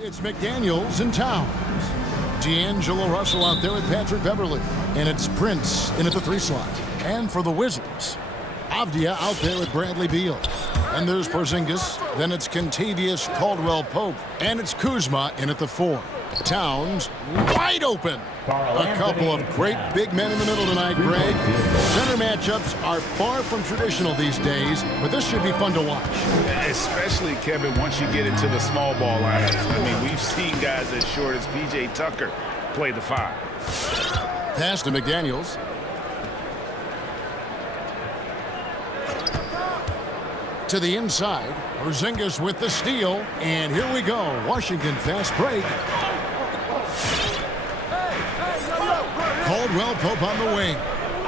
It's McDaniels in Towns. D'Angelo Russell out there with Patrick Beverly. And it's Prince in at the 3 slot. And for the Wizards, Avdia out there with Bradley Beal. And there's Porzingis. Then it's Kentavious Caldwell-Pope. And it's Kuzma in at the 4. Towns wide open. A couple of great big men in the middle tonight, Greg. Center matchups are far from traditional these days, but this should be fun to watch. Especially, Kevin, once you get into the small ball lineups. I mean, we've seen guys as short as P.J. Tucker play the 5. Pass to McDaniels. To the inside. Porzingis with the steal. And here we go. Washington fast break. Caldwell-Pope on the wing.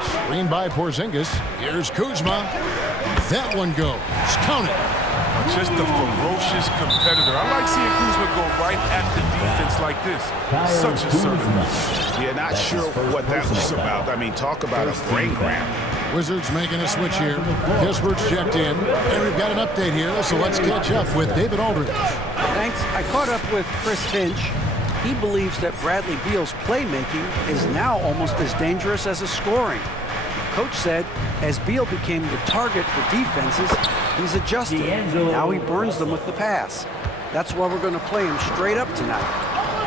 Screen by Porzingis. Here's Kuzma. That one goes. Counted. Just a ferocious competitor. I like seeing Kuzma go right at the defense like this. Such a servant. Yeah, not sure what that was about. I mean, talk about a brain cramp. Wizards making a switch here. Kispert's checked in. And we've got an update here, so let's catch up with David Aldridge. Thanks. I caught up with Chris Finch. He believes that Bradley Beal's playmaking is now almost as dangerous as his scoring. Coach said as Beal became the target for defenses, he's adjusted. Now he burns them with the pass. That's why we're going to play him straight up tonight.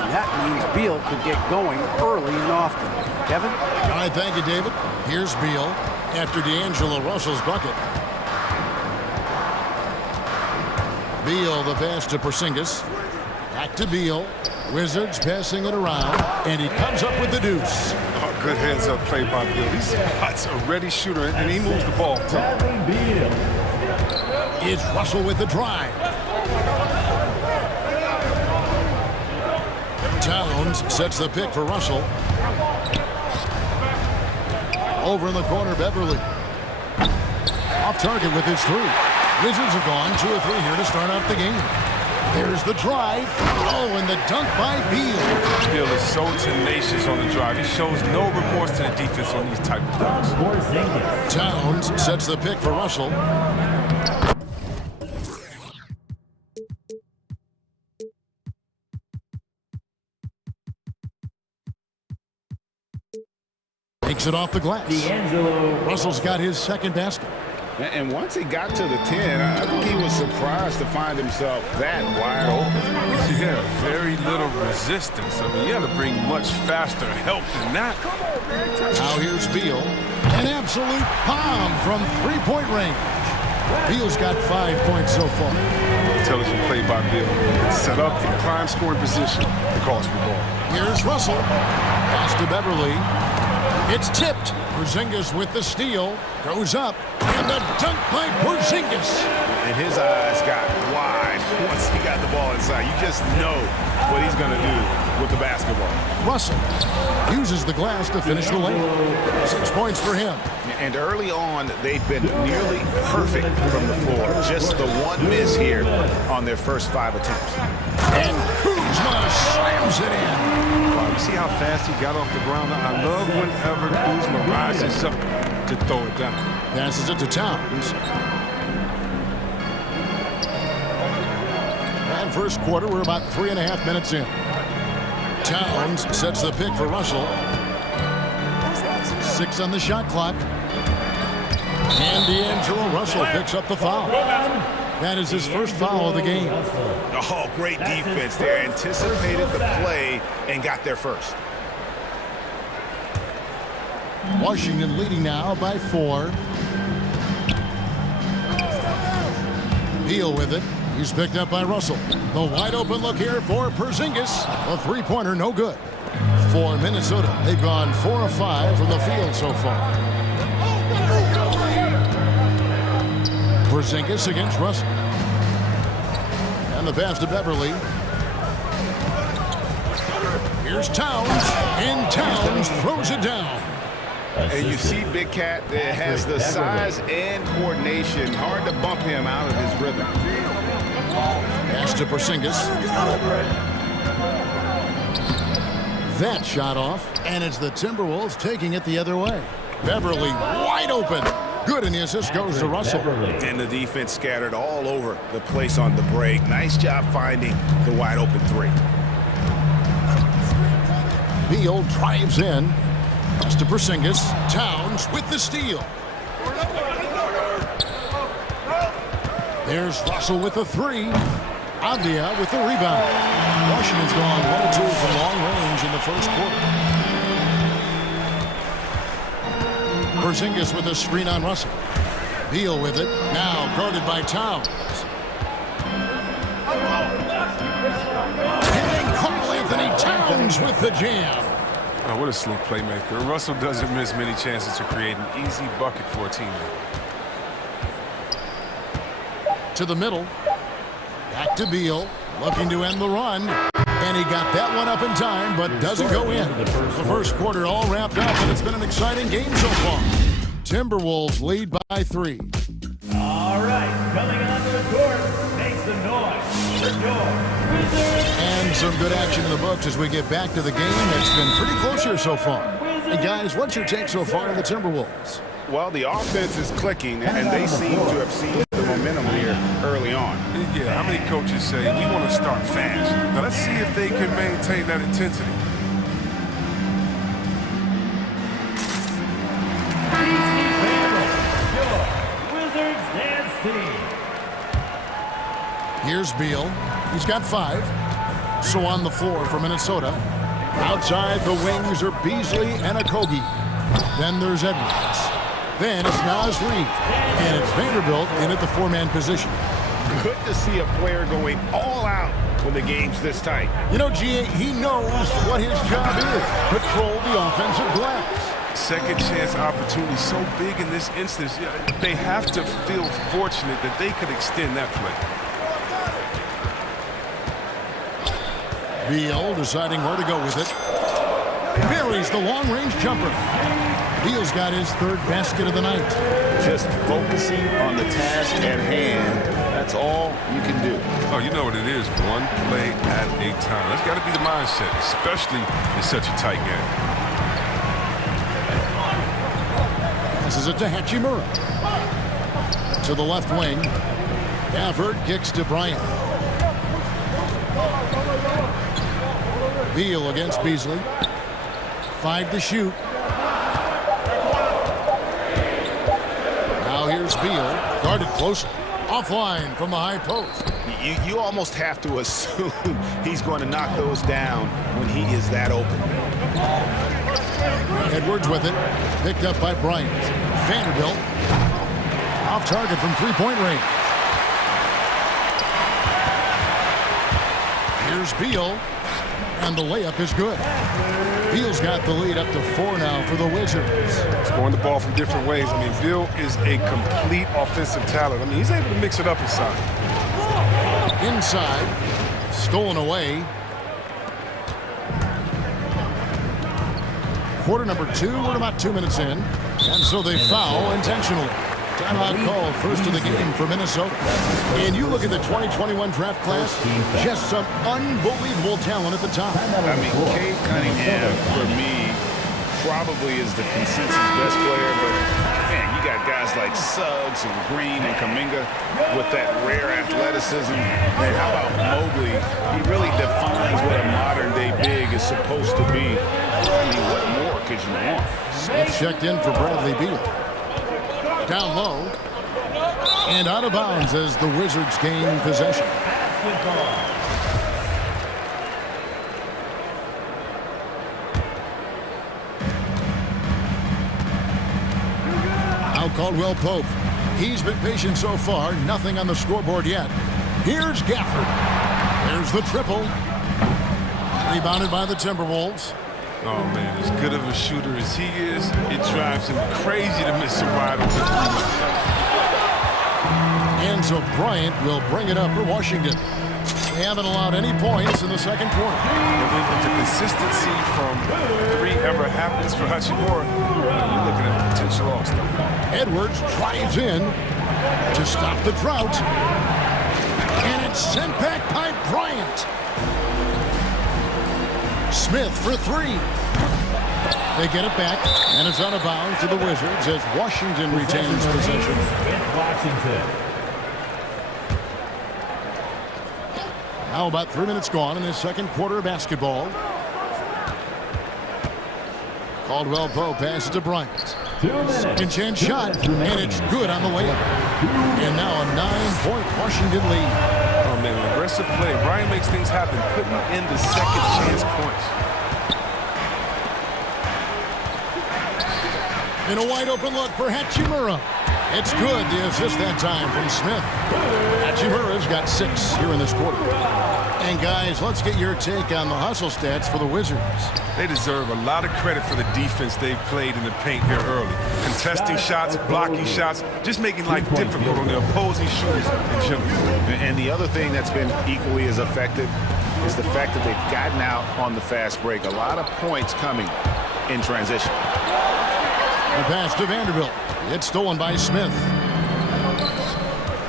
And that means Beal could get going early and often. Kevin? All right, thank you, David. Here's Beal after D'Angelo Russell's bucket. Beal the pass to Porzingis. Back to Beal. Wizards passing it around, and he comes up with the deuce. Oh, good heads-up play by Beal. He's a ready shooter, and he moves the ball, too. It's Russell with the drive. Towns sets the pick for Russell. Over in the corner, Beverly. Off target with his 3. Wizards have gone 2 or 3 here to start out the game. There's the drive. Oh, and the dunk by Beal. Beal is so tenacious on the drive. He shows no remorse to the defense on these type of dunks. Towns sets the pick for Russell. Takes it off the glass. Russell's got his second basket. And once he got to the 10, I think he was surprised to find himself that wide open. Yeah, very little resistance. I mean, you got to bring much faster help than that. Now here's Beal. An absolute bomb from 3-point range. Beal's got 5 points so far. Intelligent play by Beal. Set up in prime scoring position. The calls for ball. Here's Russell. Pass to Beverly. It's tipped. Porzingis with the steal. Goes up. And the dunk by Porzingis. And his eyes got wide once he got the ball inside. You just know what he's going to do with the basketball. Russell uses the glass to finish the layup. 6 points for him. And early on, they've been nearly perfect from the floor. Just the one miss here on their first 5 attempts. And Kuzma slams it in. Wow, you see how fast he got off the ground? I love whenever Kuzma rises up to throw it down. Passes it to Towns. And first quarter, we're about 3.5 minutes in. Towns sets the pick for Russell. 6 on the shot clock. And D'Angelo Russell picks up the foul. That is his first foul of the game. Oh, great defense there. Anticipated the play and got there first. Washington leading now by 4. Beal with it. He's picked up by Russell. The wide open look here for Porzingis. A 3-pointer, no good. For Minnesota, they've gone 4 of 5 from the field so far. Porzingis against Russell. And the pass to Beverly. Here's Towns. And Towns throws it down. And you see Big Cat that has the size and coordination. Hard to bump him out of his rhythm. Pass to Porzingis. That shot off, and it's the Timberwolves taking it the other way. Beverly wide open. Good, and the assist goes to Russell. And the defense scattered all over the place on the break. Nice job finding the wide open three. Beal drives in. Pass to Porzingis. Towns with the steal. There's Russell with the three. Avdia with the rebound. Washington's gone 1-2 from long range in the first quarter. Porzingis with a screen on Russell. Beal with it. Now guarded by Towns. And Karl Anthony Towns with the jam. Oh, what a slick playmaker. Russell doesn't miss many chances to create an easy bucket for a teammate. To the middle. Back to Beal. Looking to end the run. And he got that one up in time, but doesn't go in. The first quarter all wrapped up, and it's been an exciting game so far. Timberwolves lead by 3. All right, coming onto the court, make some noise for your Wizards. And some good action in the books as we get back to the game. It's been pretty close here so far. And guys, what's your take so far on the Timberwolves? Well, the offense is clicking, and they seem to have seized the momentum here early on. Yeah, how many coaches say, we want to start fast? Now, let's see if they can maintain that intensity. Wizards dance team. Here's Beal. He's got 5. So on the floor for Minnesota. Outside the wings are Beasley and Okogie. Then there's Edwards. Then it's Naz Reid. And it's Vanderbilt in at the 4-man position. Good to see a player going all out when the game's this tight. You know, G.A., he knows what his job is. Patrol the offensive glass. Second chance opportunity so big in this instance. They have to feel fortunate that they could extend that play. Beal deciding where to go with it. Buries the long-range jumper. Beal's got his 3rd basket of the night. Just focusing on the task at hand. That's all you can do. Oh, you know what it is. One play at a time. That's got to be the mindset, especially in such a tight game. Passes it to Hachimura. To the left wing. Gafford kicks to Bryant. Beal against Beasley. 5 to shoot. Now here's Beal. Guarded closely. Offline from the high post. You almost have to assume he's going to knock those down when he is that open. Edwards with it. Picked up by Bryant. Vanderbilt. Off target from 3-point range. Here's Beal. And the layup is good. Beal's got the lead up to 4 now for the Wizards. Scoring the ball from different ways. I mean, Beal is a complete offensive talent. I mean, he's able to mix it up inside. Inside. Stolen away. Quarter number 2. We're about 2 minutes in. And so they foul intentionally. Timeout called first of the game for Minnesota. And you look at the 2021 draft class, just some unbelievable talent at the top. I mean, Cade Cunningham, for me, probably is the consensus best player. But, man, you got guys like Suggs and Green and Kuminga with that rare athleticism. And how about Mobley? He really defines what a modern-day big is supposed to be. I mean, what more could you want? Smith checked in for Bradley Beal. Down low. And out of bounds as the Wizards gain possession. Now Caldwell Pope. He's been patient so far. Nothing on the scoreboard yet. Here's Gafford. There's the triple. Rebounded by the Timberwolves. Oh, man, as good of a shooter as he is, it drives him crazy to miss a wide open three like that. And so Bryant will bring it up for Washington. They haven't allowed any points in the second quarter. If the consistency from 3 ever happens for Hachimura, you're looking at a potential all-star. Edwards drives in to stop the drought. And it's sent back by Bryant. Smith for 3. They get it back, and it's out of bounds to the Wizards as Washington retains possession. It's Washington. Now about 3 minutes gone in the second quarter of basketball. Caldwell Pope passes to Bryant. 2 minutes. Second chance shot, and it's good on the way up. And now a 9-point Washington lead. Oh, man, aggressive play. Bryant makes things happen, putting in the second chance points. In a wide open look for Hachimura. It's good, the assist that time from Smith. Hachimura's got 6 here in this quarter. And guys, let's get your take on the hustle stats for the Wizards. They deserve a lot of credit for the defense they've played in the paint here early. Contesting shots, blocking shots, just making life difficult on the opposing shooters in general. And the other thing that's been equally as effective is the fact that they've gotten out on the fast break. A lot of points coming in transition. The pass to Vanderbilt. It's stolen by Smith.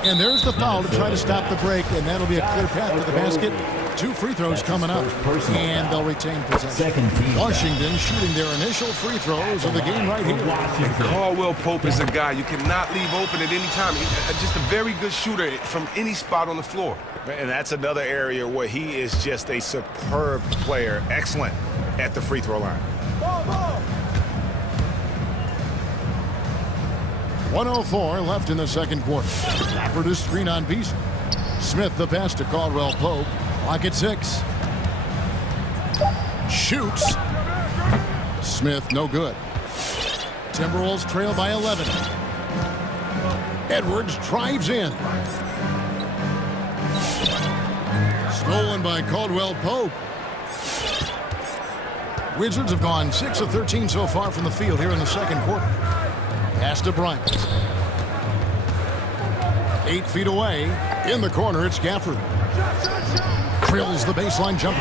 And there's the foul to try to stop the break, and that'll be a clear path to the basket. 2 free throws coming up, and they'll retain possession. Washington shooting their initial free throws of the game right here. And Caldwell Pope is a guy you cannot leave open at any time. He's just a very good shooter from any spot on the floor. And that's another area where he is just a superb player, excellent at the free throw line. 1:04 left in the second quarter. Stafford is screen on Beasley. Smith the pass to Caldwell Pope. Clock at 6. Shoots. Smith no good. Timberwolves trail by 11. Edwards drives in. Stolen by Caldwell Pope. Wizards have gone 6 of 13 so far from the field here in the second quarter. Pass to Bryant. 8 feet away. In the corner, it's Gafford. Drills the baseline jumper.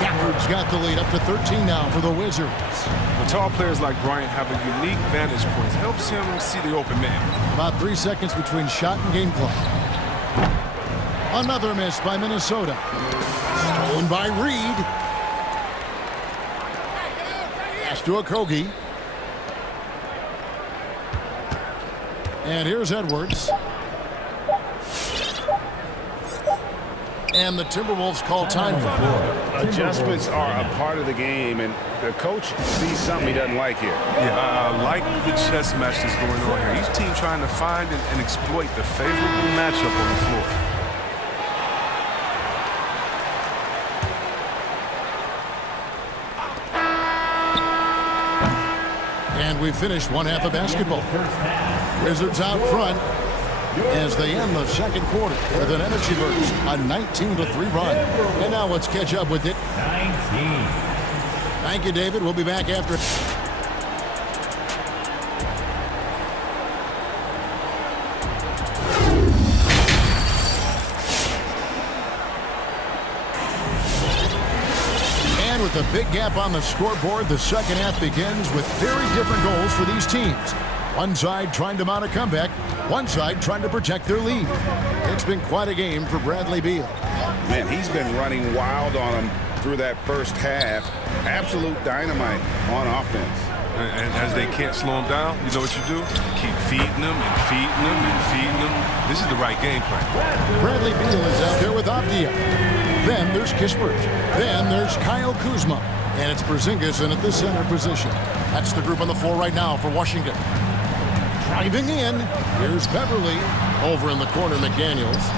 Gafford's got the lead up to 13 now for the Wizards. When tall players like Bryant have a unique vantage point, it helps him see the open man. About 3 seconds between shot and game clock. Another miss by Minnesota. Stolen by Reed. Pass to Okogie. And here's Edwards. And the Timberwolves call time for 4. Adjustments are a part of the game, and the coach sees something he doesn't like here. Yeah, I like the chess match that's going on here. Each team trying to find and exploit the favorable matchup on the floor. And we finished one half of basketball. Wizards out front as they end the second quarter with an energy burst, a 19-3 run. And now let's catch up with it. 19. Thank you, David. We'll be back after. And with a big gap on the scoreboard, the second half begins with very different goals for these teams. One side trying to mount a comeback, one side trying to protect their lead. It's been quite a game for Bradley Beal. Man, he's been running wild on him through that first half. Absolute dynamite on offense. And as they can't slow him down, you know what you do? Keep feeding them and feeding them and feeding them. This is the right game plan. Bradley Beal is out there with Avdia. Then there's Kispert. Then there's Kyle Kuzma. And it's Porzingis in at the center position. That's the group on the floor right now for Washington. Driving in, here's Beverly. Over in the corner, McDaniels.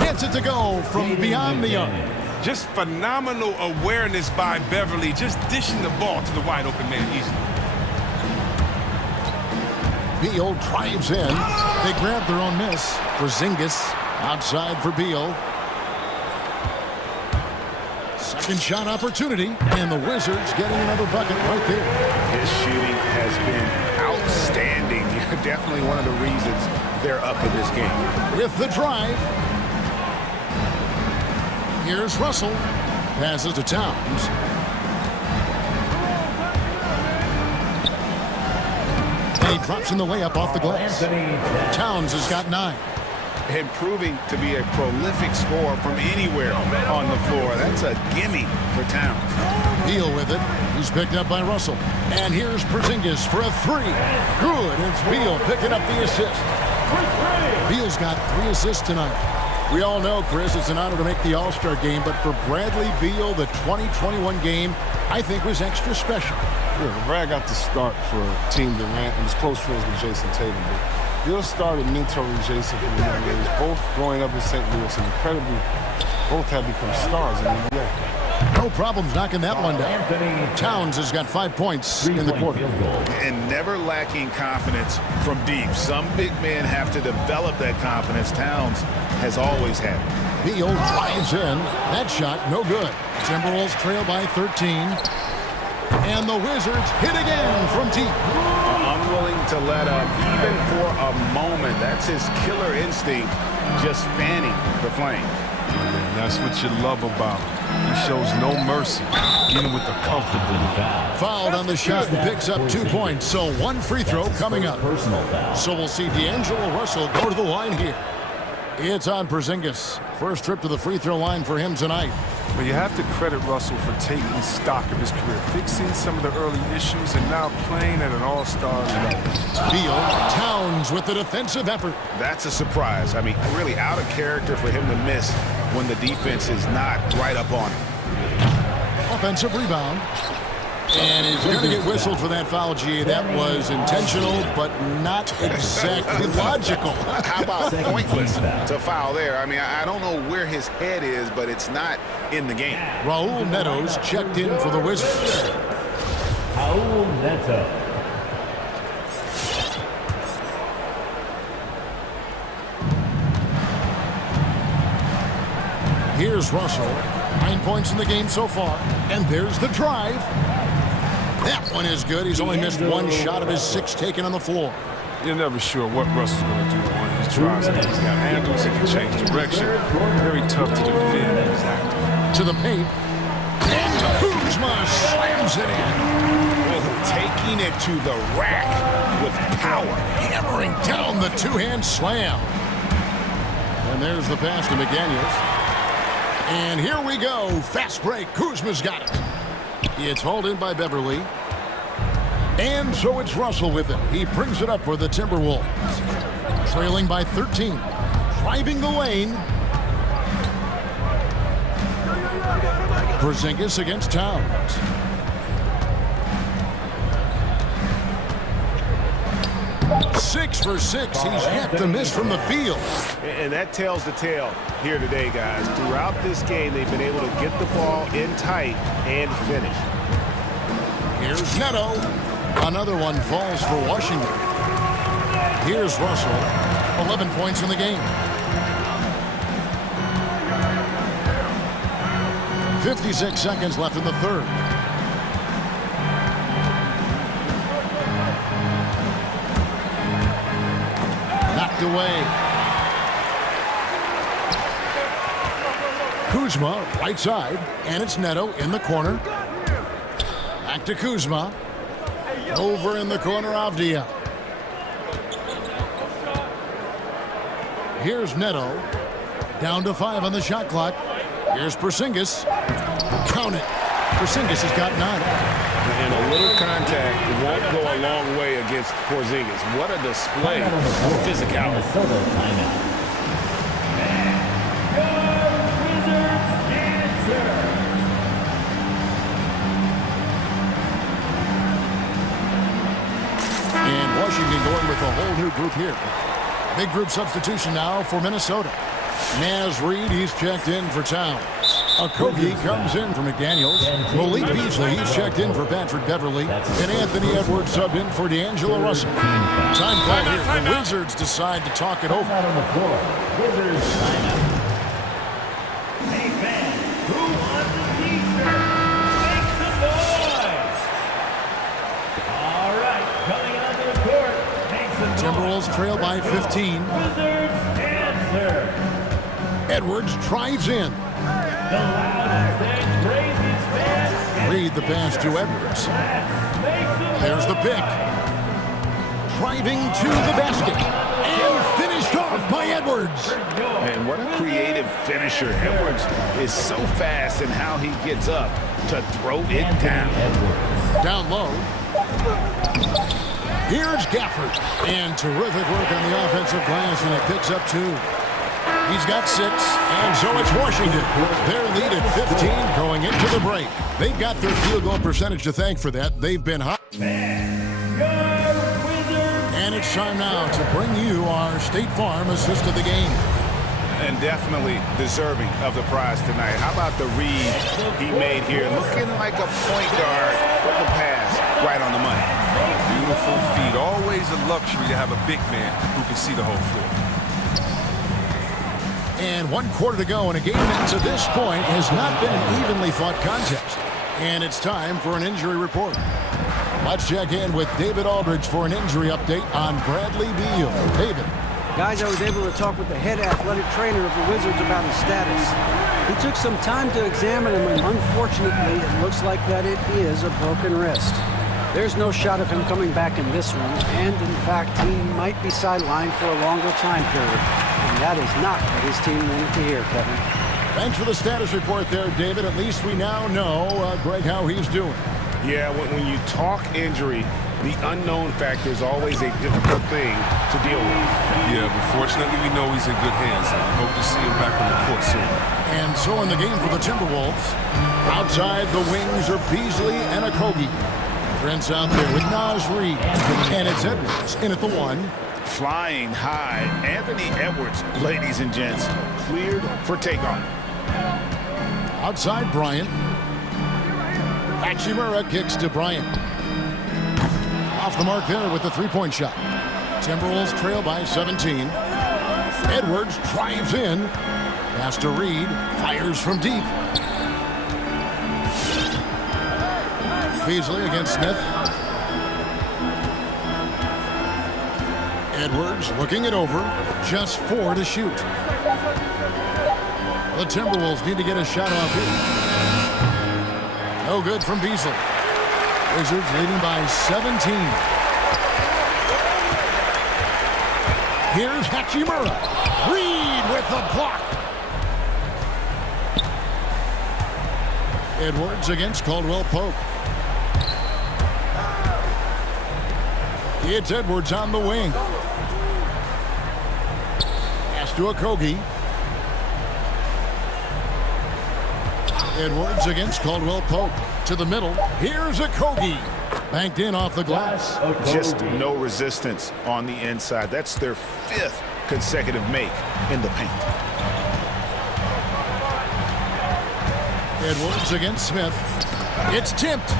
Gets it to go from beyond the arc. Just phenomenal awareness by Beverly, just dishing the ball to the wide open man easily. Beal drives in. They grab their own miss. Porzingis outside for Beal. Second shot opportunity, and the Wizards getting another bucket right there. His shooting has been outstanding. Definitely one of the reasons they're up in this game. With the drive. Here's Russell. Passes to Towns. And he drops in the layup off the glass. Towns has got 9. and proving to be a prolific scorer from anywhere on the floor. That's a gimme for Towns. Beal with it. He's picked up by Russell. And here's Porzingis for a three. Good. It's Beal picking up the assist. Beal's got 3 assists tonight. We all know, Chris, it's an honor to make the All-Star game, but for Bradley Beal, the 2021 game, I think was extra special. Yeah, Brad got the start for Team Durant and was close friends with Jason Tatum. But Beal started mentoring Jason from the young age, both growing up in St. Louis, and incredibly, both have become stars in the NBA. No problems knocking that one down. Towns has got 5 points in the quarter. And never lacking confidence from deep. Some big men have to develop that confidence. Towns has always had it. Beal drives in. That shot, no good. Timberwolves trail by 13. And the Wizards hit again from deep. Unwilling to let up, even for a moment. That's his killer instinct, just fanning the flame. And that's what you love about him. He shows no mercy, even with the comfortable. Fouled on the shot and picks up 2 points. So 1 free throw coming up. So we'll see D'Angelo Russell go to the line here. It's on Porzingis. First trip to the free throw line for him tonight. But you have to credit Russell for taking stock of his career, fixing some of the early issues, and now playing at an all-star level. Beal, Towns with the defensive effort. That's a surprise. I mean, really out of character for him to miss when the defense is not right up on him. Offensive rebound. And he's going to get whistled for that foul, G. That was intentional, but not exactly logical. How about pointless to foul there? I mean, I don't know where his head is, but it's not in the game. Raul Neto's checked in for the Wizards. Raul Neto. Here's Russell. 9 points in the game so far. And there's the drive. That one is good. He's only missed 1 shot of his 6 taken on the floor. You're never sure what Russell's going to do on his drives. He's got handles, he can change direction. Very tough to defend. He's active. To the paint. And Kuzma slams it in. Taking it to the rack with power. Hammering down the 2-hand slam. And there's the pass to McDaniels. And here we go. Fast break. Kuzma's got it. It's hauled in by Beverly. And so it's Russell with it. He brings it up for the Timberwolves. Trailing by 13. Driving the lane. Porzingis against Towns. Six for 6. He's yet to miss from the field. And that tells the tale here today, guys. Throughout this game, they've been able to get the ball in tight and finish. Here's Neto. Another one falls for Washington. Here's Russell. 11 points in the game. 56 seconds left in the third. Knocked away. Kuzma, right side, and it's Neto in the corner. Back to Kuzma. Over in the corner, Avdia. Here's Neto. Down to 5 on the shot clock. Here's Porzingis. Count it. Porzingis has got 9. And a little contact won't go a long way against Porzingis. What a display of physicality. And Washington going with a whole new group here. Big group substitution now for Minnesota. Naz Reid, he's checked in for Towns. Okogie comes in for McDaniels. Malik Beasley, he's checked in for Patrick Beverly. And Anthony Edwards subbed in for D'Angelo Russell. Time call here. The Wizards decide to talk it over. Out on the floor. Wizards timeout. Hey fans, who wants a t-shirt? Make some noise! All right, coming onto the court. Make some noise. Timberwolves trail by 15. Wizards answer. Edwards drives in. The loudest and craziest fans. Read the pass to Edwards. There's the pick. Driving to the basket. And finished off by Edwards. finisher. Edwards is so fast in how he gets up to throw it down. Down low. Here's Gafford. And terrific work on the offensive glass, and it picks up 2. He's got 6, and so it's Washington. Their lead at 15 going into the break. They've got their field goal percentage to thank for that. They've been hot. And it's time now to bring you our State Farm assist of the game. And definitely deserving of the prize tonight. How about the read he made here? Looking like a point guard with the pass right on the money. Beautiful feed. Always a luxury to have a big man who can see the whole floor. And 1 quarter to go in a game that to this point has not been an evenly fought contest. And it's time for an injury report. Let's check in with David Aldridge for an injury update on Bradley Beal. David. Guys, I was able to talk with the head athletic trainer of the Wizards about his status. He took some time to examine him, and unfortunately, it looks like that it is a broken wrist. There's no shot of him coming back in this one, and in fact, he might be sidelined for a longer time period. And that is not what his team wanted to hear, Kevin. Thanks for the status report there, David. At least we now know, Greg, how he's doing. Yeah, when you talk injury, the unknown factor is always a difficult thing to deal with. Yeah, but fortunately we know he's in good hands. And we hope to see him back on the court soon. And so in the game for the Timberwolves, outside the wings are Beasley and Okogie. Prince out there with Naz Reid. And it's Edwards in at the 1. Flying high, Anthony Edwards, ladies and gents, cleared for takeoff. Outside Bryant. Hachimura kicks to Bryant. Off the mark there with the 3-point shot. Timberwolves trail by 17. Edwards drives in. Pass to Reid. Fires from deep. Beasley against Smith. Edwards looking it over. Just 4 to shoot. The Timberwolves need to get a shot off here. No good from Beasley. Wizards leading by 17. Here's Hachimura. Reid with the block. Edwards against Caldwell Pope. It's Edwards on the wing. Pass to Okogie. Edwards against Caldwell Pope. To the middle. Here's Okogie. Banked in off the glass. Just no resistance on the inside. That's their 5th consecutive make in the paint. Edwards against Smith. It's tipped.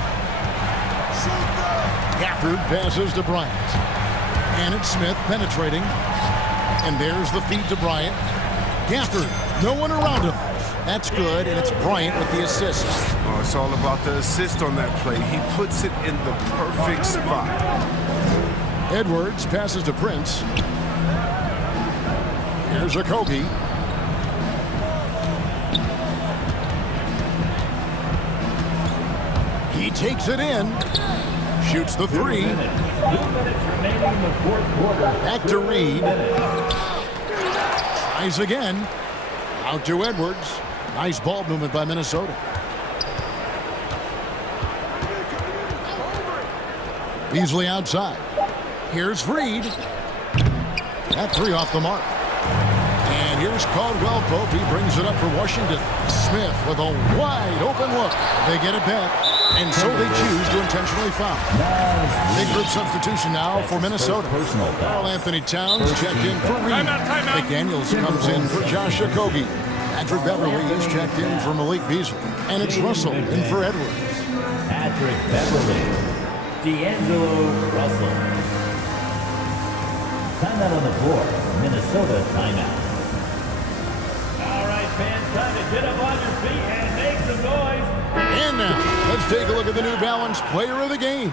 Gafford passes to Bryant. And it's Smith penetrating. And there's the feed to Bryant. Gafford, no one around him. That's good, and it's Bryant with the assist. Oh, it's all about the assist on that play. He puts it in the perfect spot. Edwards passes to Prince. Here's Okogie. He takes it in. Shoots the 3. 2 minutes remaining in the 4th quarter. Back to Reid. Tries again. Out to Edwards. Nice ball movement by Minnesota. Beasley outside. Here's Reid. That 3 off the mark. And here's Caldwell Pope. He brings it up for Washington. Smith with a wide open look. They get it back. And so they choose to intentionally foul. Big group substitution now for Minnesota. Karl Anthony Towns checked in for Reid. McDaniels comes in for Josh Okogie. Patrick Beverly is checked in for Malik Beasley. And it's Russell in for Edwards. Patrick Beverly. D'Angelo Russell. Timeout on the floor. Minnesota timeout. All right, fans, time to get up on your feet and make some noise. And now, let's take a look at the New Balance player of the game,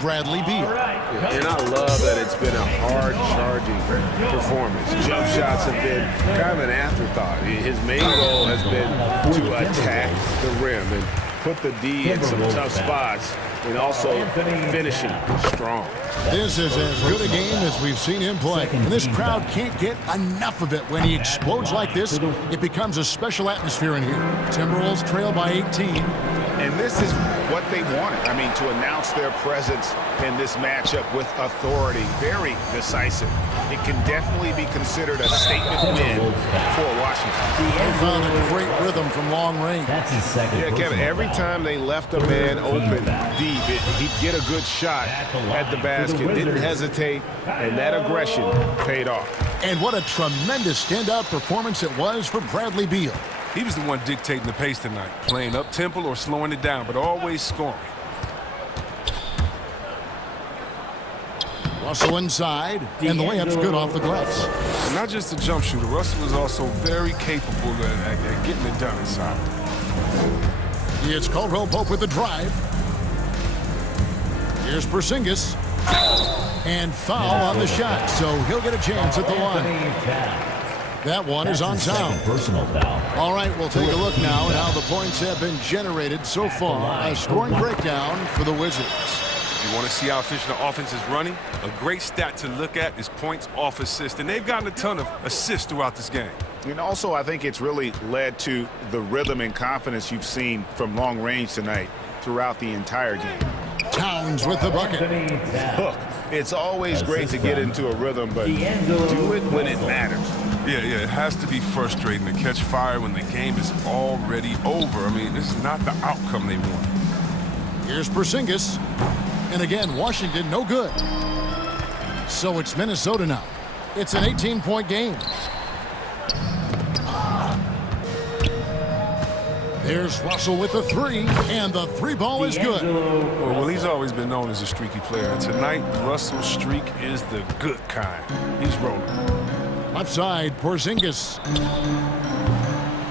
Bradley Beal. And I love that it's been a hard-charging performance. Jump shots have been kind of an afterthought. His main goal has been to attack the rim. And put the D in some tough spots and also finishing strong. This is as good a game as we've seen him play. And this crowd can't get enough of it. When he explodes like this, it becomes a special atmosphere in here. Timberwolves trail by 18. And this is what they wanted. I mean, to announce their presence in this matchup with authority, very decisive. It can definitely be considered a statement win for Washington. They found a great rhythm from long range. That's his second. Yeah, Kevin, every time they left a man open deep, he'd get a good shot at the basket, didn't hesitate, and that aggression paid off. And what a tremendous standout performance it was for Bradley Beal. He was the one dictating the pace tonight, playing up-tempo or slowing it down, but always scoring. Russell inside, and the layup's good off the glass. And not just a jump shooter, Russell is also very capable at getting it done inside. It's Caldwell Pope with the drive. Here's Porzingis. And foul on the shot, so he'll get a chance at the line. That one is on sound. Personal foul. All right, we'll take a look now at how the points have been generated so far. A scoring breakdown for the Wizards. If you want to see how efficient the offense is running, a great stat to look at is points off assist. And they've gotten a ton of assists throughout this game. And also, I think it's really led to the rhythm and confidence you've seen from long range tonight throughout the entire game. Towns with the bucket. Look, it's always great to get into a rhythm, but do it when it matters. Yeah, it has to be frustrating to catch fire when the game is already over. I mean, this is not the outcome they want. Here's Porzingis. And again, Washington no good. So it's Minnesota now. It's an 18-point game. There's Russell with the three, and the three ball is good. Well, he's always been known as a streaky player. And tonight, Russell's streak is the good kind. He's rolling. Left side, Porzingis.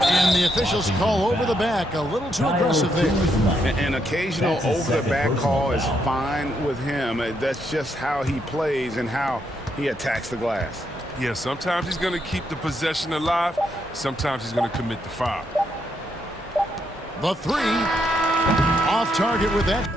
And the officials call over the back. A little too aggressive there. An occasional over-the-back call is fine with him. That's just how he plays and how he attacks the glass. Yeah, sometimes he's going to keep the possession alive. Sometimes he's going to commit the foul. The three. Off target with that.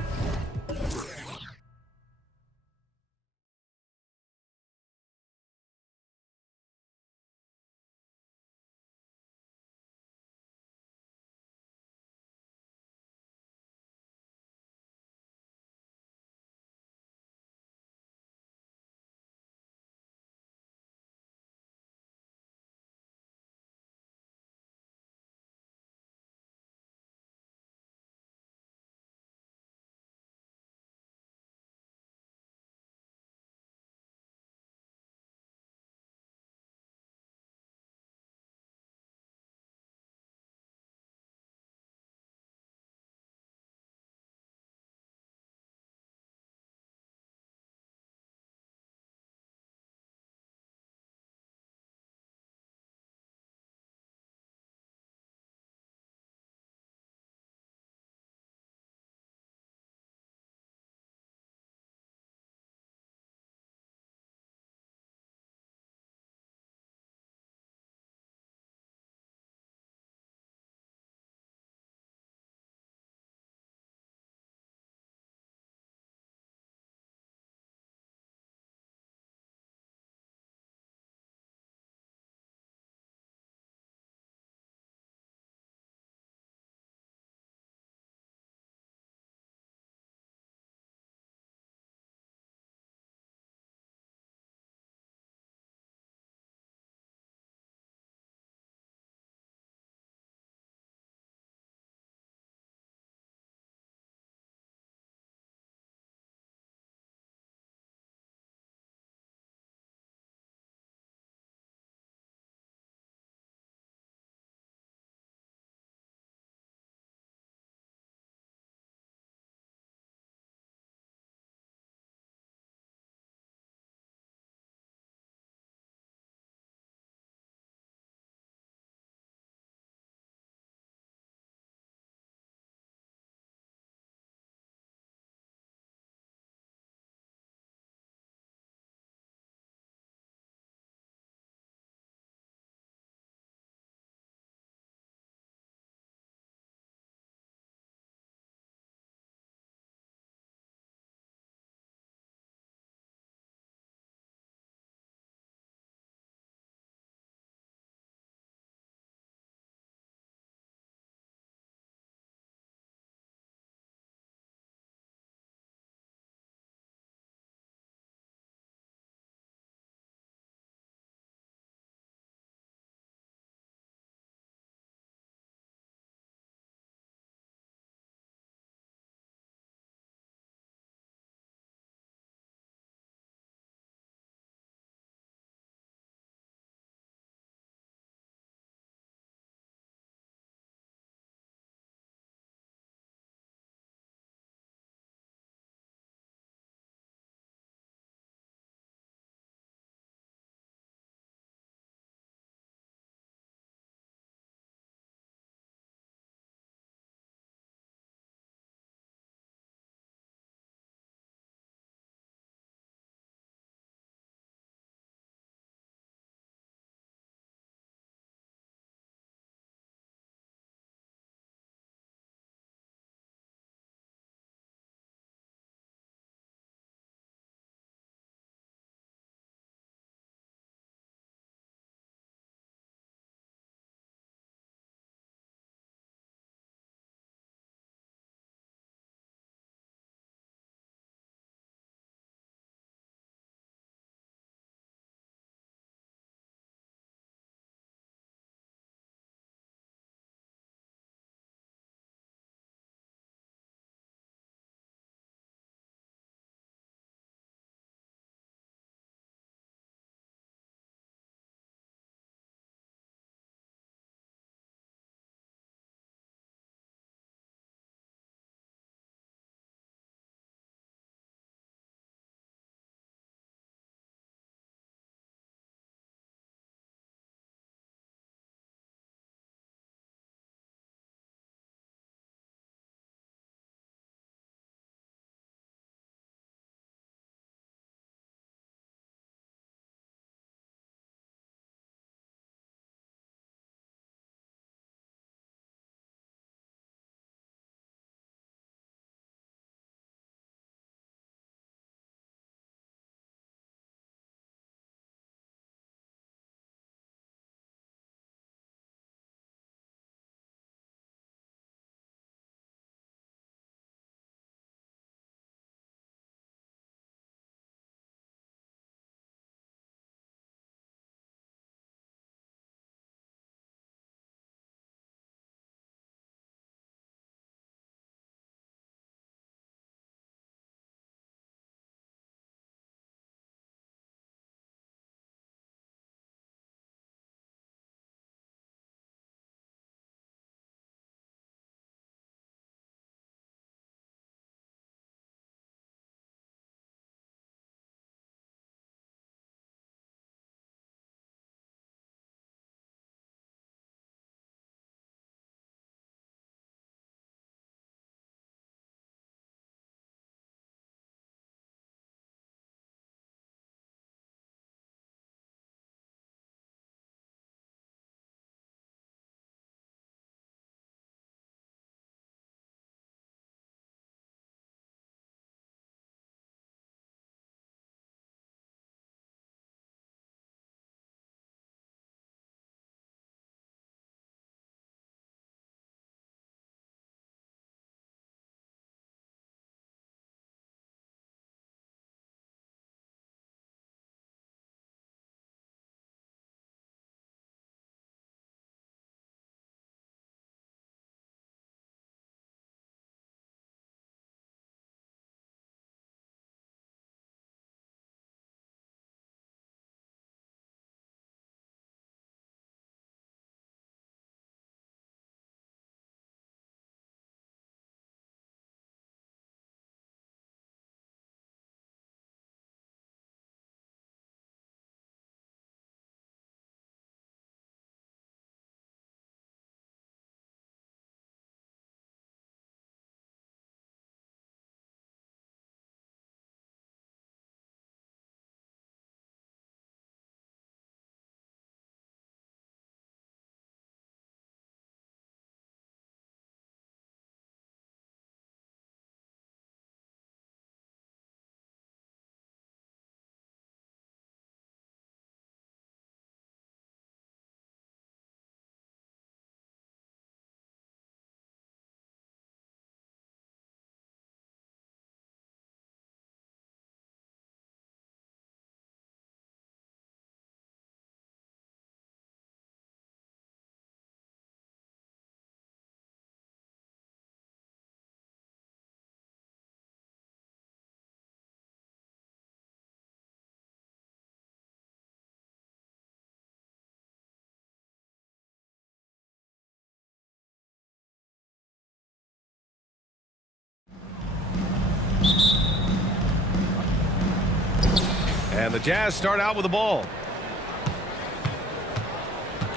the Jazz start out with the ball.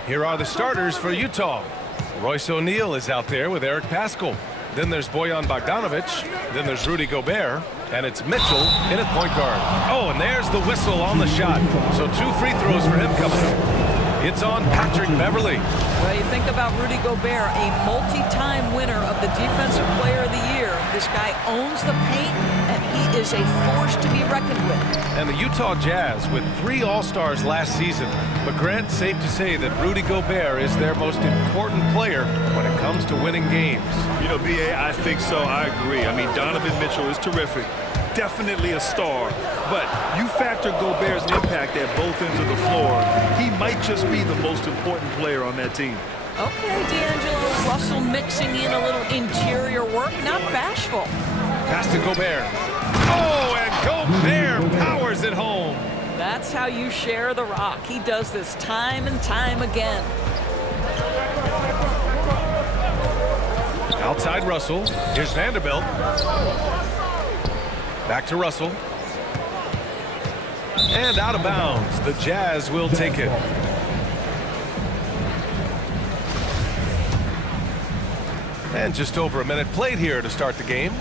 Here are the starters for Utah. Royce O'Neal is out there with Eric Paschal. Then there's Bojan Bogdanovic. Then there's Rudy Gobert. And it's Mitchell in at point guard. Oh, and there's the whistle on the shot. So 2 free throws for him coming up. It's on Patrick Beverley. Well, you think about Rudy Gobert, a multi-time winner of the Defensive Player of the Year. This guy owns the paint, and he is a force to be reckoned with. And the Utah Jazz with 3 All-Stars last season. But Grant, safe to say that Rudy Gobert is their most important player when it comes to winning games. You know, B.A., I think so. I agree. I mean, Donovan Mitchell is terrific. Definitely a star. But you factor Gobert's impact at both ends of the floor, he might just be the most important player on that team. Okay, D'Angelo Russell mixing in a little interior work, not bashful. Pass to Gobert. Oh, and Gobert powers it home. That's how you share the rock. He does this time and time again. Outside Russell. Here's Vanderbilt. Back to Russell. And out of bounds. The Jazz will take it. And just over a minute played here to start the game.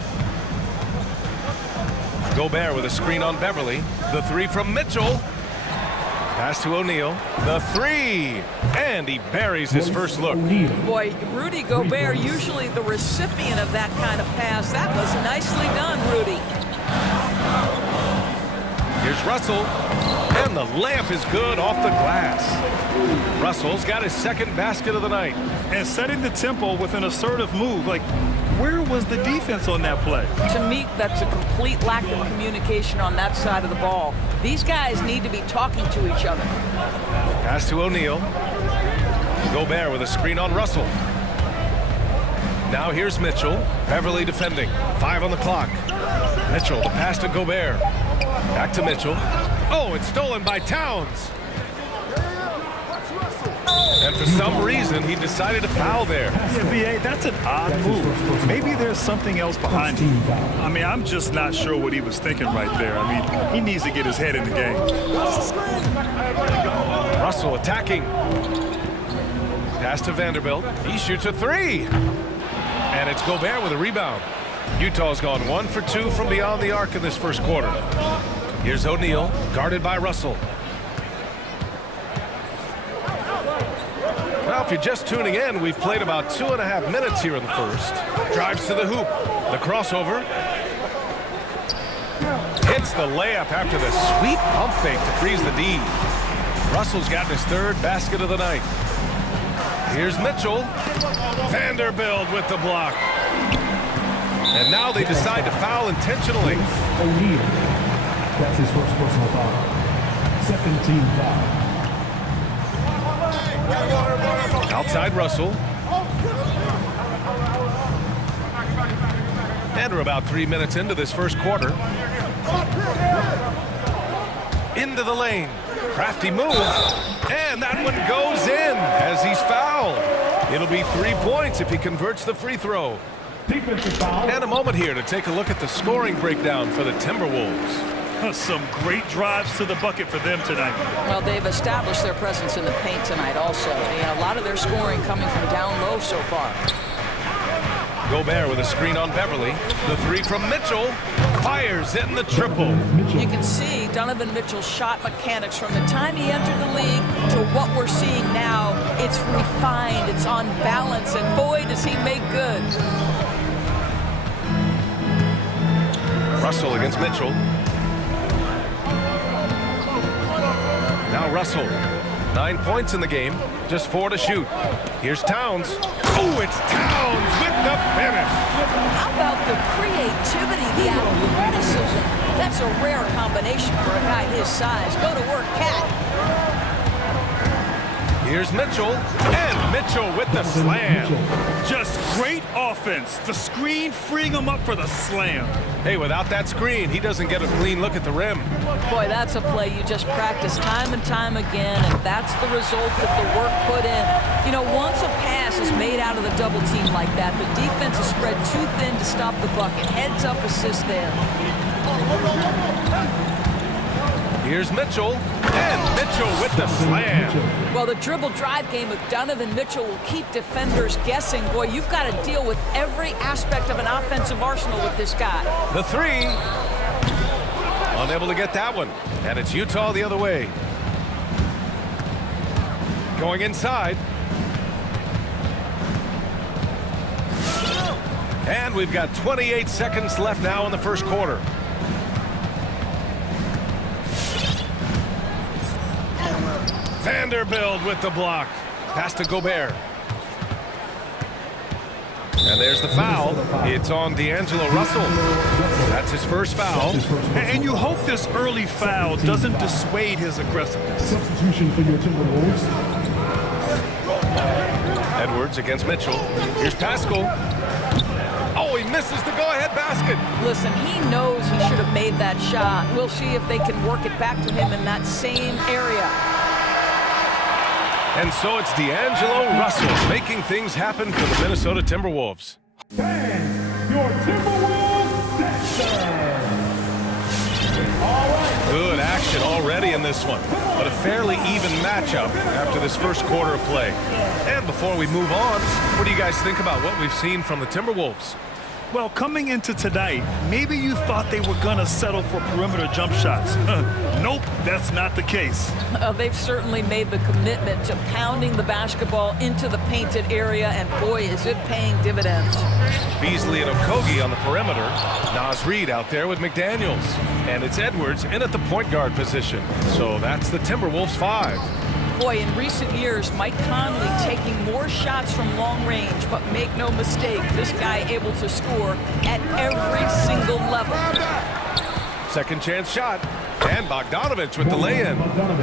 Gobert with a screen on Beverly. The 3 from Mitchell. Pass to O'Neal. The 3. And he buries his first look. Boy, Rudy Gobert, usually the recipient of that kind of pass. That was nicely done, Rudy. Here's Russell. And the layup is good off the glass. Russell's got his second basket of the night. And setting the tempo with an assertive move. Like, where was the defense on that play? To me, that's a complete lack of communication on that side of the ball. These guys need to be talking to each other. Pass to O'Neal. Gobert with a screen on Russell. Now here's Mitchell. Beverly defending. 5 on the clock. Mitchell, the pass to Gobert. Back to Mitchell. Oh, it's stolen by Towns. And for some reason, he decided to foul there. Yeah, B.A., that's an odd move. Maybe there's something else behind it. I mean, I'm just not sure what he was thinking right there. I mean, he needs to get his head in the game. Russell attacking. Pass to Vanderbilt. He shoots a 3. And it's Gobert with a rebound. Utah's gone 1 for 2 from beyond the arc in this first quarter. Here's O'Neal, guarded by Russell. Well, if you're just tuning in, we've played about 2.5 minutes here in the first. Drives to the hoop. The crossover. Hits the layup after the sweet pump fake to freeze the D. Russell's gotten his 3rd basket of the night. Here's Mitchell. Vanderbilt with the block. And now they decide to foul intentionally. O'Neal. That's his first personal foul. Second team foul. Outside Russell. And we're about 3 minutes into this first quarter. Into the lane. Crafty move. And that one goes in as he's fouled. It'll be 3 points if he converts the free throw. And a moment here to take a look at the scoring breakdown for the Timberwolves. Some great drives to the bucket for them tonight. Well, they've established their presence in the paint tonight also. And a lot of their scoring coming from down low so far. Gobert with a screen on Beverly. The 3 from Mitchell. Fires in the triple. You can see Donovan Mitchell's shot mechanics from the time he entered the league to what we're seeing now. It's refined, it's on balance, and boy, does he make good. Russell against Mitchell. Now Russell. 9 points in the game, just 4 to shoot. Here's Towns. Oh, it's Towns with the finish. How about the creativity, the athleticism? That's a rare combination for a guy his size. Go to work, Cat. Here's Mitchell, and Mitchell with the slam. Just great offense. The screen freeing him up for the slam. Hey, without that screen, he doesn't get a clean look at the rim. Boy, that's a play you just practice time and time again, and that's the result of the work put in. You know, once a pass is made out of the double team like that, the defense is spread too thin to stop the bucket. Heads up assist there. Here's Mitchell, and Mitchell with the slam. Well, the dribble drive game of Donovan Mitchell will keep defenders guessing. Boy, you've got to deal with every aspect of an offensive arsenal with this guy. The three. Unable to get that one. And it's Utah the other way. Going inside. And we've got 28 seconds left now in the first quarter. Vanderbilt with the block. Pass to Gobert. And there's the foul. It's on D'Angelo Russell. That's his first foul. And you hope this early foul doesn't dissuade his aggressiveness. Substitution for your Timberwolves. Edwards against Mitchell. Here's Pascal. Oh, he misses the go-ahead basket. Listen, he knows he should have made that shot. We'll see if they can work it back to him in that same area. And so it's D'Angelo Russell making things happen for the Minnesota Timberwolves. And your Timberwolves Dexter. All right. Good action already in this one, but a fairly even matchup after this first quarter of play. And before we move on, what do you guys think about what we've seen from the Timberwolves? Well, coming into tonight, maybe you thought they were going to settle for perimeter jump shots. Nope, that's not the case. They've certainly made the commitment to pounding the basketball into the painted area, and boy, is it paying dividends. Beasley and Okogie on the perimeter. Naz Reid out there with McDaniels. And it's Edwards in at the point guard position. So that's the Timberwolves 5. Boy, in recent years, Mike Conley taking more shots from long range, but make no mistake, this guy able to score at every single level. Second chance shot, and Bogdanovich with the lay-in.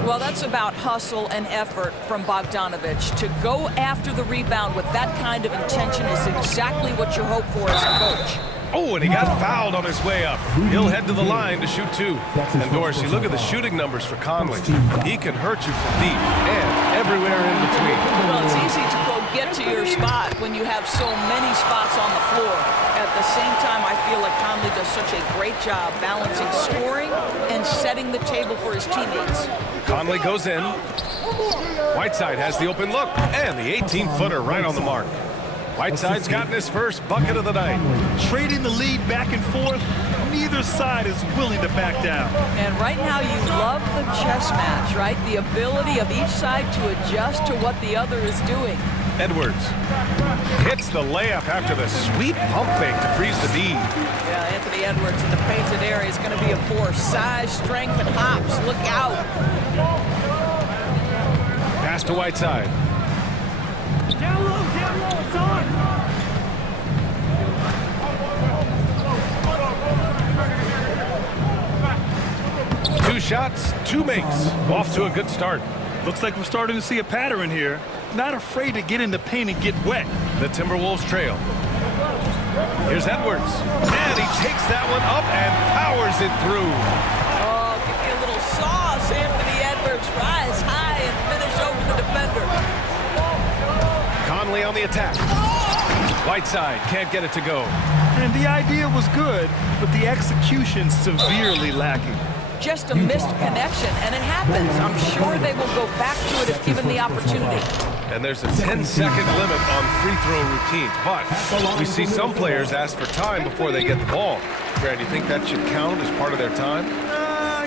Well, that's about hustle and effort from Bogdanovich. To go after the rebound with that kind of intention is exactly what you hope for as a coach. Oh, and he got fouled on his way up. He'll head to the line to shoot two. And Dorsey, look at the shooting numbers for Conley. He can hurt you from deep and everywhere in between. Well, it's easy to go get to your spot when you have so many spots on the floor. At the same time, I feel like Conley does such a great job balancing scoring and setting the table for his teammates. Conley goes in. Whiteside has the open look, and the 18-footer right on the mark. Whiteside's gotten his first bucket of the night. Trading the lead back and forth, neither side is willing to back down. And right now you love the chess match, right? The ability of each side to adjust to what the other is doing. Edwards hits the layup after the sweet pump fake to freeze the D. Yeah, Anthony Edwards in the painted area is going to be a force. Size, strength, and hops. Look out. Pass to Whiteside. Down low, it's on. Two shots, two makes. Off to a good start. Looks like we're starting to see a pattern here. Not afraid to get in the paint and get wet. The Timberwolves trail. Here's Edwards. And he takes that one up and powers it through. Oh, give me a little sauce, Anthony Edwards. Rise high and finish over the defender. Conley on the attack. Whiteside can't get it to go. And the idea was good, but the execution severely lacking. Just a missed connection, and it happens. I'm sure they will go back to it if given the opportunity. And there's a 10-second limit on free throw routines, but we see some players ask for time before they get the ball. Brad, do you think that should count as part of their time?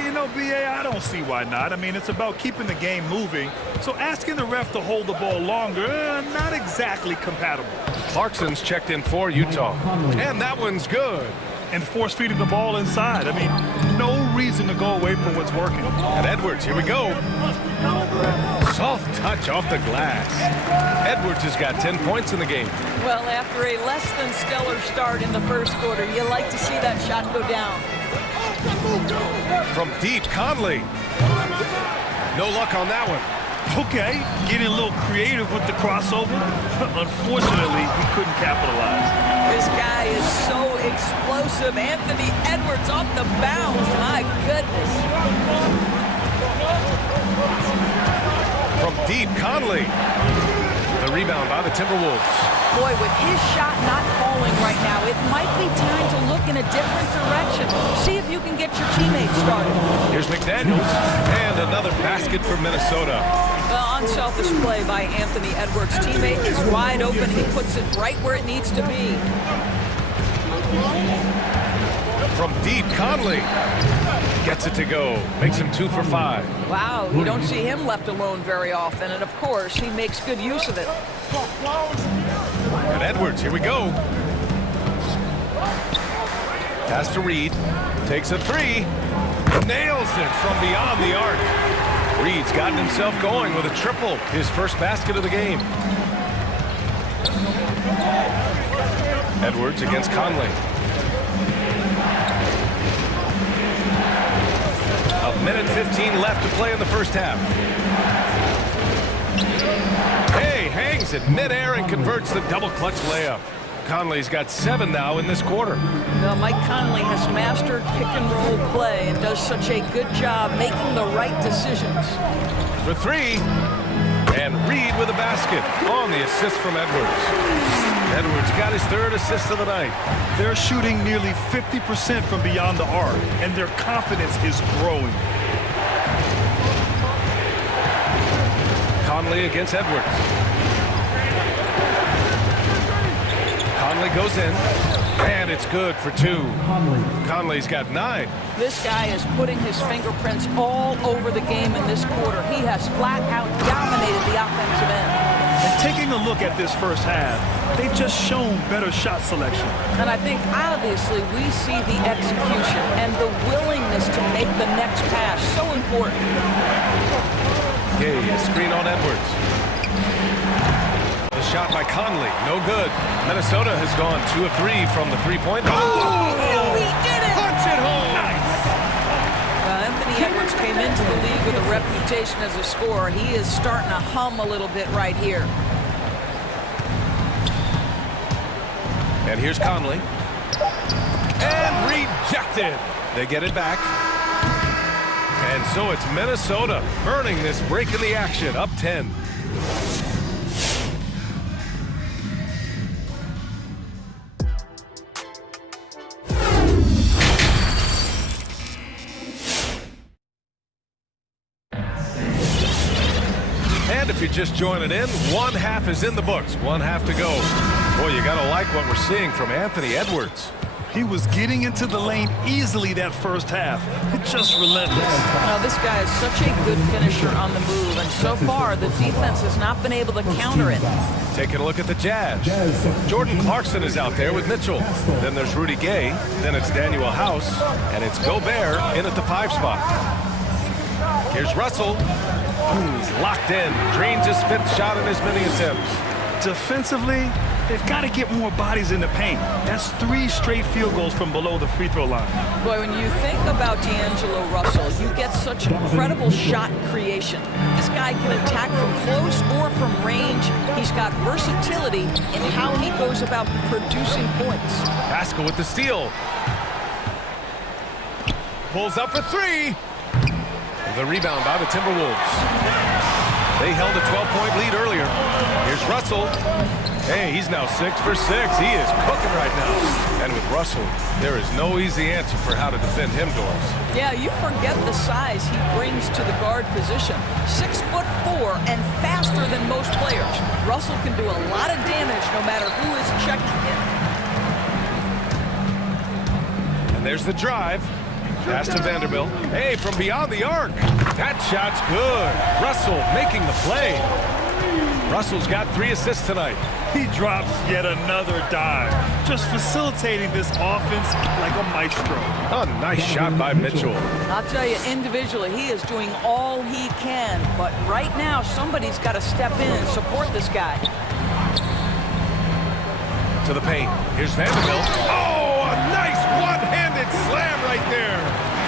You know, B.A., I don't see why not. I mean, it's about keeping the game moving. So asking the ref to hold the ball longer, not exactly compatible. Clarkson's checked in for Utah, and that one's good. And force-feeding the ball inside. I mean, no reason to go away from what's working. And Edwards, here we go. Soft touch off the glass. Edwards has got 10 points in the game. Well, after a less than stellar start in the first quarter, you like to see that shot go down. From deep, Conley. No luck on that one. Okay, getting a little creative with the crossover. Unfortunately, he couldn't capitalize. This guy is so explosive. Anthony Edwards off the bounce. My goodness. From deep, Conley. The rebound by the Timberwolves. Boy, with his shot not falling right now, it might be time to look in a different direction. See if you can get your teammates started. Here's McDaniels, and another basket for Minnesota. Well, unselfish play by Anthony Edwards' teammate is wide open. He puts it right where it needs to be. From deep, Conley gets it to go. Makes him 2 for 5. Wow, you don't see him left alone very often, and of course, he makes good use of it. And Edwards, here we go. Pass to Reed. Takes a 3. Nails it from beyond the arc. Reed's gotten himself going with a triple. His first basket of the game. Edwards against Conley. A minute 15 left to play in the first half. Hey, hangs it midair and converts the double clutch layup. Conley's got 7 now in this quarter. Well, Mike Conley has mastered pick and roll play and does such a good job making the right decisions. For 3. And Reed with a basket on the assist from Edwards. Edwards got his 3rd assist of the night. They're shooting nearly 50% from beyond the arc, and their confidence is growing. Conley against Edwards. Conley goes in, and it's good for 2. Conley's got 9. This guy is putting his fingerprints all over the game in this quarter. He has flat out dominated the offensive end. And taking a look at this first half, they've just shown better shot selection. And I think obviously we see the execution and the willingness to make the next pass so important. Okay, a screen on Edwards. The shot by Conley, no good. Minnesota has gone 2 of 3 from the three-point line. Oh, he did it! Punch it home! Nice! Anthony Edwards came into the league with a reputation as a scorer. He is starting to hum a little bit right here. And here's Conley. And rejected. They get it back. And so it's Minnesota earning this break in the action, up 10. And if you're just joining in, 1 half is in the books. 1 half to go. Boy, you gotta like what we're seeing from Anthony Edwards. He was getting into the lane easily that first half. It's just relentless. Now, this guy is such a good finisher on the move, and so far the defense has not been able to counter it. Taking a look at the Jazz. Jordan Clarkson is out there with Mitchell. Then there's Rudy Gay. Then it's Daniel House. And it's Gobert in at the 5 spot. Here's Russell. He's locked in. Drains his 5th shot in as many attempts. Defensively, they've got to get more bodies in the paint. That's 3 straight field goals from below the free throw line. Boy, when you think about D'Angelo Russell, you get such incredible shot creation. This guy can attack from close or from range. He's got versatility in how he goes about producing points. Pascal with the steal. Pulls up for 3. The rebound by the Timberwolves. They held a 12-point lead earlier. Here's Russell. Hey, he's now 6 for 6. He is cooking right now. And with Russell, there is no easy answer for how to defend him, Doris. Yeah, you forget the size he brings to the guard position. 6'4" and faster than most players. Russell can do a lot of damage no matter who is checking him. And there's the drive. Pass to Vanderbilt. Hey, from beyond the arc. That shot's good. Russell making the play. Russell's got 3 assists tonight. He drops yet another dive, just facilitating this offense like a maestro. A nice shot by Mitchell. I'll tell you, individually, he is doing all he can. But right now, somebody's got to step in and support this guy. To the paint. Here's Vanderbilt. Oh, a nice one-handed slam right there.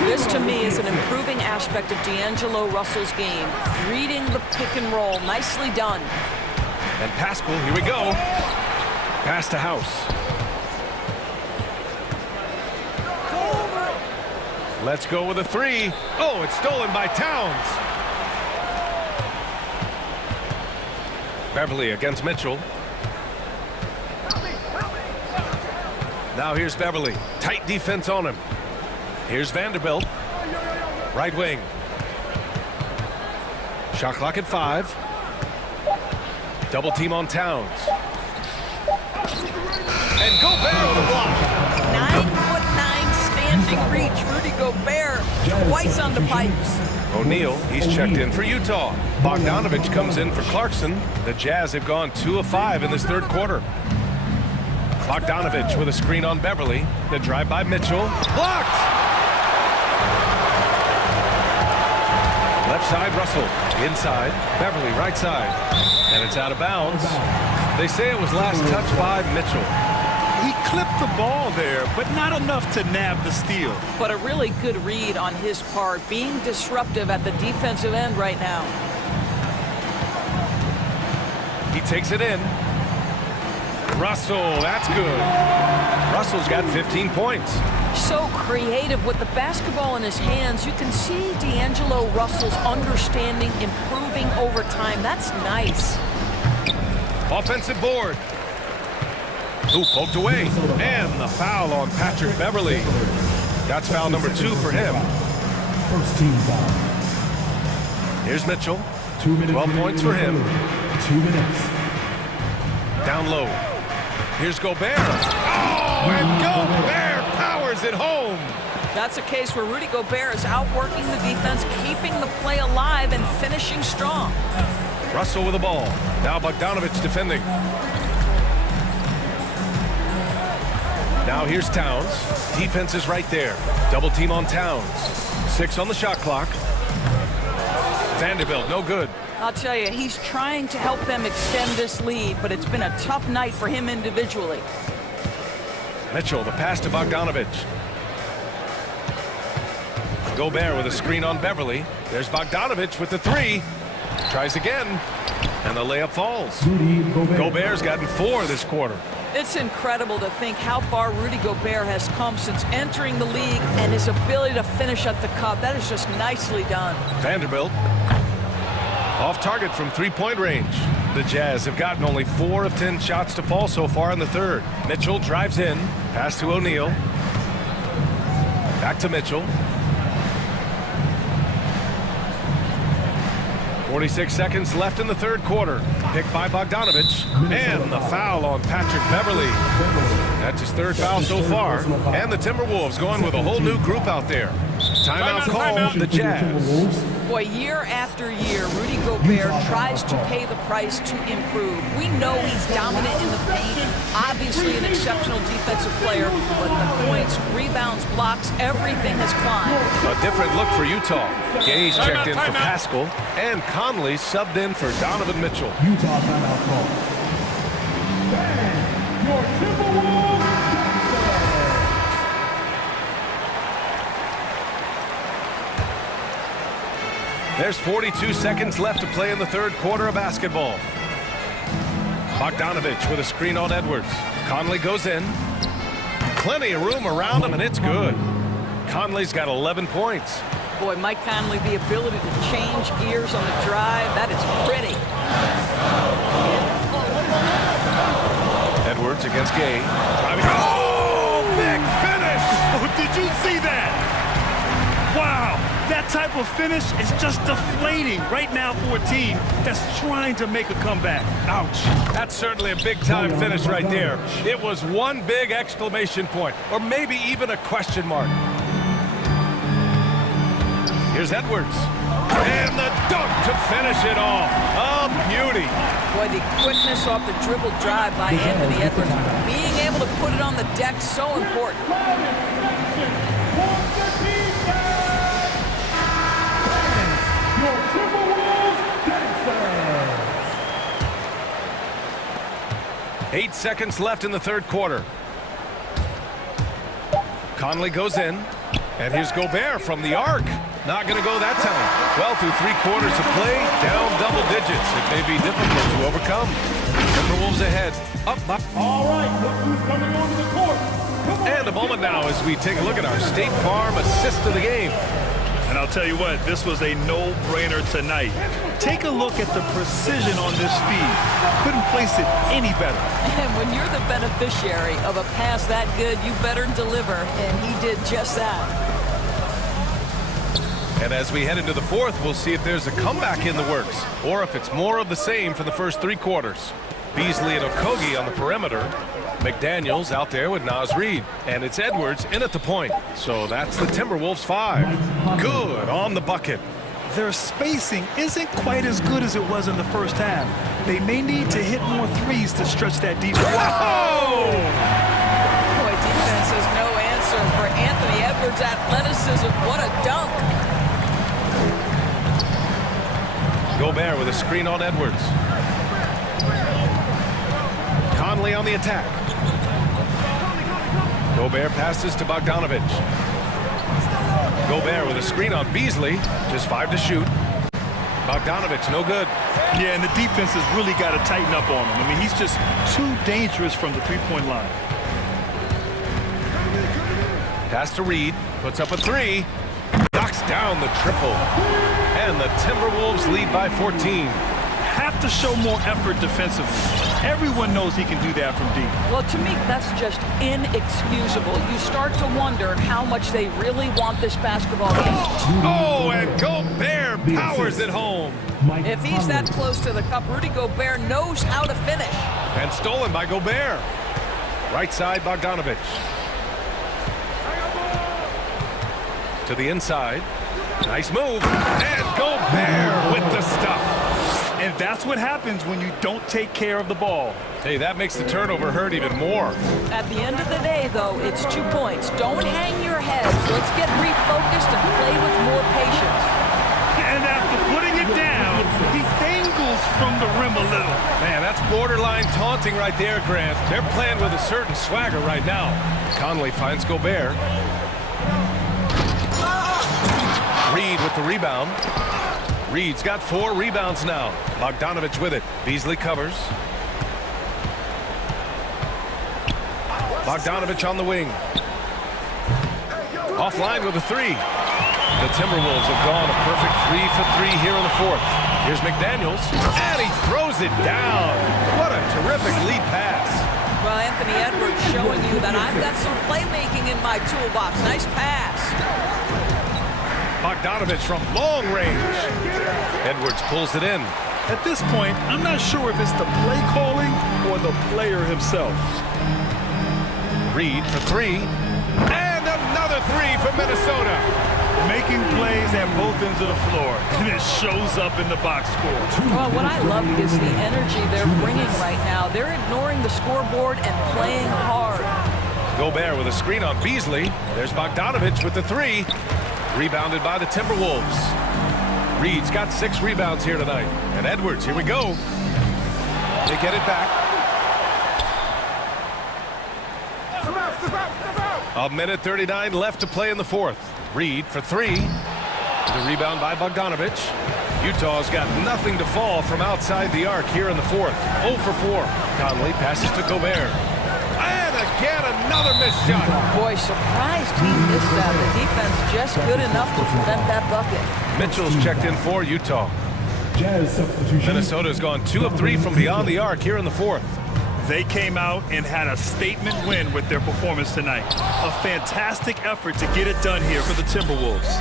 This, to me, is an improving aspect of D'Angelo Russell's game. Reading the pick and roll. Nicely done. And Pascal, here we go. Pass to House. Let's go with a 3. Oh, it's stolen by Towns. Beverly against Mitchell. Now here's Beverly. Tight defense on him. Here's Vanderbilt. Right wing. Shot clock at 5. Double team on Towns. And Gobert on the block. 9'9" standing reach. Rudy Gobert twice on the pipes. O'Neal, he's checked in for Utah. Bogdanovich comes in for Clarkson. The Jazz have gone 2 of 5 in this third quarter. Bogdanovich with a screen on Beverly. The drive by Mitchell. Blocked! Left side, Russell. Inside, Beverly, right side. And it's out of bounds. They say it was last touched by Mitchell. He clipped the ball there, but not enough to nab the steal. But a really good read on his part, being disruptive at the defensive end right now. He takes it in. Russell, that's good. Russell's got 15 points. So creative with the basketball in his hands. You can see D'Angelo Russell's understanding improving over time. That's nice. Offensive board. Ooh, poked away. And the foul on Patrick Beverly. That's foul number 2 for him. First team foul. Here's Mitchell. 2 minutes. 12 points for him. 2 minutes. Down low. Here's Gobert. Oh, and Gobert powers it home. That's a case where Rudy Gobert is outworking the defense, keeping the play alive and finishing strong. Russell with the ball. Now Bogdanovich defending. Now here's Towns. Defense is right there. Double team on Towns. 6 on the shot clock. Vanderbilt, no good. I'll tell you, he's trying to help them extend this lead, but it's been a tough night for him individually. Mitchell, the pass to Bogdanovich. Gobert with a screen on Beverly. There's Bogdanovich with the 3. Tries again, and the layup falls. Rudy Gobert. Gobert's gotten 4 this quarter. It's incredible to think how far Rudy Gobert has come since entering the league and his ability to finish at the cup. That is just nicely done. Vanderbilt. Off target from 3-point range. The Jazz have gotten only 4 of 10 shots to fall so far in the third. Mitchell drives in. Pass to O'Neal. Back to Mitchell. 46 seconds left in the third quarter. Picked by Bogdanovich. And the foul on Patrick Beverly. That's his 3rd foul so far. And the Timberwolves going with a whole new group out there. Timeout call, the Jazz. Boy, year after year, Rudy Gobert tries to pay the price to improve. We know he's dominant in the paint, obviously an exceptional defensive player, but the points, rebounds, blocks, everything has climbed. A different look for Utah. Gay's checked in for Pascal, and Conley subbed in for Donovan Mitchell. Utah timeout call. Ban your Timberwolves dancers. There's 42 seconds left to play in the third quarter of basketball. Bogdanovich with a screen on Edwards. Conley goes in. Plenty of room around him, and it's good. Conley's got 11 points. Boy, Mike Conley, the ability to change gears on the drive, that is pretty. Edwards against Gay. Oh, big finish! Oh, did you see that? Wow, that type of finish is just deflating right now for a team that's trying to make a comeback. Ouch. That's certainly a big-time finish right there. It was one big exclamation point, or maybe even a question mark. Here's Edwards. And the dunk to finish it off. A beauty. Boy, the quickness off the dribble drive by Anthony Edwards. Being able to put it on the deck, so important. Your Timberwolves dancers. 8 seconds left in the third quarter. Conley goes in. And here's Gobert from the arc. Not going to go that time. Well, through 3 quarters of play, down double digits. It may be difficult to overcome. Timberwolves ahead. Up by. All right, look who's coming onto the court. And a moment now as we take a look at our State Farm assist of the game. And I'll tell you what, this was a no-brainer tonight. Take a look at the precision on this feed. Couldn't place it any better. And when you're the beneficiary of a pass that good, you better deliver, and he did just that. And as we head into the fourth, we'll see if there's a comeback in the works, or if it's more of the same for the first 3 quarters. Beasley and Okogie on the perimeter. McDaniels out there with Naz Reid. And it's Edwards in at the point. So that's the Timberwolves 5. Good on the bucket. Their spacing isn't quite as good as it was in the first half. They may need to hit more threes to stretch that defense. Whoa! Boy, defense is no answer for Anthony Edwards' athleticism. What a dunk. Gobert with a screen on Edwards. Conley on the attack. Gobert passes to Bogdanovic. Gobert with a screen on Beasley. Just 5 to shoot. Bogdanovic, no good. Yeah, and the defense has really got to tighten up on him. I mean, he's just too dangerous from the three-point line. Pass to Reid. Puts up a 3. Knocks down the triple. And the Timberwolves lead by 14. Have to show more effort defensively. Everyone knows he can do that from deep. Well, to me, that's just inexcusable. You start to wonder how much they really want this basketball game. Oh, and Gobert powers it home. If he's that close to the cup, Rudy Gobert knows how to finish. And stolen by Gobert. Right side, Bogdanovic. To the inside. Nice move. And Gobert with the stuff. And that's what happens when you don't take care of the ball. Hey, that makes the turnover hurt even more. At the end of the day, though, it's 2 points. Don't hang your heads. Let's get refocused and play with more patience. And after putting it down, he dangles from the rim a little. Man, that's borderline taunting right there, Grant. They're playing with a certain swagger right now. Conley finds Gobert. Reid with the rebound. Reid's got 4 rebounds now. Bogdanovic with it. Beasley covers. Bogdanovic on the wing. Offline with a 3. The Timberwolves have gone a perfect 3 for 3 here in the fourth. Here's McDaniels. And he throws it down. What a terrific lead pass. Well, Anthony Edwards showing you that I've got some playmaking in my toolbox. Nice pass. Bogdanovic from long range. Edwards pulls it in. At this point, I'm not sure if it's the play calling or the player himself. Reid for 3. And another 3 for Minnesota. Making plays at both ends of the floor. And it shows up in the box score. Well, what I love is the energy they're bringing right now. They're ignoring the scoreboard and playing hard. Gobert with a screen on Beasley. There's Bogdanovic with the 3. Rebounded by the Timberwolves. Reid's got 6 rebounds here tonight. And Edwards, here we go. They get it back. A minute 39 left to play in the fourth. Reid for 3. The rebound by Bogdanovic. Utah's got nothing to fall from outside the arc here in the fourth. 0 for 4. Conley passes to Gobert. And again, another missed shot. Boy, surprised he missed that. The defense just good enough to prevent that bucket. Mitchell's checked in for Utah. Jazz substitution. Minnesota's gone 2 of 3 from beyond the arc here in the fourth. They came out and had a statement win with their performance tonight. A fantastic effort to get it done here for the Timberwolves.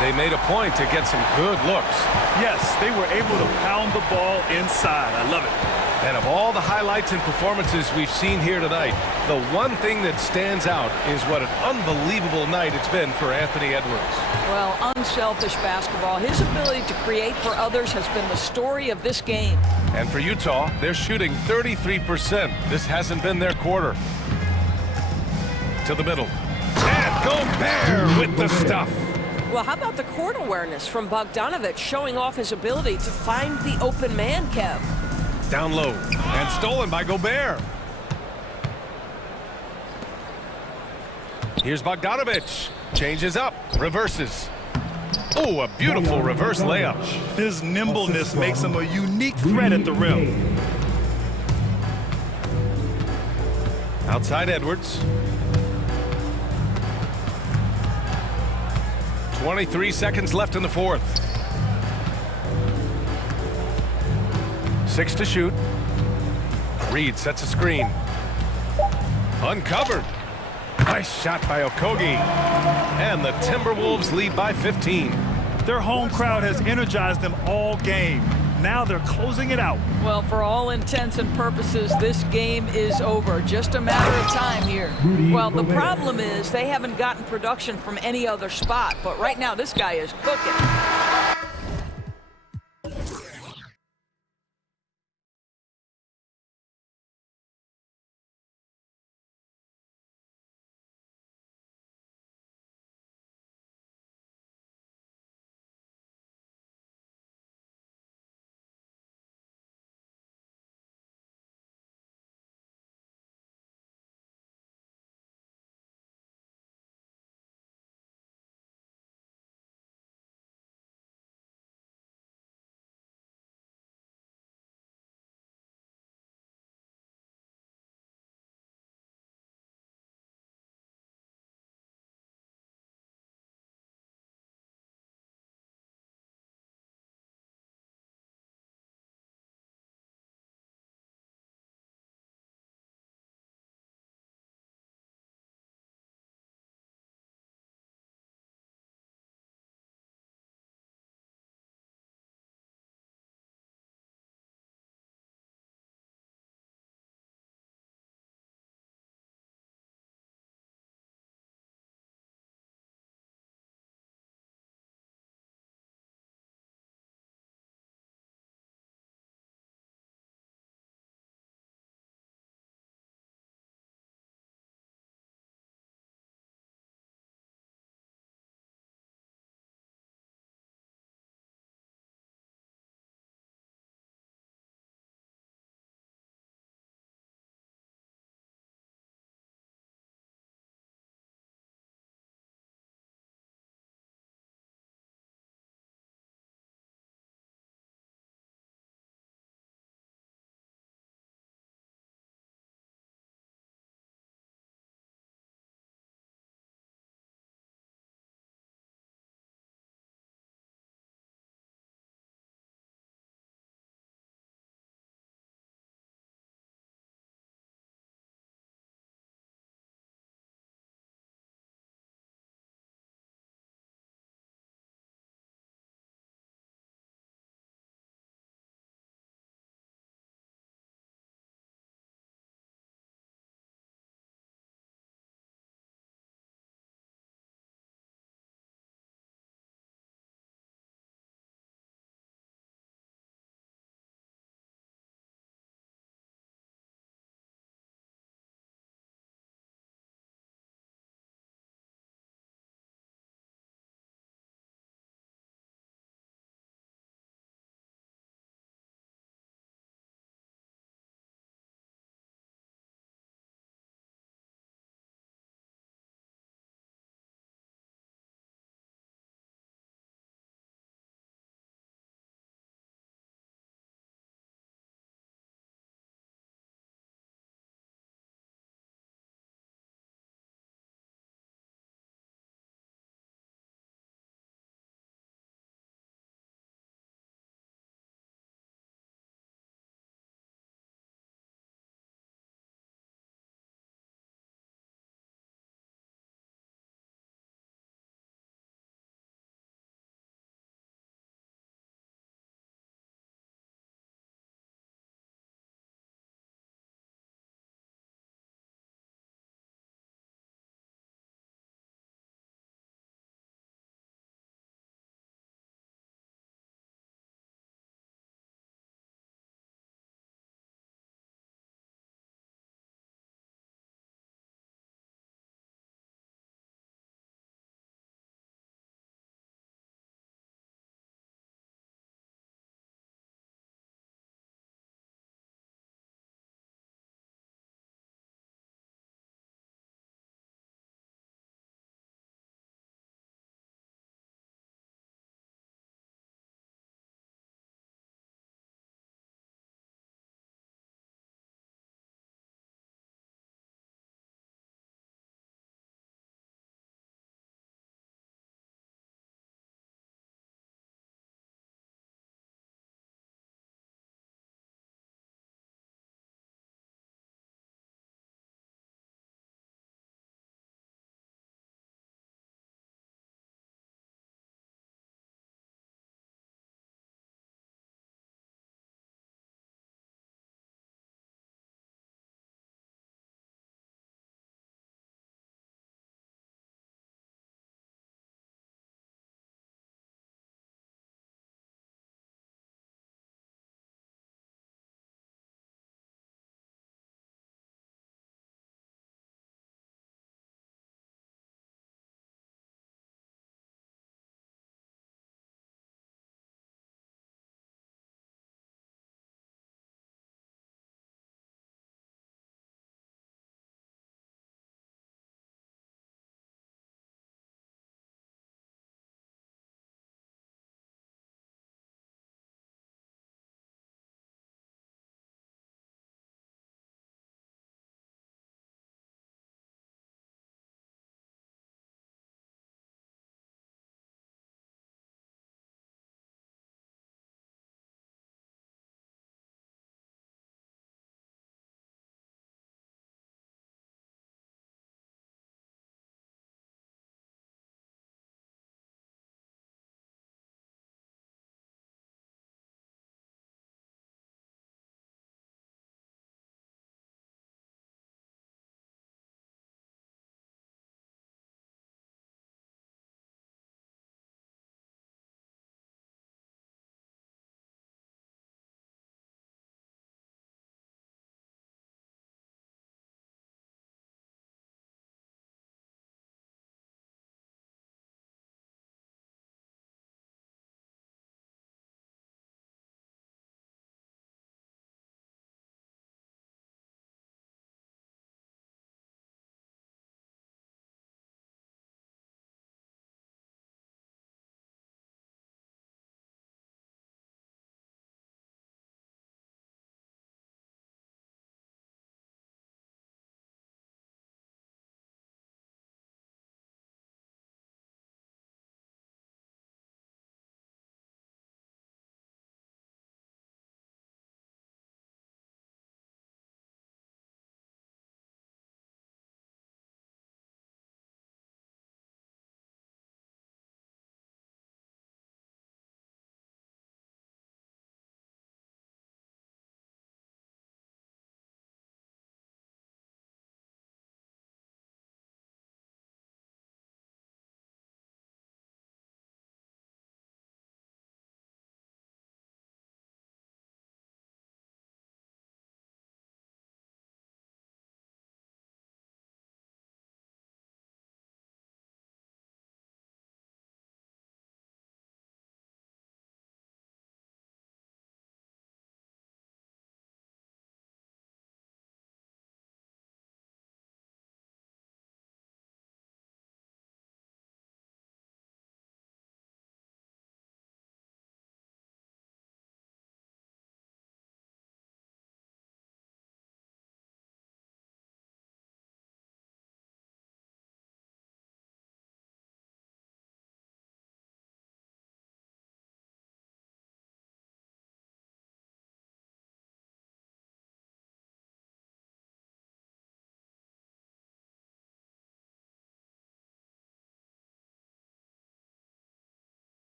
They made a point to get some good looks. Yes, they were able to pound the ball inside. I love it. And of all the highlights and performances we've seen here tonight, the one thing that stands out is what an unbelievable night it's been for Anthony Edwards. Well, unselfish basketball. His ability to create for others has been the story of this game. And for Utah, they're shooting 33%. This hasn't been their quarter. To the middle. And Gobert with the stuff. Well, how about the court awareness from Bogdanovic showing off his ability to find the open man, Kev? Down low. And stolen by Gobert. Here's Bogdanovic. Changes up. Reverses. Oh, a beautiful reverse layup. His nimbleness makes him a unique threat at the rim. Outside Edwards. 23 seconds left in the fourth. 6 to shoot. Reed sets a screen. Uncovered. Nice shot by Okogie. And the Timberwolves lead by 15. Their home crowd has energized them all game. Now they're closing it out. Well, for all intents and purposes, this game is over. Just a matter of time here. Well, the problem is they haven't gotten production from any other spot, but right now this guy is cooking.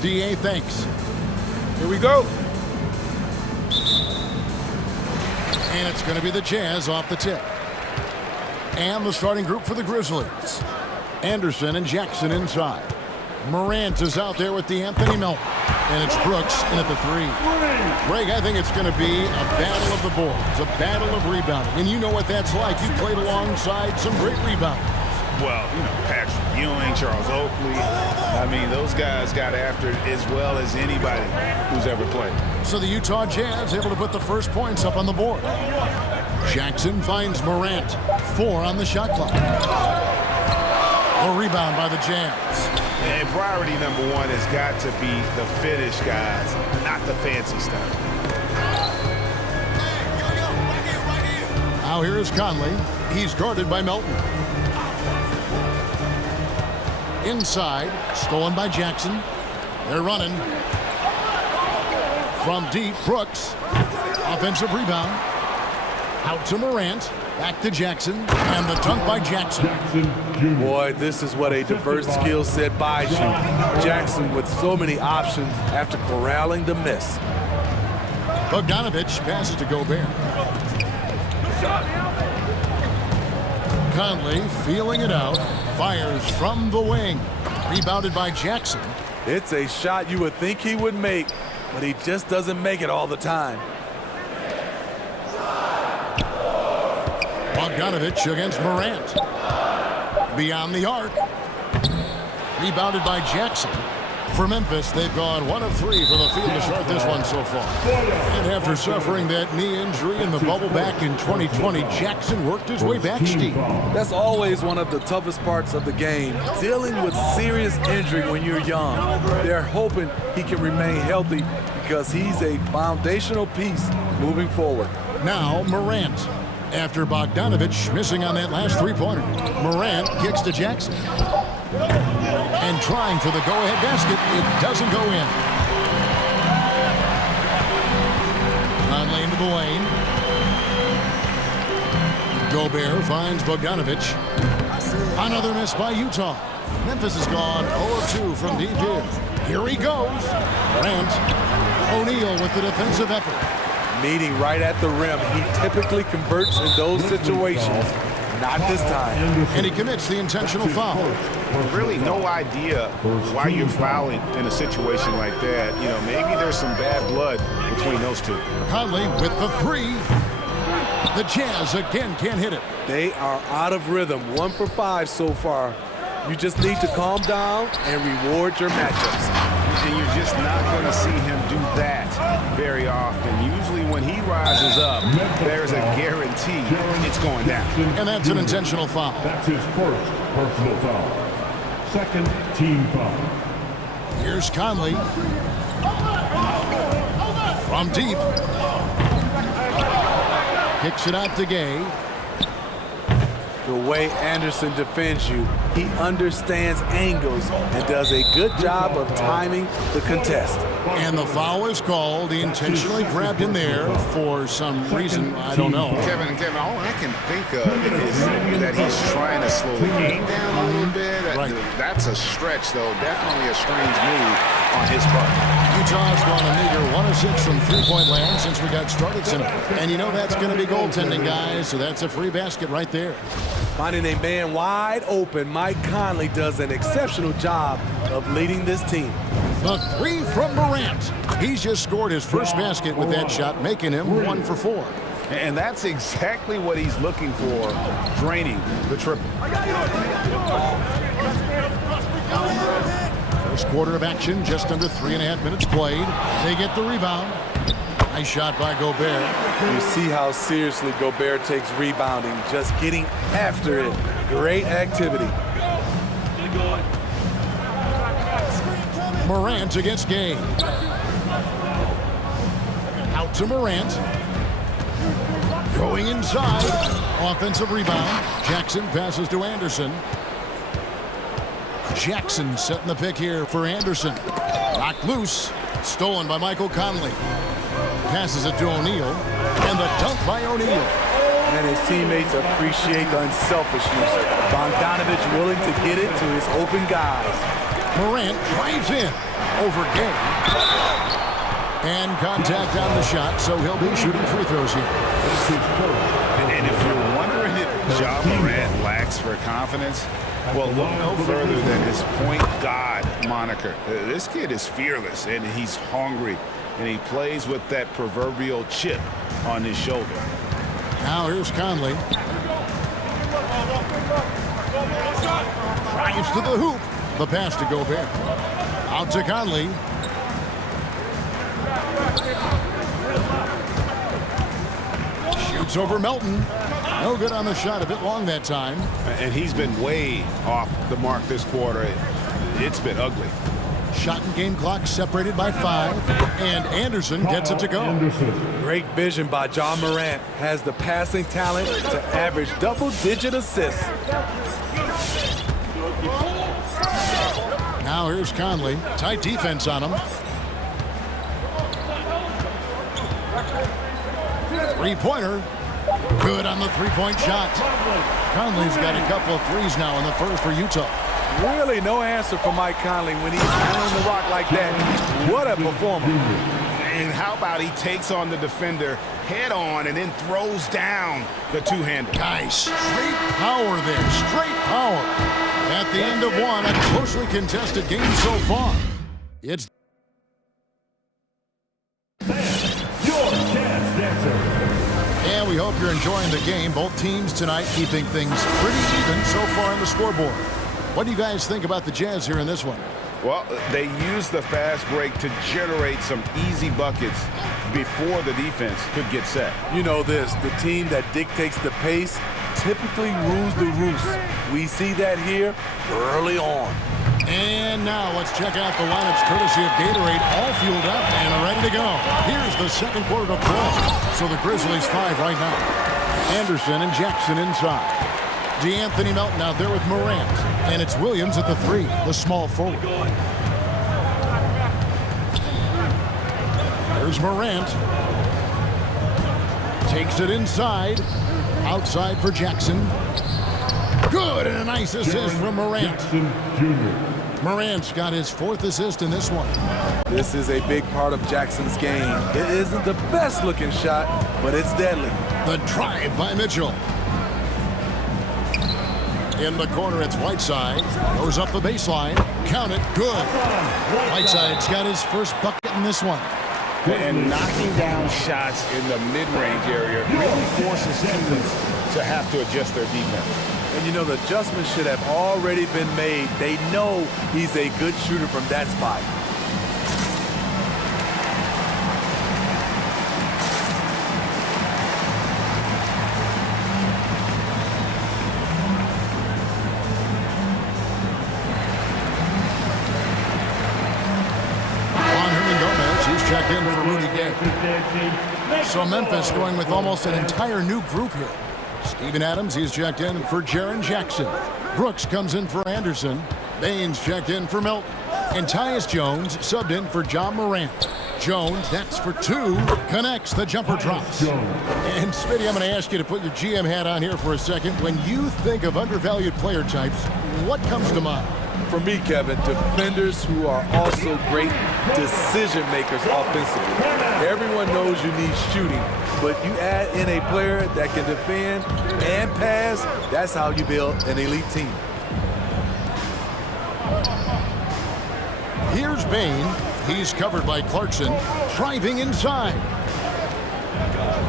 DA thanks. Here we go. And it's going to be the Jazz off the tip. And the starting group for the Grizzlies. Anderson and Jackson inside. Morant is out there with the Anthony Melton. And it's Brooks in at the 3. Greg, I think it's going to be a battle of the boards, a battle of rebounding. And you know what that's like. You played alongside some great rebounders. Well, you know, Patrick Ewing, Charles Oakley. I mean, those guys got after it as well as anybody who's ever played. So the Utah Jazz able to put the first points up on the board. Jackson finds Morant. 4 on the shot clock. A rebound by the Jazz. And priority number 1 has got to be the finish, guys, not the fancy stuff. Now here is Conley. He's guarded by Melton. Inside, stolen by Jackson. They're running. From deep, Brooks. Offensive rebound. Out to Morant. Back to Jackson. And the dunk by Jackson. Boy, this is what a diverse skill set buys you. Jackson with so many options after corralling the miss. Bogdanovich passes to Gobert. Conley feeling it out. Fires from the wing. Rebounded by Jackson. It's a shot you would think he would make, but he just doesn't make it all the time. Bogdanovich against Morant. Beyond the arc. Rebounded by Jackson. For Memphis, they've gone 1 of 3 from the field to start this one so far. And after suffering that knee injury in the bubble back in 2020, Jackson worked his way back steep. That's always one of the toughest parts of the game, dealing with serious injury when you're young. They're hoping he can remain healthy because he's a foundational piece moving forward. Now Morant. After Bogdanovich missing on that last 3-pointer, Morant kicks to Jackson. And trying for the go-ahead basket, it doesn't go in. Conley into the lane. Gobert finds Bogdanovich. Another miss by Utah. Memphis has gone 0 of 2 from deep here. Here he goes. Morant. O'Neal with the defensive effort. Meeting right at the rim. He typically converts in those situations. Not this time. And he commits the intentional foul. Really no idea why you're fouling in a situation like that. You know, maybe there's some bad blood between those two. Conley with the 3. The Jazz again can't hit it. They are out of rhythm. 1 for 5 so far. You just need to calm down and reward your matchups. And you're just not going to see him do that very often. Usually when he rises up, there's a guarantee it's going down. And that's an intentional foul. That's his first personal foul. Second team foul. Here's Conley. From deep. Kicks it out to Gay. The way Anderson defends you, he understands angles and does a good job of timing the contest. And the foul is called. He intentionally grabbed him there for some reason. I don't know. Kevin, all I can think of is that he's trying to slow the game down a little bit. Right. That's a stretch, though. Definitely a strange move on his part. Utah's gone a meager 1 of 6 from 3-point land since we got started tonight. And you know that's going to be goaltending, guys, so that's a free basket right there. Finding a man wide open, Mike Conley does an exceptional job of leading this team. The 3 from Morant. He's just scored his first basket with that shot, making him 1 for 4. And that's exactly what he's looking for, draining the triple. First quarter of action, just under 3.5 minutes played. They get the rebound. Nice shot by Gobert. You see how seriously Gobert takes rebounding, just getting after it. Great activity. Morant against Gay. Out to Morant. Going inside. Offensive rebound. Jackson passes to Anderson. Jackson setting the pick here for Anderson. Knocked loose. Stolen by Michael Conley. Passes it to O'Neal. And the dunk by O'Neal. And his teammates appreciate the unselfishness. Bogdanovich willing to get it to his open guys. Morant drives in over Gay. And contact on the shot, so he'll be shooting free throws here. And if you're wondering if Ja Morant lacks for confidence, well, look no further than his point guard moniker. This kid is fearless, and he's hungry, and he plays with that proverbial chip on his shoulder. Now here's Conley. Drives to the hoop. The pass to Gobert. Out to Conley. Shoots over Melton. No good on the shot, a bit long that time. And he's been way off the mark this quarter. It's been ugly. Shot and game clock separated by 5. And Anderson gets it to go. Great vision by Ja Morant. Has the passing talent to average double-digit assists. Now here's Conley. Tight defense on him. Three-pointer. Good on the three-point shot. Conley's got a couple of threes now in the first for Utah. Really no answer for Mike Conley when he's on the rock like that. What a performer. And how about he takes on the defender head on and then throws down the two-hander. Guys, straight power there. Straight power. At the end of one, a closely contested game so far. It's and we hope you're enjoying the game. Both teams tonight keeping things pretty even so far on the scoreboard. What do you guys think about the Jazz here in this one? Well, they used the fast break to generate some easy buckets before the defense could get set. You know this, the team that dictates the pace typically rules the roost. We see that here early on. And now let's check out the lineups courtesy of Gatorade, all fueled up and ready to go. Here's the second quarter of play. So the Grizzlies 5 right now. Anderson and Jackson inside. DeAnthony Melton out there with Morant. And it's Williams at the 3, the small forward. There's Morant. Takes it inside. Outside for Jackson. Good, and a nice assist from Morant. Morant's got his 4th assist in this one. This is a big part of Jackson's game. It isn't the best looking shot, but it's deadly. The drive by Mitchell. In the corner, it's Whiteside. Goes up the baseline. Count it. Good. Whiteside's got his first bucket in this one. And knocking down shots in the mid-range area really forces teams to have to adjust their defense. And you know, the adjustments should have already been made. They know he's a good shooter from that spot. Checked in for Rudy Gay. So Memphis going with almost an entire new group here. Steven Adams, he's checked in for Jaren Jackson. Brooks comes in for Anderson. Baines checked in for Melton. And Tyus Jones subbed in for Ja Morant. Jones, that's for 2, connects, the jumper drops. And Smitty, I'm going to ask you to put your GM hat on here for a second. When you think of undervalued player types, what comes to mind? For me, Kevin, defenders who are also great decision makers offensively. Everyone knows you need shooting, but you add in a player that can defend and pass, that's how you build an elite team. Here's Bane. He's covered by Clarkson, driving inside.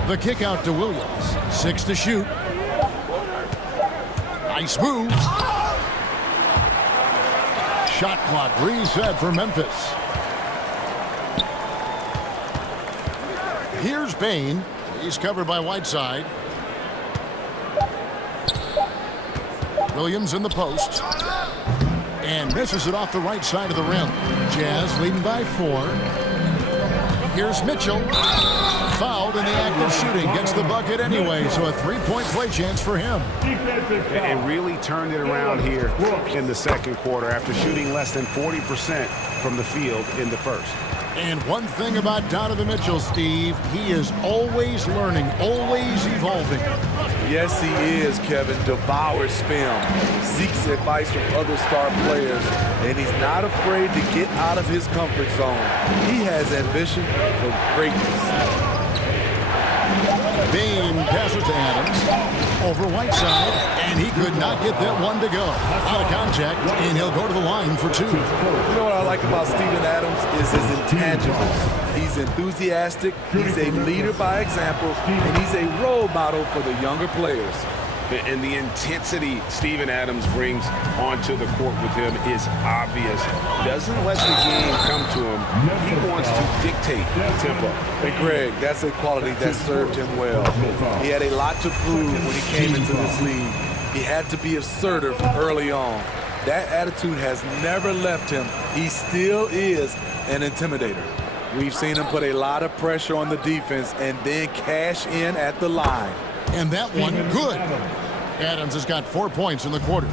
The kick out to Williams. 6 to shoot. Nice move. Shot clock reset for Memphis. Here's Bane. He's covered by Whiteside. Williams in the post. And misses it off the right side of the rim. Jazz leading by 4. Here's Mitchell. Fouled in the act of shooting. Gets the bucket anyway, so a 3-point play chance for him. It really turned it around here in the second quarter after shooting less than 40% from the field in the first. And one thing about Donovan Mitchell, Steve, he is always learning, always evolving. Yes, he is, Kevin. Devours film, seeks advice from other star players, and he's not afraid to get out of his comfort zone. He has ambition for greatness. Bain passes to Adams over Whiteside, and he could not get that one to go. Out of contact, and he'll go to the line for two. You know what I like about Steven Adams is his intangibles. He's enthusiastic, he's a leader by example, and he's a role model for the younger players. And the intensity Steven Adams brings onto the court with him is obvious. Doesn't let the game come to him. He wants to dictate the tempo. And Greg, that's a quality that served him well. He had a lot to prove when he came into this league. He had to be assertive early on. That attitude has never left him. He still is an intimidator. We've seen him put a lot of pressure on the defense and then cash in at the line. And that one, good. Adams has got 4 points in the quarter.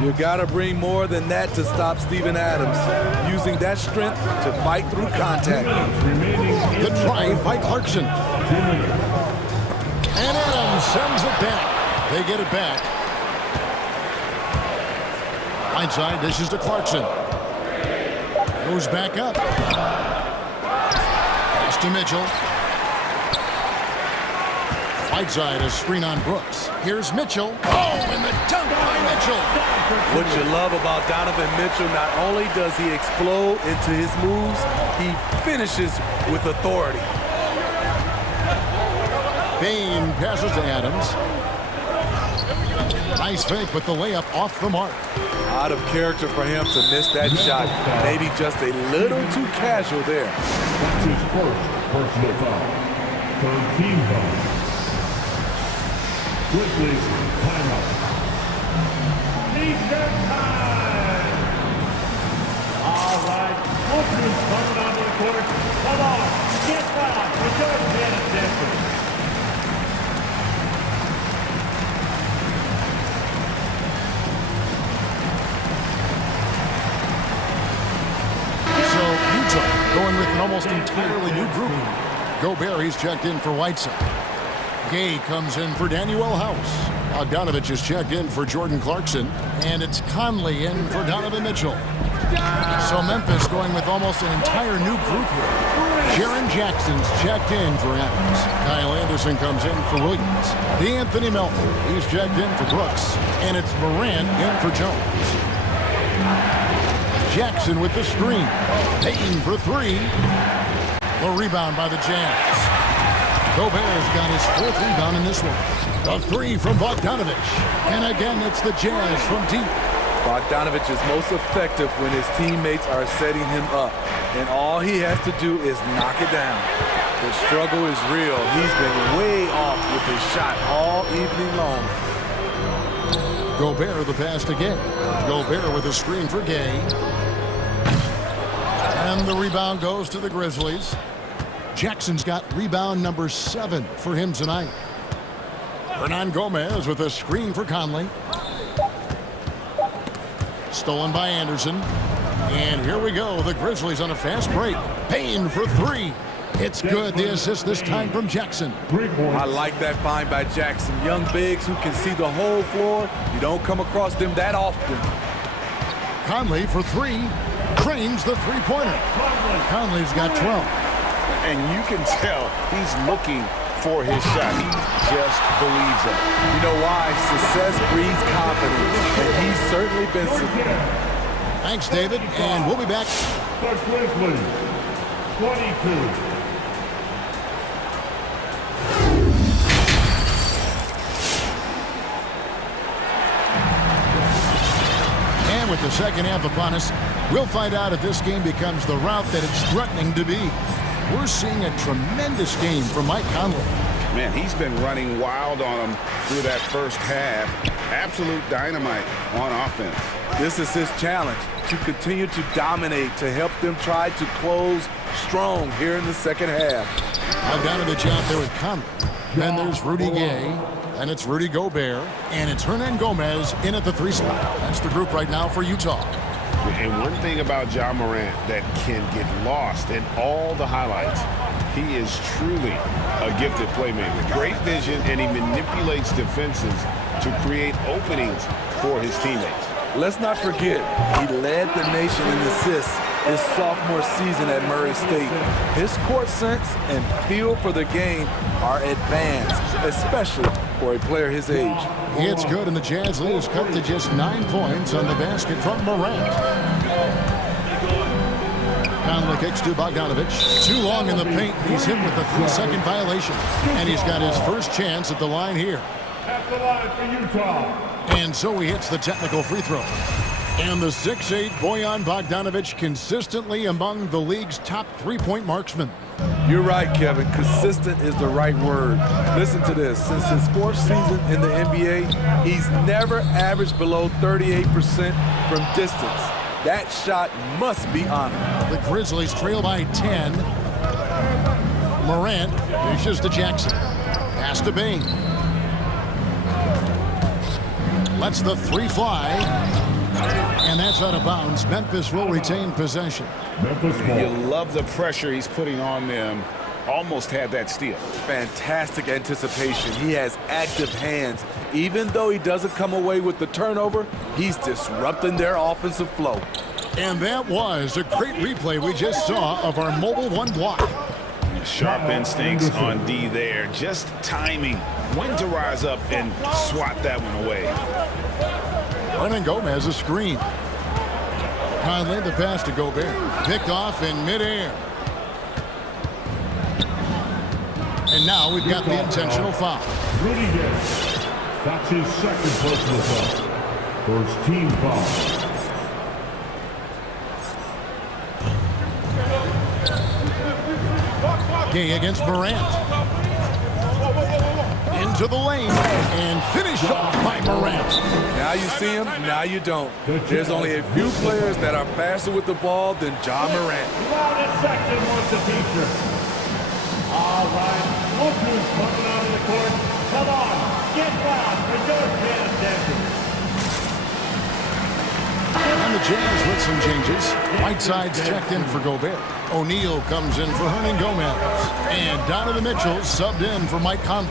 You gotta bring more than that to stop Steven Adams, using that strength to fight through contact. The drive by Clarkson. And Adams sends it back. They get it back. Inside dishes to Clarkson. Goes back up. Pass to Mitchell. Whiteside, a screen on Brooks. Here's Mitchell. Oh, and the dunk by Mitchell. What you love about Donovan Mitchell, not only does he explode into his moves, he finishes with authority. Bain passes to Adams. Nice fake, but the layup off the mark. Out of character for him to miss that shot. Maybe just a little too casual there. That's his first personal foul. Third team foul. Grizzlies timeout. Defense time. All right, Oakland's coming onto the court. Come on, get down. Rejoice in attention. So Utah going with an almost entirely new group. Gobert, he's checked in for Whiteside. Gay comes in for Danuel House. Bogdanovich is checked in for Jordan Clarkson. And it's Conley in for Donovan Mitchell. So Memphis going with almost an entire new group here. Jaren Jackson's checked in for Adams. Kyle Anderson comes in for Williams. DeAnthony Melton, he's checked in for Brooks. And it's Morant in for Jones. Jackson with the screen. Payton for three. The rebound by the Jazz. Gobert's got his fourth rebound in this one. A three from Bogdanovich. And again, it's the Jazz from deep. Bogdanovich is most effective when his teammates are setting him up. And all he has to do is knock it down. The struggle is real. He's been way off with his shot all evening long. Gobert the pass to Gay. Gobert with a screen for Gay. And the rebound goes to the Grizzlies. Jackson's got rebound number 7 for him tonight. Hernan Gomez with a screen for Conley. Stolen by Anderson. And here we go. The Grizzlies on a fast break. Payne for three. It's good. The assist this time from Jackson. I like that find by Jackson. Young bigs who can see the whole floor. You don't come across them that often. Conley for three. Cranes the three-pointer. Conley's got 12. And you can tell he's looking for his shot. He just believes it. You know why? Success breeds confidence, and he's certainly been secure. Thanks, David, and we'll be back. The Grizzlies, 22. And with the second half upon us, we'll find out if this game becomes the route that it's threatening to be. We're seeing a tremendous game from Mike Conley. Man, he's been running wild on him through that first half. Absolute dynamite on offense. This is his challenge, to continue to dominate, to help them try to close strong here in the second half. Bogdanovich out there with Conley. Then there's Rudy Gay, and it's Rudy Gobert, and it's Hernan Gomez in at the three spot. That's the group right now for Utah. And one thing about Ja Morant that can get lost in all the highlights, he is truly a gifted playmaker. Great vision, and he manipulates defenses to create openings for his teammates. Let's not forget, he led the nation in assists his sophomore season at Murray State. His court sense and feel for the game are advanced, especially for a player his age. It's good, and the Jazz lead is cut to just 9 points on the basket from Morant. Conley kicks to Bogdanovich. Too long in the paint. He's hit with a 3-second violation. And he's got his first chance at the line here. At the line for Utah. And so he hits the technical free throw. And the 6'8" Bojan Bogdanovich consistently among the league's top three-point marksmen. You're right, Kevin. Consistent is the right word. Listen to this. Since his fourth season in the NBA, he's never averaged below 38% from distance. That shot must be honored. The Grizzlies trail by 10. Morant dishes to Jackson. Pass to Bain. Lets the three fly. And that's out of bounds. Memphis will retain possession. You love the pressure he's putting on them. Almost had that steal. Fantastic anticipation. He has active hands. Even though he doesn't come away with the turnover, he's disrupting their offensive flow. And that was a great replay we just saw of our mobile one block. Sharp instincts on D there. Just timing when to rise up and swat that one away. Running Gomez a screen. Conley the pass to Gobert. Picked off in midair. And now we've got the intentional foul. Rudy Gay. That's his second personal foul. First team foul. Gay against Morant. Into the lane and finished off by Morant. Now you see him, now you don't. There's only a few players that are faster with the ball than Ja Morant. Loudest section wants a t-shirt. All right, look who's coming out of the court. Come on, get loud for your chance, dancers. And the Jazz with some changes. Whiteside's checked in for Gobert. O'Neal comes in for Hernan Gomez. And Donovan Mitchell subbed in for Mike Conley.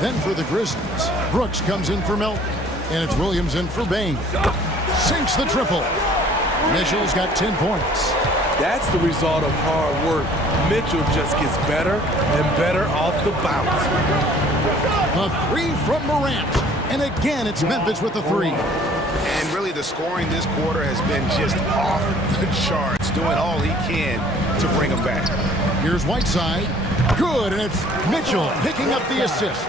Then for the Grizzlies, Brooks comes in for Melton. And it's Williams in for Bain. Sinks the triple. Mitchell's got 10 points. That's the result of hard work. Mitchell just gets better and better off the bounce. A three from Morant. And again, it's Memphis with the three. And really the scoring this quarter has been just off the charts, doing all he can to bring them back. Here's Whiteside. Good, and it's Mitchell picking up the assist.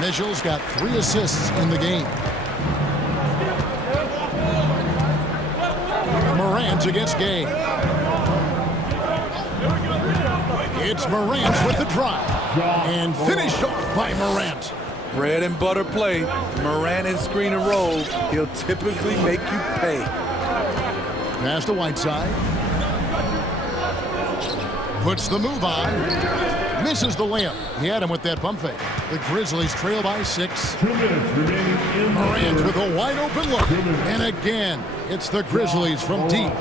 Mitchell's got 3 assists in the game. Morant against Gay. It's Morant with the drive. And finished off by Morant. Bread and butter play. Morant and screen and roll. He'll typically make you pay. Pass to Whiteside. Puts the move on. Misses the layup. He had him with that pump fake. The Grizzlies trail by 6. 2 minutes remaining in the Morant with a wide open look. And again, it's the Grizzlies from deep.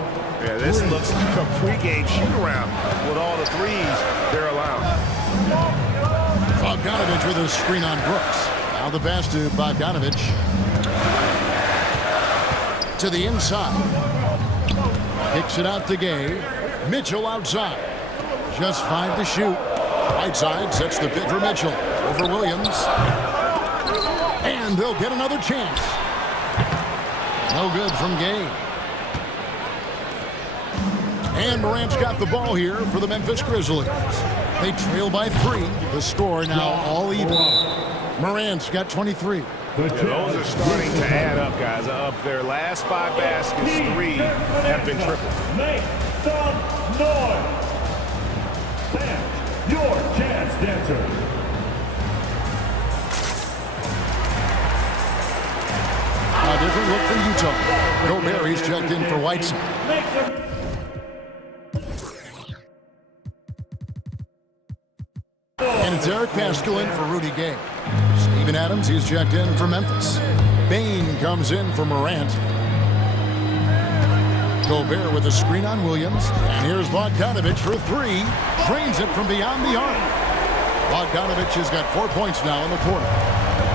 Yeah, this looks like a pregame shoot-around with all the threes they're allowed. Bogdanovich with a screen on Brooks. Now the pass to Bogdanovich. To the inside. Kicks it out to Gay. Mitchell outside. Just 5 to shoot. Whiteside sets the pick for Mitchell. Over Williams. And they'll get another chance. No good from Gay. And Morant's got the ball here for the Memphis Grizzlies. They trail by 3. The score now all even. Morant's got 23. Yeah, those are starting to add up, guys. Up their last 5 baskets, 3 have been tripled. Make some noise. Fans, your chance dancer. A different look for Utah. Gobert, he's checked in for Whiteside. And it's Eric Paschal in for Rudy Gay. Steven Adams, he's checked in for Memphis. Bain comes in for Morant. Gobert with a screen on Williams. And here's Bogdanovich for three. Drains it from beyond the arc. Bogdanovich has got 4 points now in the quarter.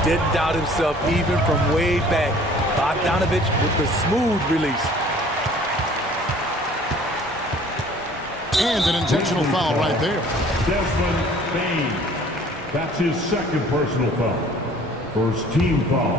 Didn't doubt himself even from way back. Bogdanovich with the smooth release. And an intentional foul right there. Desmond Bain. That's his second personal foul. First team foul.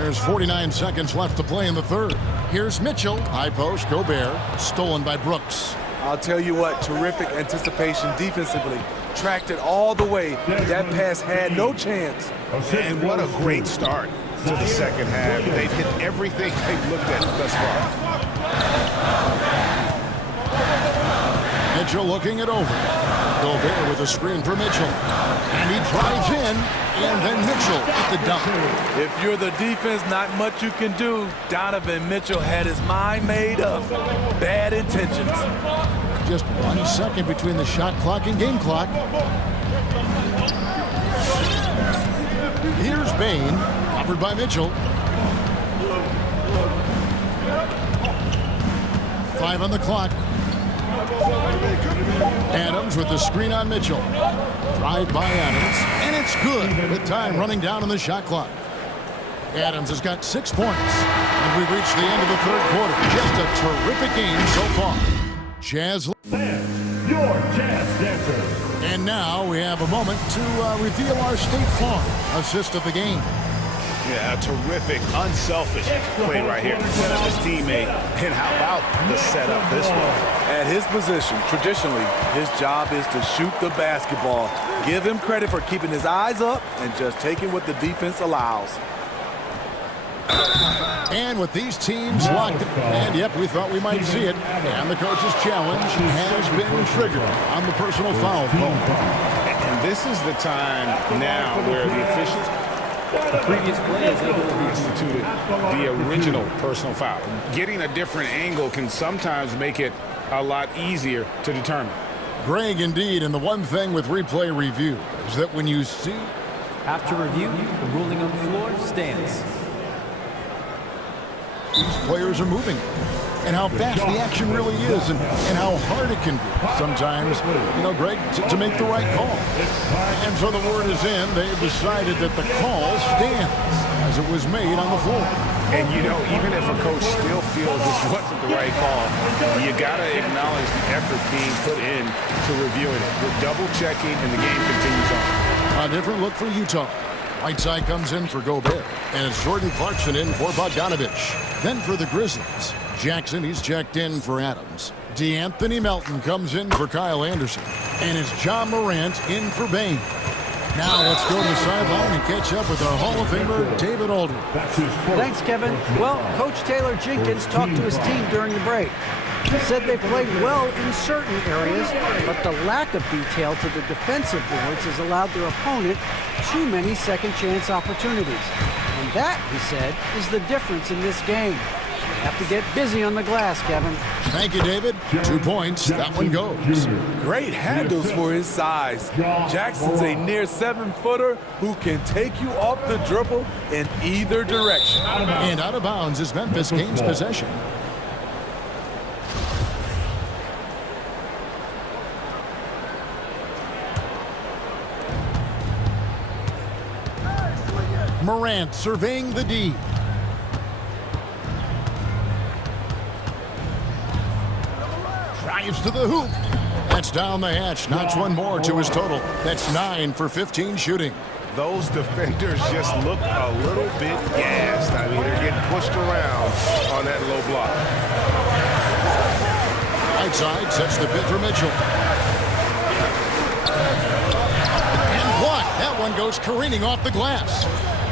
There's 49 seconds left to play in the third. Here's Mitchell. High post, Gobert. Stolen by Brooks. I'll tell you what, terrific anticipation defensively. Tracked it all the way. That pass had no chance. And what a great start to the second half. They've hit everything they've looked at thus far. Mitchell looking it over. Gobert with a screen for Mitchell. And he drives in, and then Mitchell at the dunk. If you're the defense, not much you can do. Donovan Mitchell had his mind made up. Bad intentions. Just 1 second between the shot clock and game clock. Here's Bain, covered by Mitchell. 5 on the clock. Adams with the screen on Mitchell. Drive by Adams, and it's good with time running down on the shot clock. Adams has got 6 points, and we've reached the end of the third quarter. Just a terrific game so far. Jazz. Your Jazz Dancer. And now we have a moment to reveal our State Farm assist of the game. Yeah, a terrific, unselfish play right here. Set up his teammate. And how about the setup this one? At his position, traditionally, his job is to shoot the basketball. Give him credit for keeping his eyes up and just taking what the defense allows. And with these teams locked, and yep, we thought we might see it. And the coach's challenge has been triggered on the personal foul call. And this is the time now where the officials, the previous play is able to institute the original personal foul. Getting a different angle can sometimes make it a lot easier to determine. Greg, indeed, and the one thing with replay review is that when you see... After review, the ruling on the floor stands. These players are moving, and how fast the action really is, and how hard it can be sometimes, you know, Greg, to make the right call. And so the word is in. They've decided that the call stands as it was made on the floor. And, you know, even if a coach still feels this wasn't the right call, you got to acknowledge the effort being put in to reviewing it. The double-checking, and the game continues on. A different look for Utah. Whiteside comes in for Gobert, and it's Jordan Clarkson in for Bogdanovich. Then for the Grizzlies, Jackson, he's checked in for Adams. DeAnthony Melton comes in for Kyle Anderson, and it's John Morant in for Bain. Now let's go to the sideline and catch up with our Hall of Famer, David Aldridge. Thanks, Kevin. Well, Coach Taylor Jenkins talked to his team during the break. He said they played well in certain areas, but the lack of detail to the defensive boards has allowed their opponent too many second-chance opportunities. And that, he said, is the difference in this game. You have to get busy on the glass, Kevin. Thank you, David. 2 points. That one goes. Great handles for his size. Jackson's a near 7-footer who can take you off the dribble in either direction. And out of bounds is Memphis gains possession. Morant surveying the D. Drives to the hoop. That's down the hatch. Knocks one more to his total. That's 9 for 15 shooting. Those defenders just look a little bit gassed. I mean, they're getting pushed around on that low block. Outside sets the pit for Mitchell. And blocked. That one goes careening off the glass.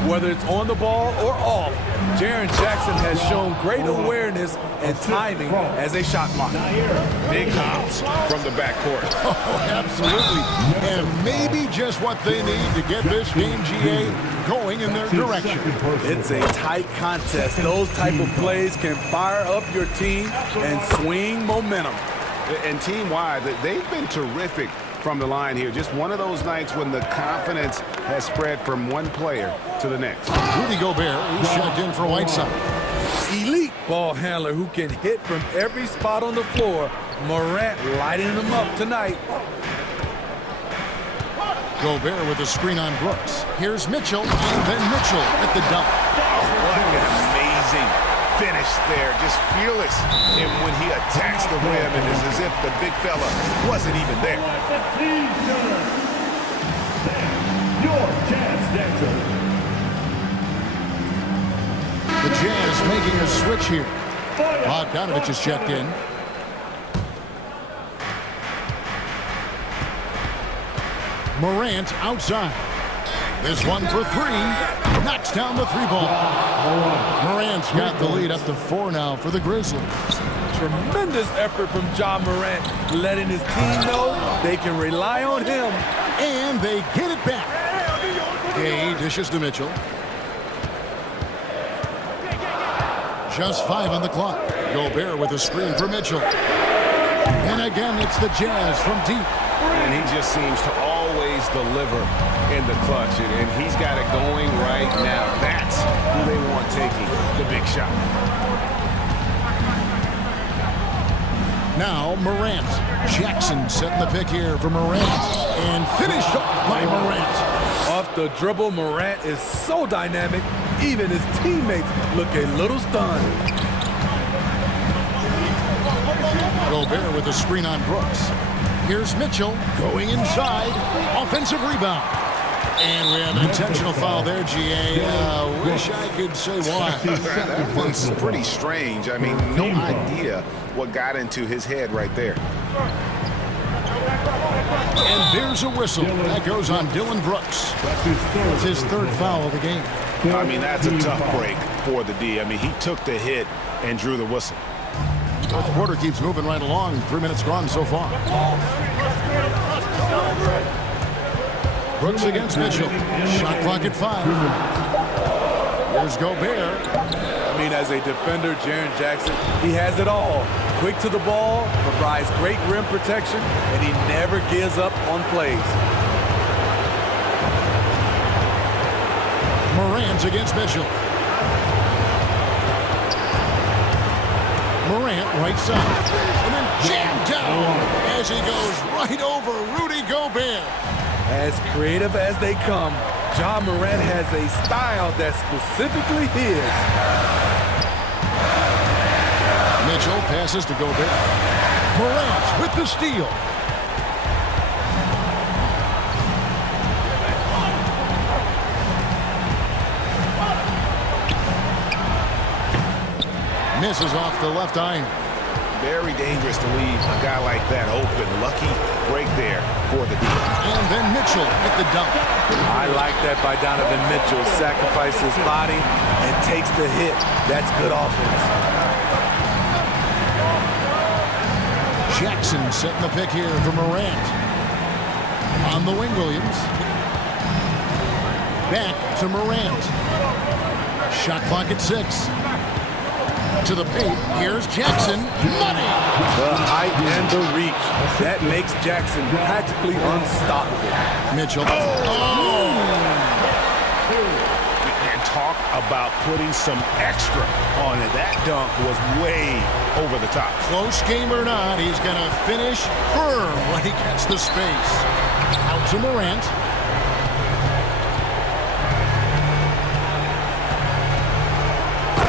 Whether it's on the ball or off, Jaren Jackson has shown great awareness and timing as a shot blocker. Big hops from the backcourt. Oh, absolutely. And maybe just what they need to get this game, GA, going in their direction. It's a tight contest. Those type of plays can fire up your team and swing momentum. And team-wide, they've been terrific from the line here. Just one of those nights when the confidence has spread from one player to the next. Rudy Gobert, who's checked in for Whiteside. Elite ball handler who can hit from every spot on the floor. Morant lighting him up tonight. Gobert with a screen on Brooks. Here's Mitchell, and then Mitchell at the dunk. What an amazing finish there. Just fearless. And when he attacks the rim, it is as if the big fella wasn't even there. The team turn. Your chance dancer. The Jazz making a switch here. Bogdanovich is checked in. Morant outside. This one for three. Knocks down the three ball. Morant's got the lead up to 4 now for the Grizzlies. Tremendous effort from Ja Morant, letting his team know they can rely on him. And they get it back. Gay dishes to Mitchell. Just 5 on the clock. Gobert with a screen for Mitchell. And again, it's the Jazz from deep. And he just seems to always deliver in the clutch. And he's got it going right now. That's who they want taking the big shot. Now Morant. Jackson setting the pick here for Morant. And finished off by Morant. Off the dribble, Morant is so dynamic, even his teammates look a little stunned. Gobert with a screen on Brooks. Here's Mitchell going inside. Offensive rebound. And we have an intentional foul there, GA. Wish I could say why. That one's pretty strange. I mean, no idea what got into his head right there. And there's a whistle. That goes on Dylan Brooks. It's his 3rd foul of the game. I mean, that's a tough break for the D. I mean, he took the hit and drew the whistle. 4th quarter keeps moving right along. 3 minutes gone so far. Brooks against Mitchell. Shot clock at 5. Here's Gobert. I mean, as a defender, Jaren Jackson, he has it all. Quick to the ball, provides great rim protection, and he never gives up on plays. Morant against Mitchell. Morant right side. And then jammed down as he goes right over Rudy Gobert. As creative as they come, Ja Morant has a style that's specifically his. Mitchell passes to Gobert. Morant with the steal. Misses off the left iron. Very dangerous to leave a guy like that open. Lucky break there for the deal. And then Mitchell at the dunk. I like that by Donovan Mitchell. Sacrifices his body and takes the hit. That's good offense. Jackson setting the pick here for Morant. On the wing, Williams. Back to Morant. Shot clock at 6. To the paint. Here's Jackson. Money! The height and the reach. That makes Jackson practically unstoppable. Mitchell. And talk about putting some extra on it. That dunk was way over the top. Close game or not, he's going to finish firm when he gets the space. Out to Morant.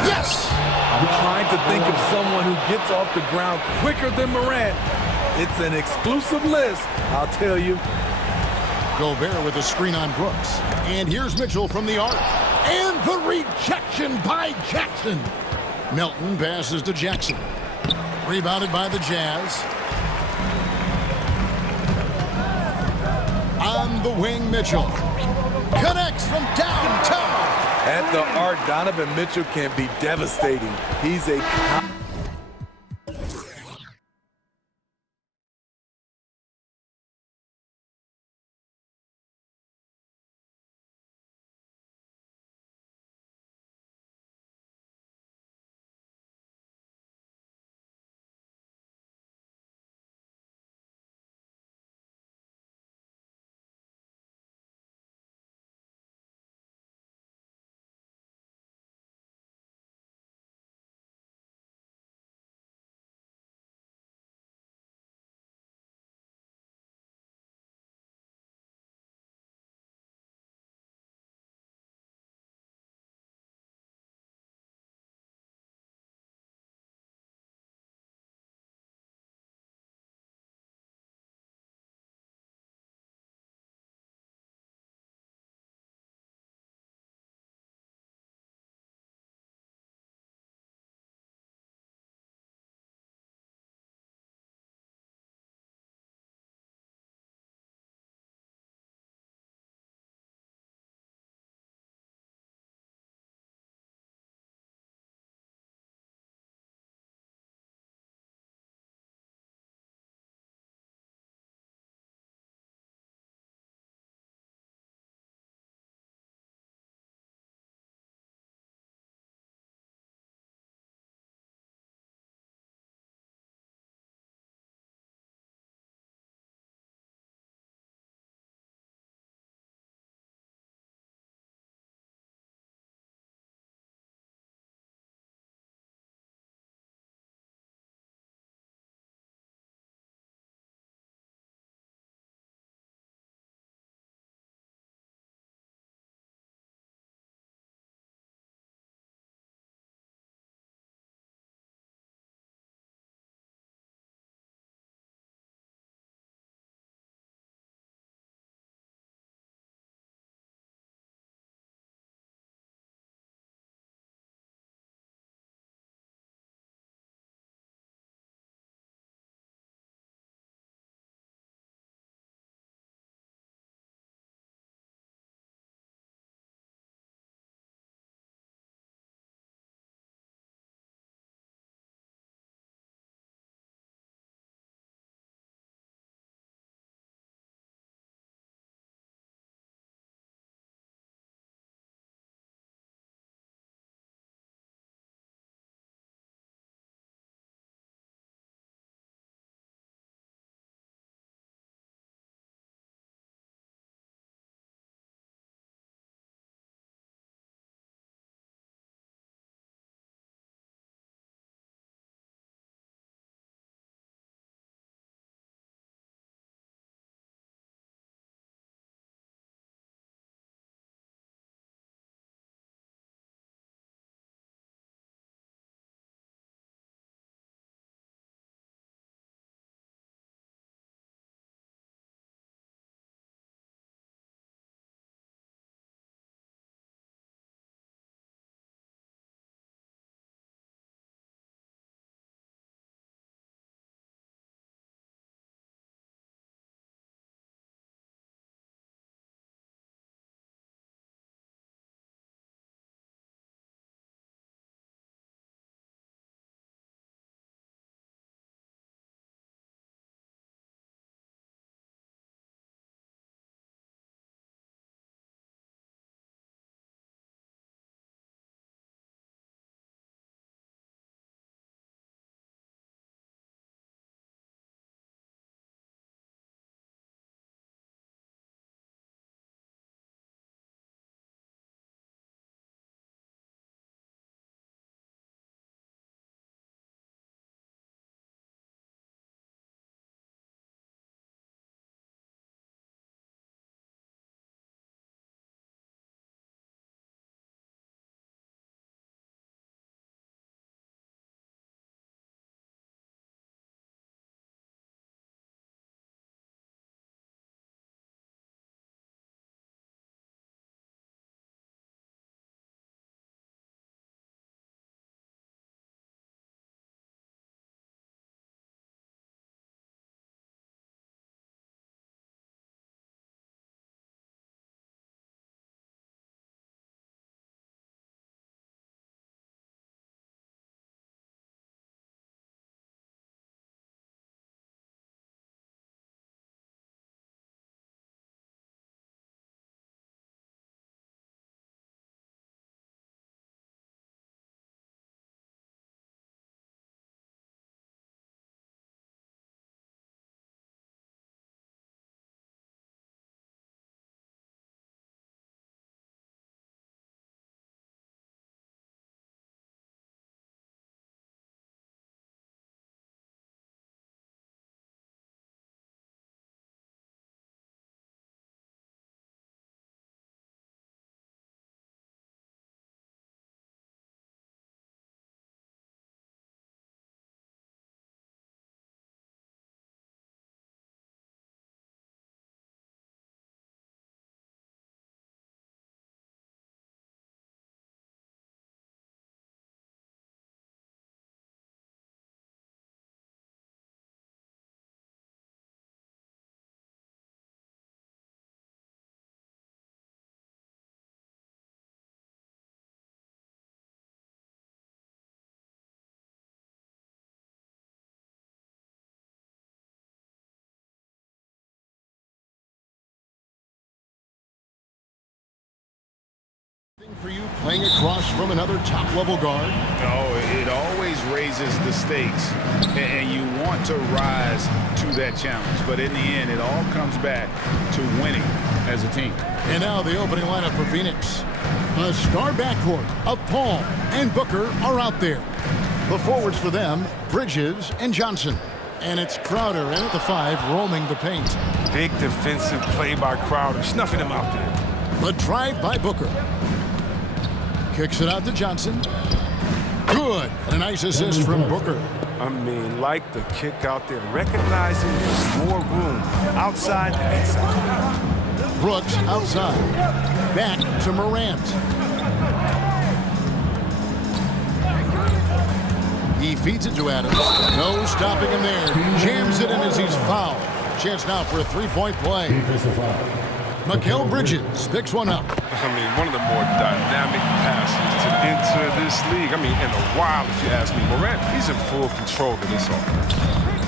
Yes! I'm trying to think of someone who gets off the ground quicker than Morant. It's an exclusive list, I'll tell you. Gobert with a screen on Brooks. And here's Mitchell from the arc. And the rejection by Jackson. Melton passes to Jackson. Rebounded by the Jazz. On the wing, Mitchell. Connects from downtown. At the arc, Donovan Mitchell can be devastating. He's a For you playing across from another top-level guard? Oh, it always raises the stakes, and you want to rise to that challenge. But in the end, it all comes back to winning as a team. And now the opening lineup for Phoenix. A star backcourt of Paul and Booker are out there. The forwards for them, Bridges and Johnson. And it's Crowder in at the 5, roaming the paint. Big defensive play by Crowder, snuffing him out there. The drive by Booker. Kicks it out to Johnson. Good. And a nice assist from Booker. I mean, like the kick out there, recognizing there's more room outside than inside. Brooks outside. Back to Morant. He feeds it to Adams. No stopping him there. Jams it in as he's fouled. Chance now for a three-point play. Mikal Bridges picks one up. I mean, one of the more dynamic passes to enter this league. I mean, in a while, if you ask me. Morant, he's in full control of this offense.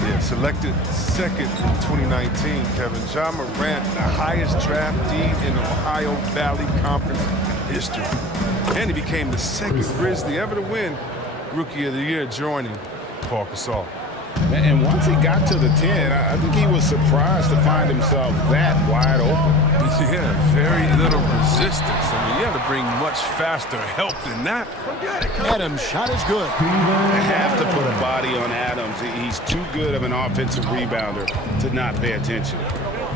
Yeah, selected second in 2019, Kevin. Ja Morant, the highest draftee in Ohio Valley Conference history. And he became the second Grizzly ever to win Rookie of the Year, joining Paul Gasol. And once he got to the 10, I think he was surprised to find himself that wide open. Yeah, very little resistance. I mean, you have to bring much faster help than that. Adams' shot is good. They have to put a body on Adams. He's too good of an offensive rebounder to not pay attention.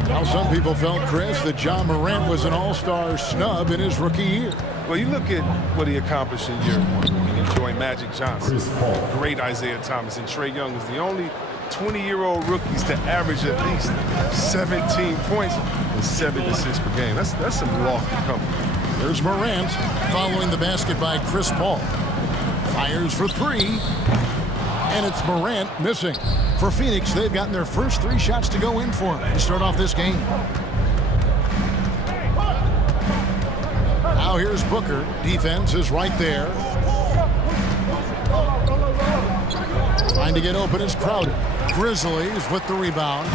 Now, some people felt, Chris, that Ja Morant was an all-star snub in his rookie year. Well, you look at what he accomplished in year one. He enjoyed Magic Johnson, great Isaiah Thomas, and Trae Young is the only 20-year-old rookies to average at least 17 points and 7 assists per game. That's some lofty company. There's Morant following the basket by Chris Paul. Fires for three, and it's Morant missing. For Phoenix, they've gotten their first 3 shots to go in for him to start off this game. Now here's Booker. Defense is right there. Trying to get open is Crowder. Grizzlies with the rebound.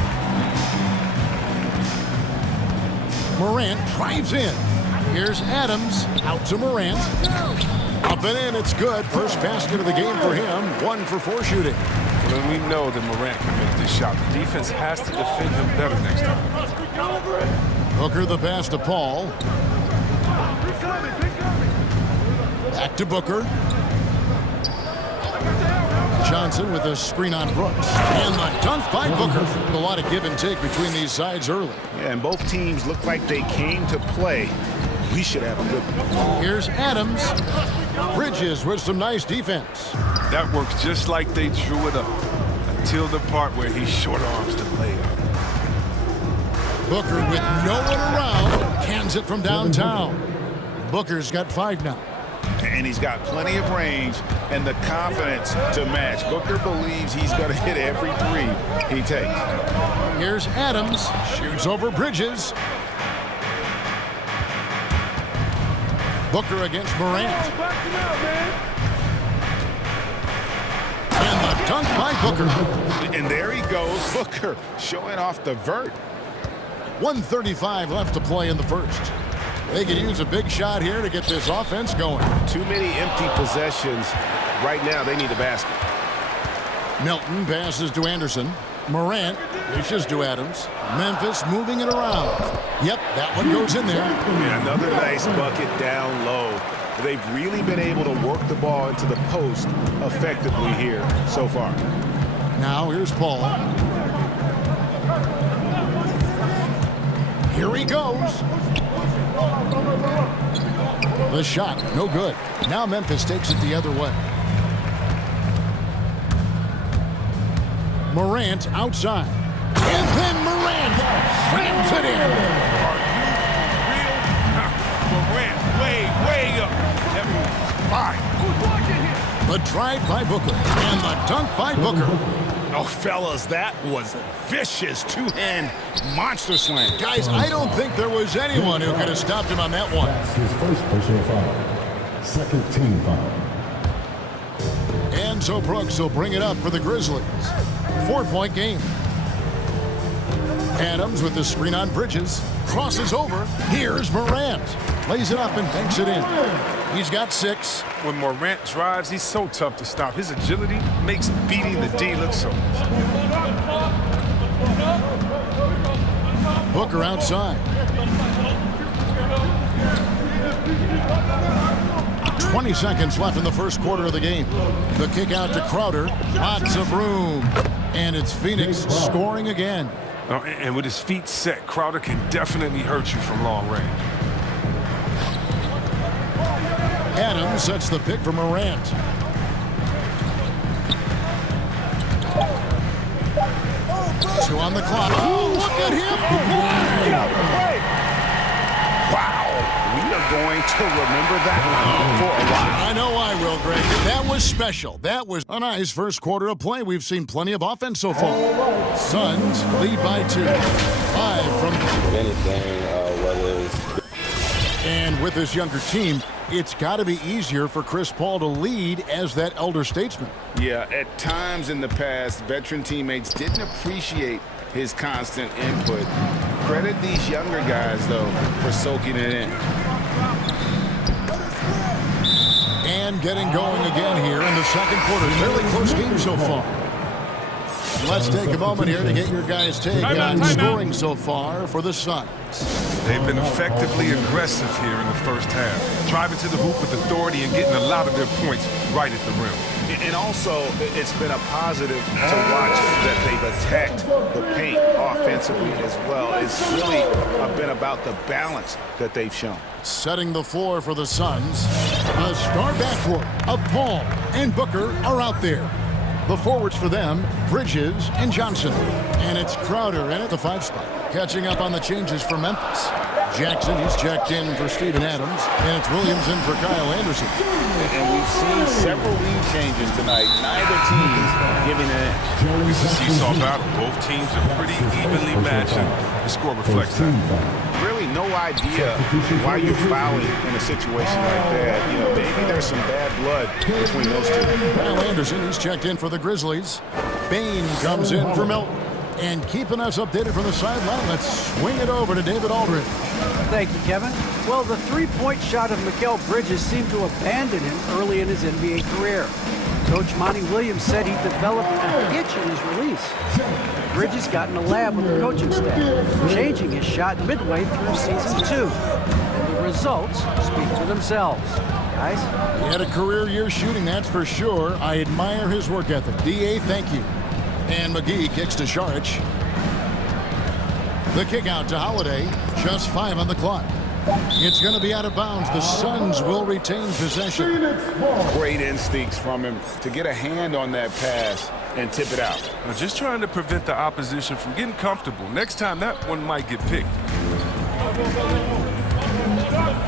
Morant drives in. Here's Adams. Out to Morant. Up and in. It's good. First basket of the game for him. 1 for 4 shooting. Well, we know that Morant can make this shot. The defense has to defend him better next time. Booker the pass to Paul. Back to Booker. Johnson with a screen on Brooks. And the dunk by Booker. A lot of give and take between these sides early. Yeah, and both teams look like they came to play. We should have a good one. Here's Adams. Bridges with some nice defense. That works just like they drew it up until the part where he short arms the layup. Booker with no one around cans it from downtown. Booker's got 5 now. And he's got plenty of range and the confidence to match. Booker believes he's going to hit every 3 he takes. Here's Adams. Shoots over Bridges. Booker against Morant. And the dunk by Booker. And there he goes, Booker showing off the vert. 1:35 left to play in the first. They could use a big shot here to get this offense going. Too many empty possessions. Right now, they need a basket. Milton passes to Anderson. Morant dishes to Adams. Memphis moving it around. Yep, that one goes in there. And another nice bucket down low. They've really been able to work the ball into the post effectively here so far. Now here's Paul. Here he goes. The shot, no good. Now Memphis takes it the other way. Morant outside. And then Morant slams it in. Morant way up. Fine. The drive by Booker and the dunk by Booker. Oh, fellas, that was a vicious two-hand monster slam. Guys, I don't think there was anyone who could have stopped him on that one. That's his first personal foul. Second team foul. And so Brooks will bring it up for the Grizzlies. 4-point game. Adams with the screen on Bridges. Crosses over. Here's Morant. lays it up and banks it in. He's got 6. When Morant drives, he's so tough to stop. His agility makes beating the D look so easy. Booker outside. 20 seconds left in the first quarter of the game. The kick out to Crowder. Lots of room. And it's Phoenix scoring again. And with his feet set, Crowder can definitely hurt you from long range. Adams sets the pick for Morant. Two on the clock. Oh, look at him! Wow. We are going to remember that for a while. I know I will, Greg. That was special. That was a nice first quarter of play. We've seen plenty of offense so far. Suns lead by 2. 5 from anything, whether it's... And with this younger team, it's got to be easier for Chris Paul to lead as that elder statesman. Yeah, at times in the past, veteran teammates didn't appreciate his constant input. Credit these younger guys, though, for soaking it in. And getting going again here in the second quarter. Fairly close game so far. Let's take a moment here to get your guys' take on scoring so far for the Suns. They've been effectively aggressive here in the first half, driving to the hoop with authority and getting a lot of their points right at the rim. And also, it's been a positive to watch that they've attacked the paint offensively as well. It's really been about the balance that they've shown. Setting the floor for the Suns, a star backcourt of Paul and Booker are out there. The forwards for them, Bridges and Johnson. And it's Crowder in at the 5 spot. Catching up on the changes for Memphis. Jackson, he's checked in for Steven Adams. And it's Williams in for Kyle Anderson. And we've seen several lead changes tonight. Neither team's giving an inch. It's a seesaw battle. Both teams are pretty evenly matched, and the score reflects that. Really no idea why you're fouling in a situation like that. You know, maybe there's some bad blood between those two. Kyle Anderson, he's checked in for the Grizzlies. Bain comes in for Milton. And keeping us updated from the sideline, let's swing it over to David Aldridge. Thank you, Kevin. Well, the three-point shot of Mikal Bridges seemed to abandon him early in his NBA career. Coach Monty Williams said he developed a hitch in his release. Bridges got in the lab with the coaching staff, changing his shot midway through season 2. And the results speak for themselves. Guys? He had a career year shooting, that's for sure. I admire his work ethic. D.A., thank you. And McGee kicks to Saric. The kick out to Holiday. Just 5 on the clock. It's going to be out of bounds. The Suns will retain possession. Great instincts from him to get a hand on that pass and tip it out. Now just trying to prevent the opposition from getting comfortable. Next time, that one might get picked.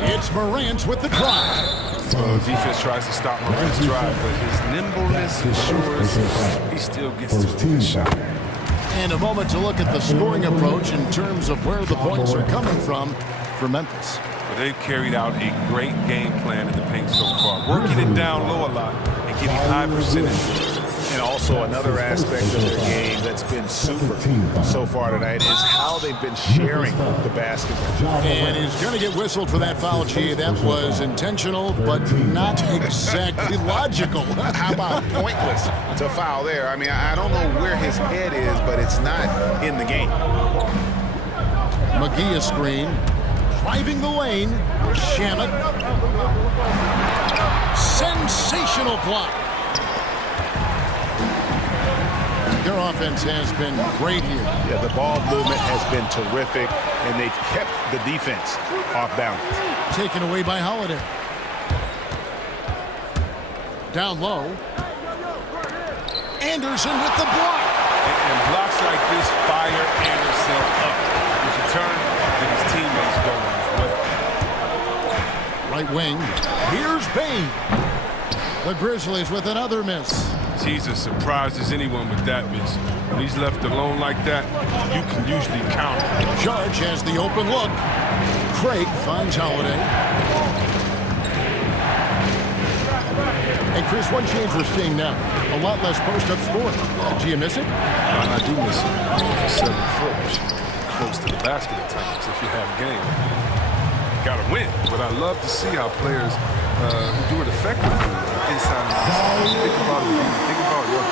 It's Morant with the drive. The defense tries to stop Morant's drive, but his nimbleness ensures he still gets to his shot. And a moment to look at the scoring approach in terms of where the points are coming from for Memphis. Well, they've carried out a great game plan in the paint so far, working it down low a lot and getting high percentages. And also another aspect of their game that's been super so far tonight is how they've been sharing the basketball. And he's going to get whistled for that foul, G. That was intentional, but not exactly logical. How about pointless to foul there? I mean, I don't know where his head is, but it's not in the game. McGee a screen. Driving the lane. Shamet. Sensational block. Their offense has been great here. Yeah, the ball movement has been terrific, and they've kept the defense off balance. Taken away by Holiday. Down low. Anderson with the block. And blocks like this fire Anderson up, which in turn and his teammates go as well. Right wing. Here's Bain. The Grizzlies with another miss. He's as surprised as anyone with that miss. When he's left alone like that, you can usually count it. Judge has the open look. Craig finds Holiday. And Chris, one change we're seeing now. A lot less post-up scoring. Do you miss it? I do miss it. It's 7 foot. Close to the basket at times if you have game. got to win. But I love to see how players do it effectively inside the box. Think about it. Think about what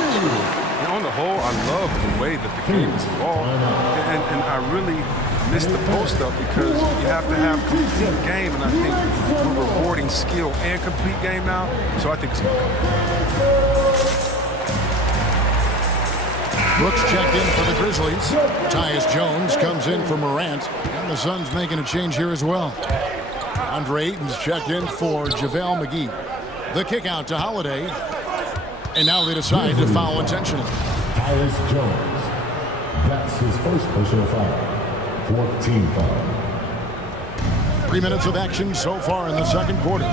and on the whole, I love the way that the game is evolved. And I really miss the post-up because you have to have complete game. And I think we're rewarding skill and complete game now. So I think it's going to come. Brooks checked in for the Grizzlies. Tyus Jones comes in for Morant. And the Suns making a change here as well. Andre Ayton's checked in for JaVale McGee. The kick out to Holiday. And now they decide to foul intentionally. Tyus Jones. That's his first personal foul. 4th team foul. 3 minutes of action so far in the second quarter.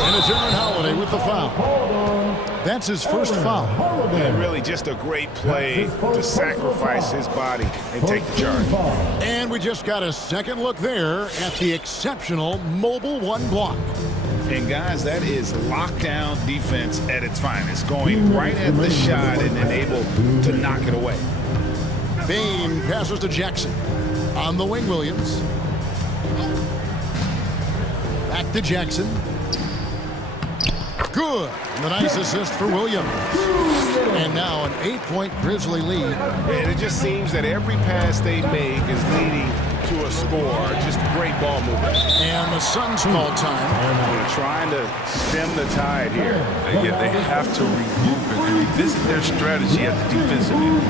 And it's Aaron Holiday with the foul. That's his first foul. And really just a great play to sacrifice his body and take the charge. And we just got a second look there at the exceptional mobile one block. And guys, that is lockdown defense at its finest, going right at the shot and then able to knock it away. Bain passes to Jackson. On the wing, Williams. Back to Jackson. Good. And a nice assist for Williams. And now an 8-point Grizzly lead. And it just seems that every pass they make is leading to a score. Just great ball movement. And the Suns call time. They're trying to stem the tide here. Yeah, they have to regroup and revisit their strategy at the defensive end.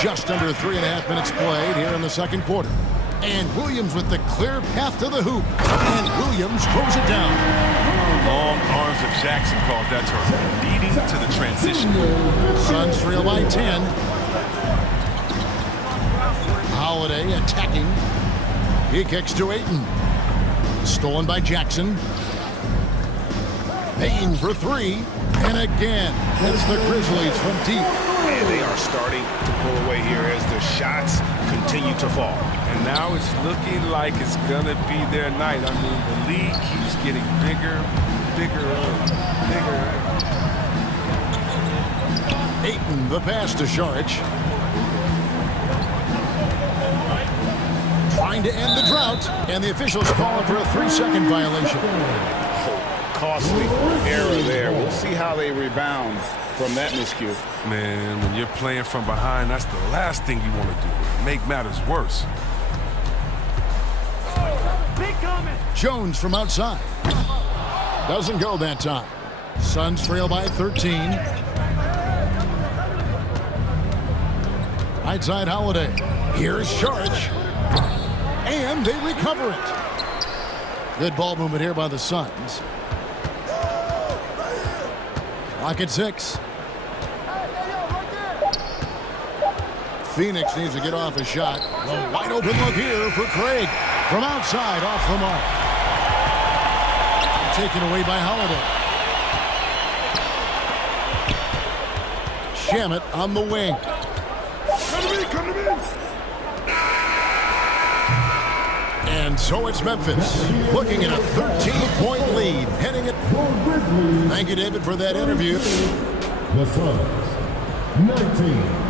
Just under 3.5 minutes played here in the second quarter. And Williams with the clear path to the hoop. And Williams throws it down. Long arms of Jackson called that turn, leading to the transition. Suns trail by 10. Holiday attacking. He kicks to Ayton. Stolen by Jackson. Ayton for three. And again, it's the Grizzlies from deep. And they are starting to pull away here as the shots continue to fall. And now it's looking like it's going to be their night. I mean, the lead keeps getting bigger. Ayton, the pass to Saric. Trying to end the drought, and the officials calling for a 3-second violation. Costly error there. We'll see how they rebound from that miscue. Man, when you're playing from behind, that's the last thing you want to do. Make matters worse. Jones from outside. Doesn't go that time. Suns trail by 13. Right side Holiday. Here's Saric. And they recover it. Good ball movement here by the Suns. Clock at 6. Phoenix needs to get off a shot. A wide open look here for Craig. From outside, off the mark. Taken away by Holiday. Shamet on the wing. Come to me. And so it's Memphis looking at a 13-point lead, heading it. Thank you, David, for that interview. The Suns, 19.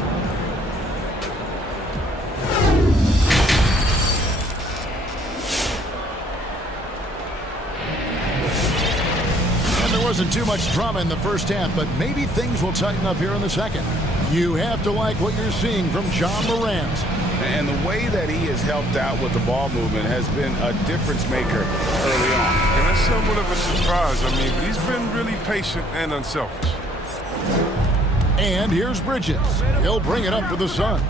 Wasn't too much drama in the first half, but maybe things will tighten up here in the second. You have to like what you're seeing from John Morant. And the way that he has helped out with the ball movement has been a difference maker early on. And that's somewhat of a surprise. I mean, but he's been really patient and unselfish. And here's Bridges. He'll bring it up for the Suns.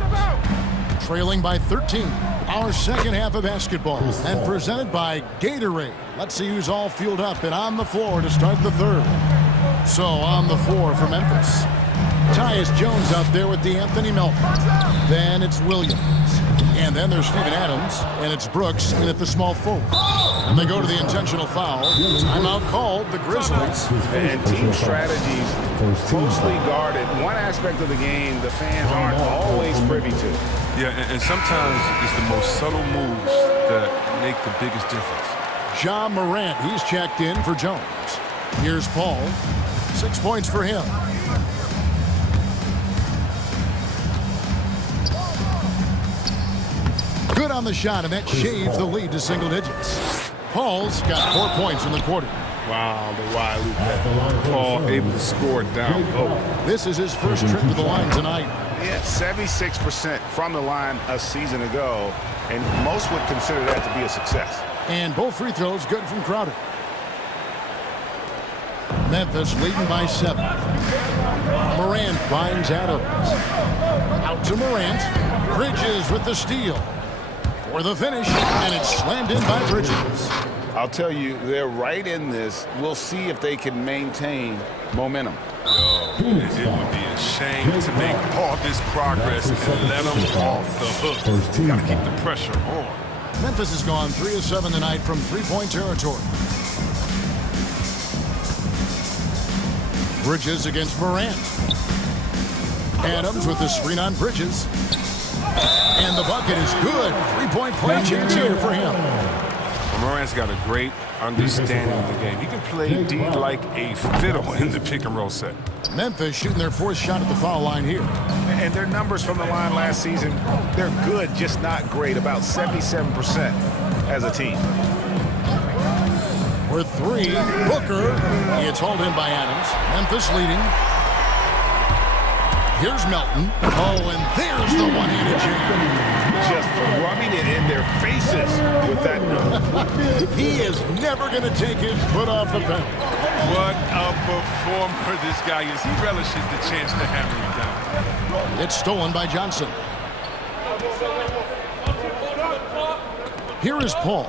Trailing by 13. Our second half of basketball, and presented by Gatorade. Let's see who's all fueled up and on the floor to start the third. So on the floor for Memphis. Tyus Jones out there with D'Anthony Melton. Then it's Williams. And then there's Steven Adams. And it's Brooks in at the small forward. And they go to the intentional foul. Timeout called, the Grizzlies. And team strategies closely guarded. One aspect of the game the fans aren't always privy to. Yeah, and sometimes it's the most subtle moves that make the biggest difference. Ja Morant. He's checked in for Jones. Here's Paul. 6 points for him. Good on the shot, and that shaves the lead to single digits. Paul's got 4 points in the quarter. Wow, the wide loop. Paul able to score down low. This is his first trip to the line tonight. Yeah, 76% from the line a season ago, and most would consider that to be a success. And both free throws good from Crowder. Memphis leading by 7. Morant finds Adams. Out to Morant. Bridges with the steal. For the finish, and it's slammed in by Bridges. I'll tell you, they're right in this. We'll see if they can maintain momentum. It would be a shame to make all this progress and let them off the hook. You gotta keep the pressure on. Memphis has gone 3 of 7 tonight from three-point territory. Bridges against Morant. Adams with the screen on Bridges. And the bucket is good. 3-point play chance here for him. Morant's got a great understanding of the game. He can play D like a fiddle in the pick and roll set. Memphis shooting their 4th shot at the foul line here. And their numbers from the line last season, they're good, just not great. About 77% as a team. For 3, Booker. It's hauled in by Adams. Memphis leading. Here's Melton. Oh, and there's the one-handed jam. Just rubbing it in their faces with that move. He is never going to take his foot off the pedal. What a performer this guy is. He relishes the chance to hammer him down. It's stolen by Johnson. Here is Paul.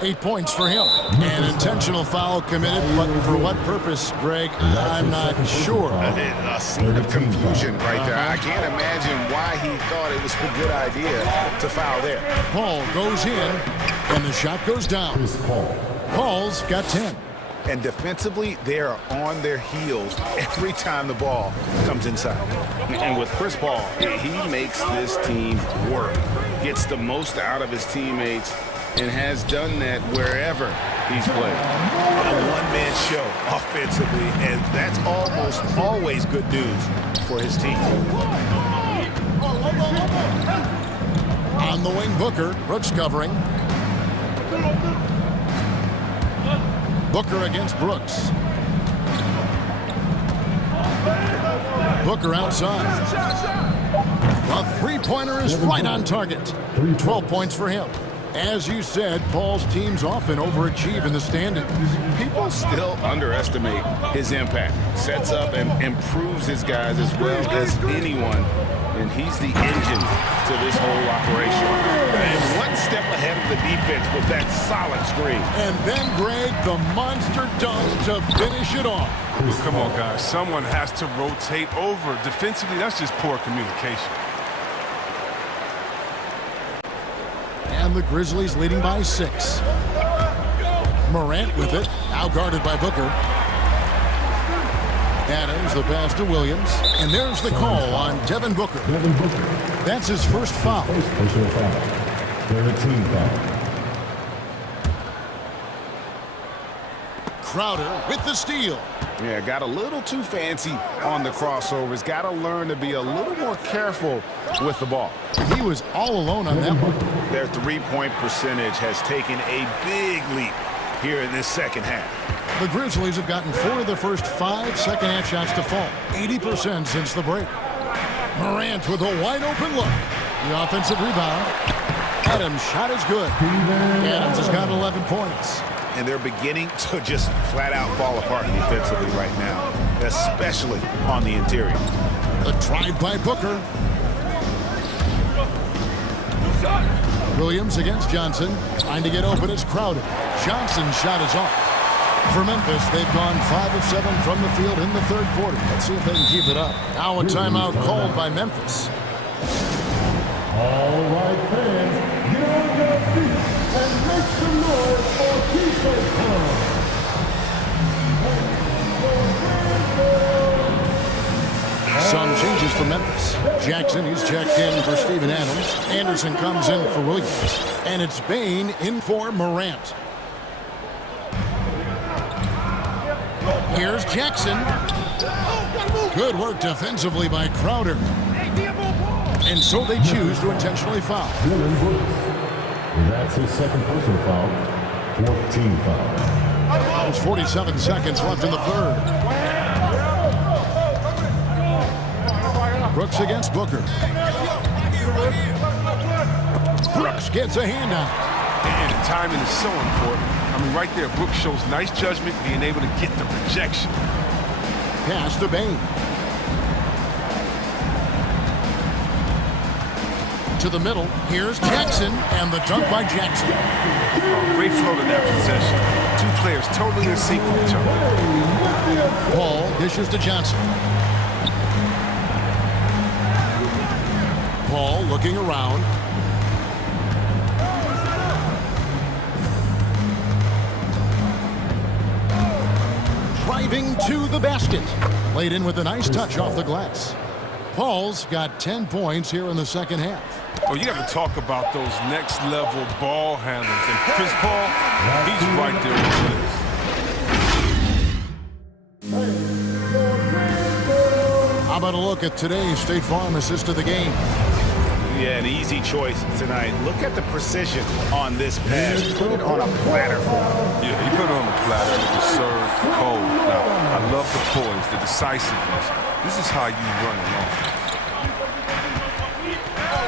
8 points for him. An intentional foul committed, but for what purpose, Greg? I'm not sure. A scene of confusion right there. I can't imagine why he thought it was a good idea to foul there. Paul goes in, and the shot goes down. Paul's got 10. And defensively, they are on their heels every time the ball comes inside. And with Chris Paul, he makes this team work, gets the most out of his teammates, and has done that wherever he's played. A one-man show offensively, and that's almost always good news for his team. On the wing, Booker. Brooks covering. Booker against Brooks. Booker outside. A three-pointer is right on target. 12 points for him. As you said, Paul's teams often overachieve in the standings. People still underestimate his impact. Sets up and improves his guys as well as anyone. And he's the engine to this whole operation. And one step ahead of the defense with that solid screen. And then, Greg, the monster dunk to finish it off. Well, come on, guys. Someone has to rotate over. Defensively, that's just poor communication. And the Grizzlies leading by 6. Morant with it, now guarded by Booker. Adams, the pass to Williams. And there's the call on Devin Booker. That's his first foul. Personal foul. They're a team foul. Crowder with the steal. Yeah, got a little too fancy on the crossovers. Got to learn to be a little more careful with the ball. He was all alone on that one. Their three-point percentage has taken a big leap here in this second half. The Grizzlies have gotten 4 of their first 5 second-half shots to fall. 80% since the break. Morant with a wide-open look. The offensive rebound. Adams' shot is good. Adams has got 11 points. And they're beginning to just flat-out fall apart defensively right now, especially on the interior. The drive by Booker. Williams against Johnson. Trying to get open is Crowder. Johnson's shot is off. For Memphis, they've gone 5 of 7 from the field in the third quarter. Let's see if they can keep it up. Now a timeout called by Memphis. All right, fans, get on your feet and make some noise for T-shirt time. Some changes for Memphis. Jackson, he's checked in for Steven Adams. Anderson comes in for Williams. And it's Bain in for Morant. Here's Jackson. Good work defensively by Crowder. And so they choose to intentionally foul. That's his second personal foul. 4th team foul. There's 47 seconds left in the third. Brooks against Booker. Brooks gets a handout. And the timing is so important. I mean, right there, Brooks shows nice judgment, being able to get the rejection. Pass to Bain. To the middle. Here's Jackson, and the dunk by Jackson. Great flow to that possession. Two players totally in sync with each other. Paul dishes to Johnson. Paul looking around. Driving to the basket. Laid in with a nice touch off the glass. Paul's got 10 points here in the second half. Oh, you got to talk about those next-level ball handlers. And Chris Paul, he's right there with this. How about a look at today's State Farm assist of the game? Yeah, an easy choice tonight. Look at the precision on this pass. Put it on a platter for him. Yeah, he put it on the platter and it was served cold. Now, I love the poise, the decisiveness. This is how you run an offense.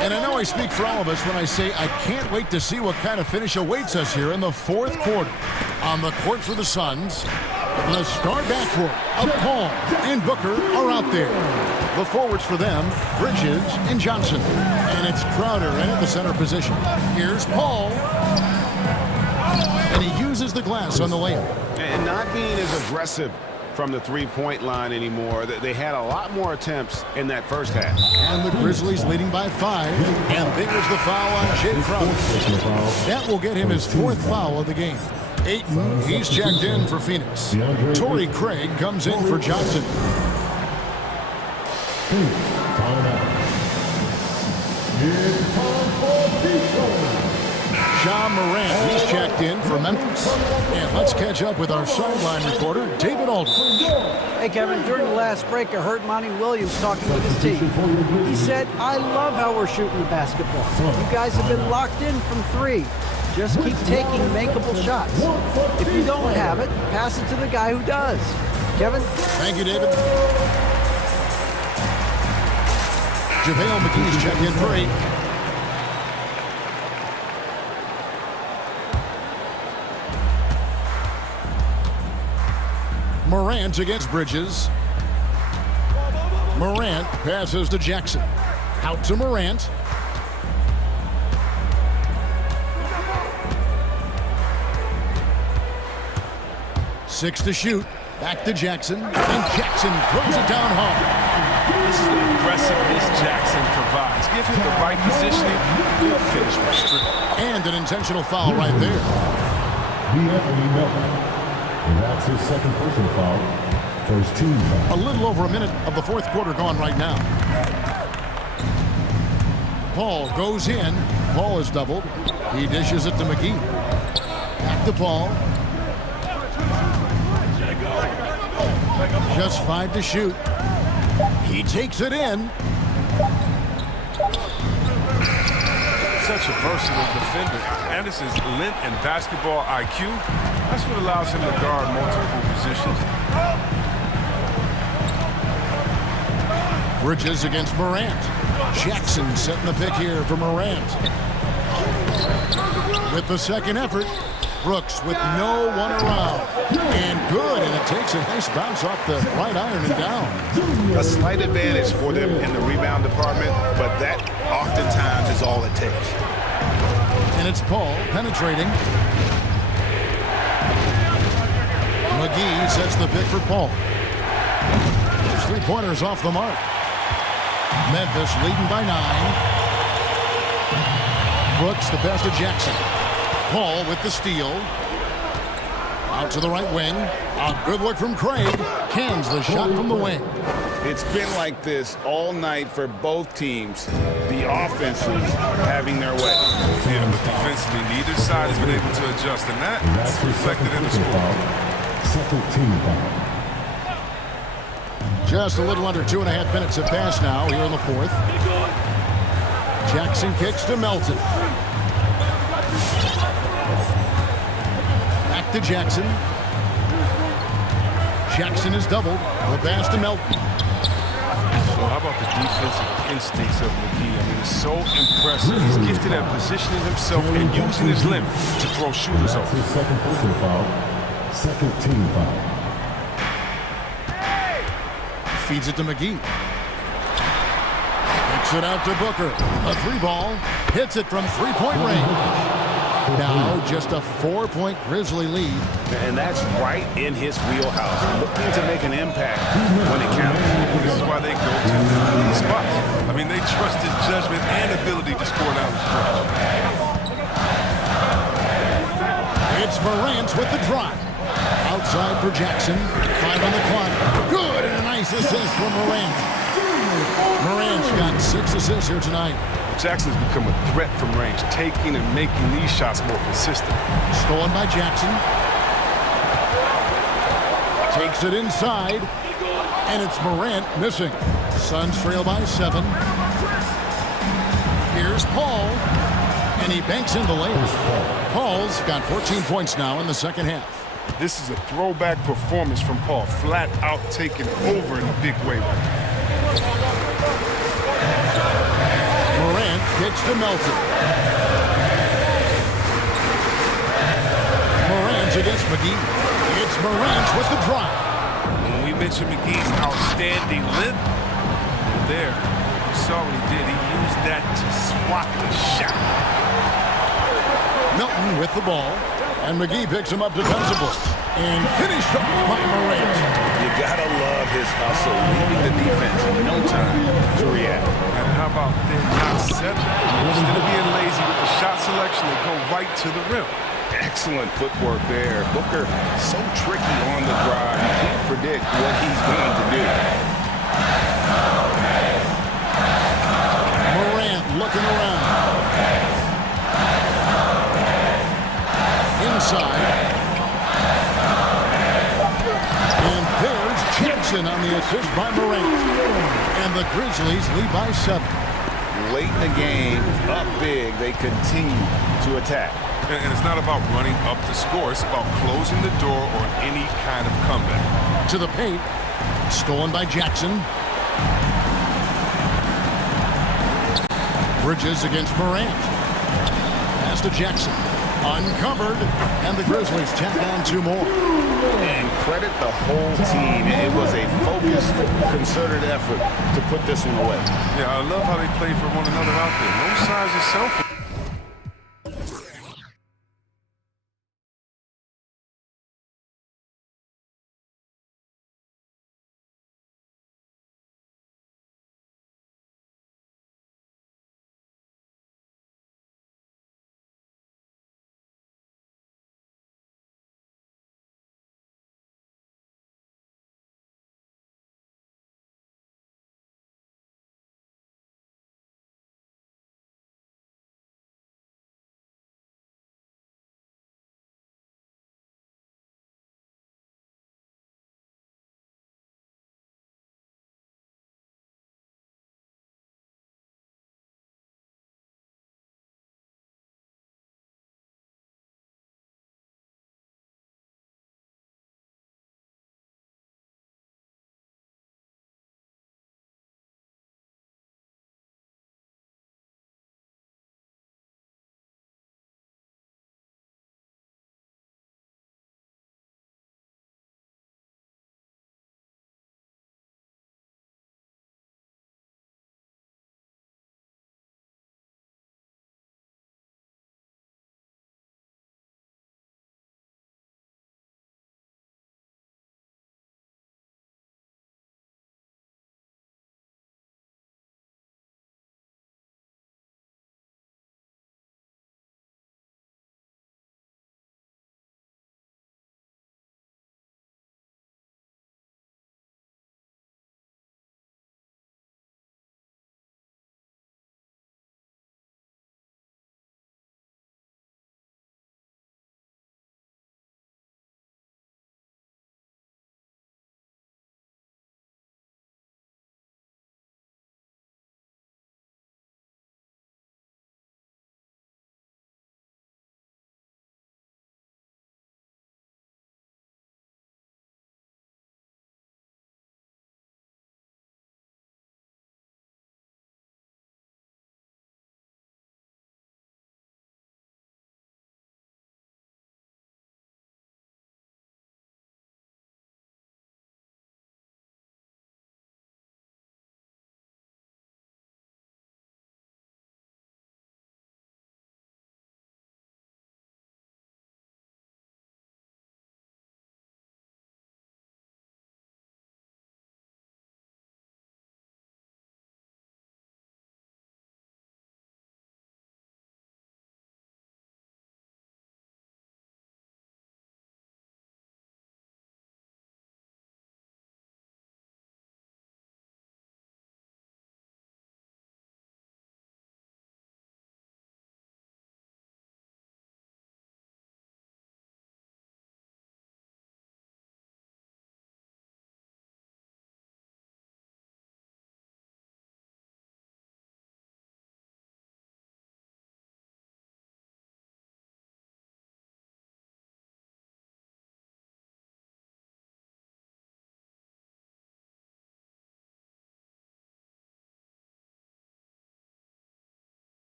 And I know I speak for all of us when I say I can't wait to see what kind of finish awaits us here in the fourth quarter. On the court for the Suns, the star backcourt of Paul and Booker are out there. The forwards for them, Bridges and Johnson. And it's Crowder in at the center position. Here's Paul. And he uses the glass on the layup. And not being as aggressive from the three-point line anymore. They had a lot more attempts in that first half. And the Grizzlies leading by 5. And there's the foul on Jay Crowder. That will get him his 4th foul of the game. Ayton, he's checked in for Phoenix. Torrey Craig comes in for Johnson. John Morant, he's checked in for Memphis. And let's catch up with our sideline reporter, David Alden. Hey, Kevin, during the last break, I heard Monty Williams talking with his team. He said, I love how we're shooting the basketball. You guys have been locked in from 3. Just keep taking makeable shots. If you don't have it, pass it to the guy who does. Kevin? Thank you, David. JaVale McGee's checked in for 8. Morant against Bridges. Morant passes to Jackson. Out to Morant. Six to shoot. Back to Jackson. And Jackson throws it down hard. This is the aggressiveness Jackson provides. Give him the right positioning, he'll finish with strict. And an intentional foul right there. That's his second personal foul. First team foul. A little over a minute of the fourth quarter gone right now. Paul goes in. Paul is doubled. He dishes it to McGee. Back to Paul. Just 5 to shoot. He takes it in. Such a versatile defender. Anderson's length and basketball IQ, that's what allows him to guard multiple positions. Bridges against Morant. Jackson setting the pick here for Morant. With the second effort, Brooks with no one around. And good, and it takes a nice bounce off the right iron and down. A slight advantage for them in the rebound department, but that oftentimes is all it takes. And it's Paul penetrating. McGee sets the pick for Paul. His three-pointers off the mark. Memphis leading by 9. Brooks the pass to Jackson. Paul with the steal. Out to the right wing. A good look from Craig. Cans the shot from the wing. It's been like this all night for both teams. The offenses having their way. Yeah, but defensively, neither side has been able to adjust, and that's reflected in the score. Second team foul. Just a little under 2.5 minutes have passed now here in the fourth. Jackson kicks to Melton. Back to Jackson. Jackson is doubled. The pass to Melton. So how about the defensive instincts of McGee? I mean, it's so impressive. He's gifted at positioning himself and using his limb to throw shooters off. Second personal foul. Second team foul. Feeds it to McGee. Kicks it out to Booker. A three ball. Hits it from three-point range. Now just a 4-point Grizzly lead. And that's right in his wheelhouse. Looking to make an impact when it counts. This is why they go to these spots. I mean, they trust his judgment and ability to score down the stretch. It's Morant with the drive. Outside for Jackson. 5 on the clock. Good, and a nice assist from Morant. Morant's got 6 assists here tonight. Jackson's become a threat from range, taking and making these shots more consistent. Stolen by Jackson. Takes it inside, and it's Morant missing. Suns trail by 7. Here's Paul, and he banks in the layup. Paul's got 14 points now in the second half. This is a throwback performance from Paul, flat out taking over in a big way right now. Morant kicks to Melton. Morant's against McGee. It's Morant with the drive. When we mentioned McGee's outstanding length, there, you saw what he did. He used that to swat the shot. Melton with the ball, and McGee picks him up defensively. And finished up by Morant. You gotta love his hustle, leaving the defense in no time to react. And how about them not settling? Instead of being lazy with the shot selection, they go right to the rim. Excellent footwork there. Booker so tricky on the drive. You can't predict what he's going to do. Morant looking around. Inside. And there's Jackson on the assist by Morant. And the Grizzlies lead by 7. Late in the game, up big, they continue to attack. And it's not about running up the score. It's about closing the door on any kind of comeback. To the paint. Stolen by Jackson. Bridges against Morant. Pass to Jackson. Uncovered. And the Grizzlies tack on 2 more. And credit the whole team. It was a focused, concerted effort to put this one away. Yeah, I love how they play for one another out there. No signs of self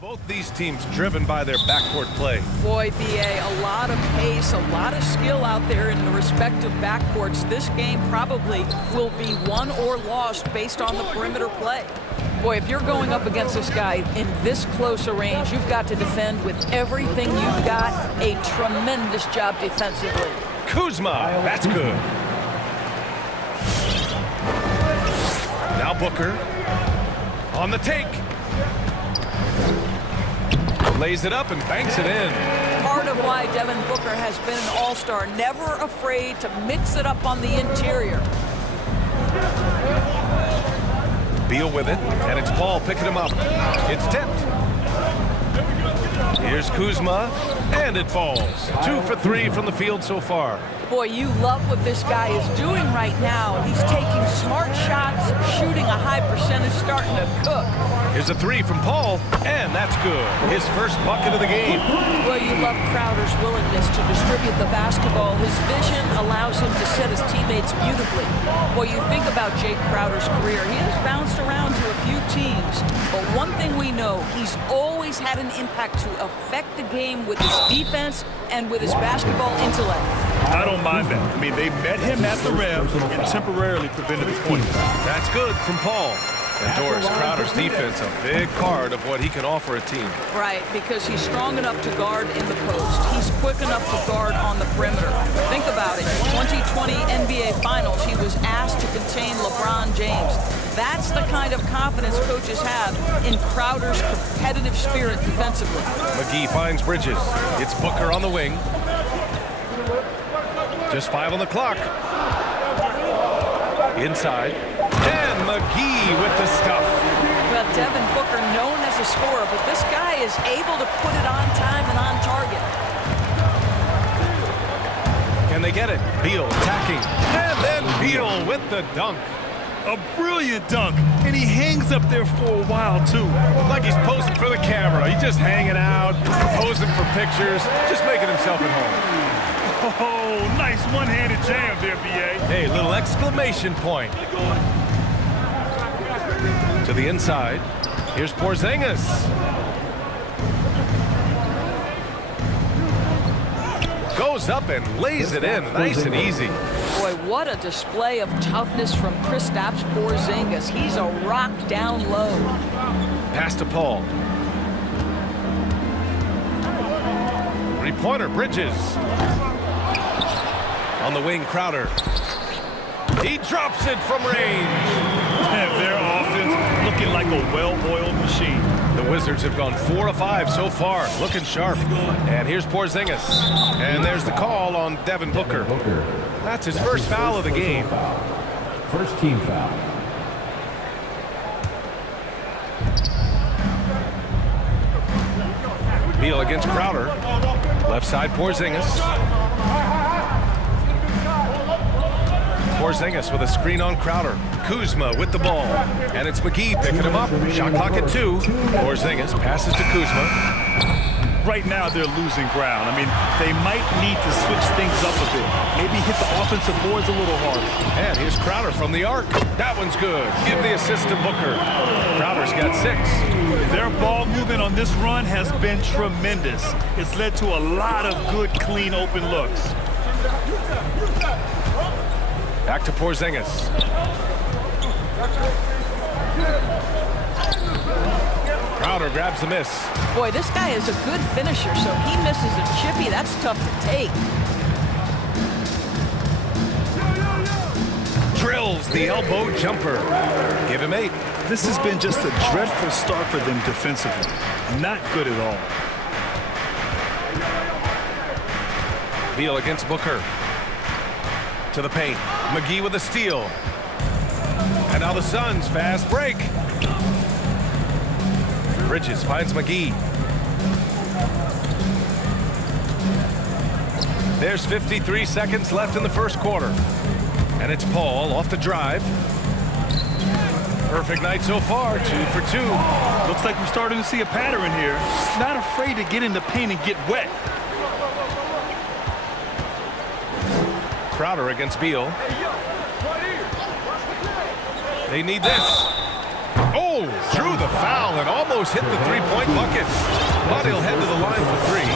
Both these teams driven by their backcourt play. Boy, BA, a lot of pace, a lot of skill out there in the respective backcourts. This game probably will be won or lost based on the perimeter play. Boy, if you're going up against this guy in this close a range, you've got to defend with everything you've got. A tremendous job defensively. Kuzma, that's good. Now Booker on the take. Lays it up and banks it in. Part of why Devin Booker has been an all-star, never afraid to mix it up on the interior. Beal with it, and it's Paul picking him up. It's tipped. Here's Kuzma, and it falls. 2 for 3 from the field so far. Boy, you love what this guy is doing right now. He's taking smart shots, shooting a high percentage, starting to cook. Here's a 3 from Paul, and that's good. His first bucket of the game. Well, you love Crowder's willingness to distribute the basketball. His vision allows him to set his teammates beautifully. Boy, you think about Jake Crowder's career. He has bounced around to a few teams, but one thing we know, he's always had an impact to affect the game with his defense and with his basketball intellect. I don't mind that. I mean, they met him at the rim and temporarily prevented the point. That's good from Paul. And Doris, Crowder's defense, a big part of what he can offer a team. Right, because he's strong enough to guard in the post. He's quick enough to guard on the perimeter. Think about it. 2020 NBA Finals, he was asked to contain LeBron James. That's the kind of confidence coaches have in Crowder's competitive spirit defensively. McGee finds Bridges. It's Booker on the wing. Just 5 on the clock. Inside. And McGee with the stuff. Well, Devin Booker known as a scorer, but this guy is able to put it on time and on target. Can they get it? Beal attacking. And then Beal with the dunk. A brilliant dunk, and he hangs up there for a while, too. Like he's posing for the camera. He's just hanging out, posing for pictures, just making himself at home. Oh, nice one-handed jam there, B.A. Hey, little exclamation point. To the inside. Here's Porzingis. Goes up and lays it in, nice and easy. Boy, what a display of toughness from Kristaps Porzingis. He's a rock down low. Pass to Paul. Three-pointer, Bridges. On the wing, Crowder. He drops it from range. And their offense looking like a well-oiled machine. The Wizards have gone 4 of 5 so far, looking sharp. And here's Porzingis. And there's the call on Devin Booker. That's his first foul of the game. First team foul. Beal against Crowder. Left side, Porzingis. Porzingis with a screen on Crowder. Kuzma with the ball. And it's McGee picking him up. Shot clock at 2. Porzingis passes to Kuzma. Right now, they're losing ground. I mean, they might need to switch things up a bit. Maybe hit the offensive boards a little harder. And here's Crowder from the arc. That one's good. Give the assist to Booker. Crowder's got 6. Their ball movement on this run has been tremendous. It's led to a lot of good, clean, open looks. Back to Porzingis. Crowder grabs the miss. Boy, this guy is a good finisher, so he misses a chippy. That's tough to take. Drills the elbow jumper. Give him 8. This has been just a dreadful start for them defensively. Not good at all. Beal against Booker. To the paint. McGee with a steal. And now the Suns fast break. Bridges finds McGee. There's 53 seconds left in the first quarter. And it's Paul off the drive. Perfect night so far, 2 for 2. Looks like we're starting to see a pattern here. Not afraid to get in the paint and get wet. Crowder against Beal. They need this. Oh, threw the foul and almost hit the three-point bucket. But he'll head to the line for three.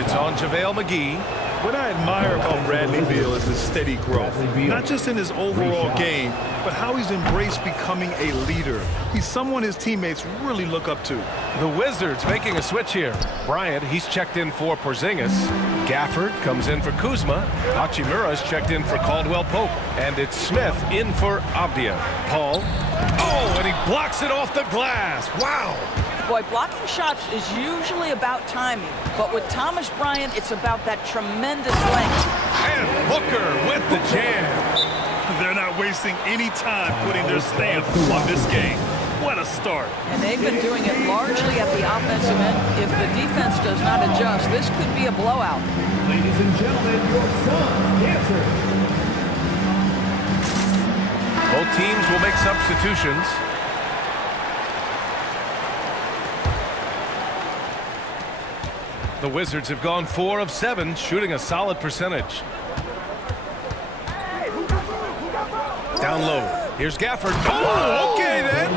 It's on JaVale McGee. What I admire about Bradley Beal is his steady growth. Not just in his overall game, but how he's embraced becoming a leader. He's someone his teammates really look up to. The Wizards making a switch here. Bryant, he's checked in for Porzingis. Gafford comes in for Kuzma. Hachimura's checked in for Caldwell Pope. And it's Smith in for Avdia. Paul. Oh, and he blocks it off the glass. Wow. Boy, blocking shots is usually about timing, but with Thomas Bryant, it's about that tremendous length. And Booker with the jam. They're not wasting any time putting their stamp on this game. What a start. And they've been doing it largely at the offensive end. If the defense does not adjust, this could be a blowout. Ladies and gentlemen, your son's answer. Both teams will make substitutions. The Wizards have gone 4 of 7, shooting a solid percentage. Down low. Here's Gafford. Oh, okay then.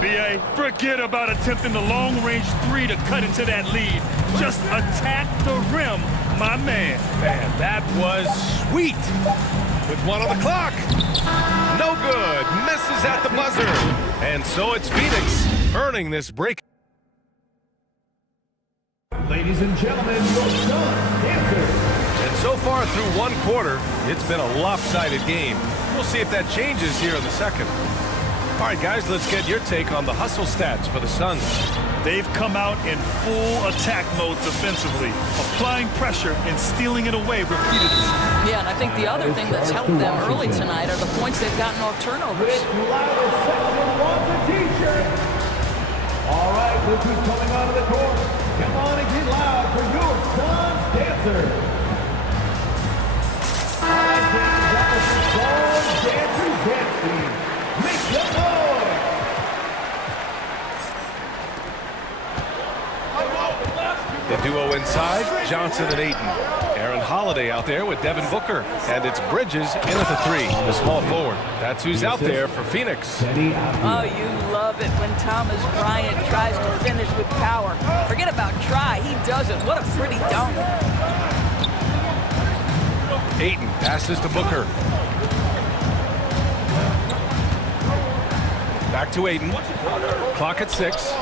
B.A., forget about attempting the long-range three to cut into that lead. Just attack the rim, my man. Man, that was sweet. With 1 on the clock. No good. Misses at the buzzer. And so it's Phoenix earning this break. Ladies and gentlemen, your son's answer. And so far through 1 quarter, it's been a lopsided game. We'll see if that changes here in the second. All right, guys, let's get your take on the hustle stats for the Suns. They've come out in full attack mode defensively, applying pressure and stealing it away repeatedly. Yeah, and I think the other thing that's helped them early tonight are the points they've gotten off turnovers. All right, look who's coming onto the court. Come on and get loud for your son's dancer. Make some noise. The duo inside, Johnson and Ayton. Aaron Holiday out there with Devin Booker. And it's Bridges in at the 3, the small forward. That's who's out there for Phoenix. Oh, you love it when Thomas Bryant tries to finish with power. Forget about try, he does it. What a pretty dunk. Ayton passes to Booker. Back to Ayton. Clock at 6.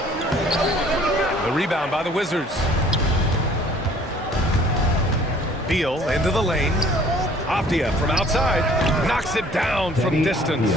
The rebound by the Wizards. Beal into the lane. Avdia from outside knocks it down from distance.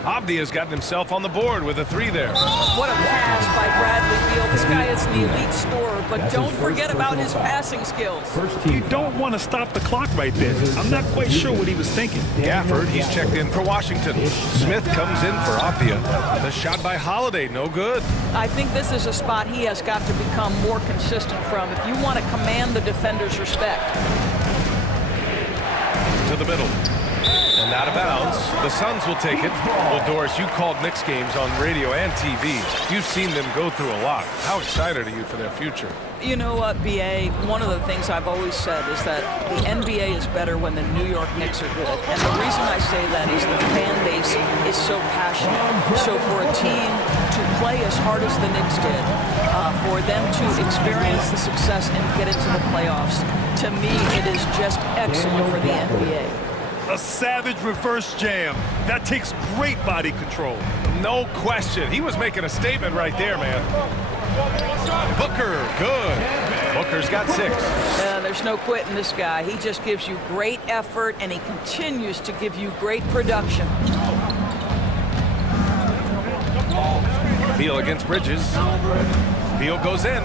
Avdia's gotten himself on the board with a 3 there. What a pass by Bradley Beal. This guy is an elite scorer, but don't forget about his passing skills. You don't want to stop the clock right there. I'm not quite sure what he was thinking. Gafford, he's checked in for Washington. Smith comes in for Avdia. The shot by Holiday, no good. I think this is a spot he has got to become more consistent from if you want to command the defender's respect. To the middle. And out of bounds. The Suns will take it. Well, Doris, you called Knicks games on radio and TV. You've seen them go through a lot. How excited are you for their future? You know what, B.A., one of the things I've always said is that the NBA is better when the New York Knicks are good. And the reason I say that is the fan base is so passionate. So for a team to play as hard as the Knicks did, for them to experience the success and get into the playoffs, to me, it is just excellent for the NBA. A savage reverse jam. That takes great body control. No question. He was making a statement right there, man. Booker, good. Booker's got 6. There's no quitting this guy. He just gives you great effort, and he continues to give you great production. Beal against Bridges. Beal goes in.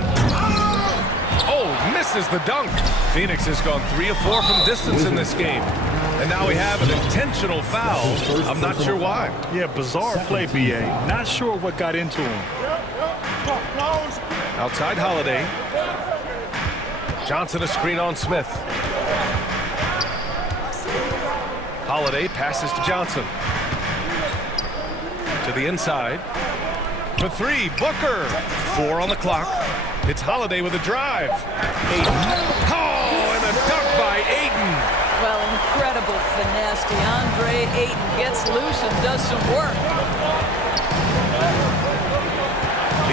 Oh, misses the dunk. Phoenix has gone 3 of 4 from distance in this game. And now we have an intentional foul. I'm not sure why. Yeah, bizarre play, B.A. Not sure what got into him. Outside Holiday. Johnson a screen on Smith. Holiday passes to Johnson. To the inside. For 3, Booker. 4 on the clock. It's Holiday with a drive. Ayton. Oh, and a dunk by Ayton. Well, incredible finesse. DeAndre Ayton gets loose and does some work.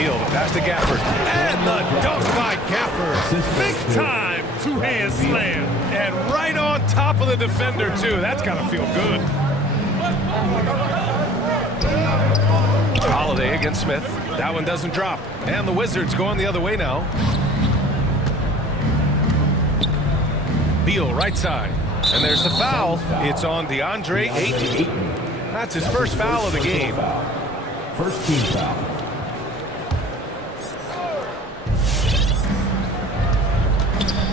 Beal, the pass to Gafford. And the dunk by Gafford. Big time two-hand slam. And right on top of the defender, too. That's got to feel good. Holiday against Smith. That one doesn't drop. And the Wizards going the other way now. Beal, right side. And there's the foul. It's on DeAndre Ayton. That's his first foul of the game. First team foul.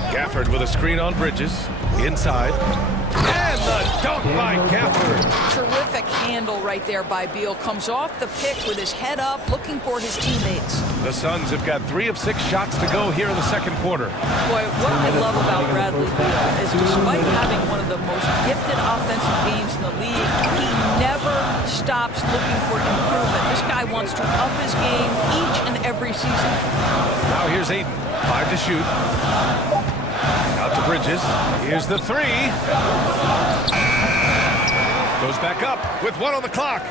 Gafford with a screen on Bridges. Inside. And the dunk by Gafford. Terrific handle right there by Beal. Comes off the pick with his head up, looking for his teammates. The Suns have got 3 of 6 shots to go here in the second quarter. Boy, what I love about Bradley Beal is despite having one of the most gifted offensive games in the league, he never stops looking for improvement. This guy wants to up his game each and every season. Now here's Ayton. 5 to shoot. Out to Bridges. Here's the 3. Goes back up with 1 on the clock.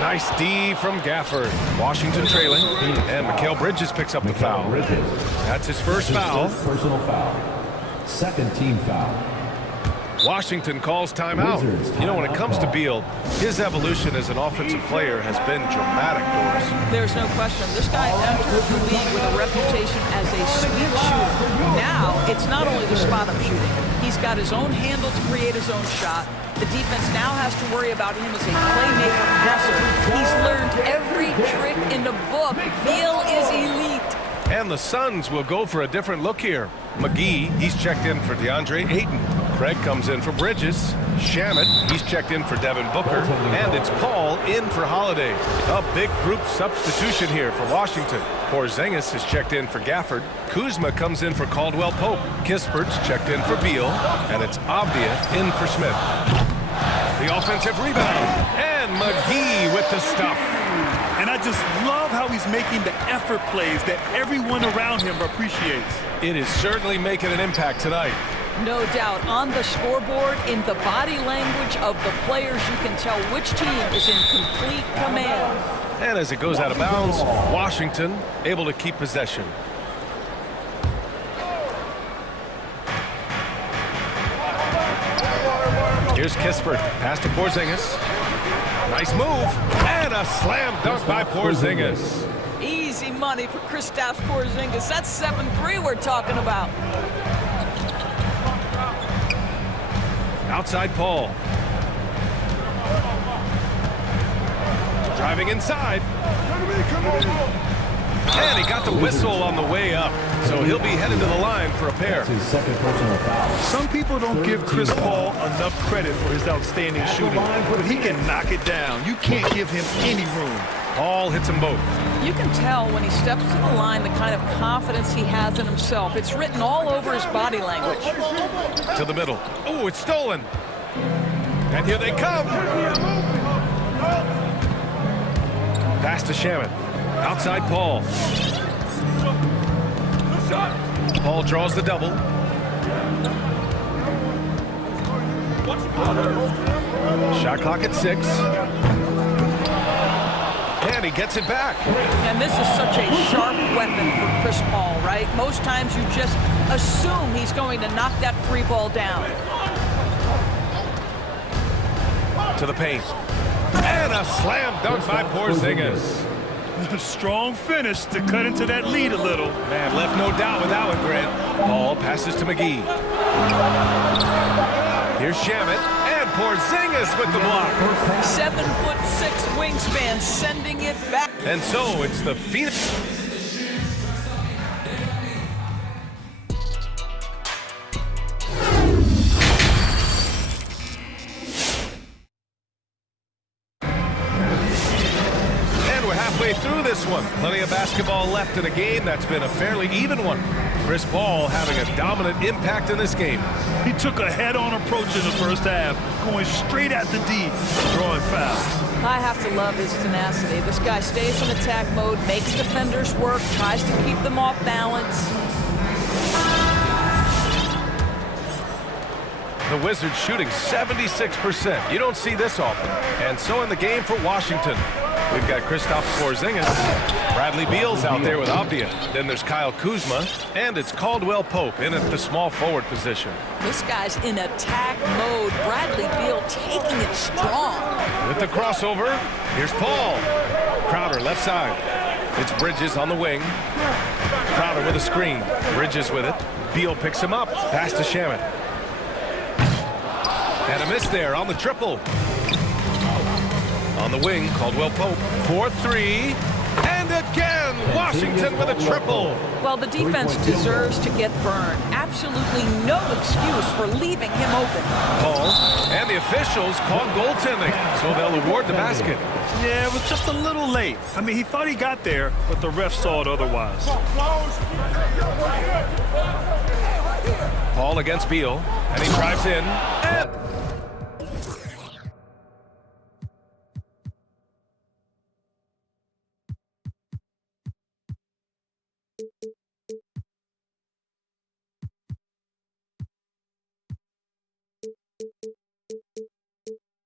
Nice D from Gafford. Washington trailing. And Mikal Bridges picks up the foul. That's his first foul. Personal foul. Second team foul. Washington calls timeout. You know, when it comes to Beal, his evolution as an offensive player has been dramatic, Doris. There's no question. This guy entered the league with a reputation as a sweet shooter. Now, it's not only the spot-up shooting. He's got his own handle to create his own shot. The defense now has to worry about him as a playmaker passer. He's learned every trick in the book. Beal is elite. And the Suns will go for a different look here. McGee, he's checked in for DeAndre Ayton. Craig comes in for Bridges. Shamet, he's checked in for Devin Booker. And it's Paul in for Holiday. A big group substitution here for Washington. Porzingis is checked in for Gafford. Kuzma comes in for Caldwell Pope. Kispert's checked in for Beal. And it's Avdia in for Smith. The offensive rebound. And McGee with the stuff. And I just love how he's making the effort plays that everyone around him appreciates. It is certainly making an impact tonight. No doubt. On the scoreboard, in the body language of the players, you can tell which team is in complete command. And as it goes out of bounds, Washington able to keep possession. Here's Kispert. Pass to Porzingis. Nice move. And a slam dunk by Porzingis. Easy money for Kristaps Porzingis. That's 7-3 we're talking about. Outside Paul. Driving inside. And he got the whistle on the way up. So he'll be headed to the line for a pair. His second personal foul. Some people don't give Chris Paul enough credit for his outstanding shooting, but he can knock it down. You can't give him any room. Paul hits them both. You can tell when he steps to the line the kind of confidence he has in himself. It's written all over his body language. To the middle. Oh, it's stolen. And here they come. Pass to Shamet. Outside Paul. Paul draws the double. Shot clock at 6. And he gets it back. And this is such a sharp weapon for Chris Paul, right? Most times you just assume he's going to knock that free ball down. To the paint. And a slam dunk by Porzingis. Strong finish to cut into that lead a little. Man, left no doubt with that one, Grant. Ball passes to McGee. Here's Shamet. And Porzingis with the block. 7'6" wingspan, sending it back. And so it's the Phoenix. And we're halfway through this one. Plenty of basketball left in a game that's been a fairly even one. Chris Paul having a dominant impact in this game. He took a head-on approach in the first half, going straight at the D, drawing fouls. I have to love his tenacity. This guy stays in attack mode, makes defenders work, tries to keep them off balance. The Wizards shooting 76%. You don't see this often. And so in the game for Washington. We've got Kristaps Porzingis. Bradley Beal's out there with Avdia. Then there's Kyle Kuzma. And it's Caldwell Pope in at the small forward position. This guy's in attack mode. Bradley Beal taking it strong. With the crossover, here's Paul. Crowder left side. It's Bridges on the wing. Crowder with a screen. Bridges with it. Beal picks him up. Pass to Shamet. And a miss there on the triple. On the wing, Caldwell Pope. 4-3. And again, Washington with a triple. Well, the defense deserves to get burned. Absolutely no excuse for leaving him open. Paul, and the officials called goaltending, so they'll award the basket. Yeah, it was just a little late. I mean, he thought he got there, but the ref saw it otherwise. Paul against Beal, and he drives in,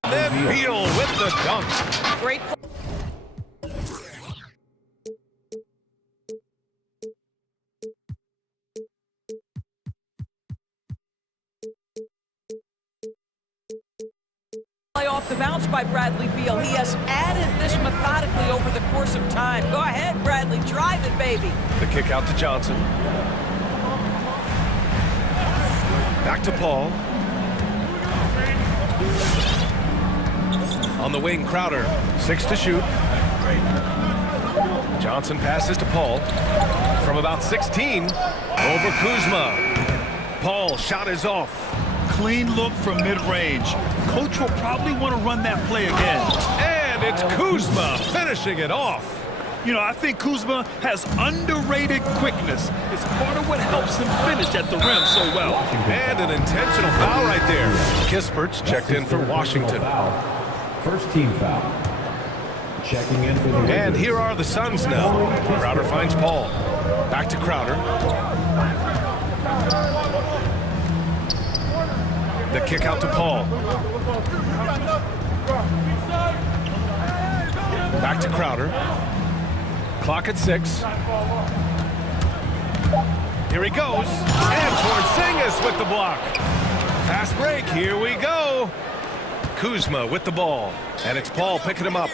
and then Beal with the dunk. Great play. Off the bounce by Bradley Beal. He has added this methodically over the course of time. Go ahead, Bradley. Drive it, baby. The kick out to Johnson. Back to Paul. On the wing, Crowder. 6 to shoot. Johnson passes to Paul. From about 16, over Kuzma. Paul, shot is off. Clean look from mid-range. Coach will probably want to run that play again. And it's Kuzma finishing it off. You know, I think Kuzma has underrated quickness. It's part of what helps him finish at the rim so well. And an intentional foul right there. Kispert's checked in for Washington. First team foul. Checking in for the Wizards. And here are the Suns now. Crowder finds Paul. Back to Crowder. The kick out to Paul. Back to Crowder. Clock at 6. Here he goes. And Porzingis with the block. Fast break. Here we go. Kuzma with the ball. And it's Paul picking him up.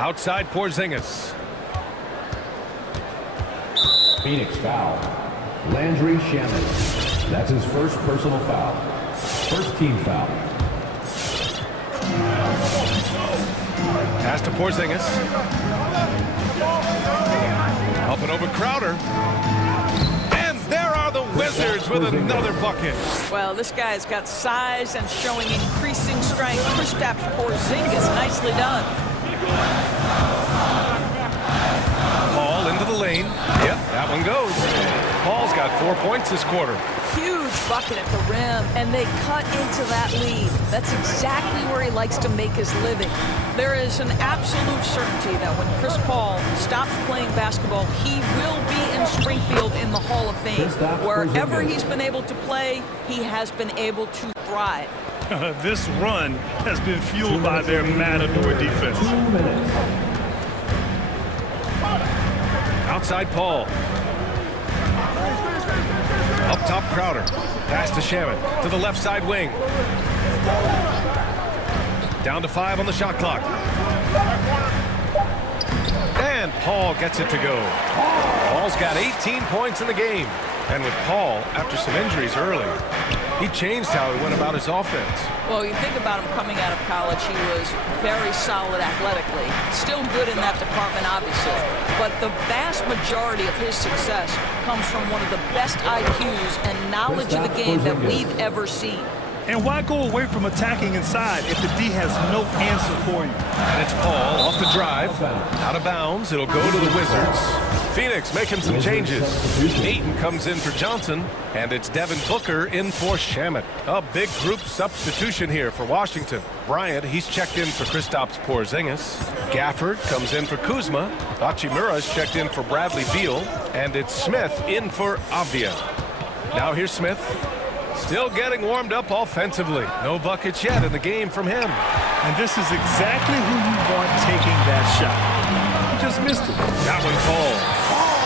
Outside Porzingis. Phoenix foul. Landry Shamet. That's his first personal foul. First team foul. Pass to Porzingis. Up and over Crowder. And there are the Wizards with another bucket. Well, this guy's got size and showing increasing strength. Kristaps Porzingis, nicely done. Paul into the lane. Yep, that one goes. Paul's got 4 points this quarter. Huge bucket at the rim, and they cut into that lead. That's exactly where he likes to make his living. There is an absolute certainty that when Chris Paul stops playing basketball, he will be in Springfield in the Hall of Fame. Wherever he's been able to play, he has been able to thrive. This run has been fueled by their matador defense. Outside Paul. Up top Crowder. Pass to Shamet. To the left side wing. Down to 5 on the shot clock. And Paul gets it to go. Paul's got 18 points in the game. And with Paul, after some injuries early, he changed how he went about his offense. Well, you think about him coming out of college, he was very solid athletically. Still good in that department, obviously. But the vast majority of his success comes from one of the best IQs and knowledge of the game that we've ever seen. And why go away from attacking inside if the D has no answer for you? And it's Paul off the drive. Out of bounds. It'll go to the Wizards. Phoenix making some changes. Ayton comes in for Johnson. And it's Devin Booker in for Shamet. A big group substitution here for Washington. Bryant, he's checked in for Kristaps Porzingis. Gafford comes in for Kuzma. Hachimura's checked in for Bradley Beal. And it's Smith in for Avdia. Now here's Smith. Still getting warmed up offensively. No buckets yet in the game from him. And this is exactly who you want taking that shot. He just missed it. That one falls.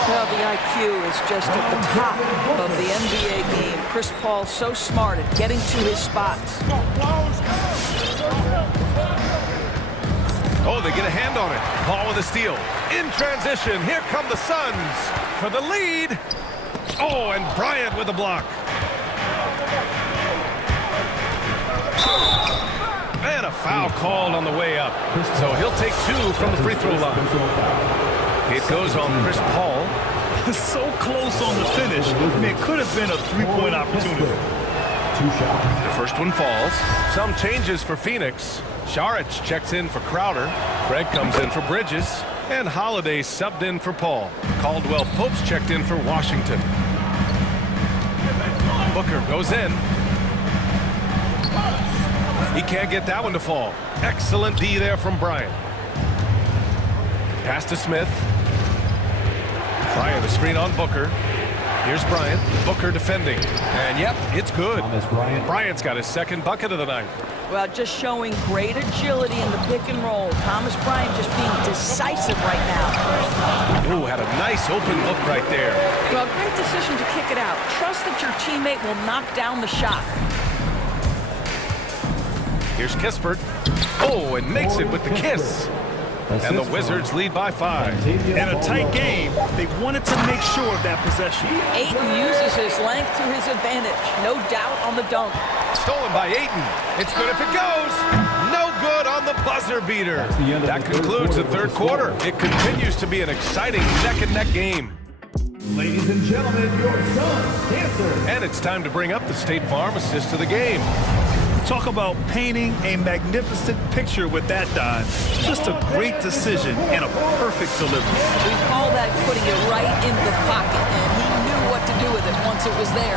Well, the IQ is just at the top of the NBA game. Chris Paul so smart at getting to his spots. Oh, they get a hand on it. Paul with a steal. In transition, here come the Suns for the lead. Oh, and Bryant with a block. And a foul called on the way up. So he'll take 2 from the free throw line. It goes on Chris Paul. So close on the finish. I mean, it could have been a three-point opportunity. The first one falls. Some changes for Phoenix. Saric checks in for Crowder. Craig comes in for Bridges. And Holiday subbed in for Paul. Caldwell Pope's checked in for Washington. Booker goes in. He can't get that one to fall. Excellent D there from Bryant. Pass to Smith. Bryant, a screen on Booker. Here's Bryant. Booker defending. And yep, it's good. Bryant's got his second bucket of the night. Well, just showing great agility in the pick and roll. Thomas Bryant just being decisive right now. Ooh, had a nice open look right there. Well, great decision to kick it out. Trust that your teammate will knock down the shot. Here's Kispert. Oh, and makes it with the kiss. And the Wizards lead by 5. In a tight game, they wanted to make sure of that possession. Ayton uses his length to his advantage. No doubt on the dunk. Stolen by Ayton. It's good if it goes. No good on the buzzer beater. That concludes the third quarter. It continues to be an exciting neck-and-neck game. Ladies and gentlemen, your son's cancer. And it's time to bring up the State Farm assist to the game. Talk about painting a magnificent picture with that dive. Just a great decision and a perfect delivery. We call that putting it right in the pocket, and he knew what to do with it once it was there.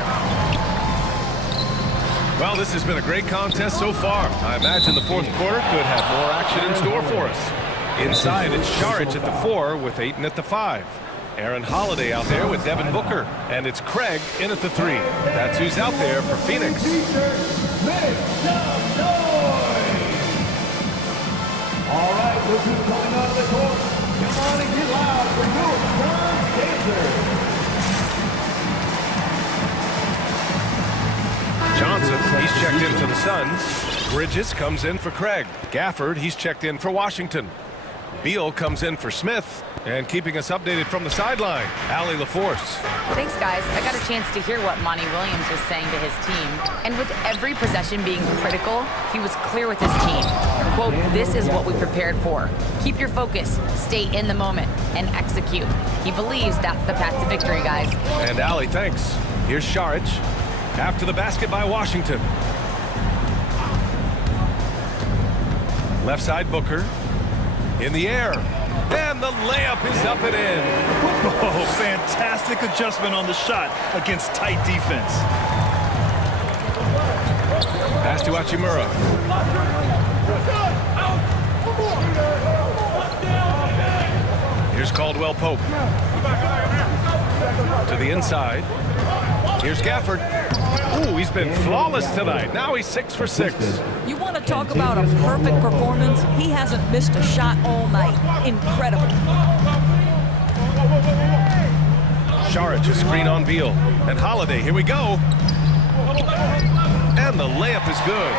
Well, this has been a great contest so far. I imagine the fourth quarter could have more action in store for us. Inside, it's Saric at the 4 with Ayton at the 5. Aaron Holiday out there with Devin Booker. And it's Craig in at the 3. That's who's out there for Phoenix. Make some noise! All right, look who's coming out of the court. Come on and get loud for your son's cancer. Johnson, he's checked in for the Suns. Bridges comes in for Craig. Gafford, he's checked in for Washington. Beal comes in for Smith. And keeping us updated from the sideline, Allie LaForce. Thanks, guys. I got a chance to hear what Monty Williams was saying to his team. And with every possession being critical, he was clear with his team. Quote, "This is what we prepared for. Keep your focus, stay in the moment, and execute." He believes that's the path to victory, guys. And Allie, thanks. Here's Saric. After the basket by Washington. Left side Booker. In the air. And the layup is up and in. Oh, fantastic adjustment on the shot against tight defense. Pass to Hachimura. Here's Caldwell Pope. To the inside. Here's Gafford. Ooh, he's been flawless tonight. Now he's 6 for 6. You want to talk about a perfect performance? He hasn't missed a shot all night. Incredible. Saric, a screen on Beal. And Holiday, here we go. And the layup is good.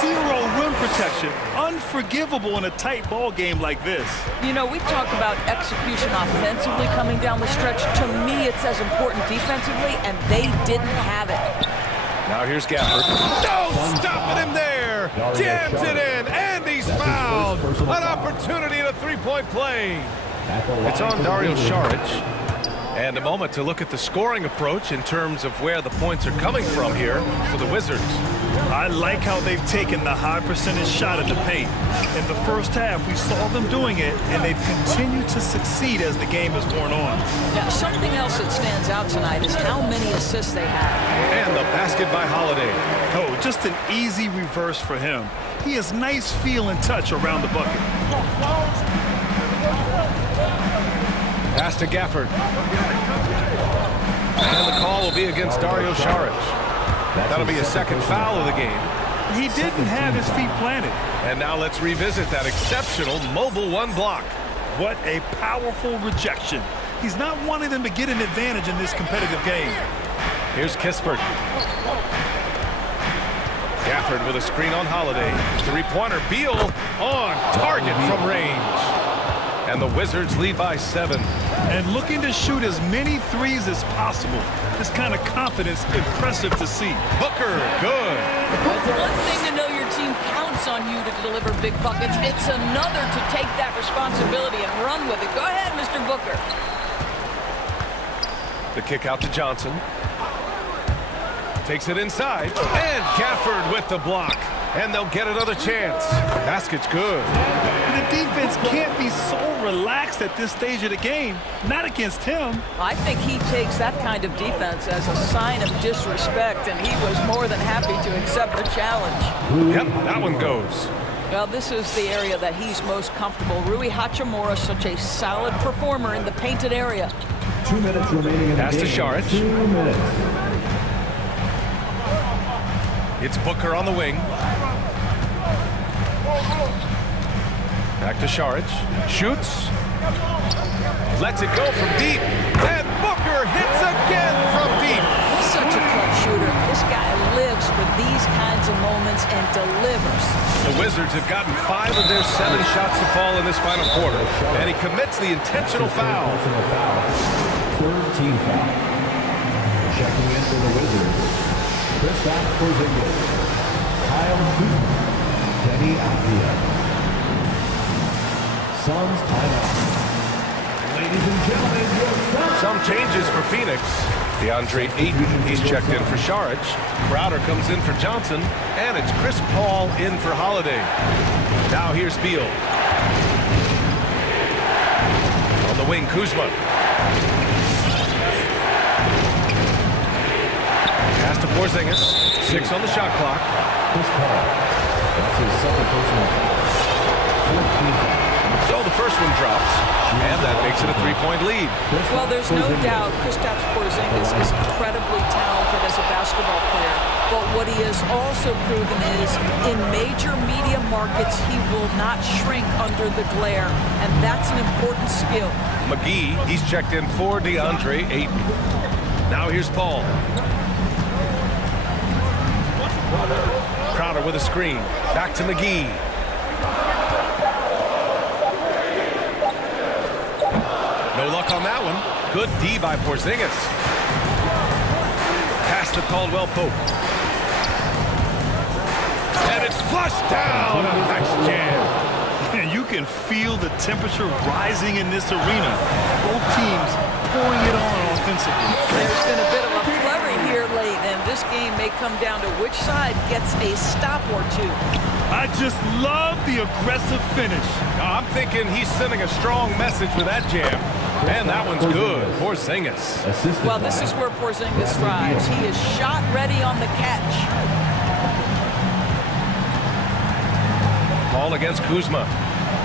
Zero rim protection. Unforgivable in a tight ball game like this. You know, we talk about execution offensively coming down the stretch. To me, it's as important defensively, and they didn't have it. Now here's Gafford. No, stopping him there. Jams it in, and he's fouled. An opportunity at a three-point play. It's on Dario Saric. And a moment to look at the scoring approach in terms of where the points are coming from here for the Wizards. I like how they've taken the high percentage shot at the paint. In the first half, we saw them doing it, and they've continued to succeed as the game has worn on. Now, something else that stands out tonight is how many assists they have. And the basket by Holiday. Oh, just an easy reverse for him. He has nice feel and touch around the bucket. Pass to Gafford. And the call will be against Dario Saric. That'll be a second foul of the game. He didn't have his feet planted. And now let's revisit that exceptional mobile one block. What a powerful rejection. He's not wanting them to get an advantage in this competitive game. Here's Kispert. Gafford with a screen on Holiday. Three-pointer. Beal on target from range. And the Wizards lead by 7. And looking to shoot as many threes as possible. This kind of confidence, impressive to see. Booker, good. It's one thing to know your team counts on you to deliver big buckets. It's another to take that responsibility and run with it. Go ahead, Mr. Booker. The kick out to Johnson. Takes it inside. And Gafford with the block. And they'll get another chance. Basket's good. The defense can't be so relaxed at this stage of the game. Not against him. I think he takes that kind of defense as a sign of disrespect, and he was more than happy to accept the challenge. Yep, that one goes. Well, this is the area that he's most comfortable. Rui Hachimura, such a solid performer in the painted area. 2 minutes remaining in the game. Pass to Šarić. 2 minutes. It's Booker on the wing. Back to Šarić. Shoots. Lets it go from deep. And Booker hits again from deep. He's such a clutch shooter. This guy lives for these kinds of moments and delivers. The Wizards have gotten 5 of their 7 shots to fall in this final quarter. And he commits the intentional foul. Third team foul. Checking in for the Wizards. Kristaps Porzingis. Kyle Kuzma. Kenny Avdia. Suns timeout. Ladies and gentlemen, your Some changes for Phoenix. DeAndre Ayton, he's checked in for Šarić. Crowder comes in for Johnson. And it's Chris Paul in for Holiday. Now here's Beal. On the wing, Kuzma. Pass to Porzingis. 6 on the shot clock. Chris Paul. That's his second personal foul. So the first one drops, and that makes it a 3-point lead. Well, there's no doubt Kristaps Porzingis is incredibly talented as a basketball player. But what he has also proven is, in major media markets, he will not shrink under the glare, and that's an important skill. McGee, he's checked in for DeAndre Ayton. Now here's Paul. Crowder with a screen. Back to McGee. No luck on that one. Good D by Porzingis. Pass to Caldwell Pope. And it's flushed down. A nice jam. And you can feel the temperature rising in this arena. Both teams pouring it on offensively. There's been a bit of a flurry here late, and this game may come down to which side gets a stop or two. I just love the aggressive finish. I'm thinking he's sending a strong message with that jam. And that one's good. Porzingis. Well, this is where Porzingis thrives. He is shot ready on the catch. Ball against Kuzma.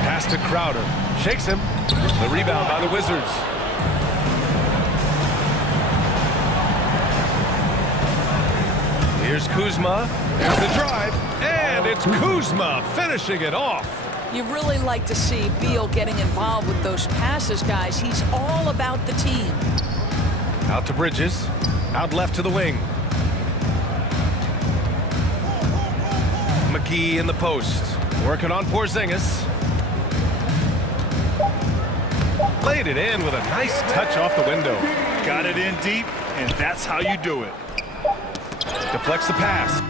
Pass to Crowder. Shakes him. The rebound by the Wizards. Here's Kuzma. There's the drive. And it's Kuzma finishing it off. You really like to see Beal getting involved with those passes, guys. He's all about the team. Out to Bridges. Out left to the wing. McGee in the post. Working on Porzingis. Played it in with a nice touch off the window. Got it in deep, and that's how you do it. Deflects the pass.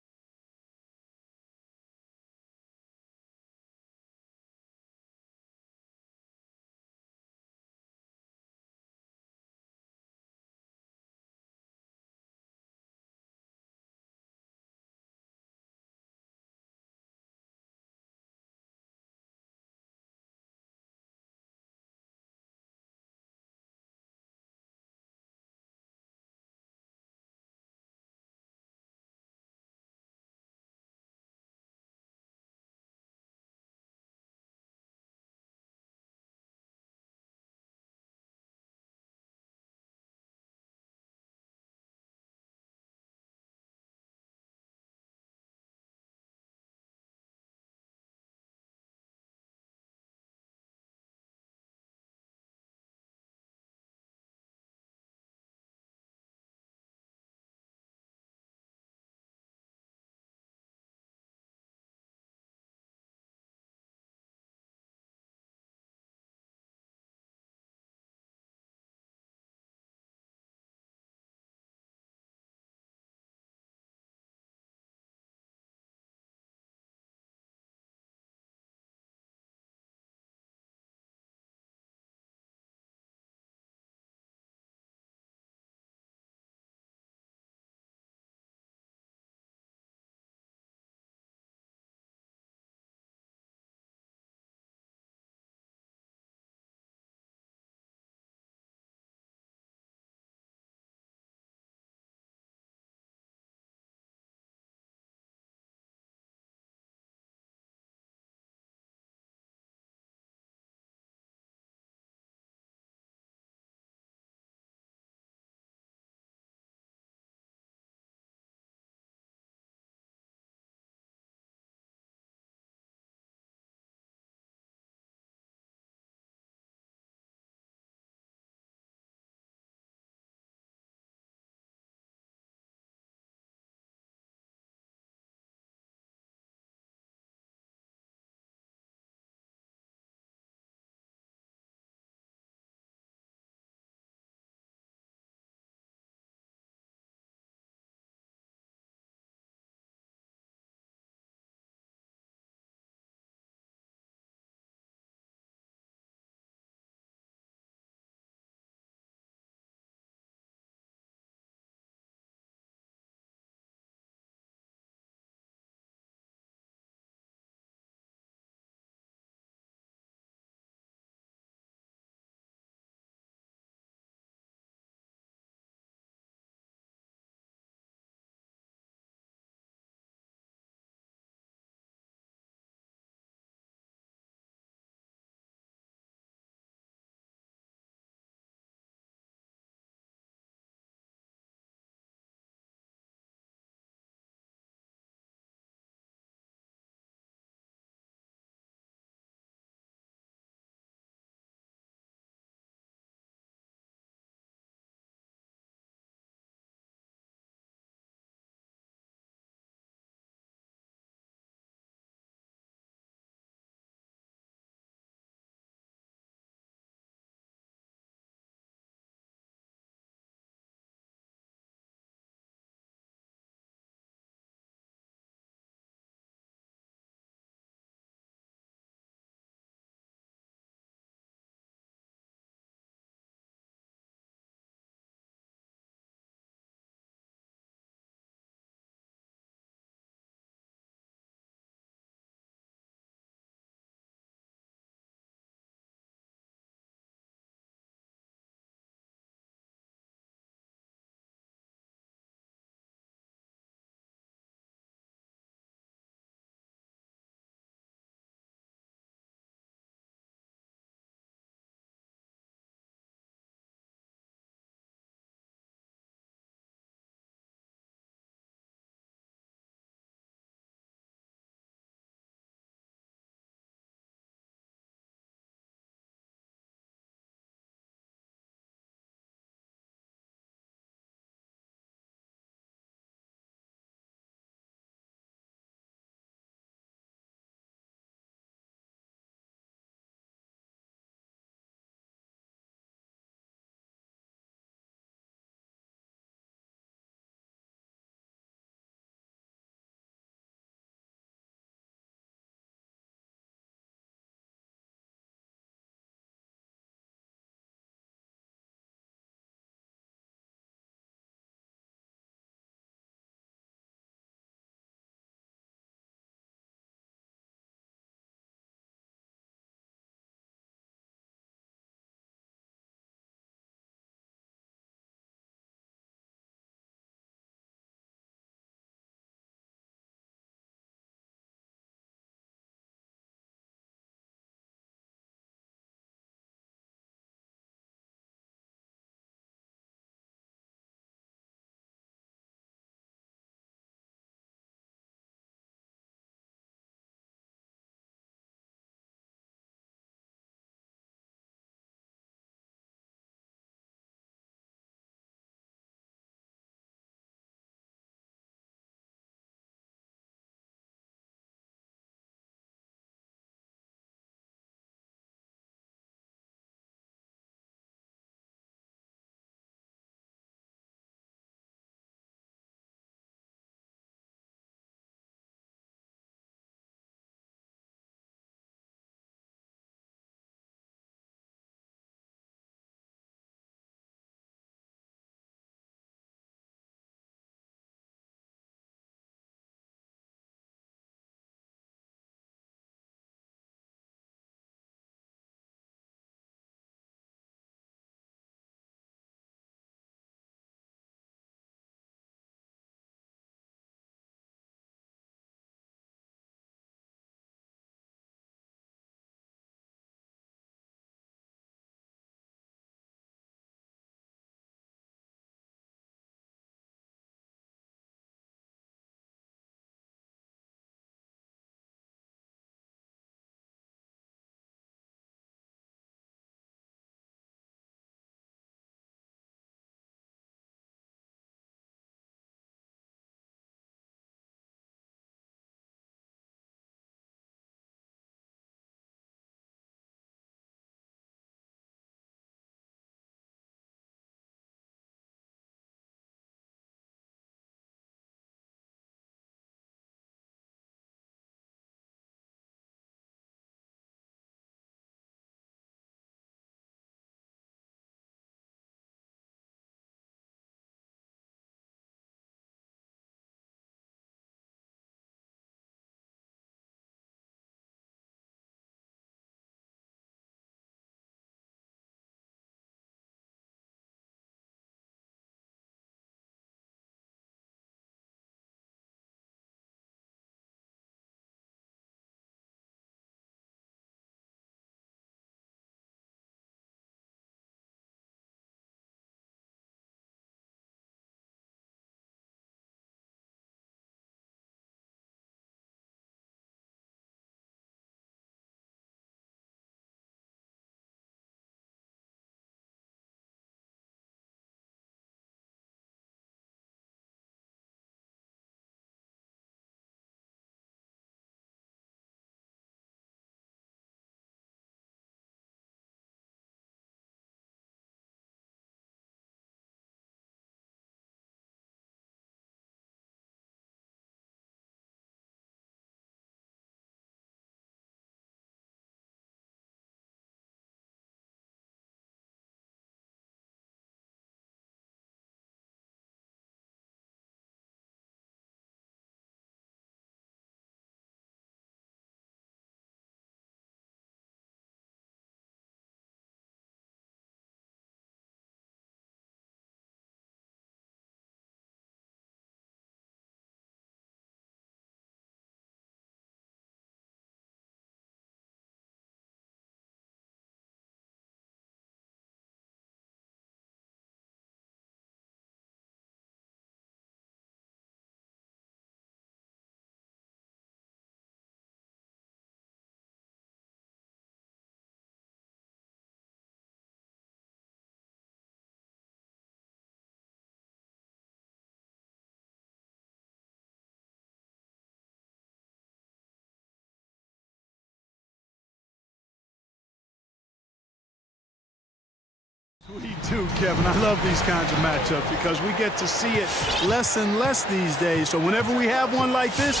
We do, Kevin. I love these kinds of matchups because we get to see it less and less these days. So whenever we have one like this,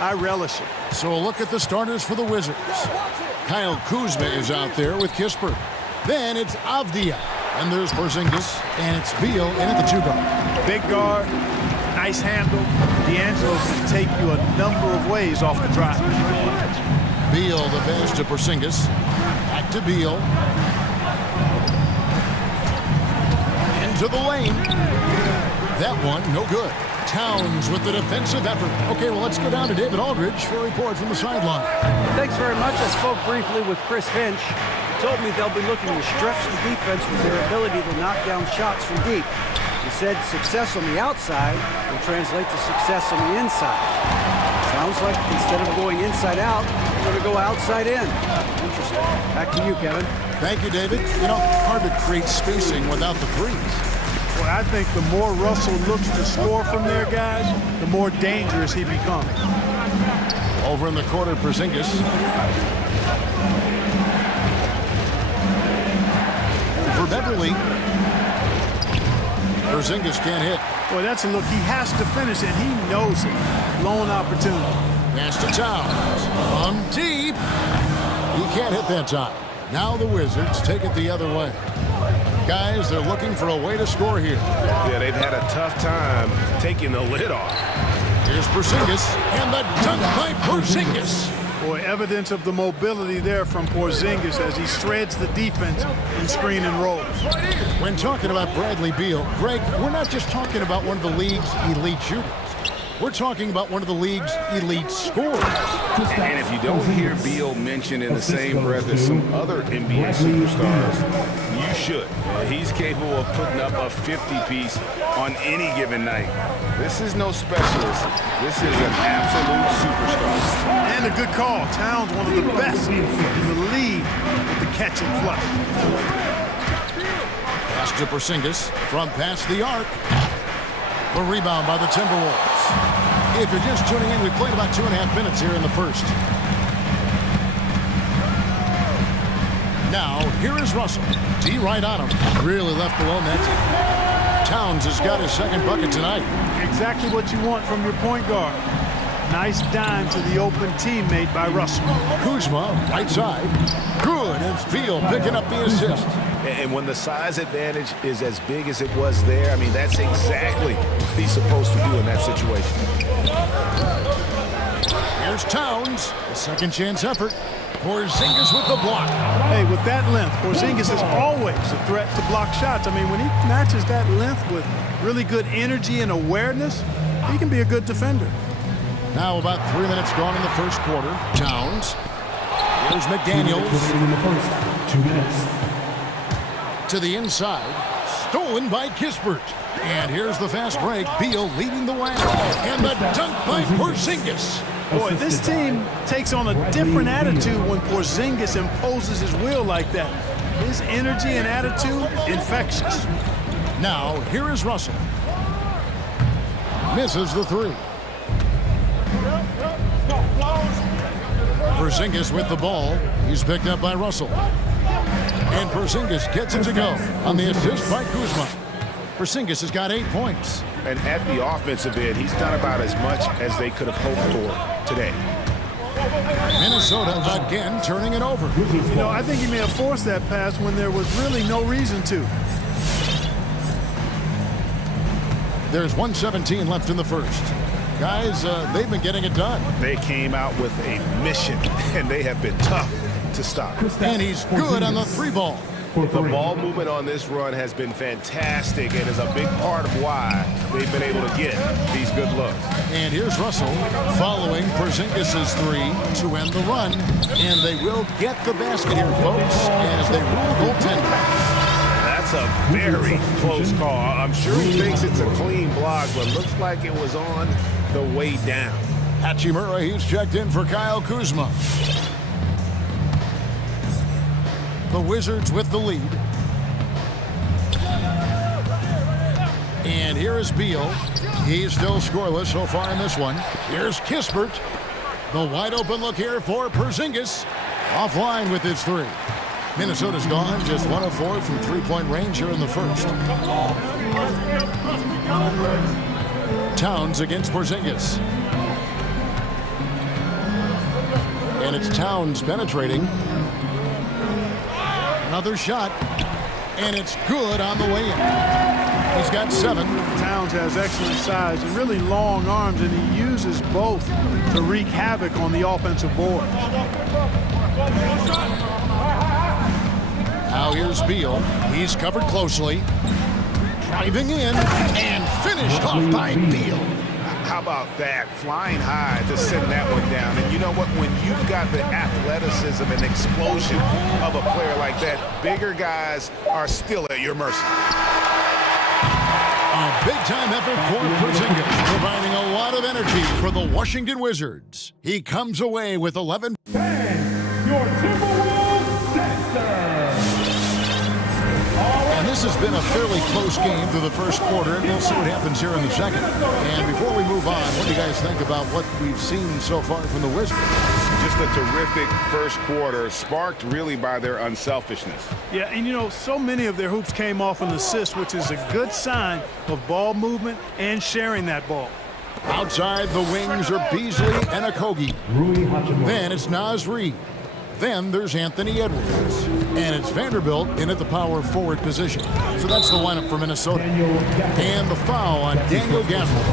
I relish it. So a look at the starters for the Wizards. Kyle Kuzma is out there with Kispert. Then it's Avdia. And there's Porzingis. And it's Beal in at the 2-guard. Big guard, nice handle. D'Angelo can take you a number of ways off the drive. Beal the pass to Porzingis. Back to Beal. Into the lane. That one, no good. Towns with the defensive effort. Okay, well, let's go down to David Aldridge for a report from the sideline. Thanks very much. I spoke briefly with Chris Finch. He told me they'll be looking to stretch the defense with their ability to knock down shots from deep. He said success on the outside will translate to success on the inside. Sounds like instead of going inside out, we're going to go outside in. Interesting. Back to you, Kevin. Thank you, David. You know, hard to create spacing without the threes. Well, I think the more Russell looks to score from there, guys, the more dangerous he becomes. Over in the corner, Porzingis. For Beverly. Porzingis can't hit. Boy, that's a look. He has to finish, and he knows it. Lone opportunity. Pass to Towns. On deep. He can't hit that time. Now the Wizards take it the other way. Guys, they're looking for a way to score here. Yeah, they've had a tough time taking the lid off. Here's Porzingis, and the dunk by Porzingis. Boy, evidence of the mobility there from Porzingis as he shreds the defense in screen and rolls. When talking about Bradley Beal, Greg, we're not just talking about one of the league's elite shooters. We're talking about one of the league's elite scorers. And if you don't hear Beal mentioned in the same breath as some other NBA superstars, you should. He's capable of putting up a 50-piece on any given night. This is no specialist. This is an absolute superstar. And a good call. Towns, one of the best in the league with the catch and flush. Pass to Porzingis from past the arc. The rebound by the Timberwolves. If you're just tuning in, we played about 2.5 minutes here in the first. Now, here is Russell. D right on him. Really left alone that time. Towns has got his second bucket tonight. Exactly what you want from your point guard. Nice dime to the open teammate by Russell. Kuzma, right side. Good, and it's Beal picking up the assist. And when the size advantage is as big as it was there, I mean, that's exactly what he's supposed to do in that situation. Here's Towns, a second chance effort. Porzingis with the block. Hey, with that length, Porzingis is always a threat to block shots. I mean, when he matches that length with really good energy and awareness, he can be a good defender. Now about 3 minutes gone in the first quarter. Towns. Here's McDaniels. 2 minutes. To the inside. Stolen by Kispert. And here's the fast break. Beal leading the way. And the dunk by Porzingis. Boy, this team takes on a different attitude when Porzingis imposes his will like that. His energy and attitude, infectious. Now, here is Russell. Misses the three. Porzingis with the ball. He's picked up by Russell. And Porzingis gets it to go on the assist by Kuzma. Porzingis has got 8 points. And at the offensive end, he's done about as much as they could have hoped for today. Minnesota again turning it over. You know, I think he may have forced that pass when there was really no reason to. There's 1:17 left in the first. Guys, they've been getting it done. They came out with a mission, and they have been tough to stop. And he's good on the three ball. The ball movement on this run has been fantastic and is a big part of why they've been able to get these good looks. And here's Russell following Porzingis' three to end the run. And they will get the basket here, folks, as they rule goaltender. That's a very close call. I'm sure he thinks it's a clean block, but looks like it was on the way down. Hachimura, he's checked in for Kyle Kuzma. The Wizards with the lead. And here is Beal. He's still scoreless so far in this one. Here's Kispert. The wide open look here for Porzingis. Offline with his three. Minnesota's gone just 1 of 4 from three-point range here in the first. Towns against Porzingis. And it's Towns penetrating. Another shot. And it's good on the way in. He's got 7. Towns has excellent size and really long arms, and he uses both to wreak havoc on the offensive board. Now here's Beal. He's covered closely. Driving in and finished off by Beal. How about that? Flying high, just sitting that one down. And you know what? When you've got the athleticism and explosion of a player like that, bigger guys are still at your mercy. A big-time effort for Porzingis, providing a lot of energy for the Washington Wizards. He comes away with 11. Your Timberwolves dancer. And this has been a fairly close game through the first quarter, and we'll see what happens here in the second. And before we move on, what do you guys think about what we've seen so far from the Wizards? Just a terrific first quarter, sparked really by their unselfishness. Yeah, and you know, so many of their hoops came off an assist, which is a good sign of ball movement and sharing that ball. Outside the wings are Beasley and Okogie. Then it's Naz Reid. Then there's Anthony Edwards. And it's Vanderbilt in at the power forward position. So that's the lineup for Minnesota. And the foul on Daniel Gafford.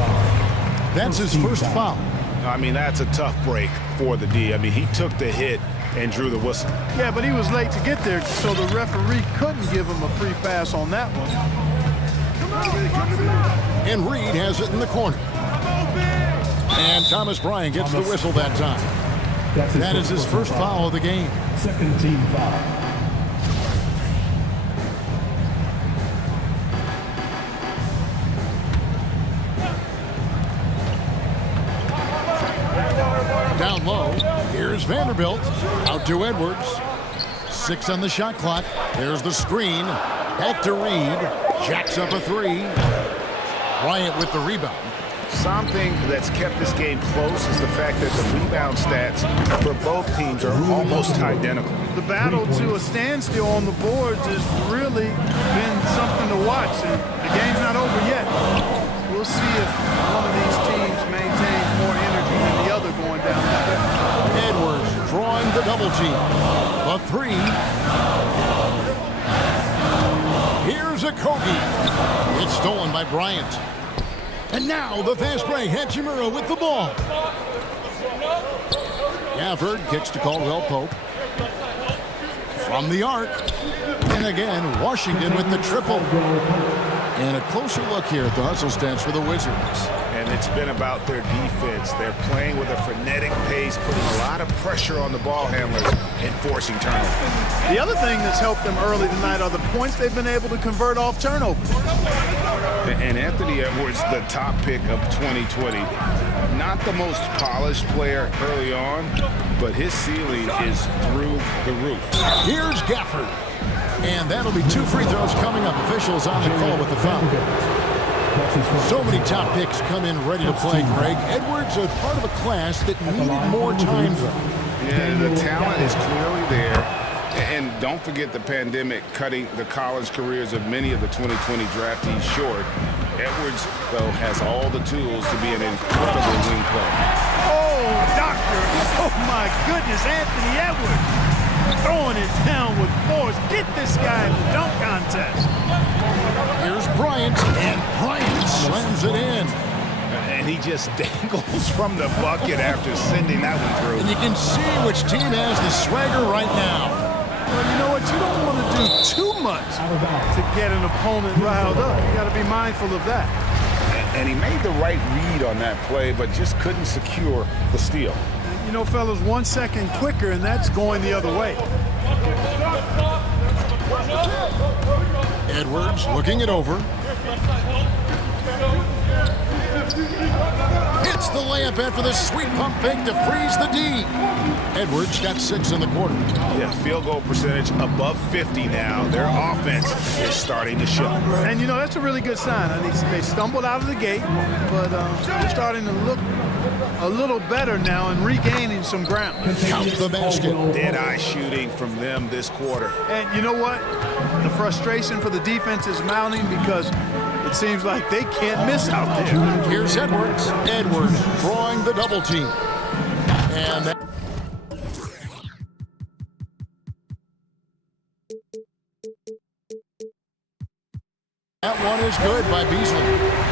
That's his first foul. I mean, that's a tough break for the D. I mean, he took the hit and drew the whistle. Yeah, but he was late to get there, so the referee couldn't give him a free pass on that one. And Reed has it in the corner. And Thomas Bryant gets the whistle that time. That is his first foul of the game. Second team foul. Down low, here's Vanderbilt. Out to Edwards. 6 on the shot clock. There's the screen. Back to Reed. Jacks up a 3. Bryant with the rebound. Something that's kept this game close is the fact that the rebound stats for both teams are almost identical. The battle to a standstill on the boards has really been something to watch, and the game's not over yet. We'll see if one of these teams maintains more energy than the other going down that way. Edwards drawing the double team. A 3. Here's Okogie. It's stolen by Bryant. And now the fast break. Hachimura with the ball. Gafford kicks to Caldwell Pope. From the arc. And again, Washington with the triple. And a closer look here at the hustle stats for the Wizards. And it's been about their defense. They're playing with a frenetic pace, putting a lot of pressure on the ball handlers and forcing turnovers. The other thing that's helped them early tonight are the points they've been able to convert off turnovers. And Anthony Edwards, the top pick of 2020. Not the most polished player early on, but his ceiling is through the roof. Here's Gafford. And that'll be 2 free throws coming up. Officials on the call with the foul. So many top picks come in ready to play, Greg. Edwards is part of a class that needed more time. Yeah, the talent is clearly there. And don't forget the pandemic cutting the college careers of many of the 2020 draftees short. Edwards, though, has all the tools to be an incredible wing player. Oh, doctor. Oh, my goodness, Anthony Edwards. Throwing it down with force. Get this guy in the dunk contest. Here's Bryant, and Bryant slams it in. And he just dangles from the bucket after sending that one through. And you can see which team has the swagger right now. Well, you know what? You don't want to do too much to get an opponent riled up. You got to be mindful of that. And he made the right read on that play, but just couldn't secure the steal. You know, fellas, 1 second quicker, and that's going the other way. Edwards looking it over. Hits the layup after the sweet pump fake to freeze the D. Edwards got 6 in the quarter. Yeah, field goal percentage above 50 now. Their offense is starting to show. And, you know, that's a really good sign. I mean, they stumbled out of the gate, but they're starting to look a a little better now and regaining some ground. Count the basket. Dead-eye shooting from them this quarter. And you know what? The frustration for the defense is mounting because it seems like they can't miss out there. Here's Edwards. Edwards drawing the double team. And that one is good by Beasley.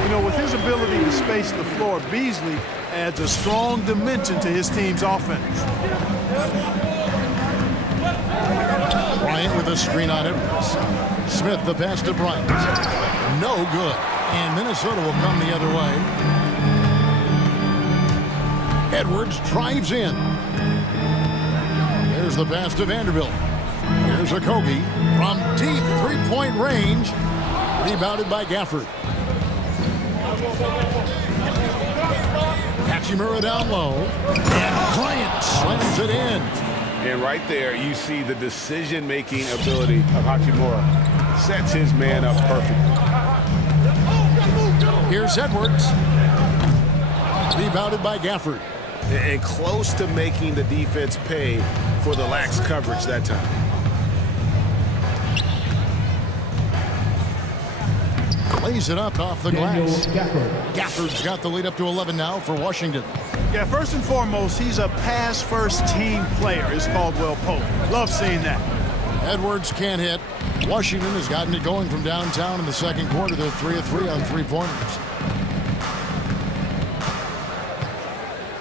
You know, with his ability to space the floor, Beasley adds a strong dimension to his team's offense. Bryant with a screen on Edwards. Smith the pass to Bryant. No good. And Minnesota will come the other way. Edwards drives in. There's the pass to Vanderbilt. Here's Okogie from deep three-point range. Rebounded by Gafford. Hachimura down low. And Bryant slams it in. And right there, you see the decision-making ability of Hachimura. Sets his man up perfectly. Here's Edwards. Rebounded by Gafford. And close to making the defense pay for the lax coverage that time. Lays it up off the glass. Gafford's got the lead up to 11 now for Washington. Yeah, first and foremost, he's a pass-first team player, is Caldwell Pope. Love seeing that. Edwards can't hit. Washington has gotten it going from downtown in the second quarter. They're 3 of 3 on three-pointers.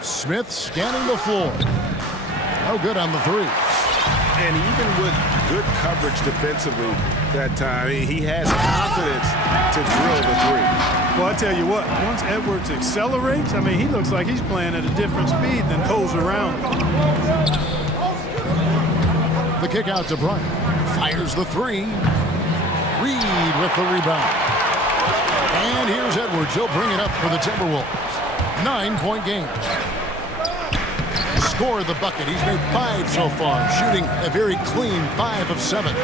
Smith scanning the floor. No good on the three. And even with good coverage defensively that time, he has confidence to drill the three. Well, I tell you what, once Edwards accelerates, I mean, he looks like he's playing at a different speed than those around him. The kick out to Bryant. Fires the three. Reed with the rebound. And here's Edwards. He'll bring it up for the Timberwolves. 9-point game. Score the bucket. He's made 5 so far, shooting a very clean 5 of 7.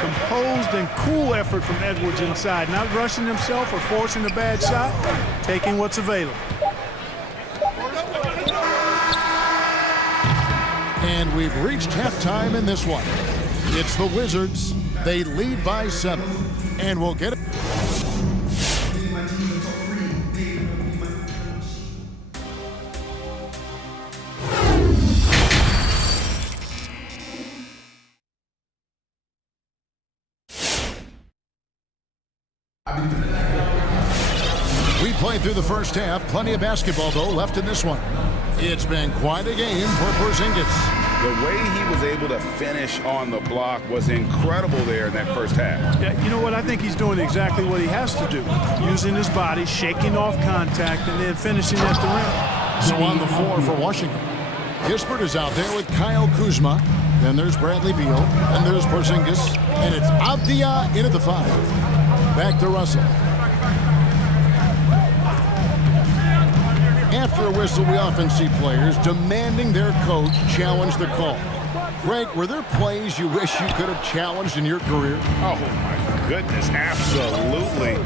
Composed and cool effort from Edwards inside, not rushing himself or forcing a bad shot, taking what's available. And we've reached halftime in this one. It's the Wizards. They lead by 7. And we'll get it. We played through the first half. Plenty of basketball, though, left in this one. It's been quite a game for Porzingis. The way he was able to finish on the block was incredible there in that first half. Yeah, you know what? I think he's doing exactly what he has to do. Using his body, shaking off contact, and then finishing at the rim. So on the floor for Washington, Kispert is out there with Kyle Kuzma. Then there's Bradley Beal. And there's Porzingis. And it's Avdia into the 5. Back to Russell. After a whistle, we often see players demanding their coach challenge the call. Greg, were there plays you wish you could have challenged in your career? Oh, my goodness, absolutely.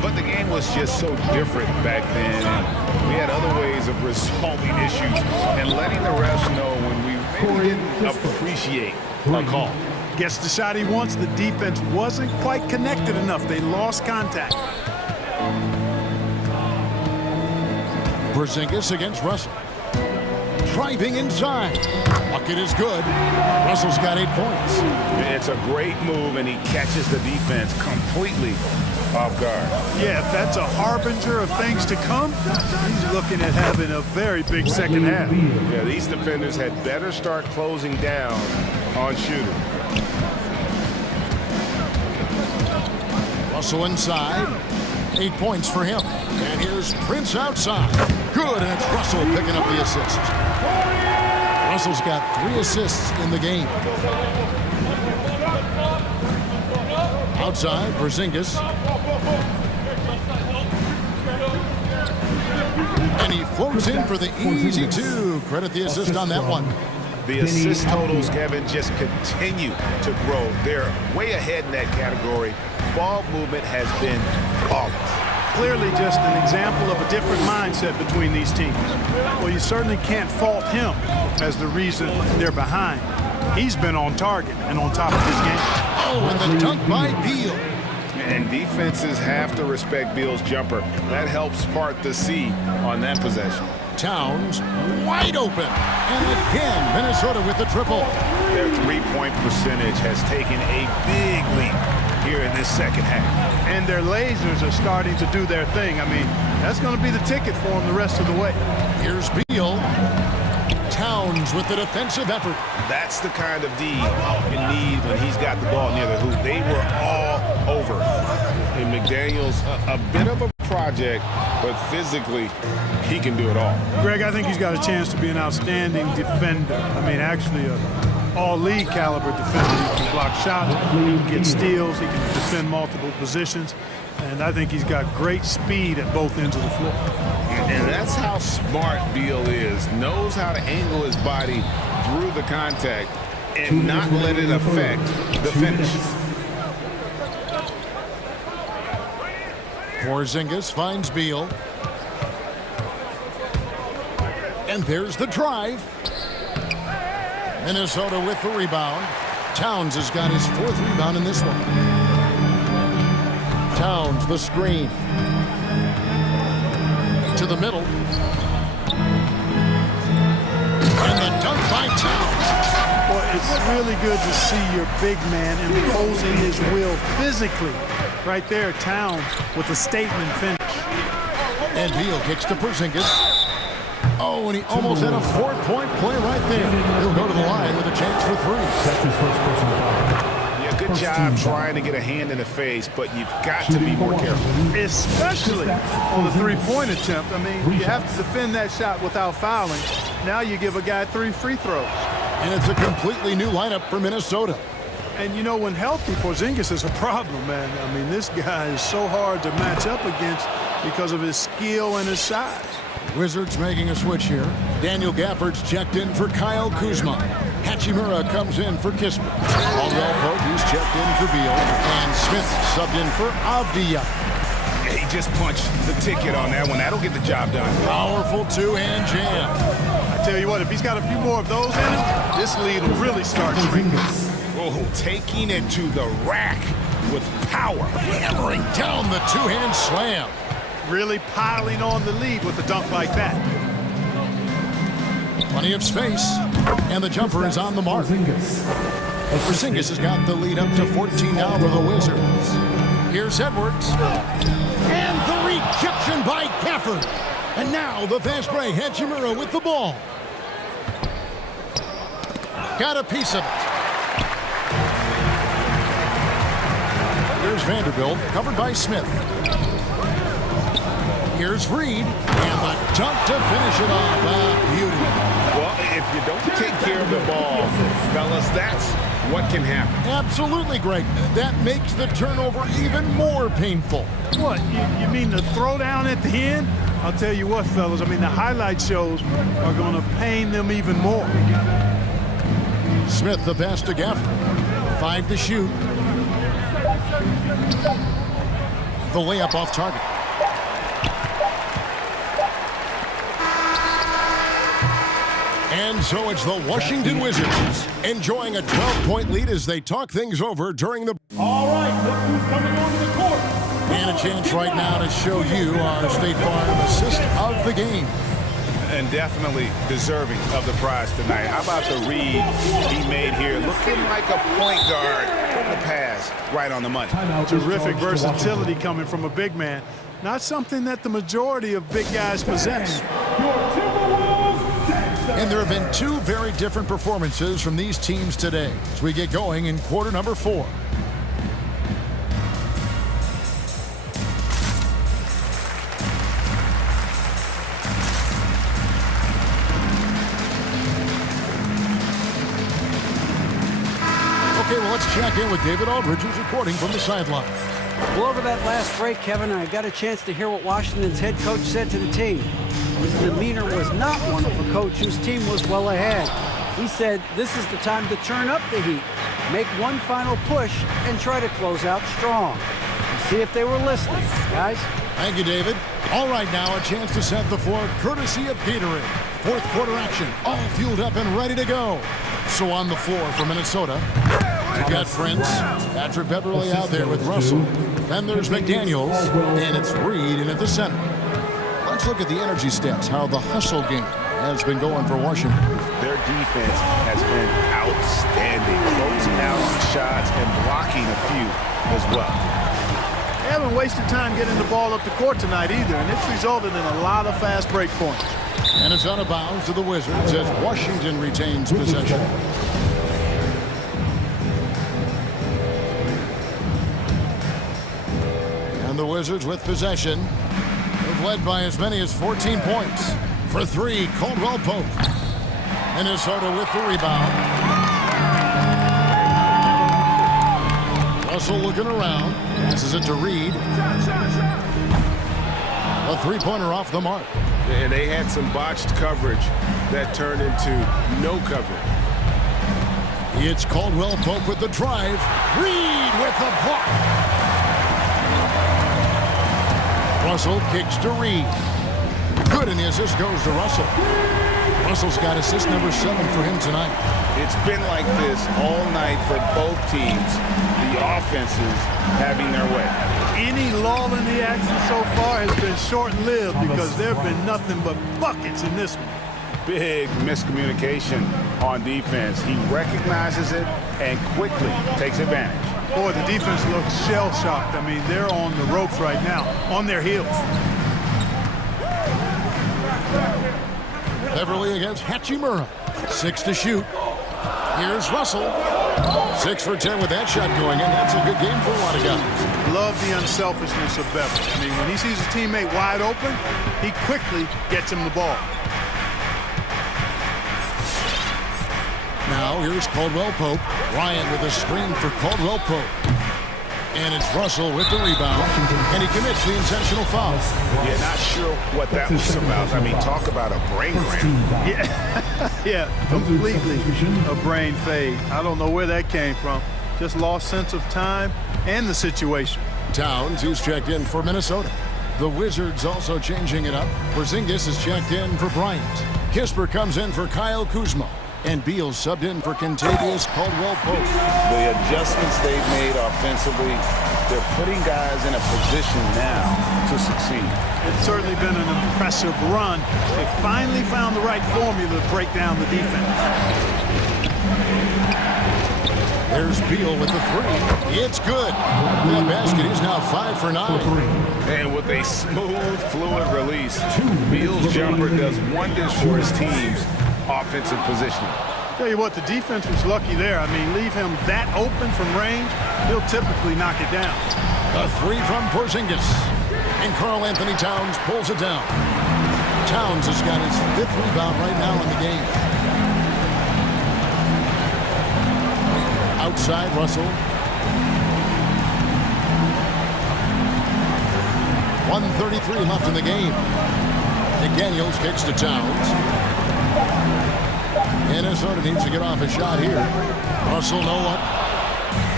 But the game was just so different back then. And we had other ways of resolving issues and letting the refs know when we maybe didn't appreciate a call. Gets the shot he wants. The defense wasn't quite connected enough. They lost contact. Porzingis against Russell. Driving inside. Bucket is good. Russell's got 8 points. It's a great move, and he catches the defense completely off guard. Yeah, if that's a harbinger of things to come, he's looking at having a very big second half. Yeah, these defenders had better start closing down on shooting. Russell inside. 8 points for him. And here's Prince outside. Good, and it's Russell picking up the assist. Russell's got 3 assists in the game. Outside, Porzingis. And he floats in for the easy 2. Credit the assist on that one. The assist totals, Kevin, just continue to grow. They're way ahead in that category. Ball movement has been flawless. clearly just an example of a different mindset between these teams. Well, you certainly can't fault him as the reason they're behind. He's been on target and on top of his game. Oh, and the dunk by Beal. And defenses have to respect Beal's jumper. That helps part the sea on that possession. Towns wide open. And again, Minnesota with the triple. Their three-point percentage has taken a big leap here in this second half. And their lasers are starting to do their thing. I mean, that's going to be the ticket for them the rest of the way. Here's Beal. Towns with the defensive effort. That's the kind of D you need when he's got the ball near the hoop. They were all over. And McDaniels, a bit of a project, but physically, he can do it all. Greg, I think he's got a chance to be an outstanding defender. I mean, actually, an all-league caliber defender. He can block shots, he can get steals, he can defend multiple positions. And I think he's got great speed at both ends of the floor. And that's how smart Beal is. Knows how to angle his body through the contact and not let it affect the finish. Porzingis finds Beal. And there's the drive. Minnesota with the rebound. Towns has got his fourth rebound in this one. Towns, the screen. To the middle. And the dunk by Towns. Well, it's really good to see your big man imposing his will physically. Right there, Towns with a statement finish. And Beal kicks to Porzingis. Oh, and he almost had a four-point play right there. He'll go to the line with a chance for three. That's his first personal foul. Yeah, good job trying to get a hand in the face, but you've got to be more careful. Especially on the three-point attempt. I mean, you have to defend that shot without fouling. Now you give a guy 3 free throws. And it's a completely new lineup for Minnesota. And, you know, when healthy, Porzingis is a problem, man. I mean, this guy is so hard to match up against because of his skill and his size. Wizards making a switch here. Daniel Gafford's checked in for Kyle Kuzma. Hachimura comes in for Kispert. Aldwell Pope, he's checked in for Beal. And Smith subbed in for Avdia. He just punched the ticket on that one. That'll get the job done. Powerful two-hand jam. I tell you what, if he's got a few more of those in him, this lead will really start shrinking. Oh, taking it to the rack with power. Hammering down the two-hand slam. Really piling on the lead with a dunk like that. Plenty of space. And the jumper is on the mark. Porzingis has got the lead up to 14 now for the Wizards. Here's Edwards. And the rejection by Gafford. And now the fast break. Hachimura with the ball. Got a piece of it. Here's Vanderbilt, covered by Smith. Here's Reed, and the dunk to finish it off. Beauty. Well, if you don't take care of the ball, fellas, that's what can happen. Absolutely, Greg. That makes the turnover even more painful. What, you mean the throwdown at the end? I'll tell you what, fellas, I mean, the highlight shows are going to pain them even more. Smith, the pass to Gafford. 5 to shoot. The layup off target. And so it's the Washington Wizards enjoying a 12-point lead as they talk things over during the... All right, look who's coming onto the court. And a chance right now to show you our State Farm assist of the game. And definitely deserving of the prize tonight. How about the read he made here? Looking like a point guard. The pass right on the money. Terrific versatility coming from a big man. Not something that the majority of big guys possess. And there have been 2 very different performances from these teams today as we get going in quarter number 4. Okay, well, let's check in with David Aldridge, who's reporting from the sideline. Well, over that last break, Kevin, I got a chance to hear what Washington's head coach said to the team. His demeanor was not one of a coach whose team was well ahead. He said, this is the time to turn up the heat, make one final push, and try to close out strong. He See if they were listening, guys. Thank you, David. All right, now a chance to set the floor courtesy of Gatorade. Fourth quarter action, all fueled up and ready to go. So on the floor for Minnesota, you've got Prince, Patrick Beverly out there with Russell. Then there's McDaniels, and it's Reed in at the center. Let's look at the energy stats, how the hustle game has been going for Washington. Their defense has been outstanding, closing out on shots and blocking a few as well. They haven't wasted time getting the ball up the court tonight either, and it's resulted in a lot of fast break points. And it's out of bounds to the Wizards as Washington retains possession. And the Wizards with possession. They've led by as many as 14 points. For three, Caldwell Pope. Minnesota with the rebound. Russell looking around. Passes it to Reed. A three-pointer off the mark. And they had some botched coverage that turned into no coverage. It's Caldwell Pope with the drive. Reed with the block. Russell kicks to Reed. Good, and the assist goes to Russell. Russell's got assist number 7 for him tonight. It's been like this all night for both teams. The offenses having their way. Any lull in the action so far has been short-lived because there have been nothing but buckets in this one. Big miscommunication on defense. He recognizes it and quickly takes advantage. Boy, the defense looks shell-shocked. I mean, they're on the ropes right now, on their heels. Beverly against Hachimura. 6 to shoot. Here's Russell. 6 for 10 with that shot going in. That's a good game for a lot of guys. Love the unselfishness of Beverly. I mean, when he sees his teammate wide open, he quickly gets him the ball. Now here's Caldwell Pope. Ryan with a screen for Caldwell Pope. And it's Russell with the rebound. And he commits the intentional foul. Yeah, not sure what that was about. I mean, talk about a brain cramp. Yeah, yeah, completely a brain fade. I don't know where that came from. Just lost sense of time and the situation. Towns, who's checked in for Minnesota. The Wizards also changing it up. Porzingis is checked in for Bryant. Kisper comes in for Kyle Kuzma. And Beal subbed in for Kentavious Caldwell-Pope. The adjustments they've made offensively, they're putting guys in a position now to succeed. It's certainly been an impressive run. They finally found the right formula to break down the defense. There's Beal with the three. It's good. That basket is now 5 for 9. And with a smooth, fluid release, Beal's jumper does wonders for his team's offensive positioning. Tell you what, the defense was lucky there. I mean, leave him that open from range, he'll typically knock it down. A three from Porzingis. And Karl Anthony Towns pulls it down. Towns has got his 5th rebound right now in the game. Outside Russell. 1:33 left in the game. McDaniels kicks to Towns. Minnesota needs to get off a shot here. Russell, no luck.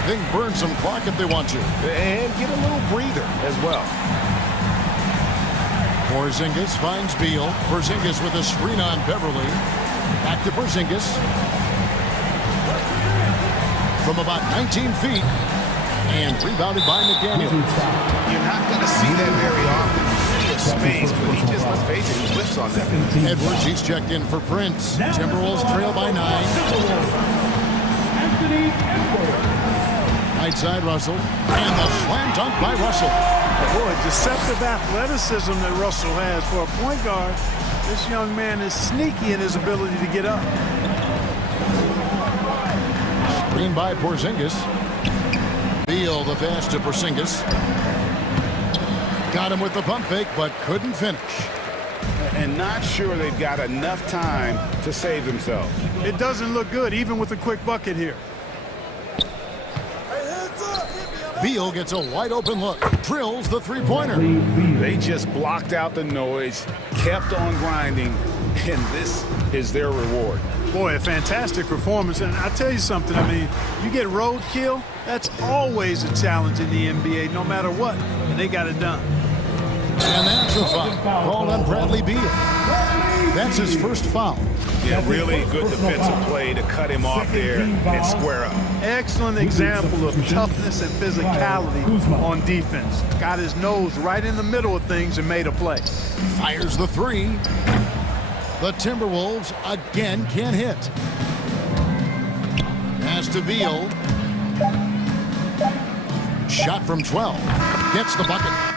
They can burn some clock if they want to. And get a little breather as well. Porzingis finds Beal. Porzingis with a screen on Beverly. Back to Porzingis. From about 19 feet. And rebounded by McDaniels. You're not going to see that very often. Space, but he just, let's face it, he whiffs on that. Edwards, he's checked in for Prince. Timberwolves trail by 9. Right side Russell. And the slam dunk by Russell. Boy, deceptive athleticism that Russell has for a point guard. This young man is sneaky in his ability to get up. Screen by Porzingis. Beal the pass to Porzingis. Got him with the pump fake, but couldn't finish. And not sure they've got enough time to save themselves. It doesn't look good, even with a quick bucket here. Beal gets a wide open look. Drills the three-pointer. They just blocked out the noise, kept on grinding, and this is their reward. Boy, a fantastic performance. And I tell you something, I mean, you get roadkill, that's always a challenge in the NBA, no matter what. And they got it done. And that's a foul called on Bradley Beal. That's his first foul. Yeah, really good defensive play to cut him off there and square up. Excellent example of toughness and physicality on defense. Got his nose right in the middle of things and made a play. Fires the three. The Timberwolves again can't hit. Pass to Beal. Shot from 12. Gets the bucket.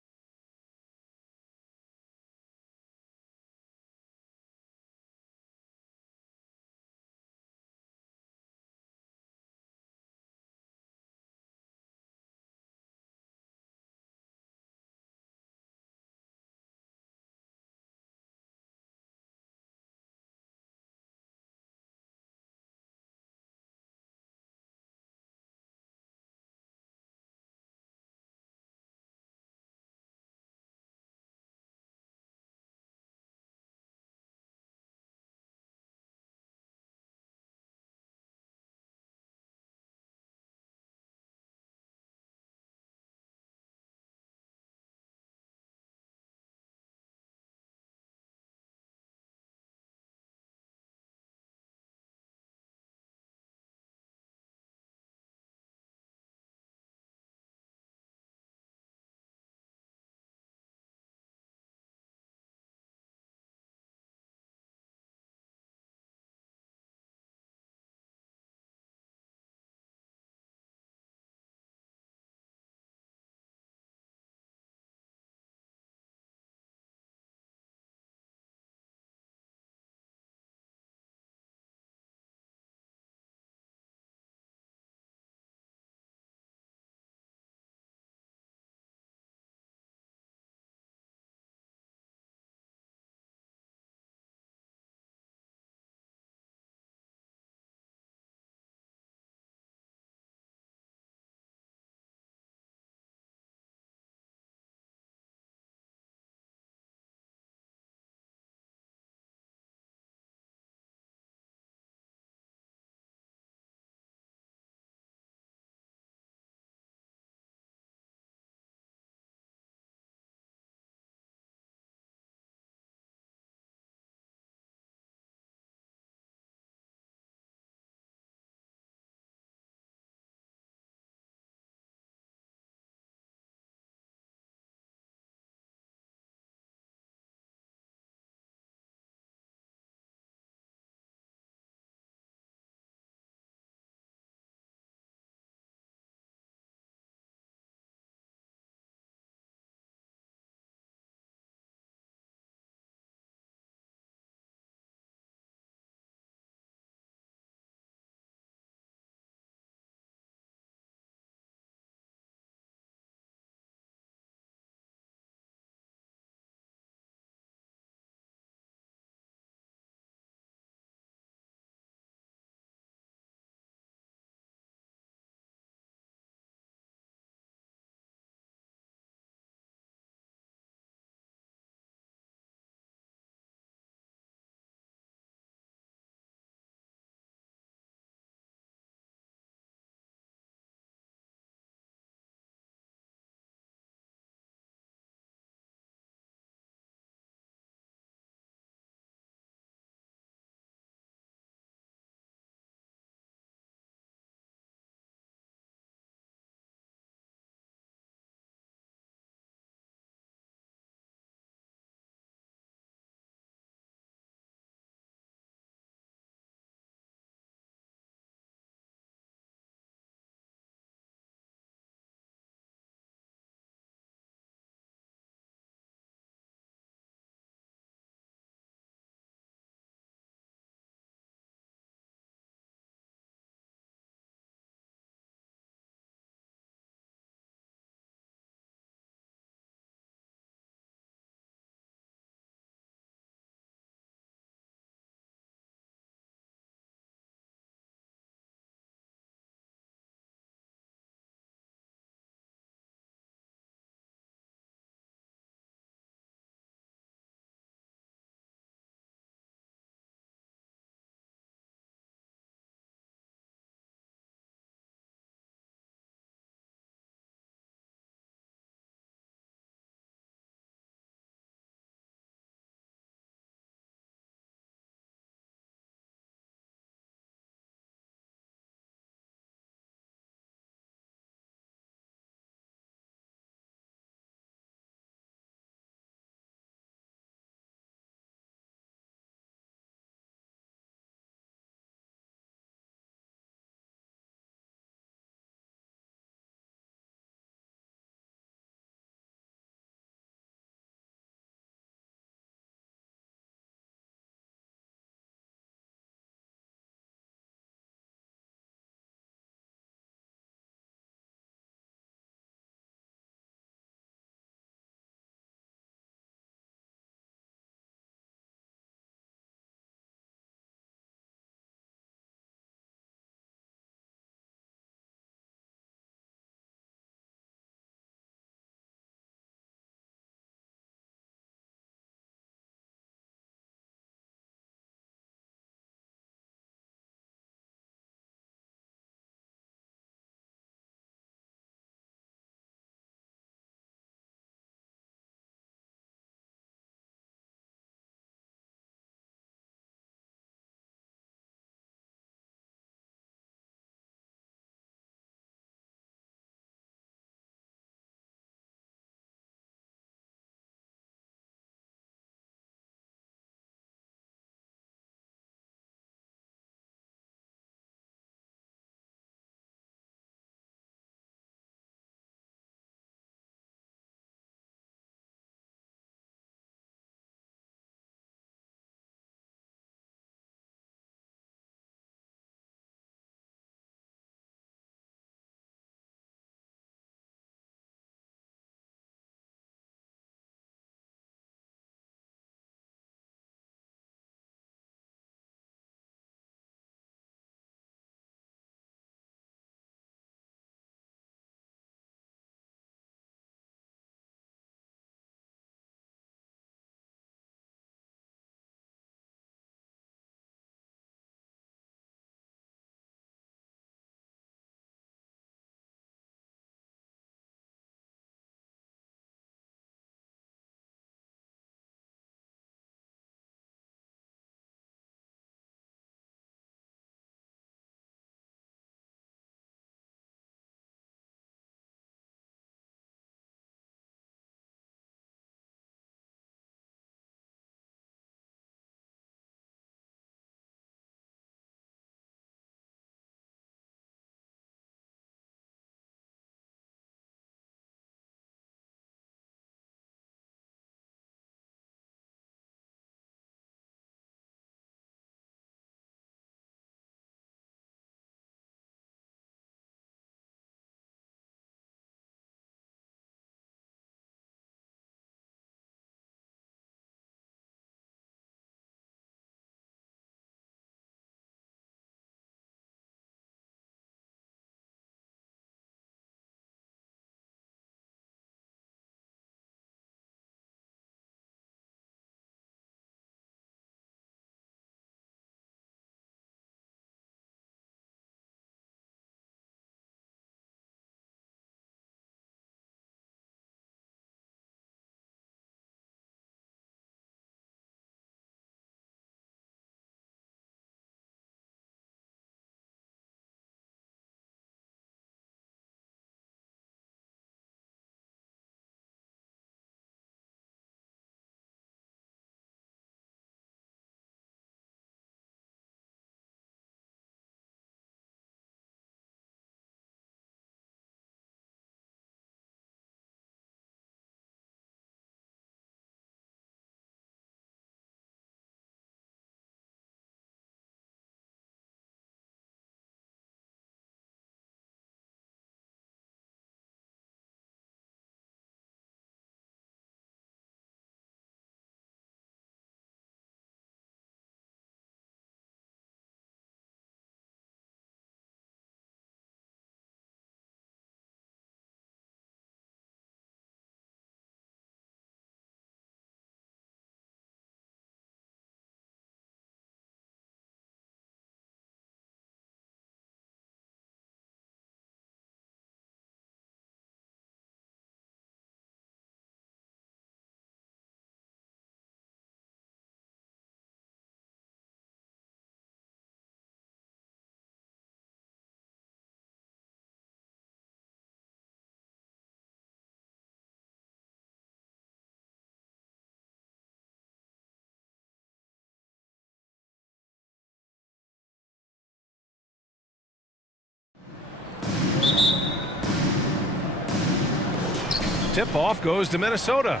Tip-off goes to Minnesota.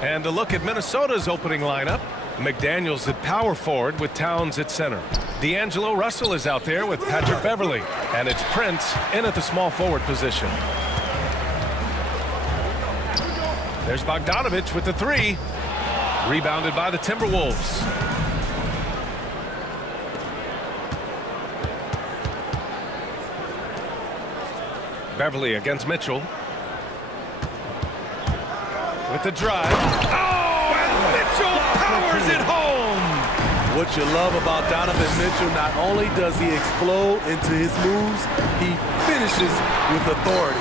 And a look at Minnesota's opening lineup. McDaniels at power forward with Towns at center. D'Angelo Russell is out there with Patrick Beverly. And it's Prince in at the small forward position. There's Bogdanovich with the three. Rebounded by the Timberwolves. Beverly against Mitchell. With the drive. Oh, and Mitchell powers it home! What you love about Donovan Mitchell, not only does he explode into his moves, he finishes with authority.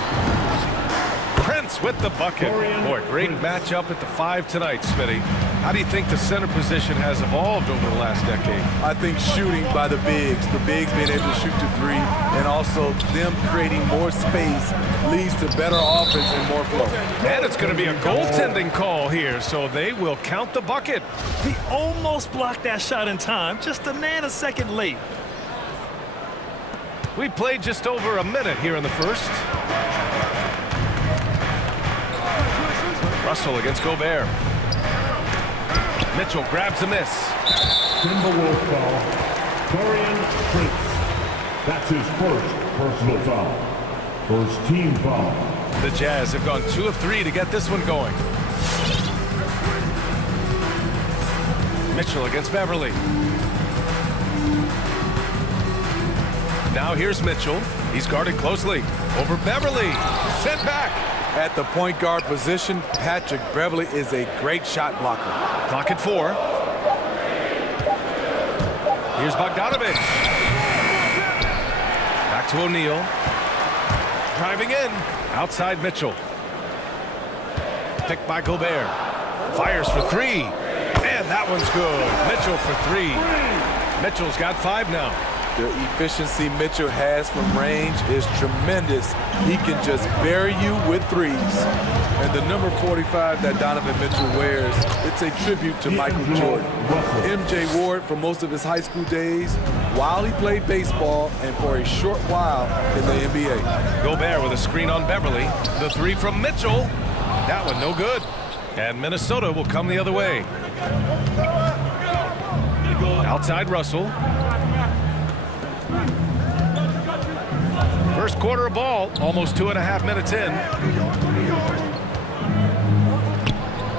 Prince with the bucket. Boy, great matchup at the 5 tonight, Smitty. How do you think the center position has evolved over the last decade? I think shooting by the bigs being able to shoot the three, and also them creating more space leads to better offense and more flow. And it's going to be a goaltending call here, so they will count the bucket. He almost blocked that shot in time, just a nanosecond late. We played just over a minute here in the first. Russell against Gobert. Mitchell grabs a miss. Timberwolves foul. Taurean Prince. That's his first personal foul. First team foul. The Jazz have gone 2 of 3 to get this one going. Mitchell against Beverly. Now here's Mitchell. He's guarded closely. Over Beverly. Sent back. At the point guard position, Patrick Beverly is a great shot blocker. Clock at 4. Here's Bogdanovich. Back to O'Neal. Driving in. Outside Mitchell. Picked by Gobert. Fires for 3. And that one's good. Mitchell for 3. Mitchell's got 5 now. The efficiency Mitchell has from range is tremendous. He can just bury you with threes. And the number 45 that Donovan Mitchell wears, it's a tribute to Michael Jordan. MJ wore it for most of his high school days while he played baseball and for a short while in the NBA. Gobert with a screen on Beverly. The 3 from Mitchell. That one no good. And Minnesota will come the other way. Outside Russell. First quarter of ball, almost 2.5 minutes in.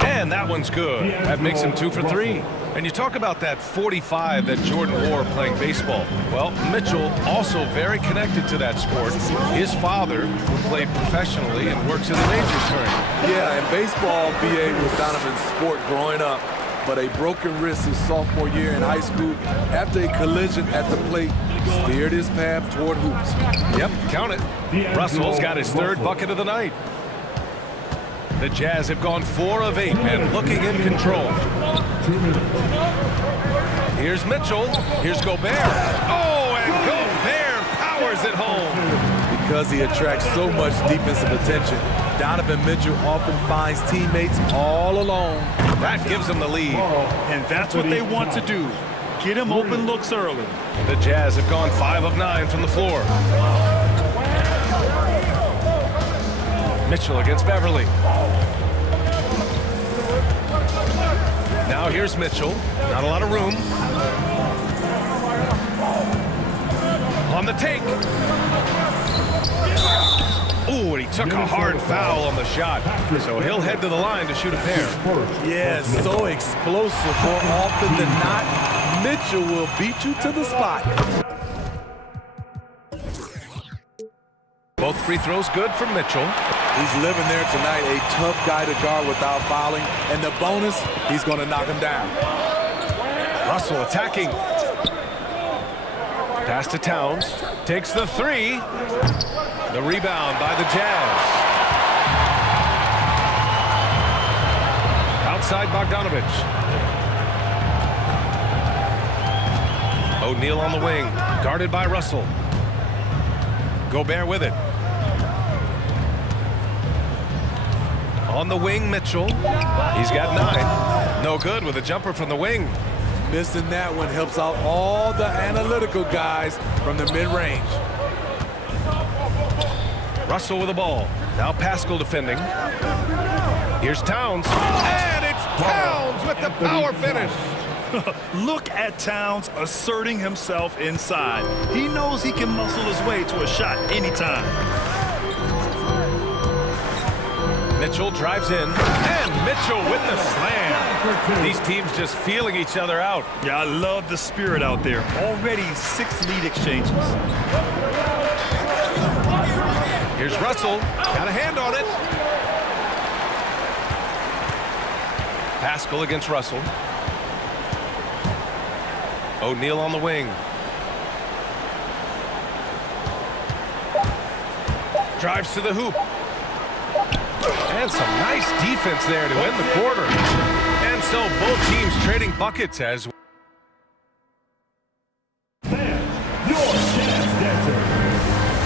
And that one's good. That makes him 2 for 3. And you talk about that 45 that Jordan wore playing baseball. Well, Mitchell also very connected to that sport. His father played professionally and works in the majors currently. Yeah, and baseball, BA, was Donovan's sport growing up. But a broken wrist his sophomore year in high school after a collision at the plate steered his path toward hoops. Yep, count it. Russell's got his 3rd bucket of the night. The Jazz have gone 4 of 8 and looking in control. Here's Mitchell. Here's Gobert. Oh, and Gobert powers it home. Because he attracts so much defensive attention, Donovan Mitchell often finds teammates all alone. That gives him the lead. And that's what they want to do. Get him open looks early. The Jazz have gone 5 of 9 from the floor. Mitchell against Beverly. Now here's Mitchell. Not a lot of room. On the take. Ooh, and he took a hard foul on the shot. So he'll head to the line to shoot a pair. Yeah, so explosive. More often than not, Mitchell will beat you to the spot. Both free throws good for Mitchell. He's living there tonight, a tough guy to guard without fouling. And the bonus, he's going to knock him down. Russell attacking. Pass to Towns. Takes the 3. The rebound by the Jazz. Outside Bogdanovich. O'Neal on the wing. Guarded by Russell. Gobert with it. On the wing, Mitchell. He's got 9. No good with a jumper from the wing. Missing that one helps out all the analytical guys from the mid-range. Russell with the ball. Now Pascal defending. Here's Towns. And it's Towns with the power finish. Look at Towns asserting himself inside. He knows he can muscle his way to a shot anytime. Mitchell drives in, and Mitchell with the slam. These teams just feeling each other out. Yeah, I love the spirit out there. Already 6 lead exchanges. Here's Russell. Got a hand on it. Pascal against Russell. O'Neal on the wing. Drives to the hoop. And some nice defense there to end the quarter. And so both teams trading buckets as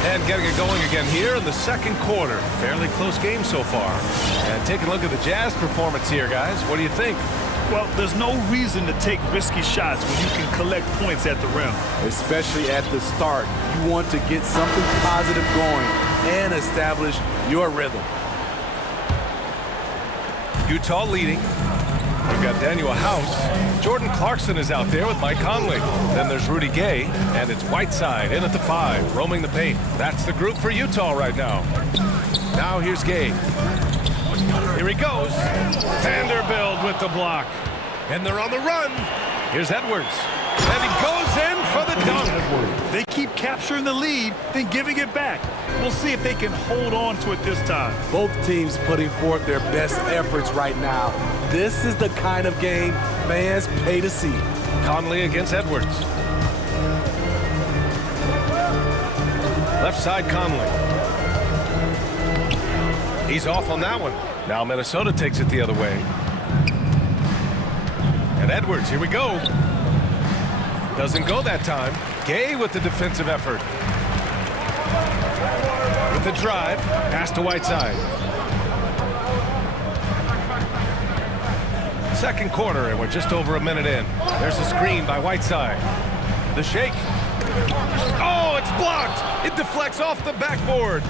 and getting it going again here in the second quarter. Fairly close game so far. And taking a look at the Jazz performance here, guys. What do you think? Well, there's no reason to take risky shots when you can collect points at the rim. Especially at the start. You want to get something positive going and establish your rhythm. Utah leading. We've got Daniel House. Jordan Clarkson is out there with Mike Conley. Then there's Rudy Gay, and it's Whiteside in at the 5, roaming the paint. That's the group for Utah right now. Now here's Gay. Here he goes. Vanderbilt with the block. And they're on the run. Here's Edwards. And he goes in for the dunk. They keep capturing the lead, then giving it back. We'll see if they can hold on to it this time. Both teams putting forth their best efforts right now. This is the kind of game fans pay to see. Conley against Edwards. Left side Conley. He's off on that one. Now Minnesota takes it the other way. And Edwards, here we go. Doesn't go that time. Gay with the defensive effort. With the drive, pass to Whiteside. Second quarter, and we're just over a minute in. There's a screen by Whiteside. The shake. Oh, it's blocked. It deflects off the backboard.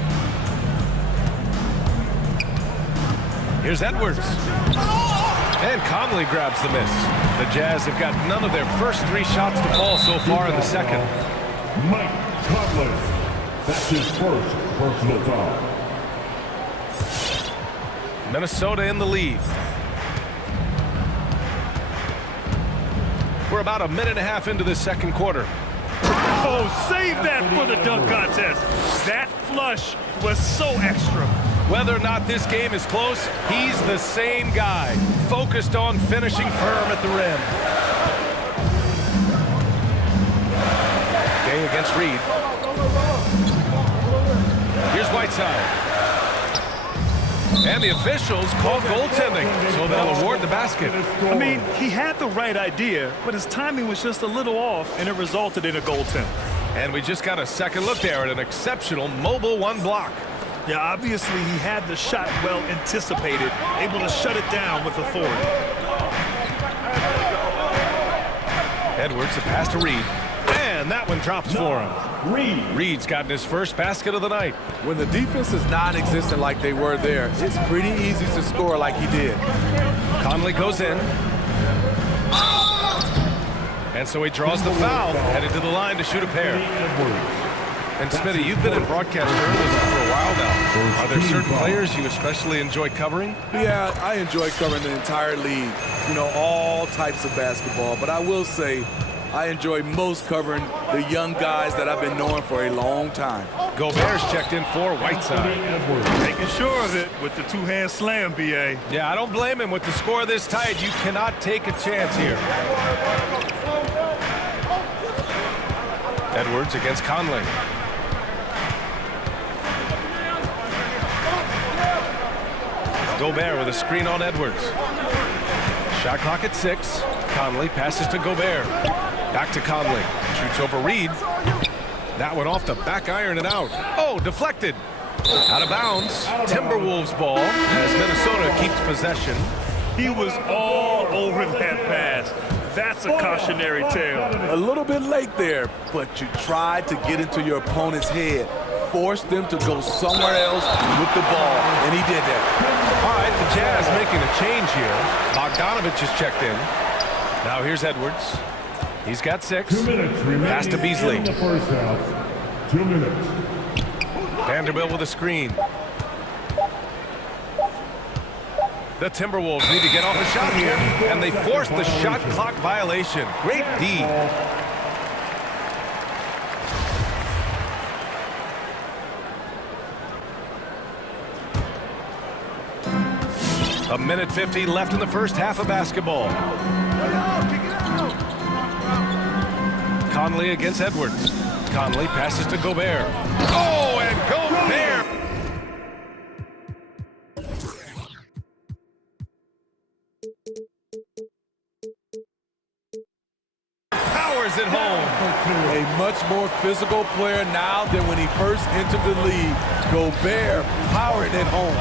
Here's Edwards. And Conley grabs the miss. The Jazz have got none of their first 3 shots to fall so far in the second. Mike Conley. That's his first personal foul. Minnesota in the lead. We're about a minute and a half into the second quarter. Oh, save that for the dunk contest. That flush was so extra. Whether or not this game is close, he's the same guy, focused on finishing firm at the rim. Gay against Reed. Here's Whiteside. And the officials call goaltending, so they'll award the basket. I mean, he had the right idea, but his timing was just a little off, and it resulted in a goaltend. And we just got a second look there at an exceptional mobile 1 block. Yeah, obviously he had the shot well anticipated, able to shut it down with authority. Edwards, the pass to Reed. And that one drops for him. Reed's gotten his first basket of the night. When the defense is non-existent like they were there, it's pretty easy to score like he did. Conley goes in. And so he draws the foul, headed to the line to shoot a pair. And Smitty, you've been in broadcast journalism for a while now. Are there certain players you especially enjoy covering? Yeah, I enjoy covering the entire league. You know, all types of basketball. But I will say, I enjoy most covering the young guys that I've been knowing for a long time. Gobert's checked in for Whiteside. Making sure of it with the 2-hand slam, B.A. Yeah, I don't blame him. With the score this tight, you cannot take a chance here. Edwards against Conley. Gobert with a screen on Edwards. Shot clock at 6. Conley passes to Gobert. Back to Conley. Shoots over Reed. That one off the back iron and out. Oh, deflected. Out of bounds. Timberwolves ball as Minnesota keeps possession. He was all over that pass. That's a cautionary tale. A little bit late there, but you tried to get into your opponent's head. forced them to go somewhere else with the ball, and he did that. All right, the Jazz making a change here. Bogdanovich is checked in. Now here's Edwards. He's got 6. 2 minutes remaining Pass to Beasley. in the first half. 2 minutes. Vanderbilt with a screen. The Timberwolves need to get off a shot here, and they force the shot clock violation. Great D. A minute 50 left in the first half of basketball. Conley against Edwards. Conley passes to Gobert. Oh, and Gobert! Powers it home. A much more physical player now than when he first entered the league. Gobert powered it home.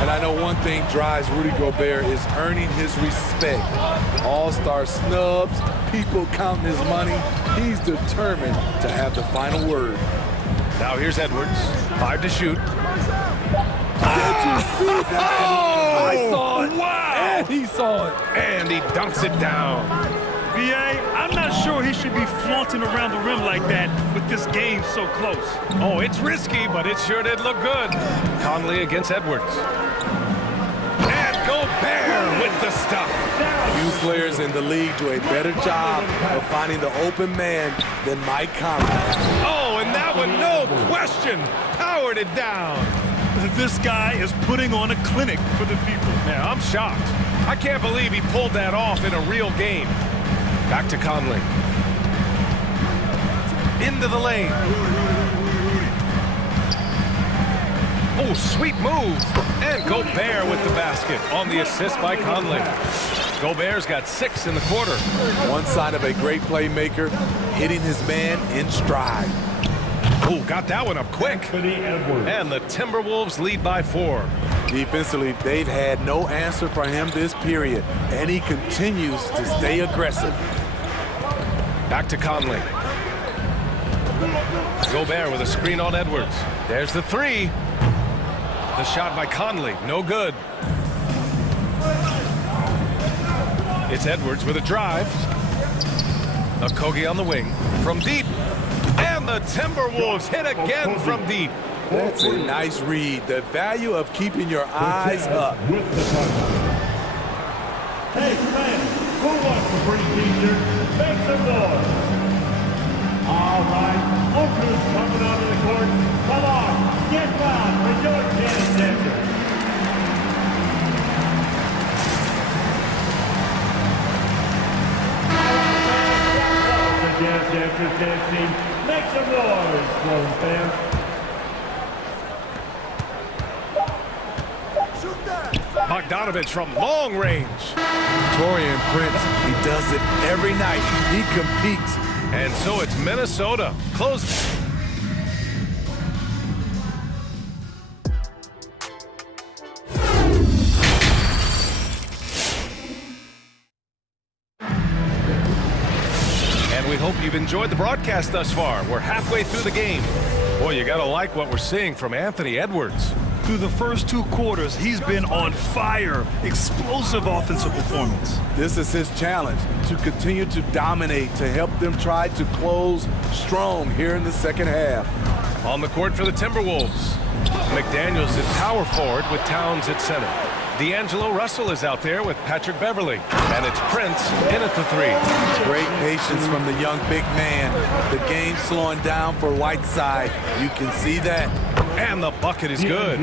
And I know one thing drives Rudy Gobert is earning his respect. All-star snubs, people counting his money. He's determined to have the final word. Now here's Edwards. 5 to shoot. Did you see that? Oh! I saw it. Wow! And he saw it. And he dunks it down. B.A., I'm not sure he should be flaunting around the rim like that with this game so close. Oh, it's risky, but it sure did look good. Conley against Edwards. And Gobert with the stuff. Few players in the league do a better job of finding the open man than Mike Conley. Oh, and that one, no question, powered it down. This guy is putting on a clinic for the people. Yeah, I'm shocked. I can't believe he pulled that off in a real game. Back to Conley. Into the lane. Oh, sweet move. And Gobert with the basket on the assist by Conley. Gobert's got 6 in the quarter. One sign of a great playmaker, hitting his man in stride. Oh, got that one up quick. And the Timberwolves lead by 4. Defensively, they've had no answer for him this period, and he continues to stay aggressive. Back to Conley. Gobert with a screen on Edwards. There's the 3. The shot by Conley, no good. It's Edwards with a drive. Okogie on the wing from deep. And the Timberwolves hit again from deep. That's a nice read. The value of keeping your eyes up. Hey, fans, who wants a free t-shirt? Make some noise. All right, look who's coming onto the court. Come on, get down for your chance, dancer. The Jazz Dancers dance team. Make some noise, Clone fans. Bogdanovich from long range. Torian Prince, he does it every night. He competes. And so it's Minnesota. Close. And we hope you've enjoyed the broadcast thus far. We're halfway through the game. Boy, you gotta like what we're seeing from Anthony Edwards. Through the first 2 quarters, he's been on fire. Explosive offensive performance. This is his challenge, to continue to dominate, to help them try to close strong here in the second half. On the court for the Timberwolves. McDaniels at power forward with Towns at center. D'Angelo Russell is out there with Patrick Beverly. And it's Prince in at the 3. Great patience from the young big man. The game slowing down for Whiteside. You can see that. And the bucket is good.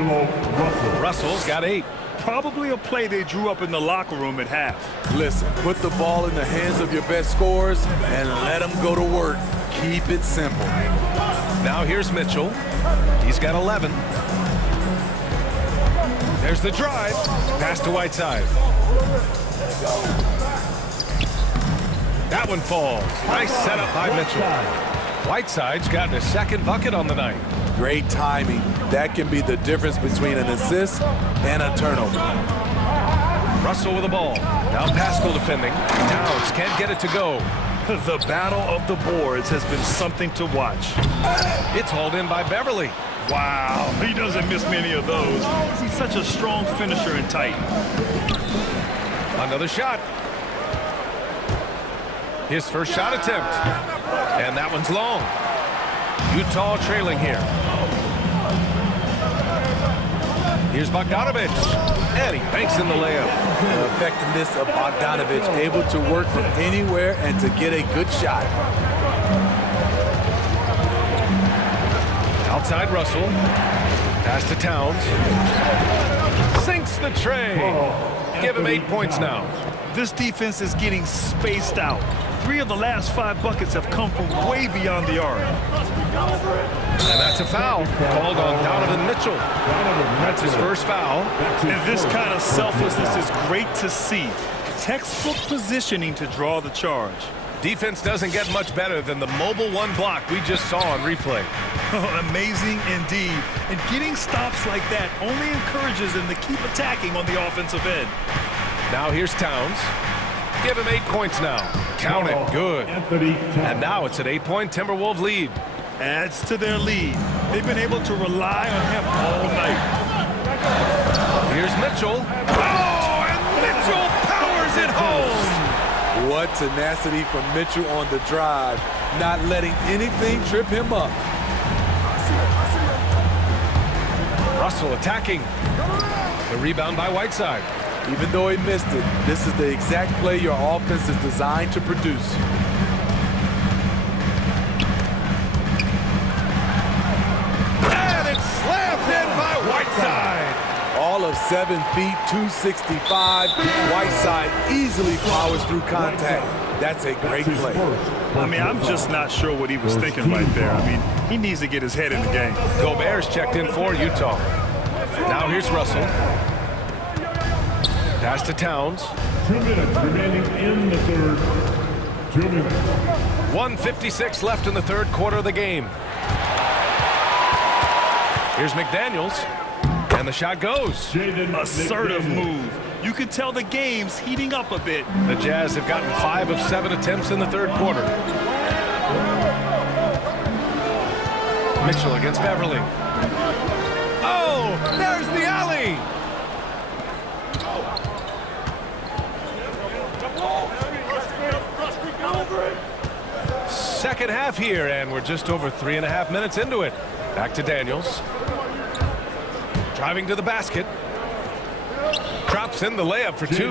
Russell's got 8. Probably a play they drew up in the locker room at half. Listen, put the ball in the hands of your best scorers and let them go to work. Keep it simple. Now here's Mitchell. He's got 11. There's the drive. Pass to Whiteside. That one falls. Nice setup by Mitchell. Whiteside's gotten his 2nd bucket on the night. Great timing. That can be the difference between an assist and a turnover. Russell with the ball. Now Pascal defending. Towns can't get it to go. The battle of the boards has been something to watch. It's hauled in by Beverly. Wow, he doesn't miss many of those. He's such a strong finisher and tight. Another shot. His first shot attempt. And that one's long. Utah trailing here. Here's Bogdanovich. And he banks in the layup. The effectiveness of Bogdanovich, able to work from anywhere and to get a good shot. Outside Russell. Pass to Towns. Sinks the tray. Give him 8 points now. This defense is getting spaced out. 3 of the last 5 buckets have come from way beyond the arc. And that's a foul called on Donovan Mitchell. That's his first foul. And this kind of selflessness is great to see. Textbook positioning to draw the charge. Defense doesn't get much better than the mobile one block we just saw on replay. Amazing indeed. And getting stops like that only encourages them to keep attacking on the offensive end. Now here's Towns. Give him 8 points now. Count it. Good. And now it's an 8-point Timberwolves lead. Adds to their lead. They've been able to rely on him all night. Here's Mitchell. Oh, and Mitchell powers it home. What tenacity from Mitchell on the drive, not letting anything trip him up. Russell attacking. The rebound by Whiteside. Even though he missed it, this is the exact play your offense is designed to produce. And it's slammed in by Whiteside. All of 7 feet, 265. Whiteside easily powers through contact. That's a great play. I mean, I'm just not sure what he was thinking right there. I mean, he needs to get his head in the game. Gobert's checked in for Utah. Now here's Russell. Pass to Towns. 2 minutes remaining in the third. 2 minutes. 1:56 left in the third quarter of the game. Here's McDaniels. And the shot goes. Assertive move. You can tell the game's heating up a bit. The Jazz have gotten 5 of 7 attempts in the third quarter. Mitchell against Beverly. Oh, there's the alley. Second half here, and we're just over 3.5 minutes into it. Back to Daniels. Driving to the basket. Drops in the layup for 2.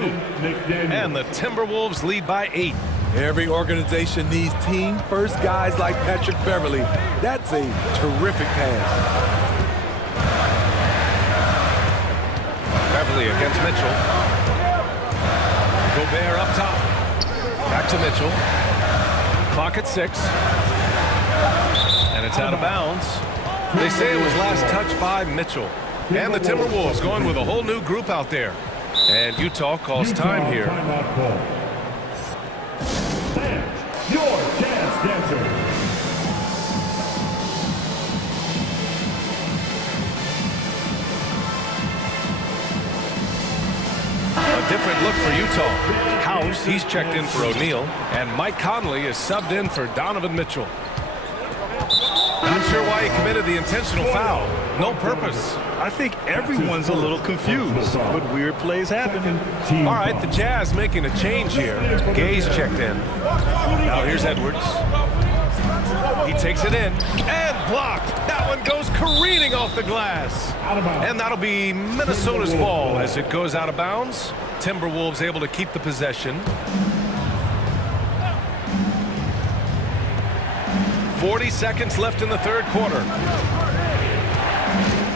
And the Timberwolves lead by 8. Every organization needs team-first guys like Patrick Beverly. That's a terrific pass. Beverly against Mitchell. Gobert up top. Back to Mitchell. Clock at 6. And it's out of bounds. They say it was last touched by Mitchell. And the Timberwolves going with a whole new group out there. And Utah calls time here. Your dance dancer. A different look for Utah. House, he's checked in for O'Neal. And Mike Conley is subbed in for Donovan Mitchell. Not sure why he committed the intentional foul. No purpose. I think everyone's a little confused, but weird plays happen. All right, the Jazz making a change here. Gay's checked in. Now here's Edwards. He takes it in and blocked. That one goes careening off the glass. And that'll be Minnesota's ball as it goes out of bounds. Timberwolves able to keep the possession. 40 seconds left in the third quarter.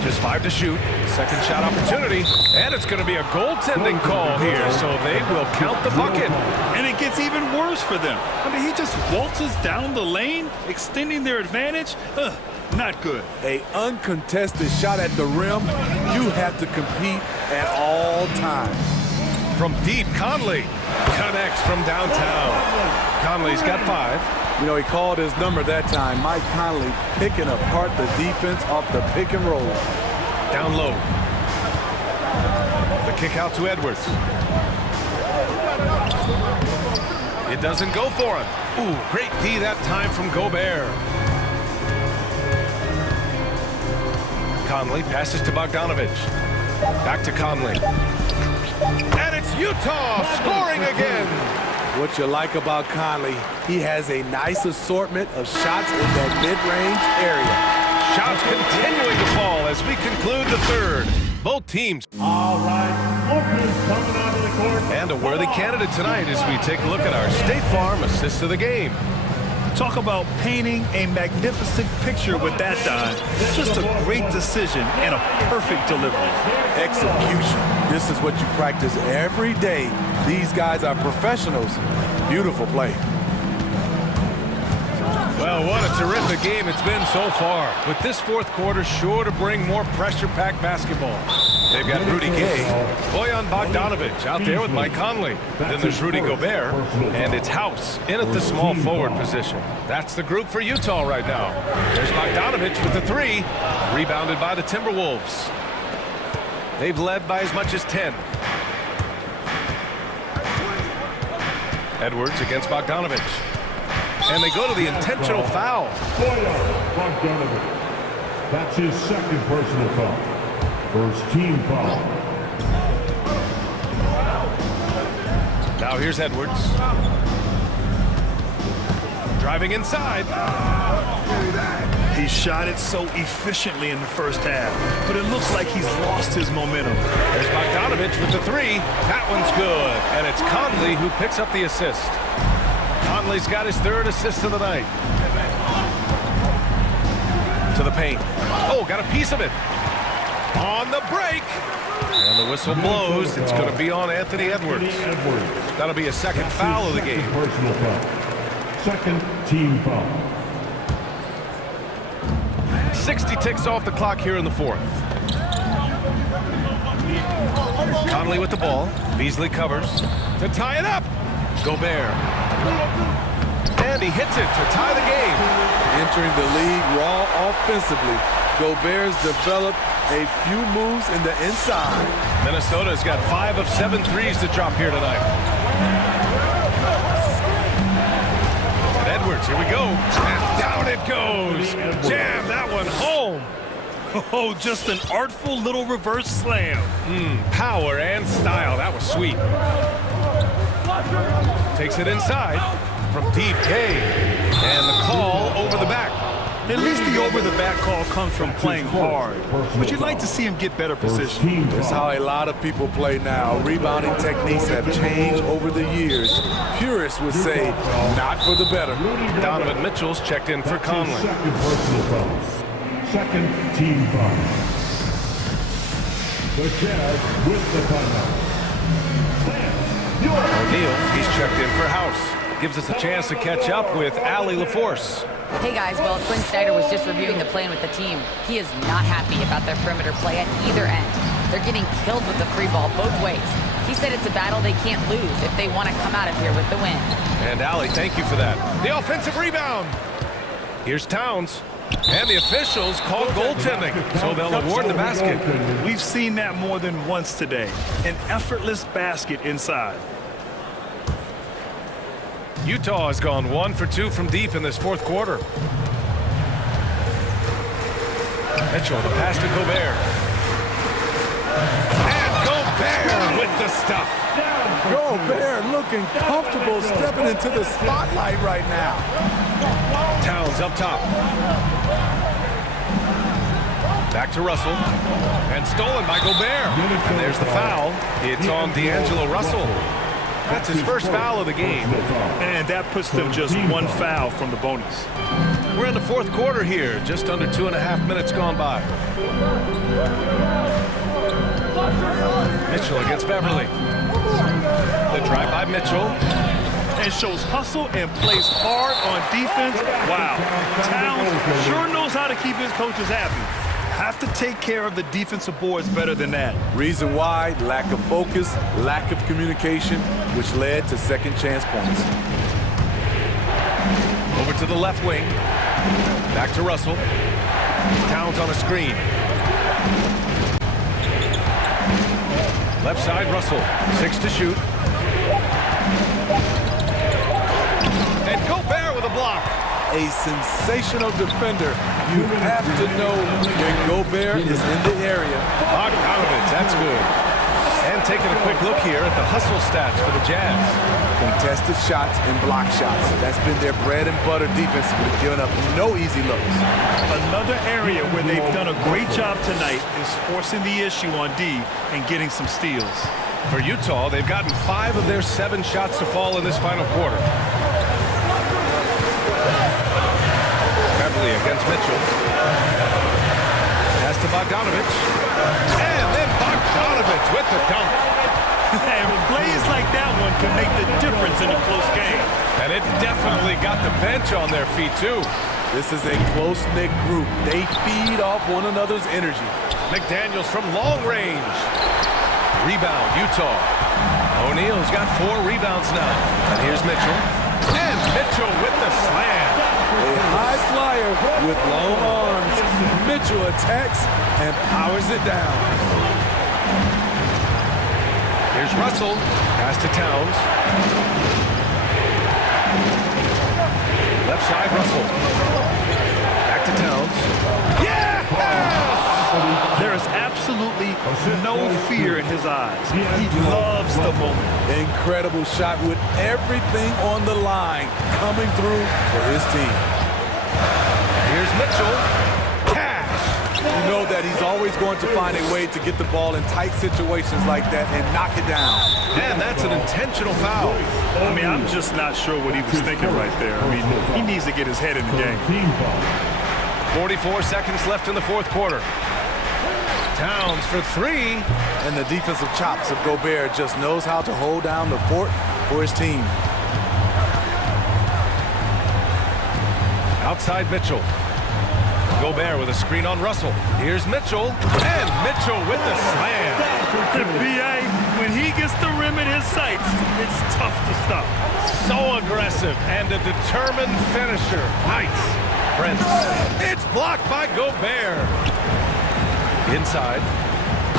Just 5 to shoot. Second shot opportunity. And it's going to be a goaltending call here, so they will count the bucket. And it gets even worse for them. I mean, he just waltzes down the lane, extending their advantage. Not good. An uncontested shot at the rim. You have to compete at all times. From deep, Conley connects from downtown. Conley's got 5. You know, he called his number that time. Mike Conley picking apart the defense off the pick and roll. Down low. The kick out to Edwards. It doesn't go for him. Ooh, great D that time from Gobert. Conley passes to Bogdanovich. Back to Conley. And it's Utah scoring again. What you like about Conley, he has a nice assortment of shots in that mid-range area. Shots continuing to fall as we conclude the third. Both teams. All right, Lucas coming onto the court. And a worthy candidate tonight as we take a look at our State Farm assist of the game. Talk about painting a magnificent picture with that dime. Just a great decision and a perfect delivery. Execution. This is what you practice every day. These guys are professionals. Beautiful play. Well, what a terrific game it's been so far. With this fourth quarter sure to bring more pressure-packed basketball. They've got Rudy Gay, Bojan Bogdanovich out there with Mike Conley. Then there's Rudy Gobert, and it's House in at the small forward position. That's the group for Utah right now. There's Bogdanovich with the three, rebounded by the Timberwolves. They've led by as much as 10. Edwards against Bogdanovich. And they go to the intentional foul. Bogdanovich. That's his second personal foul. First team foul. Now here's Edwards. Driving inside. He shot it so efficiently in the first half, but it looks like he's lost his momentum. There's Bogdanovich with the three. That one's good. And it's Conley who picks up the assist. Conley's got his third assist of the night. To the paint. Oh, got a piece of it. On the break. And the whistle blows. It's going to be on Anthony Edwards. That'll be a second foul of the game. Personal foul. Second team foul. 60 ticks off the clock here in the fourth. Conley with the ball. Beasley covers to tie it up. Gobert. And he hits it to tie the game. Entering the league raw offensively, Gobert's developed a few moves in the inside. Minnesota's got 5 of 7 threes to drop here tonight. And Edwards, here we go. And down it goes. Jam that one home. Oh, just an artful little reverse slam. Power and style. That was sweet. Takes it inside from deep. Gay. And the call over the back. At least the over-the-back call comes from playing hard, but you'd like to see him get better position. That's how a lot of people play now. Rebounding techniques have changed over the years. Purists would say, not for the better. Donovan Mitchell's checked in for Conley. Second personal foul. Second team foul. The Jazz with the timeout. O'Neal, he's checked in for House. Gives us a chance to catch up with Allie LaForce. Hey guys, well, Quinn Snyder was just reviewing the plan with the team. He is not happy about their perimeter play at either end. They're getting killed with the free ball both ways. He said it's a battle they can't lose if they want to come out of here with the win. And Allie, thank you for that. The offensive rebound. Here's Towns. And the officials call goaltending, so they'll award the basket. We've seen that more than once today. An effortless basket inside. Utah has gone 1 for 2 from deep in this fourth quarter. Mitchell, the pass to Gobert. And Gobert with the stuff. Gobert looking comfortable stepping into the spotlight right now. Towns up top. Back to Russell. And stolen by Gobert. And there's the foul. It's on D'Angelo Russell. That's his first foul of the game. And that puts them just one foul from the bonus. We're in the fourth quarter here. Just under 2.5 minutes gone by. Mitchell against Beverly. The drive by Mitchell. And shows hustle and plays hard on defense. Wow. Towns sure knows how to keep his coaches happy. Have to take care of the defensive boards better than that. Reason why, lack of focus, lack of communication, which led to second chance points. Over to the left wing. Back to Russell. Towns on a screen. Left side, Russell. 6 to shoot. And Gobert with a block. a sensational defender. You have to know when Gobert is in the area. Bogdanovich, that's good. And taking a quick look here at the hustle stats for the Jazz. Contested shots and block shots. That's been their bread and butter defensively, giving up no easy looks. Another area where they've done a great job tonight is forcing the issue on D and getting some steals. For Utah, they've gotten 5 of their 7 shots to fall in this final quarter. Beverly against Mitchell. Pass to Bogdanovich. And then Bogdanovich with the dunk. And plays like that one can make the difference in a close game. And it definitely got the bench on their feet, too. This is a close-knit group. They feed off one another's energy. McDaniels from long range. Rebound, Utah. O'Neal's got 4 rebounds now. And here's Mitchell. And Mitchell with the slam. A high flyer with long arms. Mitchell attacks and powers it down. Here's Russell. Pass to Towns. Left side, Russell. Back to Towns. Yeah! There is absolutely no fear in his eyes. He loves the moment. Incredible shot with everything on the line coming through for his team. Here's Mitchell. Cash. You know that he's always going to find a way to get the ball in tight situations like that and knock it down. And that's an intentional foul. I mean, I'm just not sure what he was thinking right there. I mean, he needs to get his head in the game. 44 seconds left in the fourth quarter. Towns for 3. And the defensive chops of Gobert just knows how to hold down the fort for his team. Outside Mitchell. Gobert with a screen on Russell. Here's Mitchell. And Mitchell with the slam. The BA, when he gets the rim in his sights, it's tough to stop. So aggressive and a determined finisher. Nice. Prince. It's blocked by Gobert. Inside.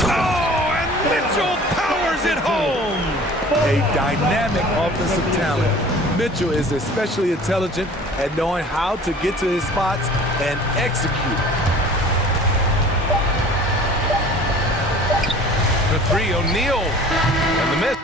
Oh, and Mitchell powers it home. A dynamic offensive talent. Mitchell is especially intelligent at knowing how to get to his spots and execute. For 3, O'Neal. And the miss.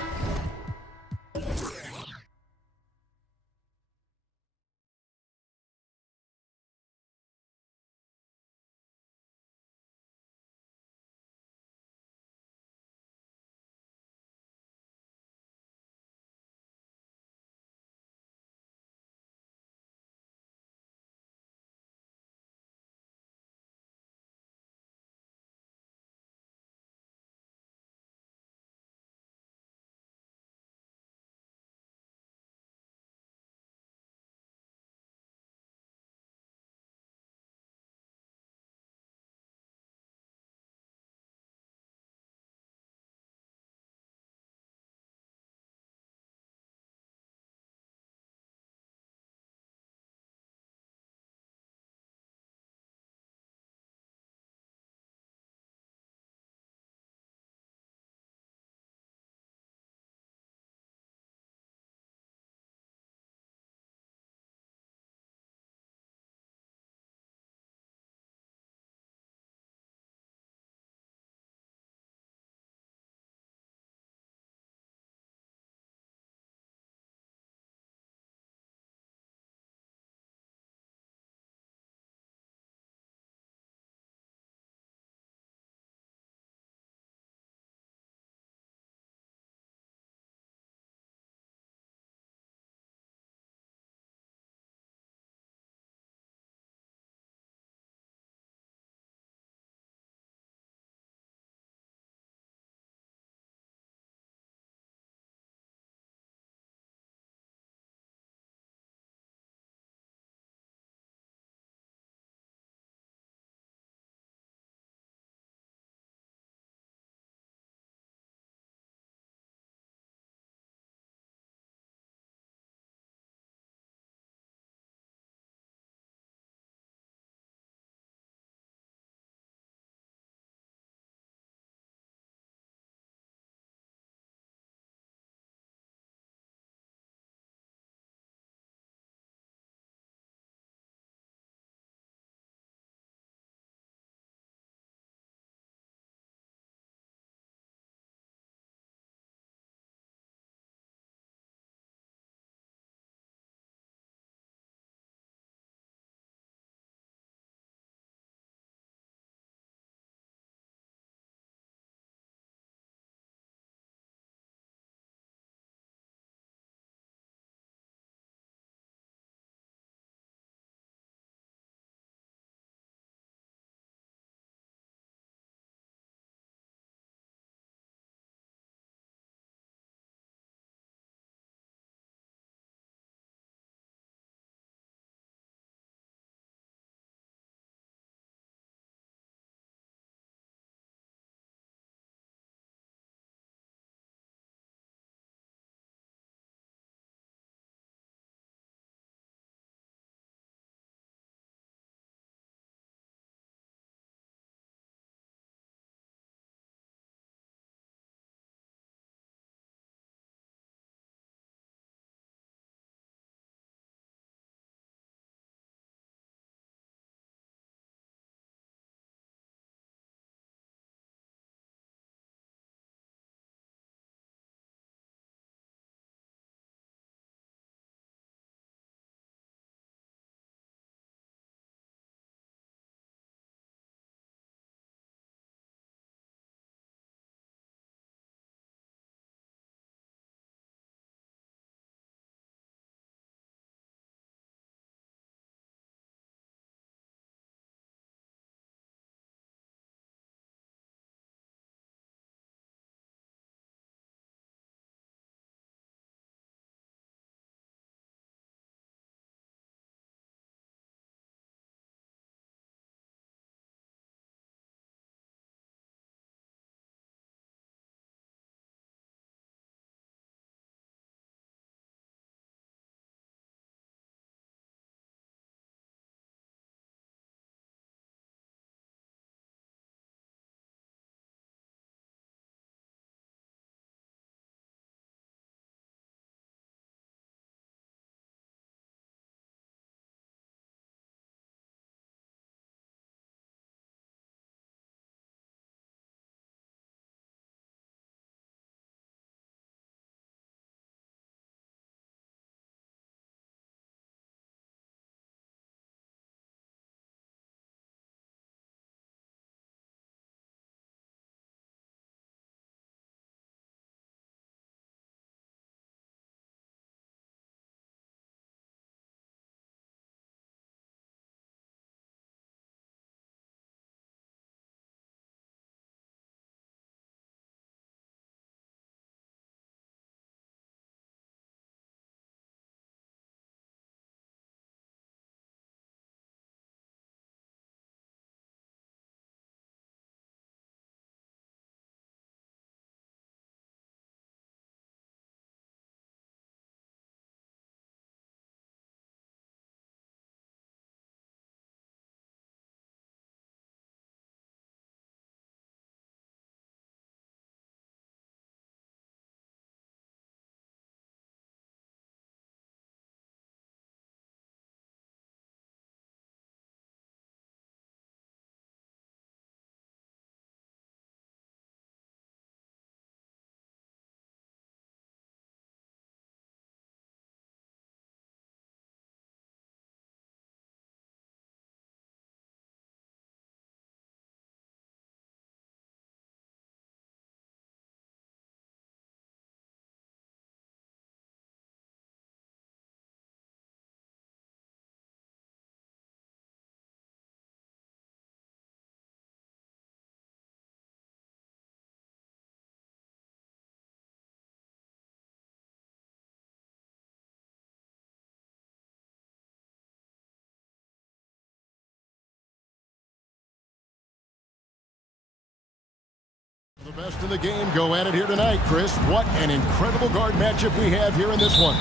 The best in the game go at it here tonight, Chris. What an incredible guard matchup we have here in this one.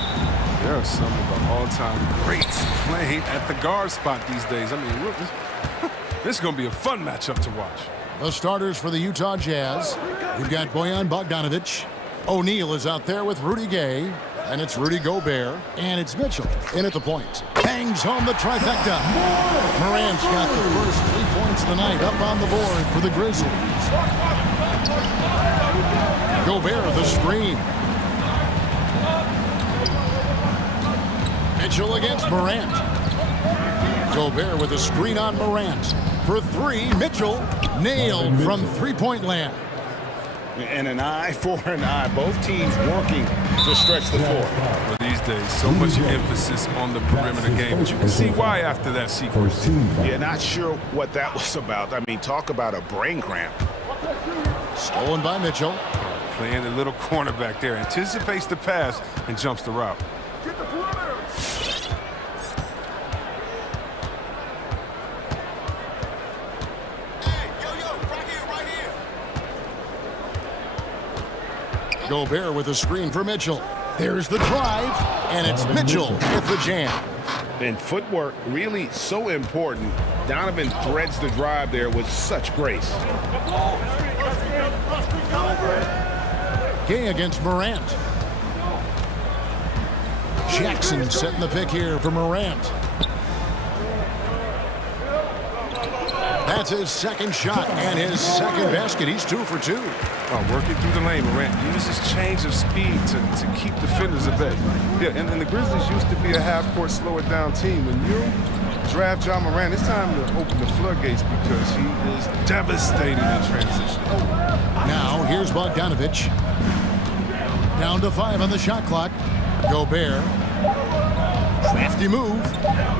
There are some of the all-time greats playing at the guard spot these days. I mean, look, this is going to be a fun matchup to watch. The starters for the Utah Jazz. We've got Bojan Bogdanovic. O'Neal is out there with Rudy Gay. And it's Rudy Gobert. And it's Mitchell in at the point. Bangs home the trifecta. Morant's got the first 3 points of the night up on the board for the Grizzlies. Gobert the screen. Mitchell against Morant. Gobert with a screen on Morant. For three, Mitchell nailed from three-point land. And an eye for an eye. Both teams working to stretch the floor. Well, these days, so much emphasis on the perimeter game. But you can see why after that sequence. Yeah, not sure what that was about. I mean, talk about a brain cramp. Stolen by Mitchell. Playing the little cornerback there. Anticipates the pass and jumps the route. Gobert with a screen for Mitchell. There's the drive, and it's Mitchell with the jam. And footwork really so important. Donovan threads the drive there with such grace. Gay against Morant. Jackson setting the pick here for Morant. That's his second shot and his second basket. He's 2 for 2. Working through the lane, Morant uses change of speed to keep defenders at bay. Yeah, and the Grizzlies used to be a half-court, slow-it-down team. When you draft Ja Morant, it's time to open the floodgates because he is devastating in transition. Now, here's Bogdanovic. Down to 5 on the shot clock. Gobert. Crafty move.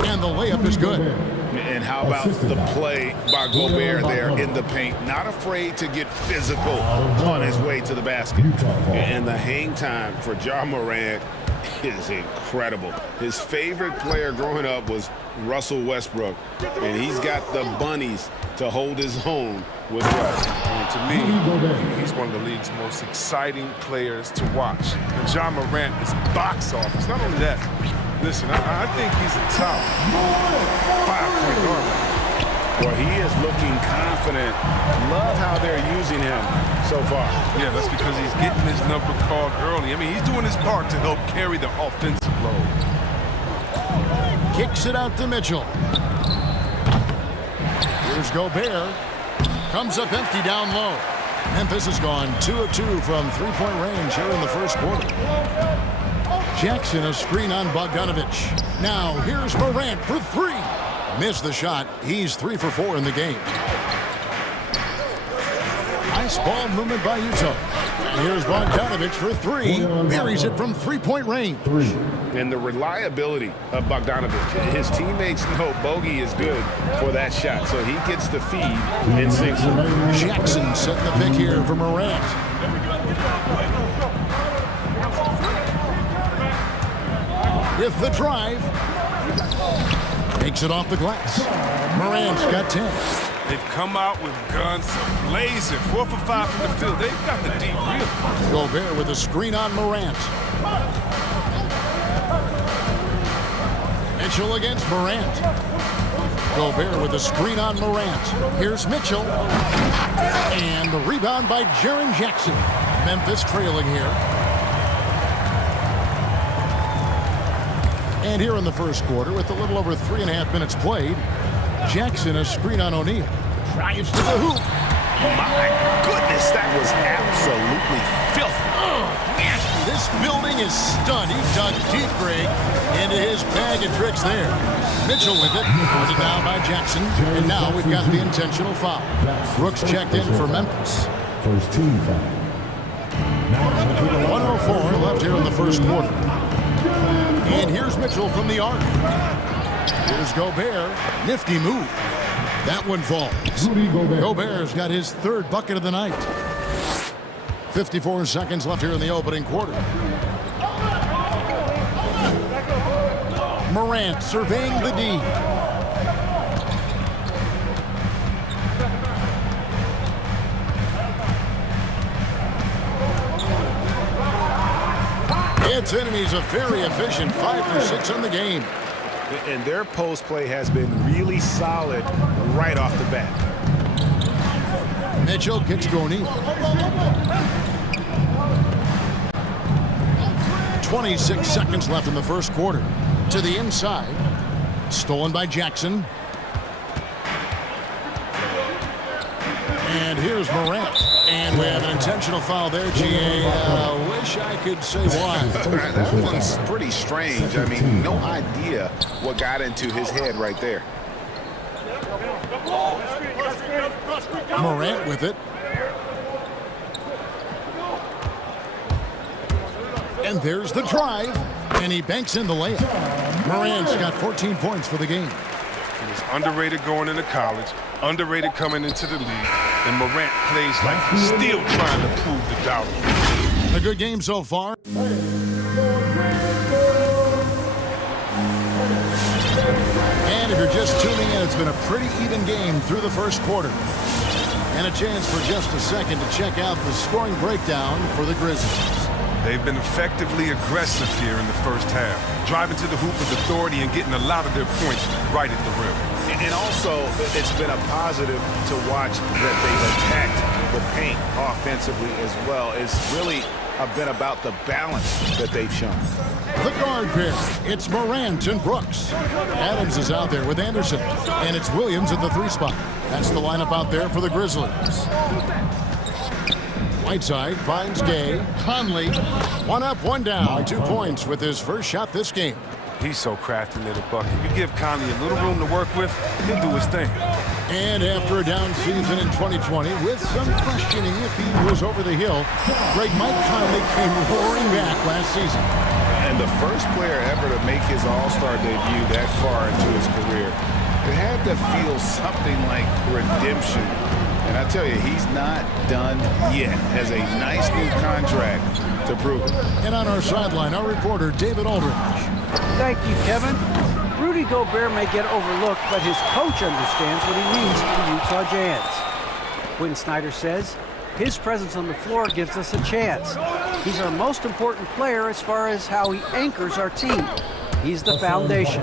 And the layup is good. And how about the play by Gobert there in the paint? Not afraid to get physical on his way to the basket. And the hang time for Ja Morant is incredible. His favorite player growing up was Russell Westbrook. And he's got the bunnies to hold his own with Russ. To me, he's one of the league's most exciting players to watch. And Ja Morant is box office. Not only that, listen, I think he's a top 5-point guard. Well, he is looking confident. Love how they're using him so far. Yeah, that's because he's getting his number called early. I mean, he's doing his part to help carry the offensive load. Kicks it out to Mitchell. Here's Gobert. Comes up empty down low. Memphis has gone 2 of 2 from three-point range here in the first quarter. Jackson a screen on Bogdanovic. Now here's Morant for three. Missed the shot. He's 3 for 4 in the game. Nice ball movement by Utah. Here's Bogdanovic for three. Buries it from three-point range. And the reliability of Bogdanovic. His teammates know Bogey is good for that shot, so he gets the feed and sinks it. Jackson setting the pick here for Morant. With the drive. Takes it off the glass. Morant's got 10. They've come out with guns blazing. 4 for 5 from the field. They've got the deep reel. Gobert with a screen on Morant. Mitchell against Morant. Gobert with a screen on Morant. Here's Mitchell. And the rebound by Jaren Jackson. Memphis trailing here. And here in the first quarter, with a little over 3.5 minutes played, Jackson a screen on O'Neal. Drives to the hoop. My goodness, that was absolutely filthy. Nasty. This building is stunned. He dug deep, Greg, into his bag of tricks there. Mitchell with it. Put it down by Jackson. And now we've got the intentional foul. Brooks checked in for Memphis. First team foul. 1:04 left here in the first quarter. And here's Mitchell from the arc. Here's Gobert. Nifty move. That one falls. Gobert's got his third bucket of the night. 54 seconds left here in the opening quarter. Morant surveying the D. in, and he's a very efficient 5 for 6 on the game. And their post play has been really solid right off the bat. Mitchell kicks to O'Neal. 26 seconds left in the first quarter. To the inside. Stolen by Jackson. And here's Morant. And we have an intentional foul there, G.A. Wish I could say why. That one's pretty strange. I mean, no idea what got into his head right there. Morant with it. And there's the drive. And he banks in the layup. Morant's got 14 points for the game. He was underrated going into college, underrated coming into the league, and Morant plays like he's still trying to prove the doubters. A good game so far. And if you're just tuning in, it's been a pretty even game through the first quarter. And a chance for just a second to check out the scoring breakdown for the Grizzlies. They've been effectively aggressive here in the first half, driving to the hoop with authority and getting a lot of their points right at the rim. And also, it's been a positive to watch that they've attacked the paint offensively as well. It's really been about the balance that they've shown. The guard pair, it's Morant and Brooks. Adams is out there with Anderson, and it's Williams at the 3 spot. That's the lineup out there for the Grizzlies. Whiteside finds Gay. Conley, 1 up, 1 down. 2 points with his first shot this game. He's so crafty near the bucket. You give Conley a little room to work with, he'll do his thing. And after a down season in 2020, with some questioning if he was over the hill, great Mike Conley came roaring back last season. And the first player ever to make his All-Star debut that far into his career, it had to feel something like redemption. And I tell you, he's not done yet. Has a nice new contract to prove it. And on our sideline, our reporter, David Aldridge. Thank you, Kevin. Rudy Gobert may get overlooked, but his coach understands what he means to the Utah Jazz. Quinn Snyder says, his presence on the floor gives us a chance. He's our most important player as far as how he anchors our team. He's the foundation.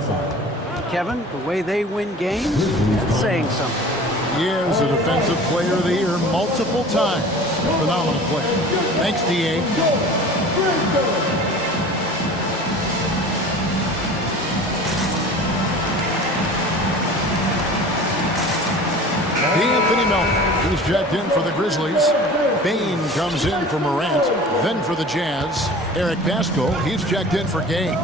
Kevin, the way they win games, is saying something. He is a defensive player of the year multiple times. Phenomenal player. Thanks, D.A. Anthony Melton, he's checked in for the Grizzlies. Bain comes in for Morant, then for the Jazz. Eric Pascal, he's checked in for Gay.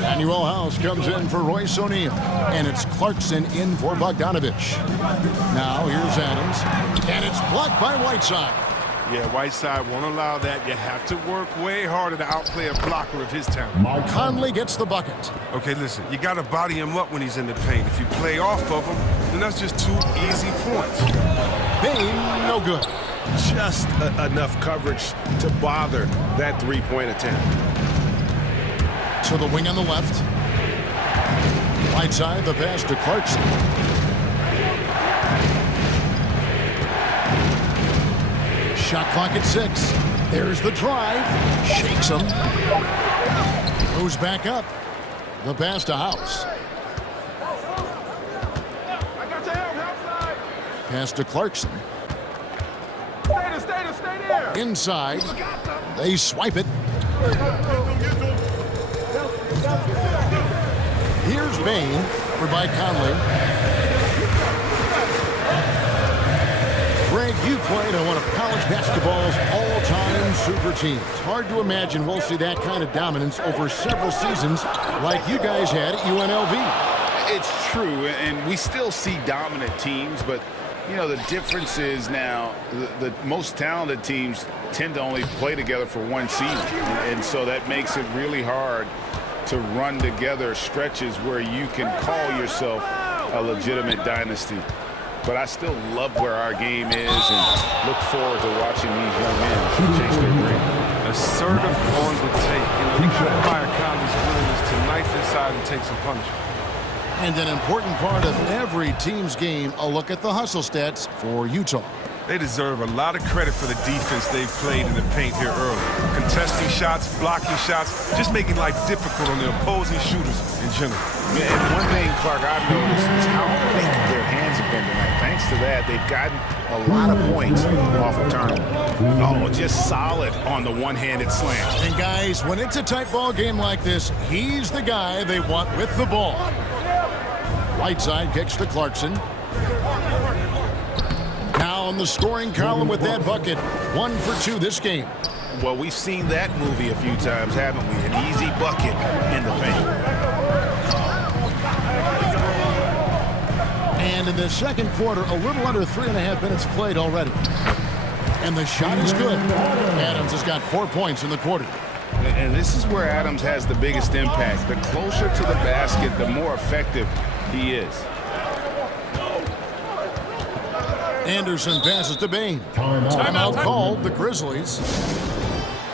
Manuel House comes in for Royce O'Neal. And it's Clarkson in for Bogdanovich. Now here's Adams, and it's blocked by Whiteside. Yeah, Whiteside won't allow that. You have to work way harder to outplay a blocker of his talent. Conley gets the bucket. Okay, listen, you got to body him up when he's in the paint. If you play off of him, then that's just 2 easy points. Bain, no good. Just enough coverage to bother that 3-point attempt. To the wing on the left. Whiteside, the pass to Clarkson. Shot clock at 6. There's the drive. Shakes him. Goes back up. The pass to House. Pass to Clarkson. Inside. They swipe it. Here's Bain for by Conley. Greg, you played on one of college basketball's all-time super teams. Hard to imagine we'll see that kind of dominance over several seasons like you guys had at UNLV. It's true, and we still see dominant teams, but you know, the difference is now the most talented teams tend to only play together for one season. And so that makes it really hard to run together stretches where you can call yourself a legitimate dynasty. But I still love where our game is and look forward to watching these young men chase their dream. Assertive on the take. You know, you can admire Conley's willingness to knife inside and take some punishment. And an important part of every team's game, a look at the hustle stats for Utah. They deserve a lot of credit for the defense they've played in the paint here early. Contesting shots, blocking shots, just making life difficult on the opposing shooters in general. Yeah, and one thing, Clark, I've noticed is how quick their hands have been tonight. Thanks to that, they've gotten a lot of points off of turnover. Oh, just solid on the one-handed slam. And guys, when it's a tight ball game like this, he's the guy they want with the ball. Whiteside kicks to Clarkson. Now on the scoring column with that bucket. 1 for 2 this game. Well, we've seen that movie a few times, haven't we? An easy bucket in the paint. And in the second quarter, a little under 3.5 minutes played already. And the shot is good. Adams has got 4 points in the quarter. And this is where Adams has the biggest impact. The closer to the basket, the more effective he is. Anderson passes to Bain. Timeout called, the Grizzlies.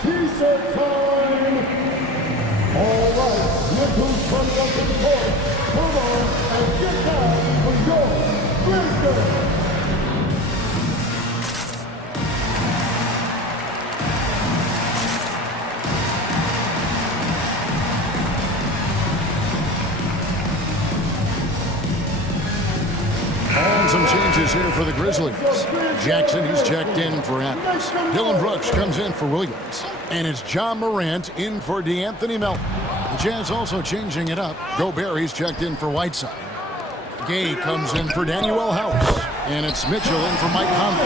T-shirt time. All right, look who's coming up to the court. Come on and get down for your Grizzlies. Some changes here for the Grizzlies. Jackson, he's checked in for Adams. Dylan Brooks comes in for Williams. And it's John Morant in for DeAnthony Melton. The Jazz also changing it up. Gobert, he's checked in for Whiteside. Gay comes in for Daniel House. And it's Mitchell in for Mike Conley.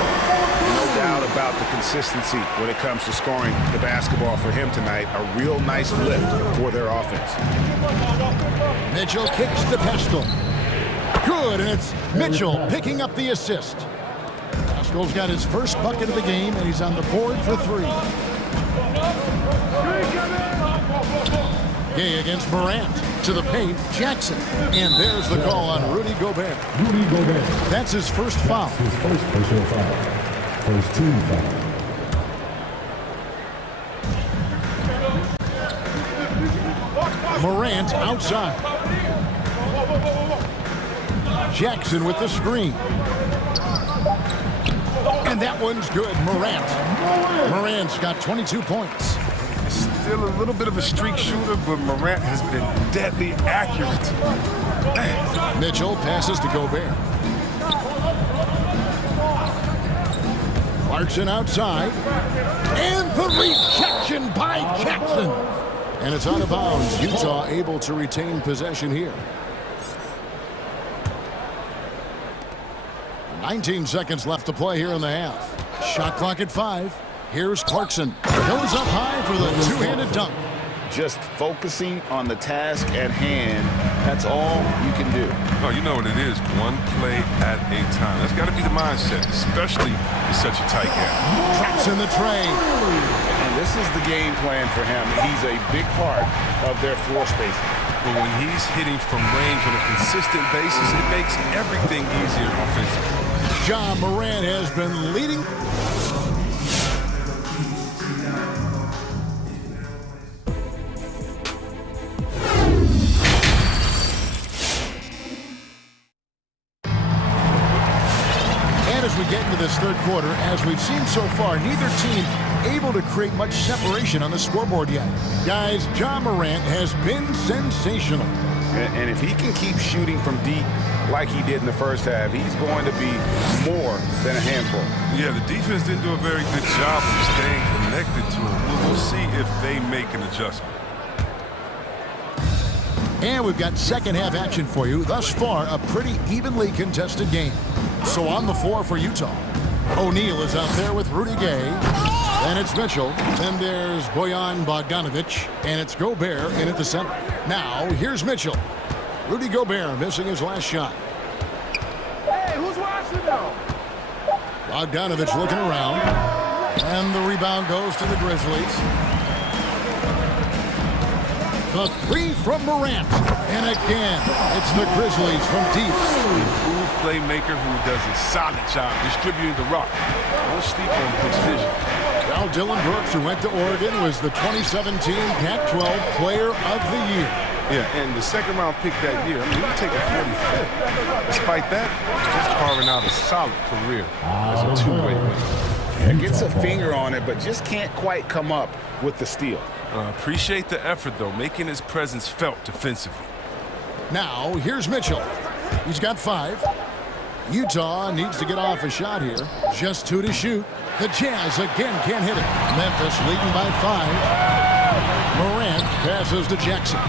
No doubt about the consistency when it comes to scoring the basketball for him tonight. A real nice lift for their offense. Mitchell kicks to Pascal. Good, and it's Mitchell picking up the assist. Pascal's got his first bucket of the game, and he's on the board for 3. Gay against Morant. To the paint, Jackson. And there's the call on Rudy Gobert. Rudy Gobert. That's his first foul. His first personal foul. First team foul. Morant outside. Jackson with the screen. And that one's good. Morant's got 22 points. Still a little bit of a streak shooter, but Morant has been deadly accurate. Mitchell passes to Gobert. Clarkson outside. And the rejection by Jackson. And it's out of bounds. Utah able to retain possession here. 19 seconds left to play here in the half. Shot clock at 5. Here's Clarkson. Goes up high for the two-handed dunk. Just focusing on the task at hand. That's all you can do. Oh, you know what it is. One play at a time. That's got to be the mindset, especially in such a tight game. Traps in the tray. And this is the game plan for him. He's a big part of their floor spacing. But when he's hitting from range on a consistent basis, it makes everything easier offensively. John Morant has been leading. And as we get into this third quarter, as we've seen so far, neither team able to create much separation on the scoreboard yet. Guys, John Morant has been sensational. And if he can keep shooting from deep like he did in the first half, he's going to be more than a handful. Yeah, the defense didn't do a very good job of staying connected to him. We'll see if they make an adjustment. And we've got second half action for you. Thus far, a pretty evenly contested game. So on the floor for Utah, O'Neal is out there with Rudy Gay. And it's Mitchell. Then there's Bojan Bogdanovic. And it's Gobert in at the center. Now, here's Mitchell. Rudy Gobert missing his last shot. Hey, who's watching now? Bogdanovic looking around. And the rebound goes to the Grizzlies. The 3 from Morant. And again, it's the Grizzlies from deep. Improved playmaker who does a solid job distributing the rock. Don't sleep on precision. Now Dylan Brooks, who went to Oregon, was the 2017 Pac-12 Player of the Year. Yeah, and the second-round pick that year, I mean, he was taking 45th. Despite that, he's carving out a solid career as a two-way winner. Gets a finger on it, but just can't quite come up with the steal. Appreciate the effort, though, making his presence felt defensively. Now, here's Mitchell. He's got 5. Utah needs to get off a shot here. Just 2 to shoot. The Jazz again can't hit it. Memphis leading by 5. Morant passes to Jackson.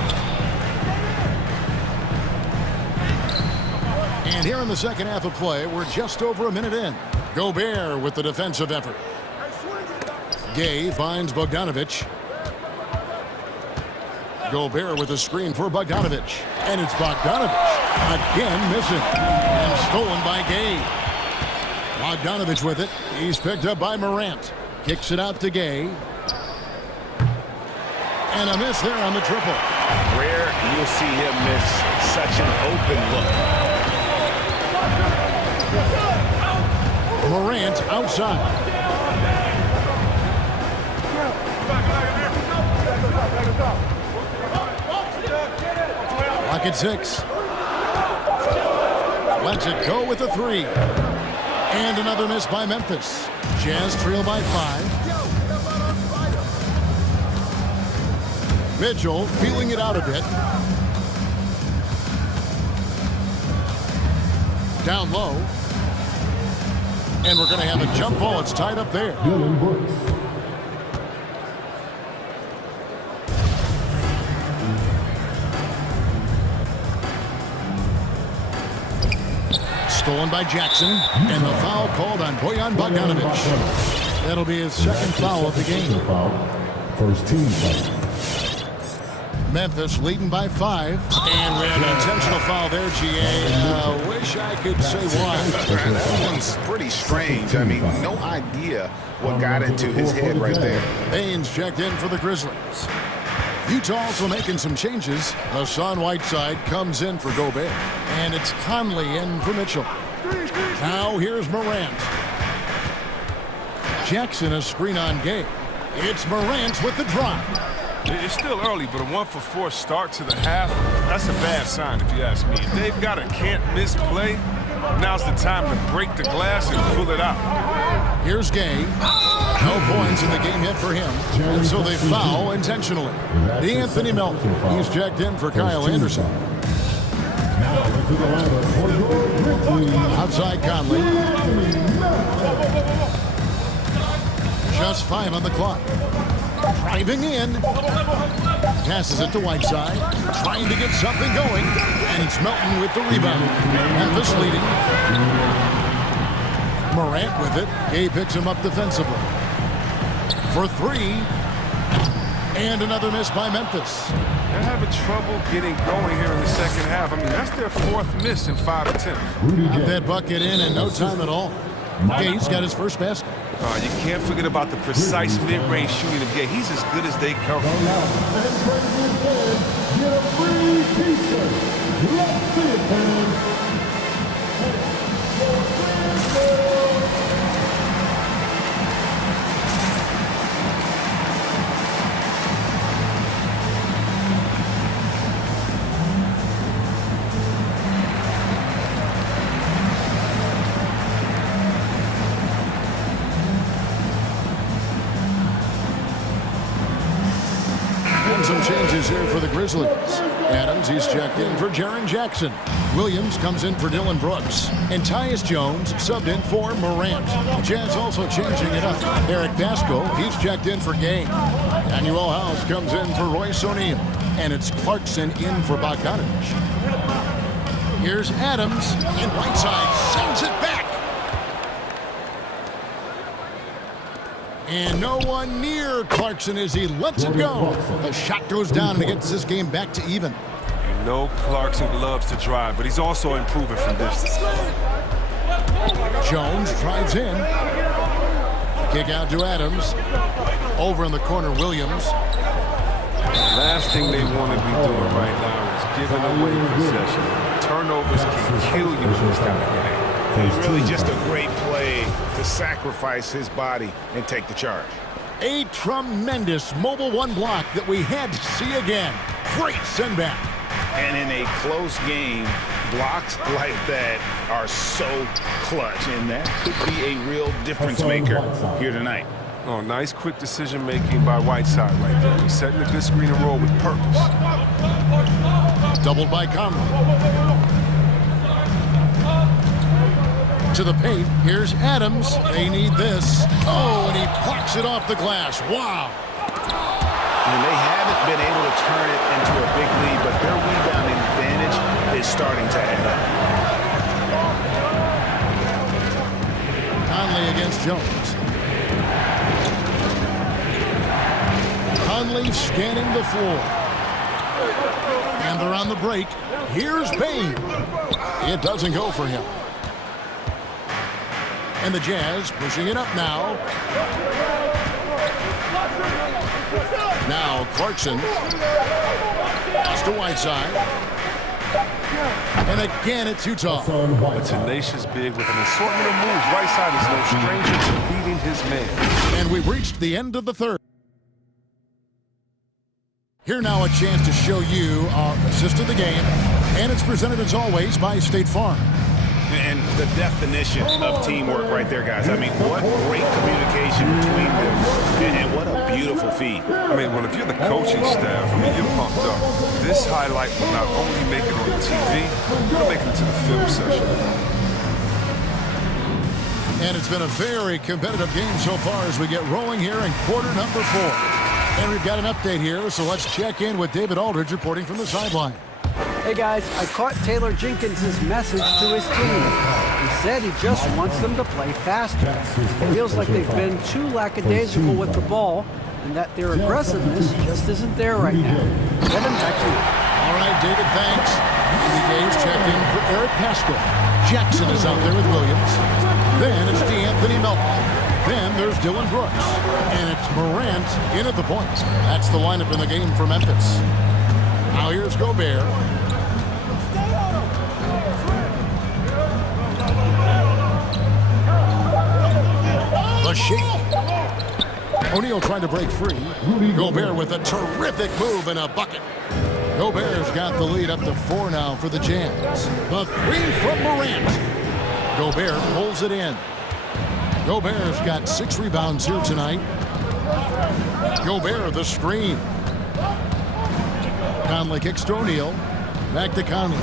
And here in the second half of play, we're just over a minute in. Gobert with the defensive effort. Gay finds Bogdanovich. Gobert with a screen for Bogdanovich. And it's Bogdanovich again missing. And stolen by Gay. Bogdanovich with it. He's picked up by Morant. Kicks it out to Gay. And a miss there on the triple. Rare you'll see him miss such an open look. Morant outside. Clock at 6. Lets it go with a 3. And another miss by Memphis. Jazz trail by 5. Mitchell feeling it out a bit. Down low. And we're going to have a jump ball. It's tied up there. Stolen by Jackson. And the foul called on Bojan Bogdanovich. That'll be his second foul of the game. First team foul. Memphis leading by 5. And we have an intentional foul there, GA. Wish I could say why. That one's pretty strange. I mean, no idea what got into his head right there. Haynes checked in for the Grizzlies. Utah also making some changes. Hassan Whiteside comes in for Gobert. And it's Conley in for Mitchell. Now here's Morant. Jackson a screen on Gay. It's Morant with the drop. It's still early, but a 1-for-4 start to the half, that's a bad sign if you ask me. If they've got a can't-miss play, now's the time to break the glass and pull it out. Here's Gay. No points in the game yet for him, and so they foul intentionally. D'Anthony Melton, he's checked in for Kyle Anderson. Outside Conley. Just 5 on the clock. Driving in. Passes it to Whiteside. Trying to get something going. And it's Melton with the rebound. Memphis leading. Morant with it. Gay picks him up defensively. For 3. And another miss by Memphis. They're having trouble getting going here in the second half. I mean, that's their 4th miss in 5 attempts. Got that bucket in no time at all. Gay's got his first basket. You can't forget about the precise mid-range shooting of Gay. He's as good as they come. Get a free t-shirt. Let's see it, fans. Some changes here for the Grizzlies. Adams, he's checked in for Jaren Jackson. Williams comes in for Dylan Brooks. And Tyus Jones subbed in for Morant. The Jazz also changing it up. Eric Pasco, he's checked in for Gay. Daniel House comes in for Royce O'Neal. And it's Clarkson in for Bogdanovich. Here's Adams, and Whiteside sends it back. And no one near Clarkson as he lets it go. The shot goes down and it gets this game back to even. You know Clarkson loves to drive, but he's also improving from distance. Jones drives in. Kick out to Adams. Over in the corner, Williams. Last thing they want to be doing right now is giving away possession. Turnovers can kill you in this kind of game. It's really just a great play to sacrifice his body and take the charge. A tremendous mobile 1 block that we had to see again. Great send back. And in a close game, blocks like that are so clutch, and that could be a real difference maker here tonight. Oh, nice quick decision-making by Whiteside right there. He's setting a good screen and roll with purpose. Doubled by Conley. To the paint. Here's Adams. They need this. Oh, and he plucks it off the glass. Wow. And they haven't been able to turn it into a big lead, but their rebounding advantage is starting to add up. Conley against Jones. Conley scanning the floor. And they're on the break. Here's Bain. It doesn't go for him. And the Jazz pushing it up now. Now Clarkson. Pass to Whiteside. And again, it's Utah. A tenacious big with an assortment of moves. Whiteside is no stranger to beating his man. And we've reached the end of the third. Here now a chance to show you our assist of the game. And it's presented as always by State Farm. And the definition of teamwork right there, guys. I mean, what great communication between them, and what a beautiful feed. I mean, well, if you're the coaching staff, I mean, you're pumped up. This highlight will not only make it on the TV, it'll make it to the film session. And it's been a very competitive game so far as we get rolling here in quarter number 4. And we've got an update here, so let's check in with David Aldridge reporting from the sideline. Hey guys, I caught Taylor Jenkins' message to his team. He said he just wants them to play faster. It feels like they've been too lackadaisical with the ball and that their aggressiveness just isn't there right now. Kevin, back to you. All right, David, thanks. The game's checked in for Eric Pascal. Jackson is out there with Williams. Then it's DeAnthony Melton. Then there's Dylan Brooks. And it's Morant in at the point. That's the lineup in the game for Memphis. Now here's Gobert. The shake. O'Neal trying to break free. Gobert with a terrific move and a bucket. Gobert's got the lead up to 4 now for the Jazz. The 3 from Morant. Gobert pulls it in. Gobert's got 6 rebounds here tonight. Gobert the screen. Conley kicks to O'Neal. Back to Conley.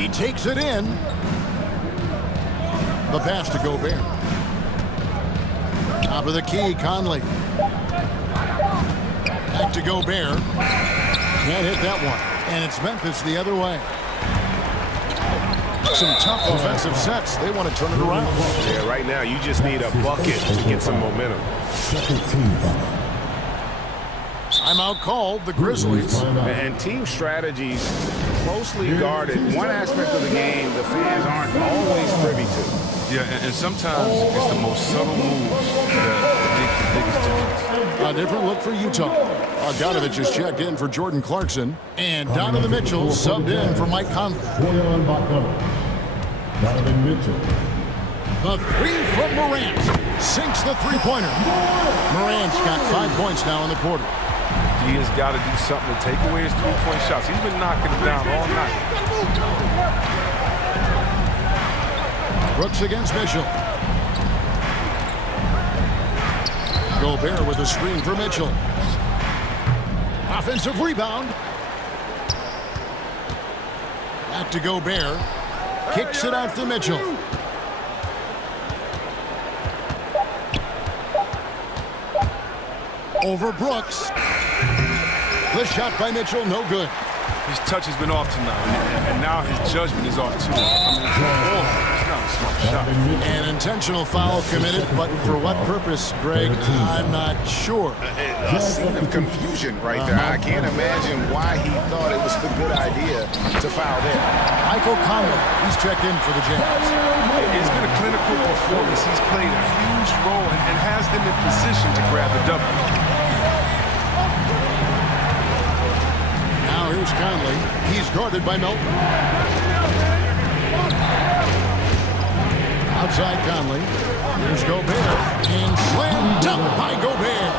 He takes it in. The pass to Gobert. Top of the key, Conley. Back to Gobert. Can't hit that one. And it's Memphis the other way. Some tough offensive sets. They want to turn it around. Yeah, right now you just need a bucket to get some momentum. Timeout called, the Grizzlies. And team strategies closely guarded. One aspect of the game the fans aren't always privy to. Yeah, and sometimes it's the most subtle moves that make the biggest difference. A different look for Utah. Bogdanovich is checked in for Jordan Clarkson. And Donovan Mitchell subbed in for Mike Conley. Donovan Mitchell. The 3 from Morant. Sinks the three-pointer. Morant's got 5 points now in the quarter. He has got to do something to take away his three-point shots. He's been knocking them down all night. Brooks against Mitchell. Gobert with a screen for Mitchell. Offensive rebound. Back to Gobert. Kicks it out to Mitchell. Over Brooks. The shot by Mitchell, no good. His touch has been off tonight, and now his judgment is off too. I mean, it's not a smart shot. An intentional foul committed, but for what purpose, Greg? I'm not sure. A scene of confusion right there. I can't imagine why he thought it was a good idea to foul there. Michael Conley, he's checked in for the Jazz. It's been a clinical performance. He's played a huge role and has them in position to grab the double. Now here's Conley. He's guarded by Melton. Outside Conley. Here's Gobert. And slam dunk by Gobert.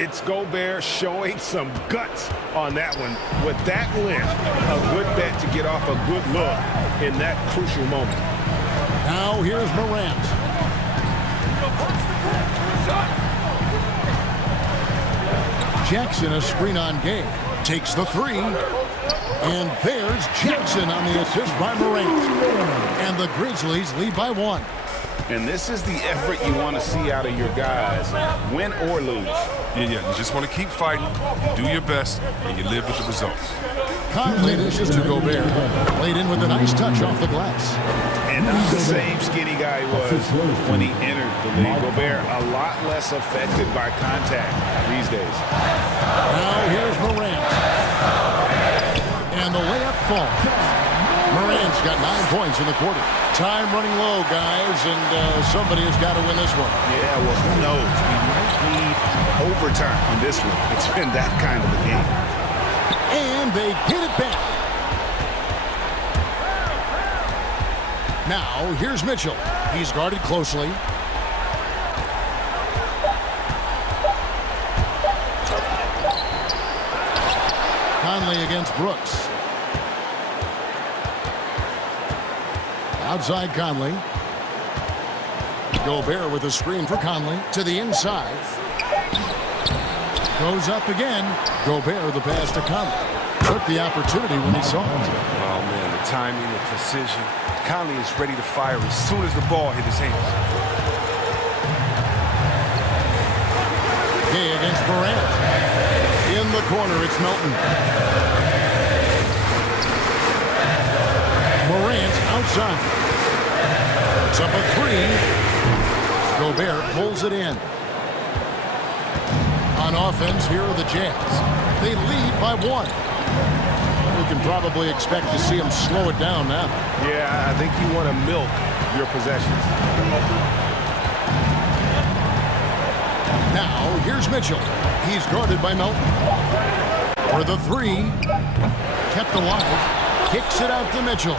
It's Gobert showing some guts on that one. With that win, a good bet to get off a good look in that crucial moment. Now here's Morant. Jackson, a screen on game, takes the three. And there's Jackson on the assist by Morant. And the Grizzlies lead by 1. And this is the effort you want to see out of your guys, win or lose. Yeah, you just want to keep fighting, do your best, and you live with the results. Conley dishes to Gobert. Played in with a nice touch off the glass. And not the same skinny guy he was when he entered the league. Gobert a lot less affected by contact these days. Now here's Morant. And the layup falls. Morant's got 9 points in the quarter. Time running low, guys, and somebody has got to win this one. Yeah, well, who knows? We might need overtime in this one. It's been that kind of a game. And they get it back. Now, here's Mitchell. He's guarded closely. Conley against Brooks. Outside Conley. Gobert with a screen for Conley to the inside. Goes up again. Gobert the pass to Conley. Took the opportunity when he saw it. Oh, man, the timing, the precision. Conley is ready to fire as soon as the ball hit his hands. Gay against Morant. In the corner, it's Melton. Morant outside. It's up a three. Gobert pulls it in. On offense, here are the Jazz. They lead by 1. We can probably expect to see them slow it down now. Yeah, I think you want to milk your possessions. Now, here's Mitchell. He's guarded by Melton. For the three. Kept alive. Kicks it out to Mitchell.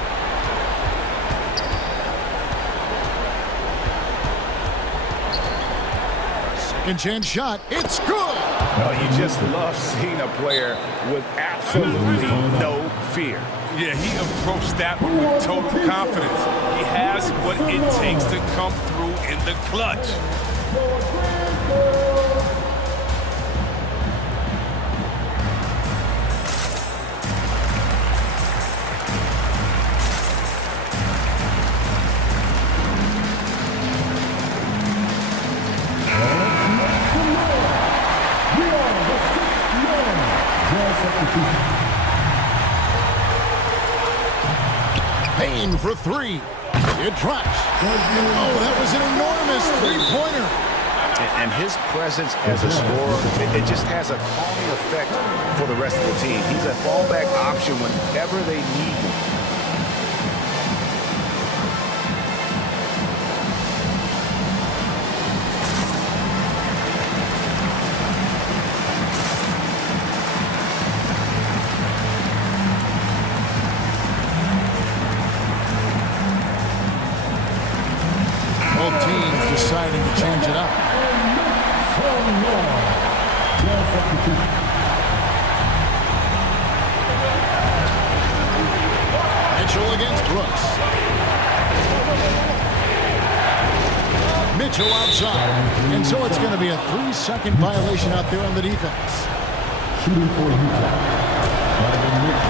Second chance shot. It's good. Well, you just love seeing a player with absolutely no fear. Yeah, he approached that one with total confidence. He has what it takes to come through in the clutch. Payne for three. It drops. Oh, that was an enormous three-pointer. And his presence as a scorer, it just has a calming effect for the rest of the team. He's a fallback option whenever they need him. Both teams deciding to change it up. Mitchell against Brooks. Mitchell outside. And so it's going to be a 3-second violation out there on the defense.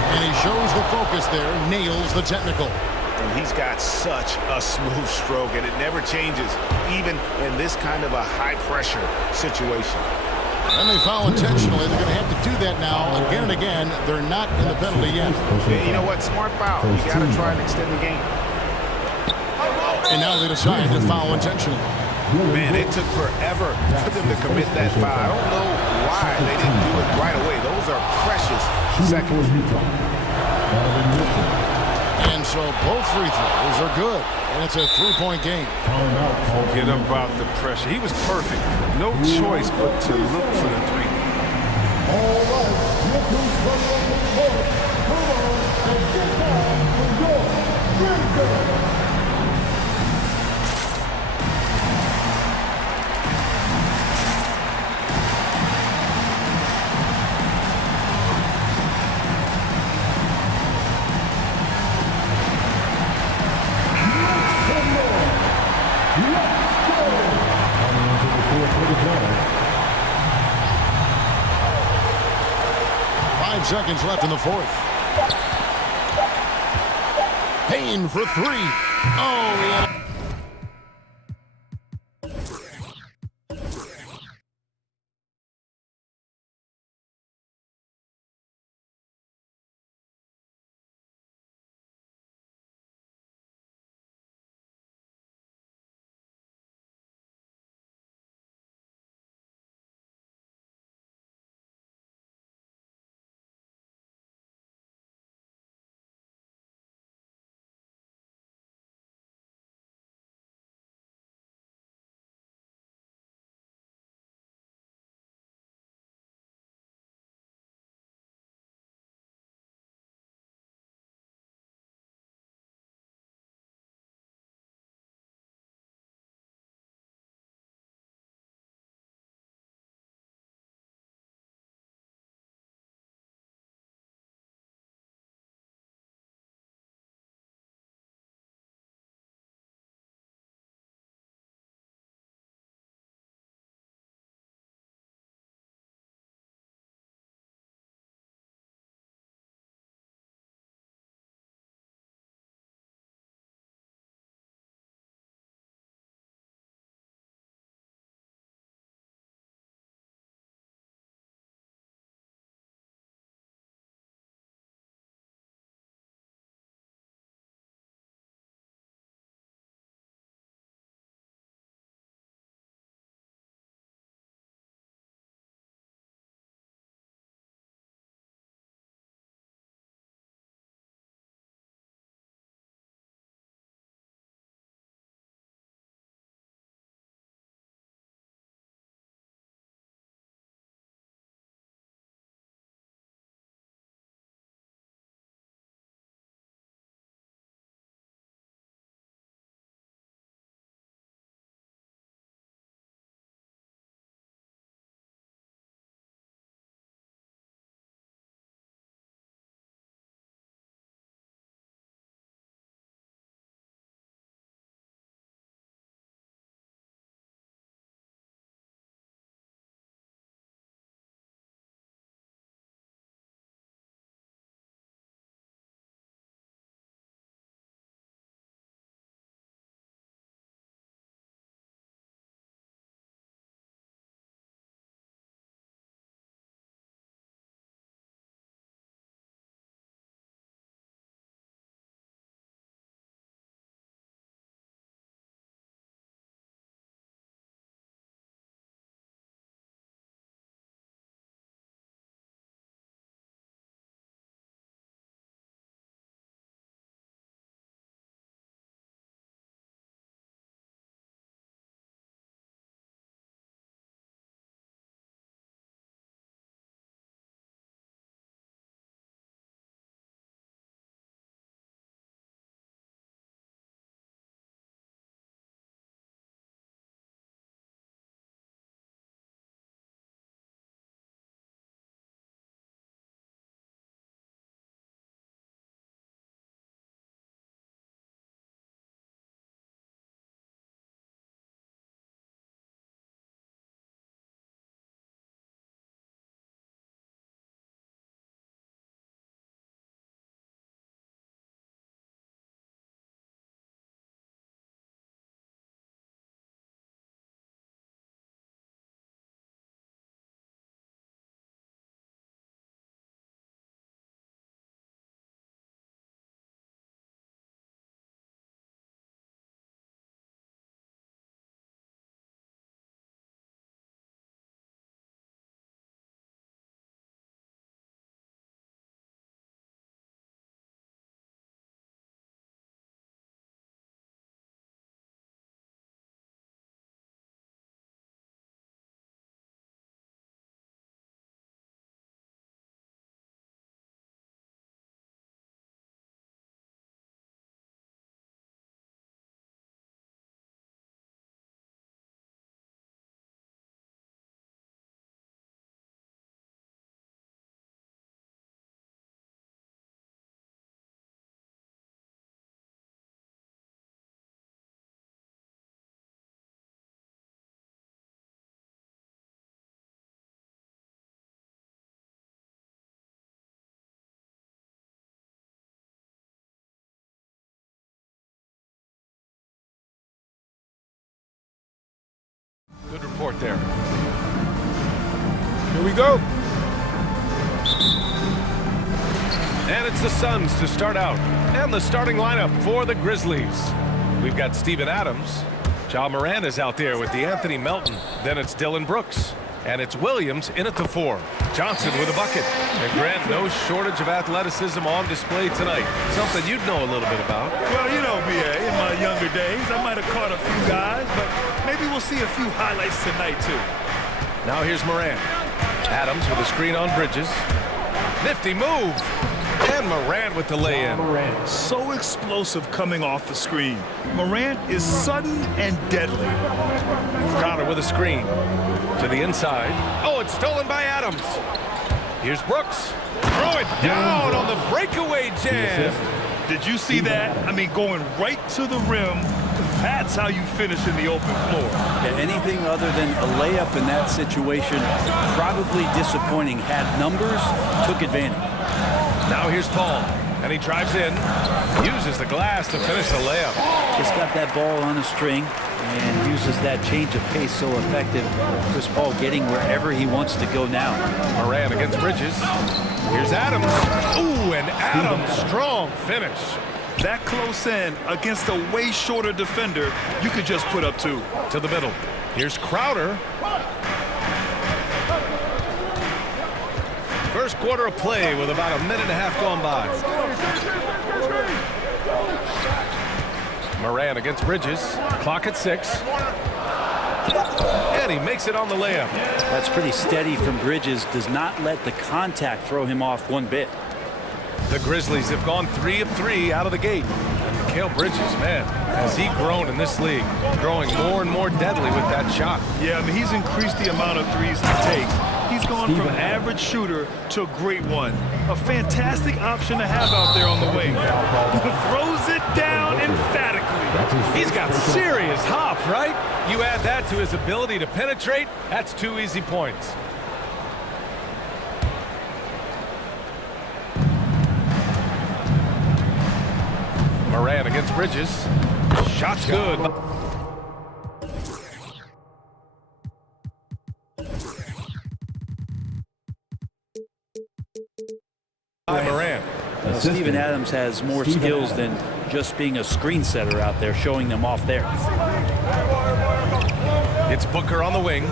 And he shows the focus there, nails the technical. And he's got such a smooth stroke, and it never changes, even in this kind of a high-pressure situation. And they foul intentionally. They're going to have to do that now again and again. They're not in the penalty yet. Yeah, you know what? Smart foul. You got to try and extend the game. And now they decide to foul intentionally. Man, it took forever for them to commit that foul. I don't know why they didn't do it right away. Those are precious seconds. And so both free throws are good. And it's a 3-point game. Forget about the pressure. He was perfect. No choice but to look for the three. All right, look who's running on the court. Come on and get down for your free throw. 5 seconds left in the fourth. Payne for three. Oh, he had court there. Here we go. And it's the Suns to start out. And the starting lineup for the Grizzlies. We've got Steven Adams. Ja Morant is out there with DeAnthony Melton. Then it's Dylan Brooks. And it's Williams in at the 4. Johnson with a bucket. And Grant, no shortage of athleticism on display tonight. Something you'd know a little bit about. Well, you know, B.A., in my younger days, I might have caught a few guys, but maybe we'll see a few highlights tonight, too. Now here's Morant. Adams with a screen on Bridges. Nifty move. And Morant with the lay-in. So explosive coming off the screen. Morant is sudden and deadly. Crowder with a screen. To the inside. Oh, it's stolen by Adams. Here's Brooks. Throw it down on the breakaway jam. Did you see that? I mean, going right to the rim. That's how you finish in the open floor. Yeah, anything other than a layup in that situation, probably disappointing. Had numbers, took advantage. Now here's Paul, and he drives in, uses the glass to finish the layup. Just got that ball on a string and uses that change of pace so effective. Chris Paul getting wherever he wants to go now. Morant against Bridges. Here's Adams. Ooh, and Adams, strong finish. That close in against a way shorter defender, you could just put up 2. To the middle. Here's Crowder. First quarter of play with about a minute and a half gone by. Morant against Bridges. Clock at 6. And he makes it on the layup. That's pretty steady from Bridges. Does not let the contact throw him off one bit. The Grizzlies have gone 3 of 3 out of the gate. And Mikal Bridges, man, has he grown in this league, growing more and more deadly with that shot. Yeah, I mean, he's increased the amount of threes he takes. He's gone from average shooter to a great one. A fantastic option to have out there on the wing. Throws it down emphatically. He's got serious hop, right? You add that to his ability to penetrate, that's 2 easy points. Morant against Bridges. Shot's good. Morant. Steven Adams has more skills than just being a screen setter out there, showing them off there. It's Booker on the wing.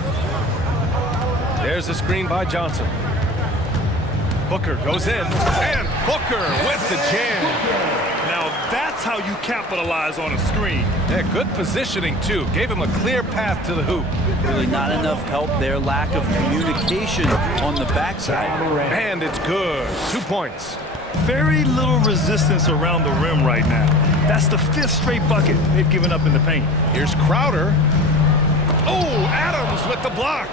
There's a screen by Johnson. Booker goes in, and Booker with the jam. Now that's how you capitalize on a screen. Yeah, good positioning too. Gave him a clear path to the hoop. Really not enough help there. Lack of communication on the backside. And it's good. 2 points. Very little resistance around the rim right now. That's the 5th straight bucket they've given up in the paint. Here's Crowder. Oh, Adams with the block.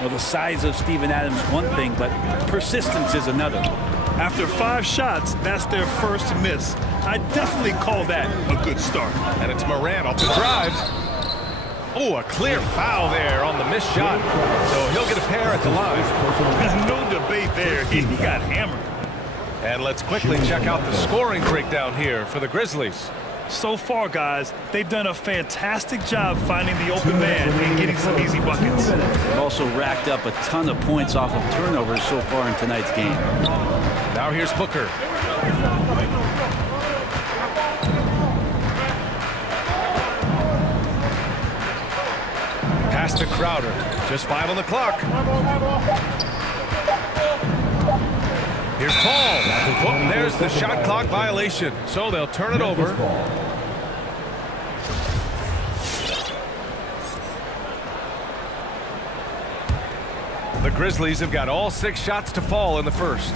Well, the size of Steven Adams one thing, but persistence is another. After 5 shots, that's their first miss. I definitely call that a good start. And it's Morant off the drive. Oh, a clear foul there on the missed shot. So he'll get a pair at the line. No debate there. He got hammered. And let's quickly check out the scoring breakdown here for the Grizzlies. So far, guys, they've done a fantastic job finding the open man and getting some easy buckets. They've also racked up a ton of points off of turnovers so far in tonight's game. Now here's Booker. Pass to Crowder. Just 5 on the clock. Here's Paul. Oh, there's the shot clock violation. So they'll turn it over. The Grizzlies have got all 6 shots to fall in the first.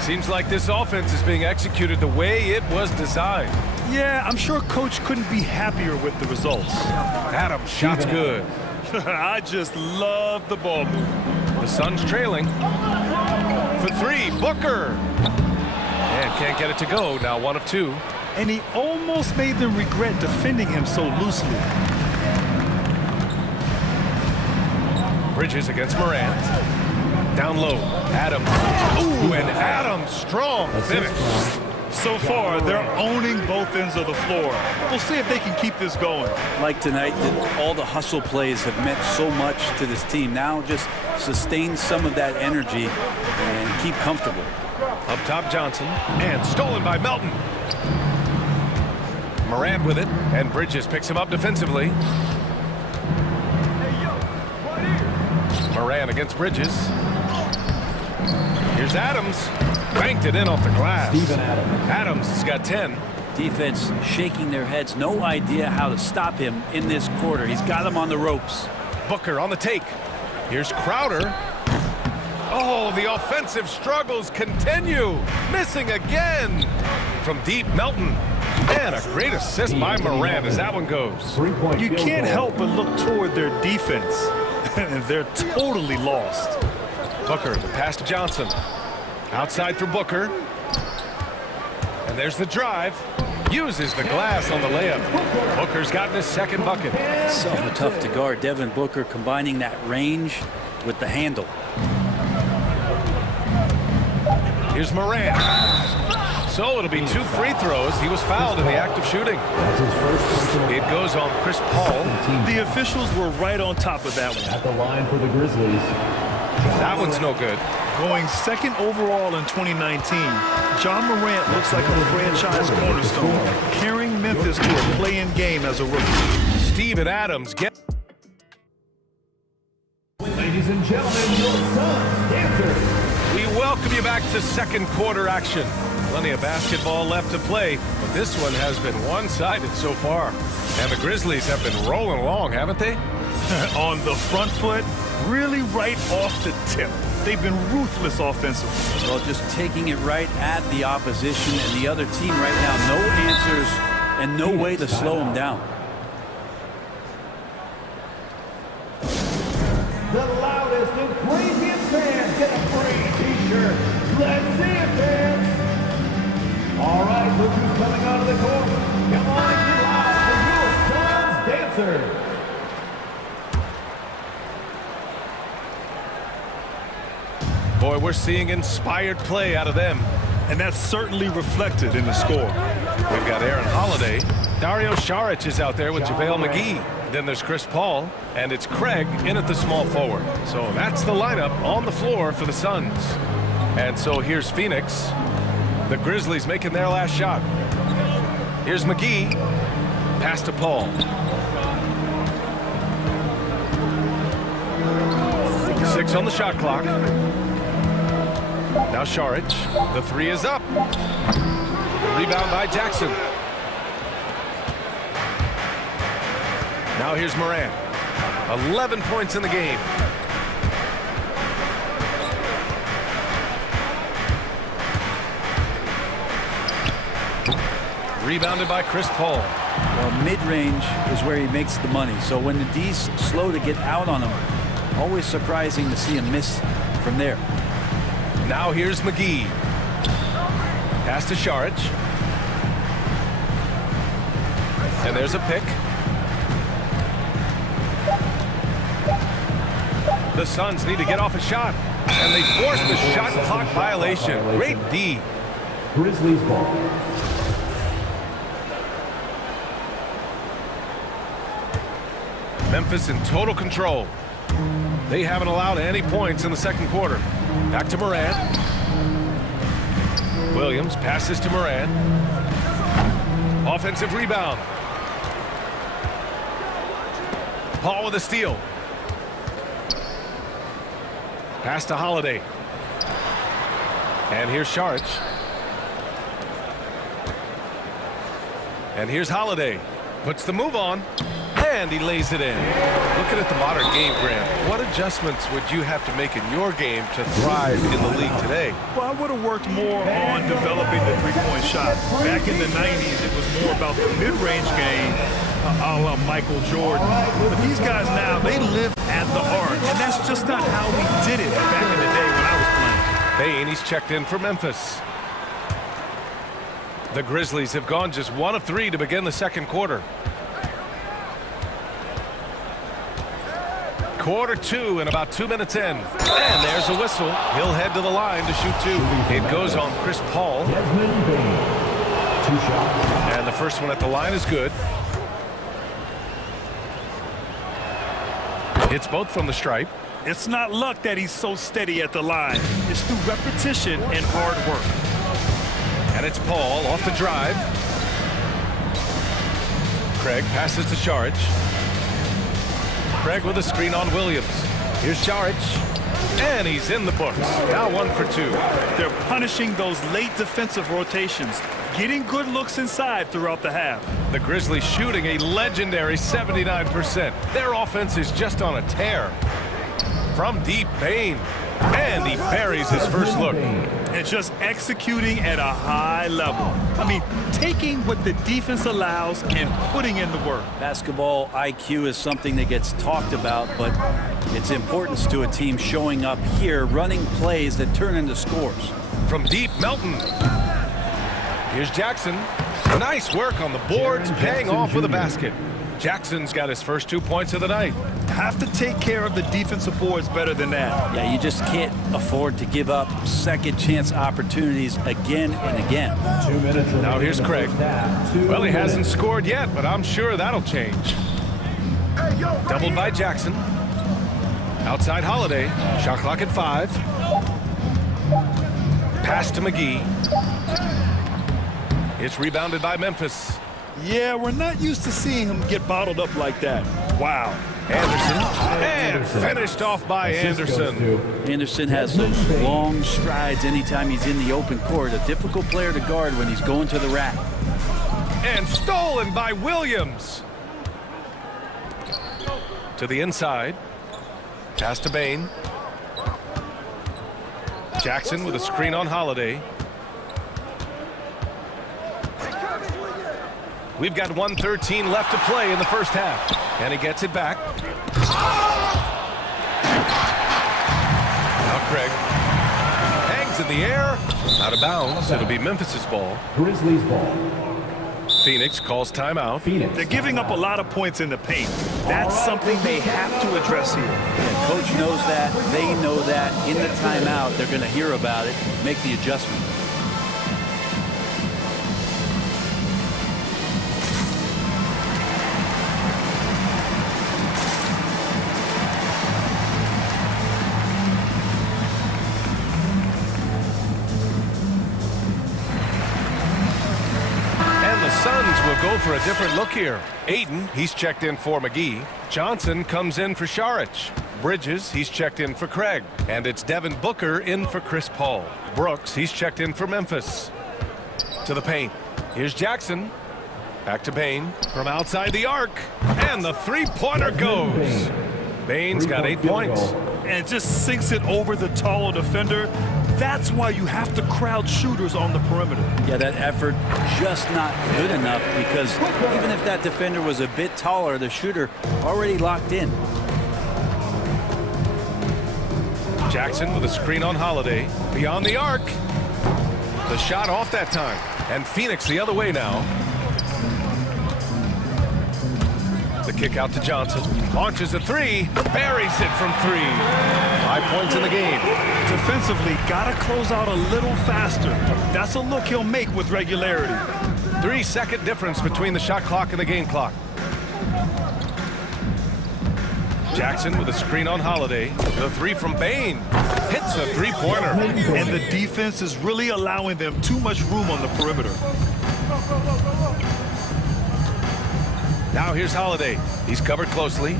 Seems like this offense is being executed the way it was designed. Yeah, I'm sure Coach couldn't be happier with the results. Adams, shot's good. I just love the ball movement. The Suns trailing. For 3, Booker. And can't get it to go. Now 1 of 2. And he almost made them regret defending him so loosely. Bridges against Morant. Down low. Adams. Ooh, and Adams, strong finish. So far, they're owning both ends of the floor. We'll see if they can keep this going. Like tonight, all the hustle plays have meant so much to this team. Now just sustain some of that energy and keep comfortable. Up top, Johnson, and stolen by Melton. Morant with it, and Bridges picks him up defensively. Morant against Bridges. Here's Adams. Banked it in off the glass. Adams has got 10. Defense shaking their heads. No idea how to stop him in this quarter. He's got him on the ropes. Booker on the take. Here's Crowder. Oh, the offensive struggles continue. Missing again. From deep, Melton. And a great assist by Morant as that one goes. You can't help but look toward their defense. And they're totally lost. Booker, the pass to Johnson. Outside for Booker. And there's the drive. Uses the glass on the layup. Booker's gotten his second bucket. So tough to guard. Devin Booker combining that range with the handle. Here's Morant. So it'll be 2 free throws. He was fouled in the act of shooting. It goes on Chris Paul. The officials were right on top of that one. At the line for the Grizzlies. That one's no good. Going second overall in 2019, John Morant looks like a franchise cornerstone, carrying Memphis to a play-in game as a rookie. Steven Adams get. Ladies and gentlemen, your Suns dancers. We welcome you back to second quarter action. Plenty of basketball left to play, but this one has been one-sided so far. And the Grizzlies have been rolling along, haven't they? On the front foot, really right off the tip. They've been ruthless offensively. Well, just taking it right at the opposition and the other team right now. No answers and no way to slow them down. The loudest and craziest fans get a free t-shirt. Let's see it, fans. All right, look who's coming out of the court. Come on and get loud for your Suns dancers. Boy, we're seeing inspired play out of them. And that's certainly reflected in the score. We've got Aaron Holiday. Dario Saric is out there with JaVale McGee. Then there's Chris Paul, and it's Craig in at the small forward. So that's the lineup on the floor for the Suns. And so here's Phoenix. The Grizzlies making their last shot. Here's McGee. Pass to Paul. 6 on the shot clock. Now Saric. The 3 is up. Rebound by Jackson. Now here's Morant. 11 points in the game. Rebounded by Chris Paul. Well, mid-range is where he makes the money. So when the D's slow to get out on him, always surprising to see him miss from there. Now here's McGee. Pass to Saric. And there's a pick. The Suns need to get off a shot. And they force the shot clock violation. Great D. Grizzlies ball. Memphis in total control. They haven't allowed any points in the second quarter. Back to Morant. Williams passes to Morant. Offensive rebound. Paul with a steal. Pass to Holiday. And here's Saric. And here's Holiday. Puts the move on. And he lays it in. Looking at the modern game, Grant, what adjustments would you have to make in your game to thrive in the league today? Well, I would have worked more on developing the three-point shot. Back in the 90s, it was more about the mid-range game, a la Michael Jordan. But these guys now, they live at the arc, and that's just not how we did it back in the day when I was playing. Bain, he's checked in for Memphis. The Grizzlies have gone just 1 of 3 to begin the second quarter. Quarter 2 and about 2 minutes in. And there's a whistle. He'll head to the line to shoot 2. It goes on Chris Paul. 2 shots. And the first one at the line is good. Hits both from the stripe. It's not luck that he's so steady at the line. It's through repetition and hard work. And it's Paul off the drive. Craig passes to Sharich. Craig with a screen on Williams. Here's Sharich. And he's in the books. Now 1 for 2. They're punishing those late defensive rotations, getting good looks inside throughout the half. The Grizzlies shooting a legendary 79%. Their offense is just on a tear. From deep, Bane. And he buries his first look. And just executing at a high level. I mean, taking what the defense allows and putting in the work. Basketball IQ is something that gets talked about, but its importance to a team showing up here, running plays that turn into scores. From deep, Melton. Here's Jackson. Nice work on the boards, paying off with a basket. Jackson's got his first 2 points of the night. Have to take care of the defensive boards better than that. Yeah, you just can't afford to give up second chance opportunities again and again. 2 minutes. Now here's Craig. Well, he hasn't scored yet, but I'm sure that'll change. Doubled by Jackson. Outside Holiday. Shot clock at 5. Pass to McGee. It's rebounded by Memphis. Yeah, we're not used to seeing him get bottled up like that. Wow. Anderson. And finished off by Anderson. Anderson has those long strides anytime he's in the open court. A difficult player to guard when he's going to the rack. And stolen by Williams. To the inside. Pass to Bane. Jackson with a screen on Holiday. We've got 1:13 left to play in the first half. And he gets it back. Now Craig. Hangs in the air. Out of bounds. It'll be Memphis's ball. Grizzlies ball. Phoenix calls timeout. They're giving up a lot of points in the paint. That's something they have to address here. Yeah, coach knows that. They know that. In the timeout, they're going to hear about it, make the adjustment. Go for a different look here. Aiden, he's checked in for McGee. Johnson comes in for Sharich. Bridges, he's checked in for Craig. And it's Devin Booker in for Chris Paul. Brooks, he's checked in for Memphis. To the paint. Here's Jackson. Back to Bane from outside the arc. And the three-pointer goes. Bane's got 8 points. And just sinks it over the taller defender. That's why you have to crowd shooters on the perimeter. Yeah, that effort just not good enough because even if that defender was a bit taller, the shooter already locked in. Jackson with a screen on Holiday. Beyond the arc. The shot off that time. And Phoenix the other way now. The kick out to Johnson. Launches a three. Buries it from 3. 5 points in the game. Defensively, gotta close out a little faster. That's a look he'll make with regularity. 3-second difference between the shot clock and the game clock. Jackson with a screen on Holiday. The 3 from Bane. Hits a three-pointer. And the defense is really allowing them too much room on the perimeter. Now here's Holiday. He's covered closely.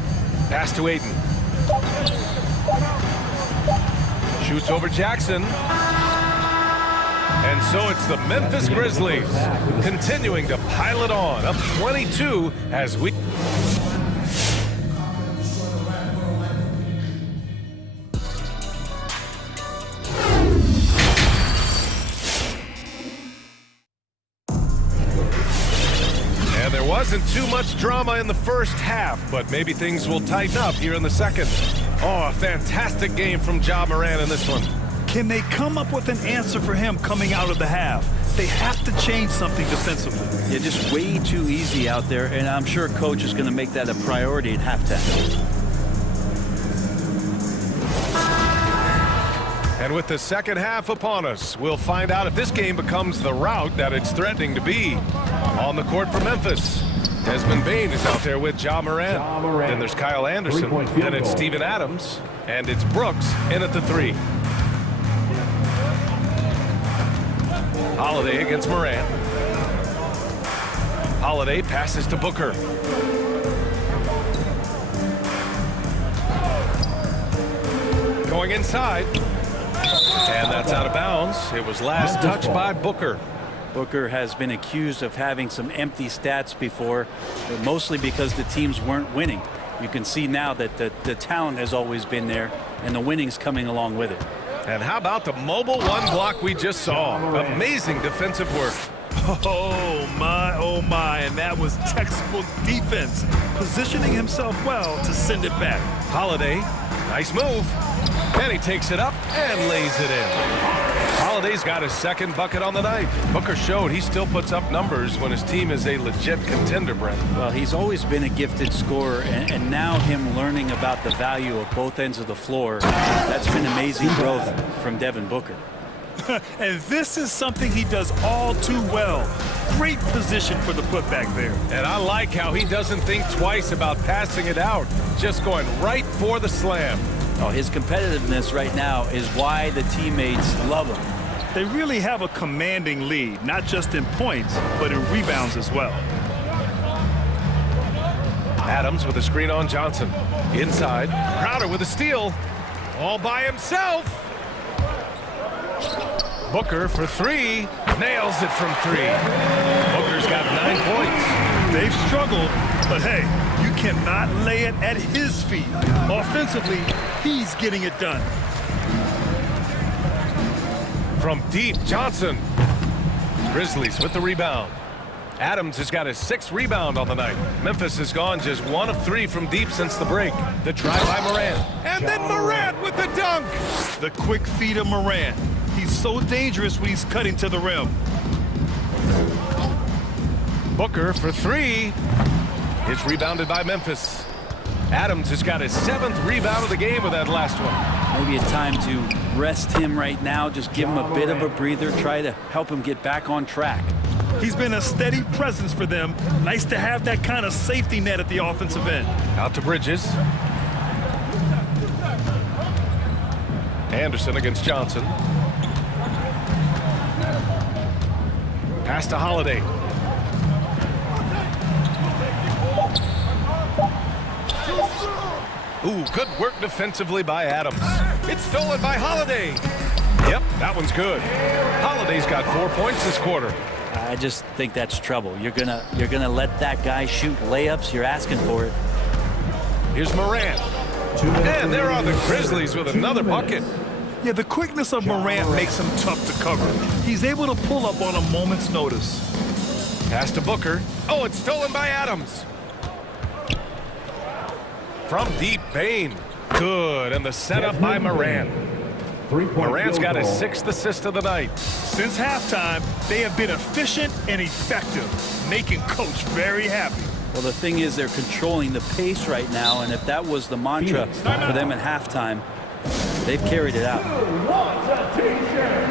Pass to Aiden. Shoots over Jackson. And so it's the Memphis Grizzlies continuing to pile it on. Up 22 as we... Wasn't too much drama in the first half, but maybe things will tighten up here in the second. Oh, a fantastic game from Ja Morant in this one. Can they come up with an answer for him coming out of the half? They have to change something defensively. Yeah, just way too easy out there, and I'm sure coach is going to make that a priority at halftime. And with the second half upon us, we'll find out if this game becomes the rout that it's threatening to be. On the court for Memphis, Desmond Bane is out there with Ja Morant. Then there's Kyle Anderson. Then it's Steven Adams. And it's Brooks in at the 3. Holiday against Morant. Holiday passes to Booker. Going inside. And that's out of bounds. It was last touched by Booker. Booker has been accused of having some empty stats before, but mostly because the teams weren't winning. You can see now that the talent has always been there, and the winning's coming along with it. And how about the mobile one block we just saw? Amazing defensive work. Oh my, and that was textbook defense. Positioning himself well to send it back. Holiday, nice move. And he takes it up and lays it in. Holiday's got his second bucket on the night. Booker showed he still puts up numbers when his team is a legit contender, Brent. Well, he's always been a gifted scorer, and now him learning about the value of both ends of the floor, that's been amazing growth from Devin Booker. And this is something he does all too well. Great position for the putback there. And I like how he doesn't think twice about passing it out, just going right for the slam. Oh, his competitiveness right now is why the teammates love him. They really have a commanding lead, not just in points, but in rebounds as well. Adams with a screen on Johnson. Inside, Crowder with a steal. All by himself. Booker for 3. Nails it from 3. Booker's got 9 points. They've struggled, but hey, you cannot lay it at his feet. Offensively, he's getting it done. From deep, Johnson. Grizzlies with the rebound. Adams has got his 6th rebound on the night. Memphis has gone just 1 of 3 from deep since the break. The try by Morant. And then Morant with the dunk. The quick feed of Morant. He's so dangerous when he's cutting to the rim. Booker for 3. It's rebounded by Memphis. Adams has got his 7th rebound of the game with that last one. Maybe a time to rest him right now, just give him a bit of a breather, try to help him get back on track. He's been a steady presence for them. Nice to have that kind of safety net at the offensive end. Out to Bridges. Anderson against Johnson. Pass to Holiday. Ooh, good work defensively by Adams. It's stolen by Holiday. Yep, that one's good. Holiday's got 4 points this quarter. I just think that's trouble. You're gonna let that guy shoot layups. You're asking for it. Here's Morant. And there are the Grizzlies with another bucket. Yeah, the quickness of Morant makes him tough to cover. He's able to pull up on a moment's notice. Pass to Booker. Oh, it's stolen by Adams. From deep, Bane. Good, and the setup by Morant. Morant's got his 6th assist of the night. Since halftime, they have been efficient and effective, making Coach very happy. Well, the thing is, they're controlling the pace right now, and if that was the mantra for them at halftime, they've carried it out. Who wants a t-shirt?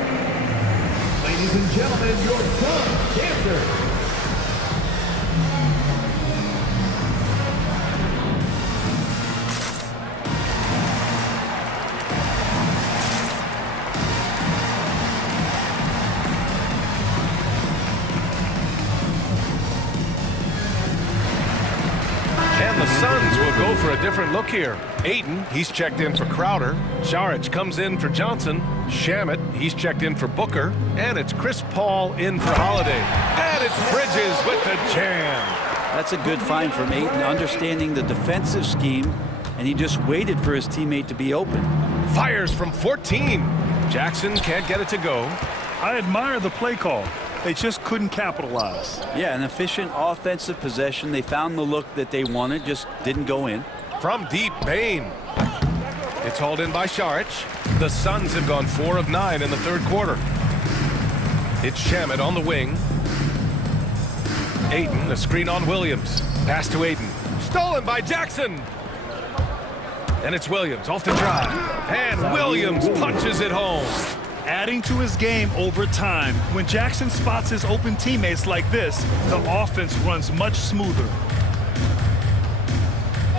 Ladies and gentlemen, your son, Cancer. The Suns will go for a different look here. Ayton, he's checked in for Crowder. Saric comes in for Johnson. Shamet, he's checked in for Booker. And it's Chris Paul in for Holiday. And it's Bridges with the jam. That's a good find from Ayton, understanding the defensive scheme, and he just waited for his teammate to be open. Fires from 14. Jackson can't get it to go. I admire the play call. They just couldn't capitalize. Yeah, an efficient offensive possession. They found the look that they wanted, just didn't go in. From deep, Bane. It's hauled in by Saric. The Suns have gone 4 of 9 in the 3rd quarter. It's Shamet on the wing. Ayton, a screen on Williams. Pass to Ayton. Stolen by Jackson. And it's Williams off the drive. And Williams punches it home. Adding to his game over time. When Jackson spots his open teammates like this, the offense runs much smoother.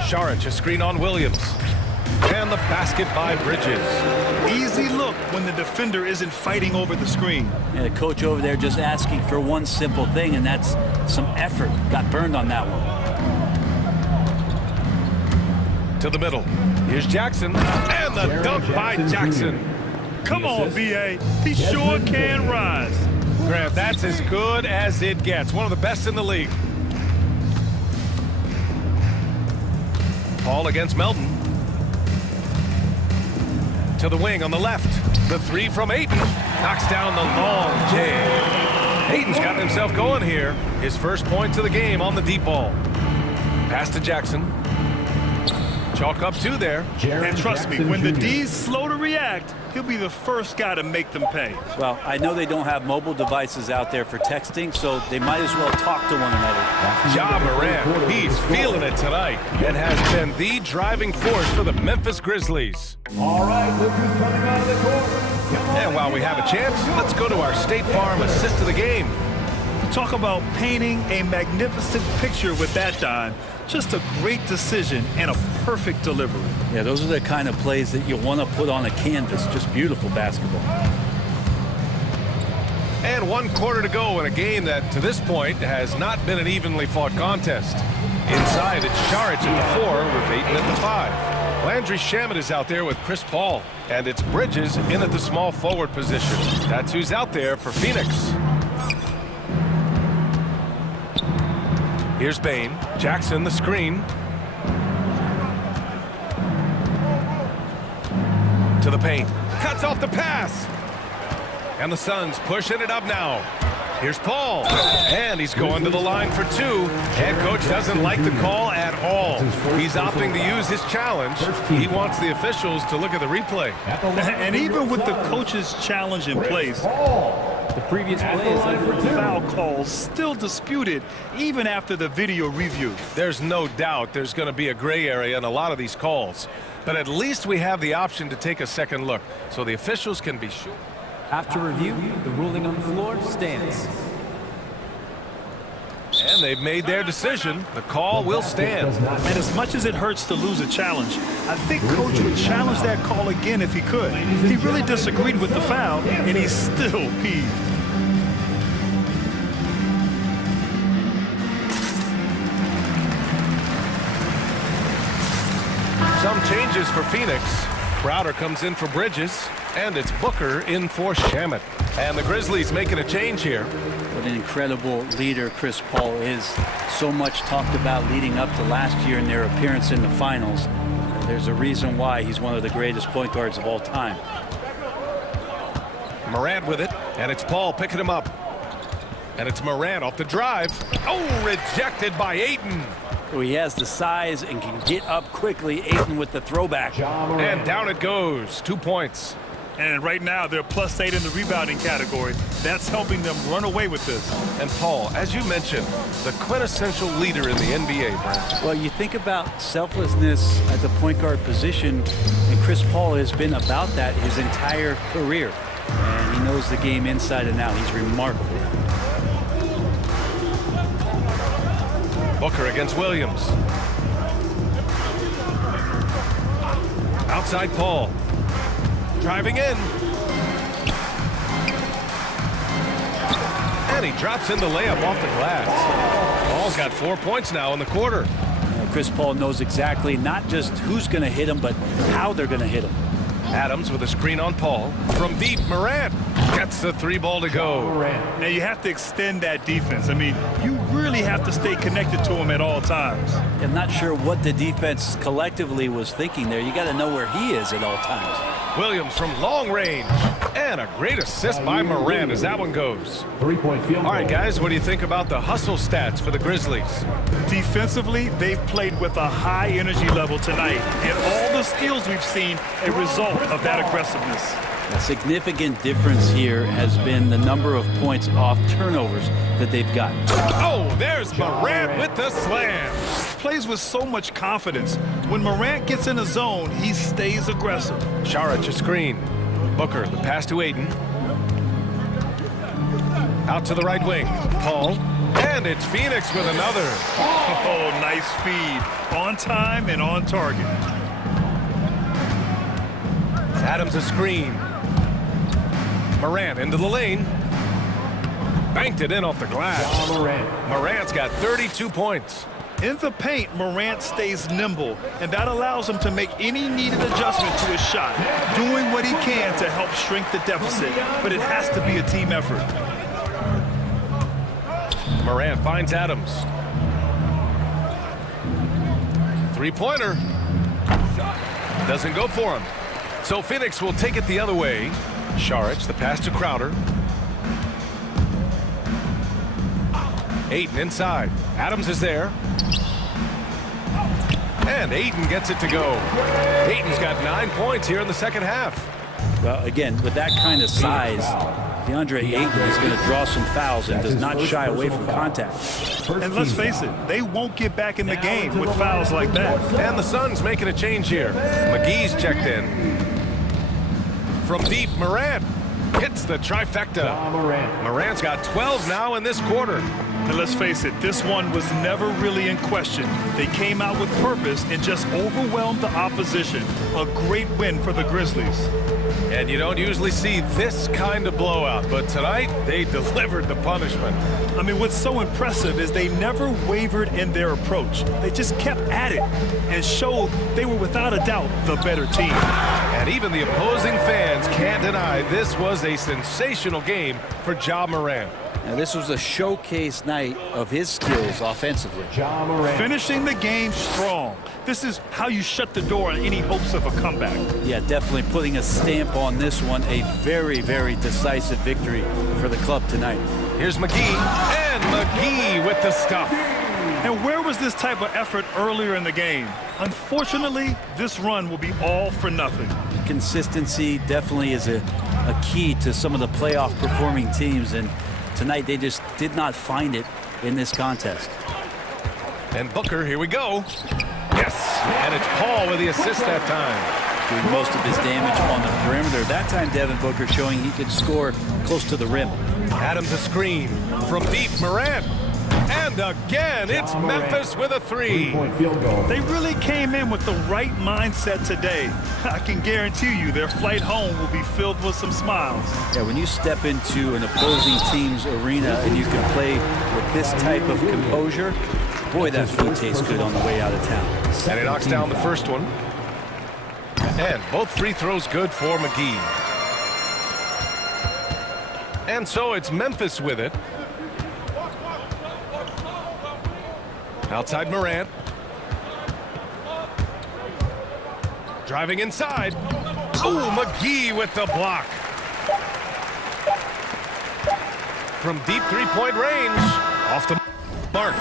Šarić, a screen on Williams. And the basket by Bridges. Easy look when the defender isn't fighting over the screen. And the coach over there just asking for one simple thing, and that's some effort. Got burned on that one. To the middle. Here's Jackson. And the dunk by Jackson. Come on, B.A. He sure can rise. Grant, that's as good as it gets. One of the best in the league. Paul against Melton. To the wing on the left. The three from Ayton. Knocks down the long jam. Ayton's got himself going here. His first point to the game on the deep ball. Pass to Jackson. Chalk up two there. And trust me, when the D's slow to react, he'll be the first guy to make them pay. Well, I know they don't have mobile devices out there for texting, so they might as well talk to one another. Ja Morant, he's feeling it tonight and has been the driving force for the Memphis Grizzlies. All right, look who's coming out of the court. And while we have a chance, let's go to our State Farm assist of the game. Talk about painting a magnificent picture with that dime. Just a great decision and a perfect delivery. Yeah, those are the kind of plays that you want to put on a canvas. Just beautiful basketball. And 1 quarter to go in a game that, to this point, has not been an evenly fought contest. Inside, it's Šarić at the 4 with Ayton at the 5. Landry Shamet is out there with Chris Paul. And it's Bridges in at the small forward position. That's who's out there for Phoenix. Here's Bain. Jackson, the screen. To the paint. Cuts off the pass. And the Suns pushing it up now. Here's Paul. And he's going to the line for 2. Head coach doesn't like the call at all. He's opting to use his challenge. He wants the officials to look at the replay. And even with the coach's challenge in place, the previous play is over. Foul calls still disputed even after the video review. There's no doubt there's going to be a gray area in a lot of these calls. But at least we have the option to take a second look so the officials can be sure. After review, the ruling on the floor stands. And they've made their decision. The call will stand. And as much as it hurts to lose a challenge, I think Coach would challenge that call again if he could. He really disagreed with the foul, and he's still peeved. Some changes for Phoenix. Crowder comes in for Bridges, and it's Booker in for Shamet. And the Grizzlies making a change here. What an incredible leader Chris Paul is. So much talked about leading up to last year in their appearance in the finals. There's a reason why he's one of the greatest point guards of all time. Morant with it, and it's Paul picking him up. And it's Morant off the drive. Oh, rejected by Ayton. So he has the size and can get up quickly. Ayton with the throwback. And down it goes. 2 points. And right now, they're +8 in the rebounding category. That's helping them run away with this. And Paul, as you mentioned, the quintessential leader in the NBA, Brent. Well, you think about selflessness at the point guard position, and Chris Paul has been about that his entire career. And he knows the game inside and out. He's remarkable. Booker against Williams. Outside Paul. Driving in. And he drops in the layup off the glass. Paul's got 4 points now in the quarter. Chris Paul knows exactly not just who's going to hit him, but how they're going to hit him. Adams with a screen on Paul. From deep, Morant gets the 3 ball to go. Now you have to extend that defense. I mean, you really have to stay connected to him at all times. I'm not sure what the defense collectively was thinking there. You got to know where he is at all times. Williams from long range. And a great assist by Morant as that one goes. 3-point field goal. All right, guys, what do you think about the hustle stats for the Grizzlies? Defensively, they've played with a high energy level tonight. And all the steals we've seen, a result of that aggressiveness. A significant difference here has been the number of points off turnovers that they've gotten. Oh, there's Morant with the slam. Plays with so much confidence. When Morant gets in a zone, he stays aggressive. Saric a screen. Booker, the pass to Ayton. Out to the right wing. Paul. And it's Phoenix with another. Oh, nice feed. On time and on target. Adams a screen. Morant into the lane. Banked it in off the glass. Morant's got 32 points. In the paint, Morant stays nimble, and that allows him to make any needed adjustment to his shot, doing what he can to help shrink the deficit, but it has to be a team effort. Morant finds Adams. Three-pointer. Doesn't go for him. So Phoenix will take it the other way. Saric, the pass to Crowder. Ayton inside. Adams is there. And Ayton gets it to go. Ayton's got 9 points here in the second half. Well, again, with that kind of size, DeAndre Ayton is going to draw some fouls and does not shy away from contact. And let's face it, they won't get back in the game with fouls like that. And the Suns making a change here. McGee's checked in. From deep, Morant hits the trifecta. Morant's got 12 now in this quarter. And let's face it, this one was never really in question. They came out with purpose and just overwhelmed the opposition. A great win for the Grizzlies. And you don't usually see this kind of blowout, but tonight they delivered the punishment. I mean, what's so impressive is they never wavered in their approach. They just kept at it and showed they were without a doubt the better team. And even the opposing fans can't deny this was a sensational game for Ja Morant. Now, this was a showcase night of his skills offensively. Finishing the game strong. This is how you shut the door on any hopes of a comeback. Yeah, definitely putting a stamp on this one. A very, very decisive victory for the club tonight. Here's McGee, and McGee with the stuff. And where was this type of effort earlier in the game? Unfortunately, this run will be all for nothing. Consistency definitely is a key to some of the playoff performing teams, and tonight they just did not find it in this contest. And Booker, here we go. Yes, and it's Paul with the assist that time. Doing most of his damage on the perimeter. That time, Devin Booker showing he could score close to the rim. Adams a screen from deep, Morant. And again, it's Memphis with a three. They really came in with the right mindset today. I can guarantee you their flight home will be filled with some smiles. Yeah, when you step into an opposing team's arena and you can play with this type of composure, boy, that food tastes good on the way out of town. And he knocks down the first one. And both free throws good for McGee. And so it's Memphis with it. Outside Morant. Driving inside. Oh, McGee with the block. From deep three-point range. Off the mark.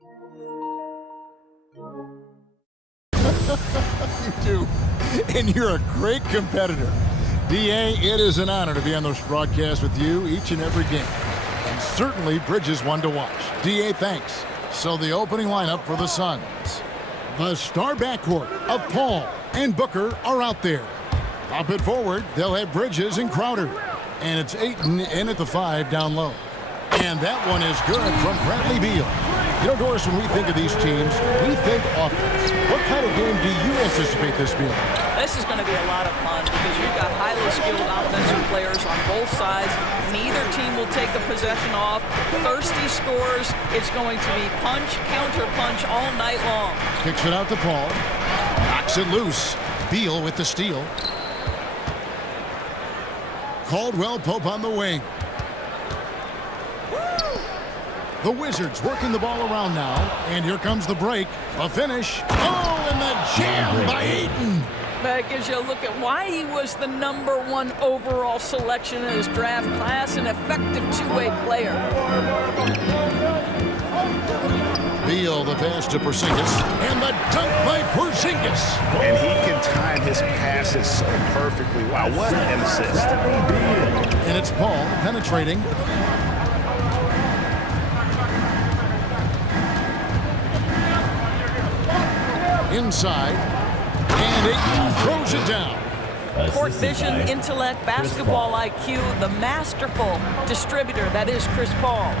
You do. And you're a great competitor. D.A., it is an honor to be on this broadcast with you each and every game. And certainly Bridges one to watch. D.A., thanks. So the opening lineup for the Suns. The star backcourt of Paul and Booker are out there. Pop it forward, they'll have Bridges and Crowder. And it's Ayton in at the 5 down low. And that one is good from Bradley Beal. You know, Doris, when we think of these teams, we think offense. What kind of game do you anticipate this being? This is going to be a lot of fun because you've got highly skilled offensive players on both sides. Neither team will take the possession off. Thirsty scores. It's going to be punch, counter punch all night long. Kicks it out to Paul. Knocks it loose. Beal with the steal. Caldwell Pope on the wing. The Wizards working the ball around now. And here comes the break. A finish. Oh, and the jam by Ayton. That gives you a look at why he was the #1 overall selection in his draft class, an effective two-way player. Beal, the pass to Porzingis, and the dunk by Porzingis. And he can time his passes so perfectly. Wow, what an assist. And it's Paul penetrating. Inside, and Ayton throws it down. Court vision, intellect, basketball IQ, the masterful distributor that is Chris Paul.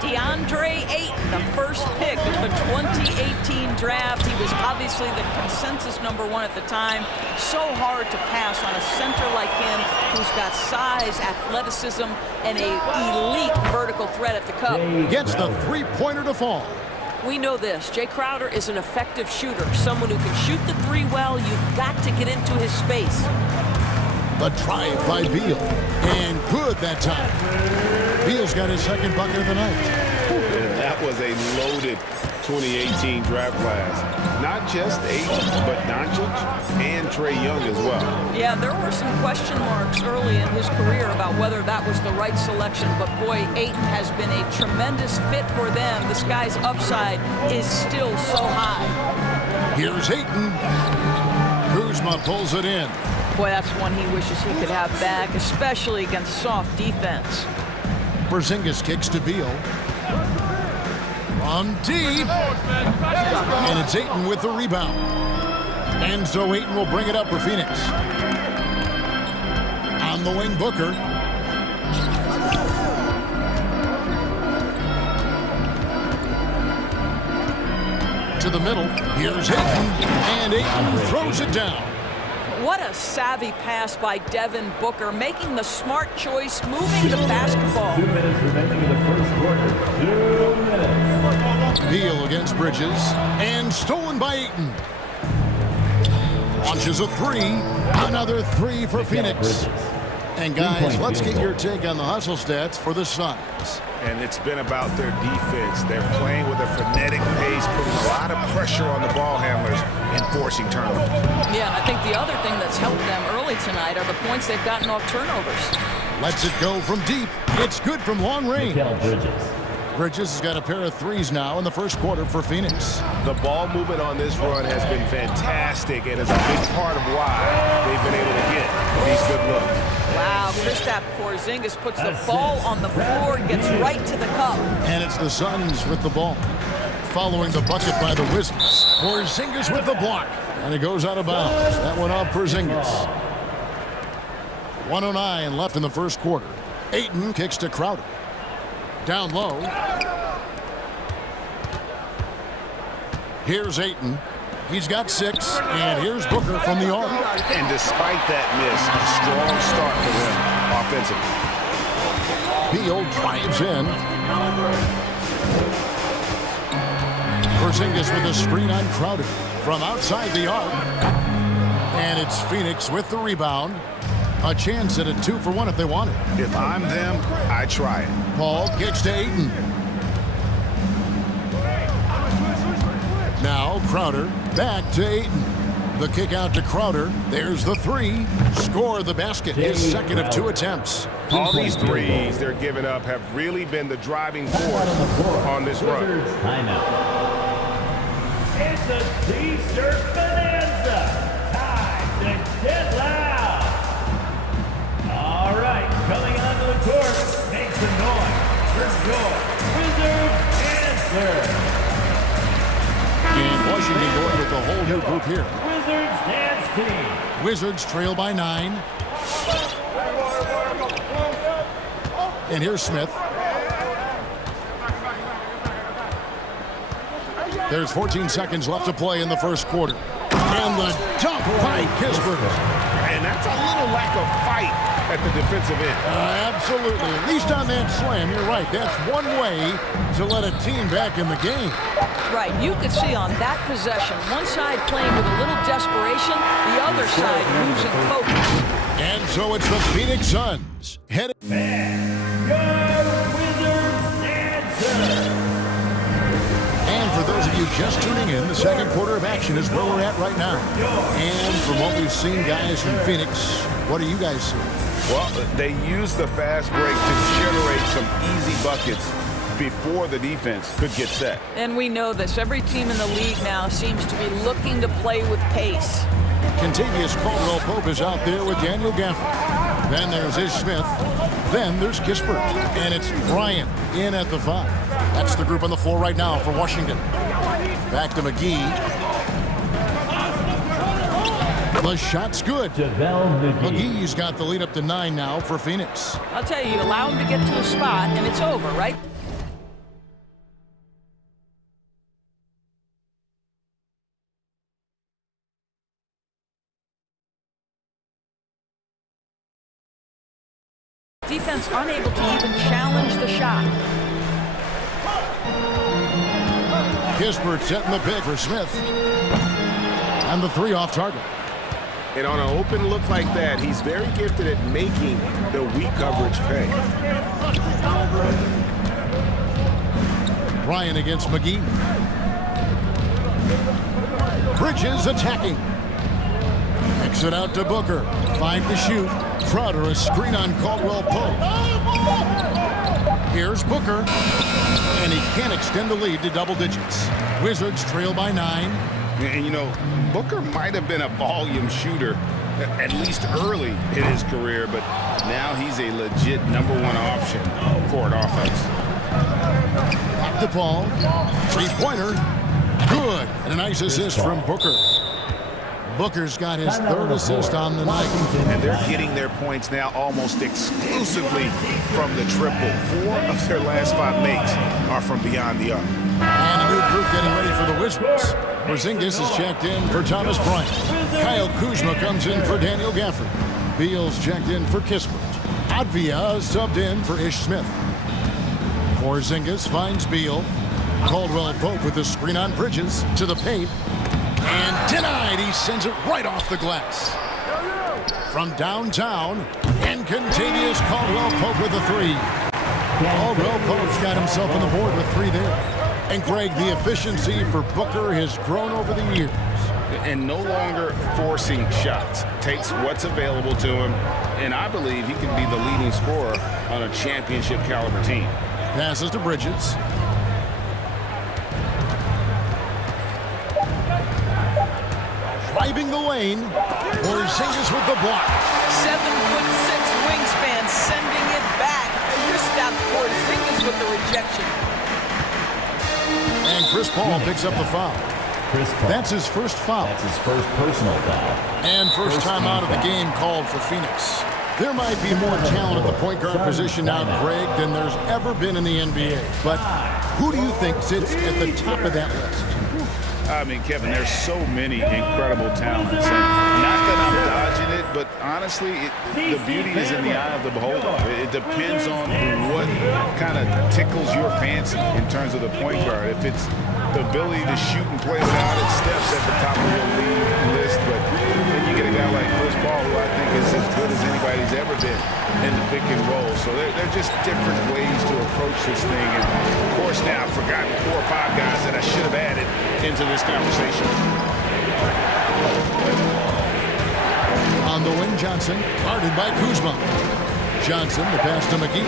DeAndre Ayton, the first pick of the 2018 draft. He was obviously the consensus #1 at the time. So hard to pass on a center like him who's got size, athleticism, and a elite vertical threat at the cup. Gets the three-pointer to fall. We know this. Jay Crowder is an effective shooter, someone who can shoot the three well. You've got to get into his space. The drive by Beal, and good that time. Beal's got his second bucket of the night. And that was a loaded 2018 draft class. Not just Ayton, but Doncic and Trae Young as well. Yeah, there were some question marks early in his career about whether that was the right selection, but boy, Ayton has been a tremendous fit for them. This guy's upside is still so high. Here's Ayton. Kuzma pulls it in. Boy, that's one he wishes he could have back, especially against soft defense. Porzingis kicks to Beal. From deep. And it's Ayton with the rebound. And so Ayton will bring it up for Phoenix. On the wing, Booker. To the middle. Here's Ayton. And Ayton throws it down. What a savvy pass by Devin Booker, making the smart choice, moving the basketball. 2 minutes remaining in the first quarter. 2 minutes. Beal against Bridges, and stolen by Ayton. Launches a three, another three for Phoenix. And guys, let's get your take on the hustle stats for the Suns. And it's been about their defense. They're playing with a frenetic pace, putting a lot of pressure on the ball handlers and forcing turnovers. Yeah, I think the other thing that's helped them early tonight are the points they've gotten off turnovers. Lets it go from deep. It's good from long range. Bridges has got a pair of threes now in the first quarter for Phoenix. The ball movement on this run has been fantastic and is a big part of why they've been able to get these good looks. Wow, Kristaps Porzingis puts the ball on the floor, gets right to the cup. And it's the Suns with the ball. Following the bucket by the Wizards. Porzingis with the block. And it goes out of bounds. That one off Porzingis. 1:09 left in the first quarter. Ayton kicks to Crowder. Down low. Here's Ayton. He's got 6, and here's Booker from the arc. And despite that miss, a strong start for them offensively. Beal drives in. Porzingis with a screen on Crowder from outside the arc. And it's Phoenix with the rebound. A chance at a 2-for-1 if they want it. If I'm them, I try it. Paul kicks to Ayton. Now Crowder back to Ayton. The kick out to Crowder. There's the three. Score the basket. His second of 2 attempts. All these threes they're giving up have really been the driving force on this run. Timeout. It's a T-shirt bonanza. Time to get loud. All right, coming onto the court, make some noise for your Wizards answer. And Washington going with the whole new group here. Wizards dance team. Wizards trail by 9. And here's Smith. There's 14 seconds left to play in the first quarter. And the dunk by Kispert. And that's a little lack of fight at the defensive end. Absolutely. At least on that slam, you're right. That's one way to let a team back in the game. Right, you could see on that possession, one side playing with a little desperation, the other side losing focus. And so it's the Phoenix Suns headed. And for those of you just tuning in, the second quarter of action is where we're at right now. And from what we've seen, guys, from Phoenix, what are you guys seeing? Well, they used the fast break to generate some easy buckets before the defense could get set. And we know this. Every team in the league now seems to be looking to play with pace. Contagious Caldwell-Pope is out there with Daniel Gafford. Then there's Ish Smith. Then there's Kispert. And it's Bryant in at the 5. That's the group on the floor right now for Washington. Back to McGee. The shot's good. McGee's got the lead up to 9 now for Phoenix. I'll tell you, allow him to get to a spot, and it's over, right? Defense unable to even challenge the shot. Kispert setting the pick for Smith. And the 3 off target. And on an open look like that, he's very gifted at making the weak coverage pay. Ryan against McGee. Bridges attacking. Kicks it out to Booker. 5 to shoot. Crowder a screen on Caldwell-Pope. Here's Booker. And he can't extend the lead to double digits. Wizards trail by 9. And, you know, Booker might have been a volume shooter, at least early in his career, but now he's a legit #1 option for an offense. Back to Paul. 3-pointer. Good. And a nice assist from Booker. Booker's got his 3rd assist on the night. And they're getting their points now almost exclusively from the triple. 4 of their last 5 makes are from beyond the arc. And a new group getting ready for the Wizards. Porzingis is checked in for Thomas Bryant. Kyle Kuzma comes in for Daniel Gafford. Beal's checked in for Kispert. Advia is subbed in for Ish Smith. Porzingis finds Beal. Caldwell-Pope with the screen on Bridges to the paint. And denied. He sends it right off the glass. From downtown, and contagious Caldwell-Pope with the 3. Caldwell-Pope's got himself on the board with 3 there. And Greg, the efficiency for Booker has grown over the years. And no longer forcing shots. Takes what's available to him. And I believe he could be the leading scorer on a championship caliber team. Passes to Bridges. Driving the lane. Porzingis with the block. 7'6" wingspan, sending it back. You stopped Porzingis with the rejection. And Chris Paul picks up the foul. That's his first foul. That's his first personal foul. And first time out of the game called for Phoenix. There might be more talent at the point guard position now, Greg, than there's ever been in the NBA. But who do you think sits at the top of that list? I mean, Kevin, there's so many incredible talents. And not that I'm dodging it, but honestly, the beauty is in the eye of the beholder. It depends on what kind of tickles your fancy in terms of the point guard. If it's the ability to shoot and play without it, Steph's at the top of your league list. But then you get a guy like Chris Paul, who I think is as good as anybody's ever been in the pick and roll. So they're just different ways to approach this thing. And of course, now I've forgotten 4 or 5 guys that I should have added into this conversation. On the wing, Johnson, guarded by Kuzma. Johnson, the pass to McGee.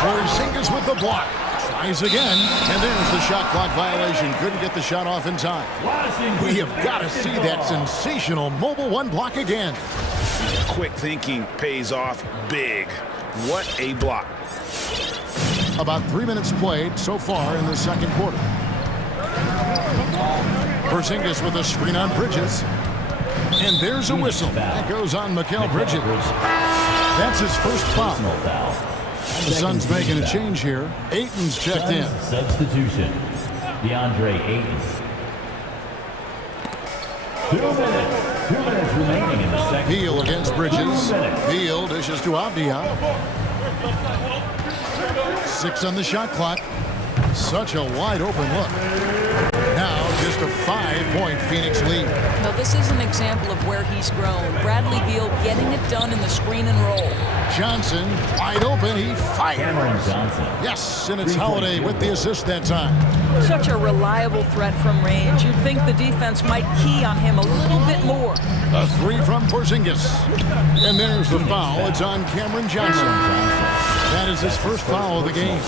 Porzingis with the block. Tries again, and there's the shot clock violation. Couldn't get the shot off in time. We have got to see that sensational mobile one block again. Quick thinking pays off big. What a block. About 3 minutes played so far in the second quarter. Porzingis with a screen on Bridges. And there's a whistle. That goes on Mikal Bridges. That's his first foul. The Suns making a change here. Ayton's checked in. Substitution. DeAndre Ayton. 2 minutes. 2 minutes remaining in the second. Beal against Bridges. Beal dishes to Avdia. 6 on the shot clock. Such a wide open look. Now just a 5-point Phoenix lead. Now this is an example of where he's grown. Bradley Beal getting it done in the screen and roll. Johnson wide open. He fires. Yes, and it's Holiday with the assist that time. Such a reliable threat from range. You'd think the defense might key on him a little bit more. A 3 from Porzingis. And there's the foul. It's on Cameron Johnson. That is his first foul of the game.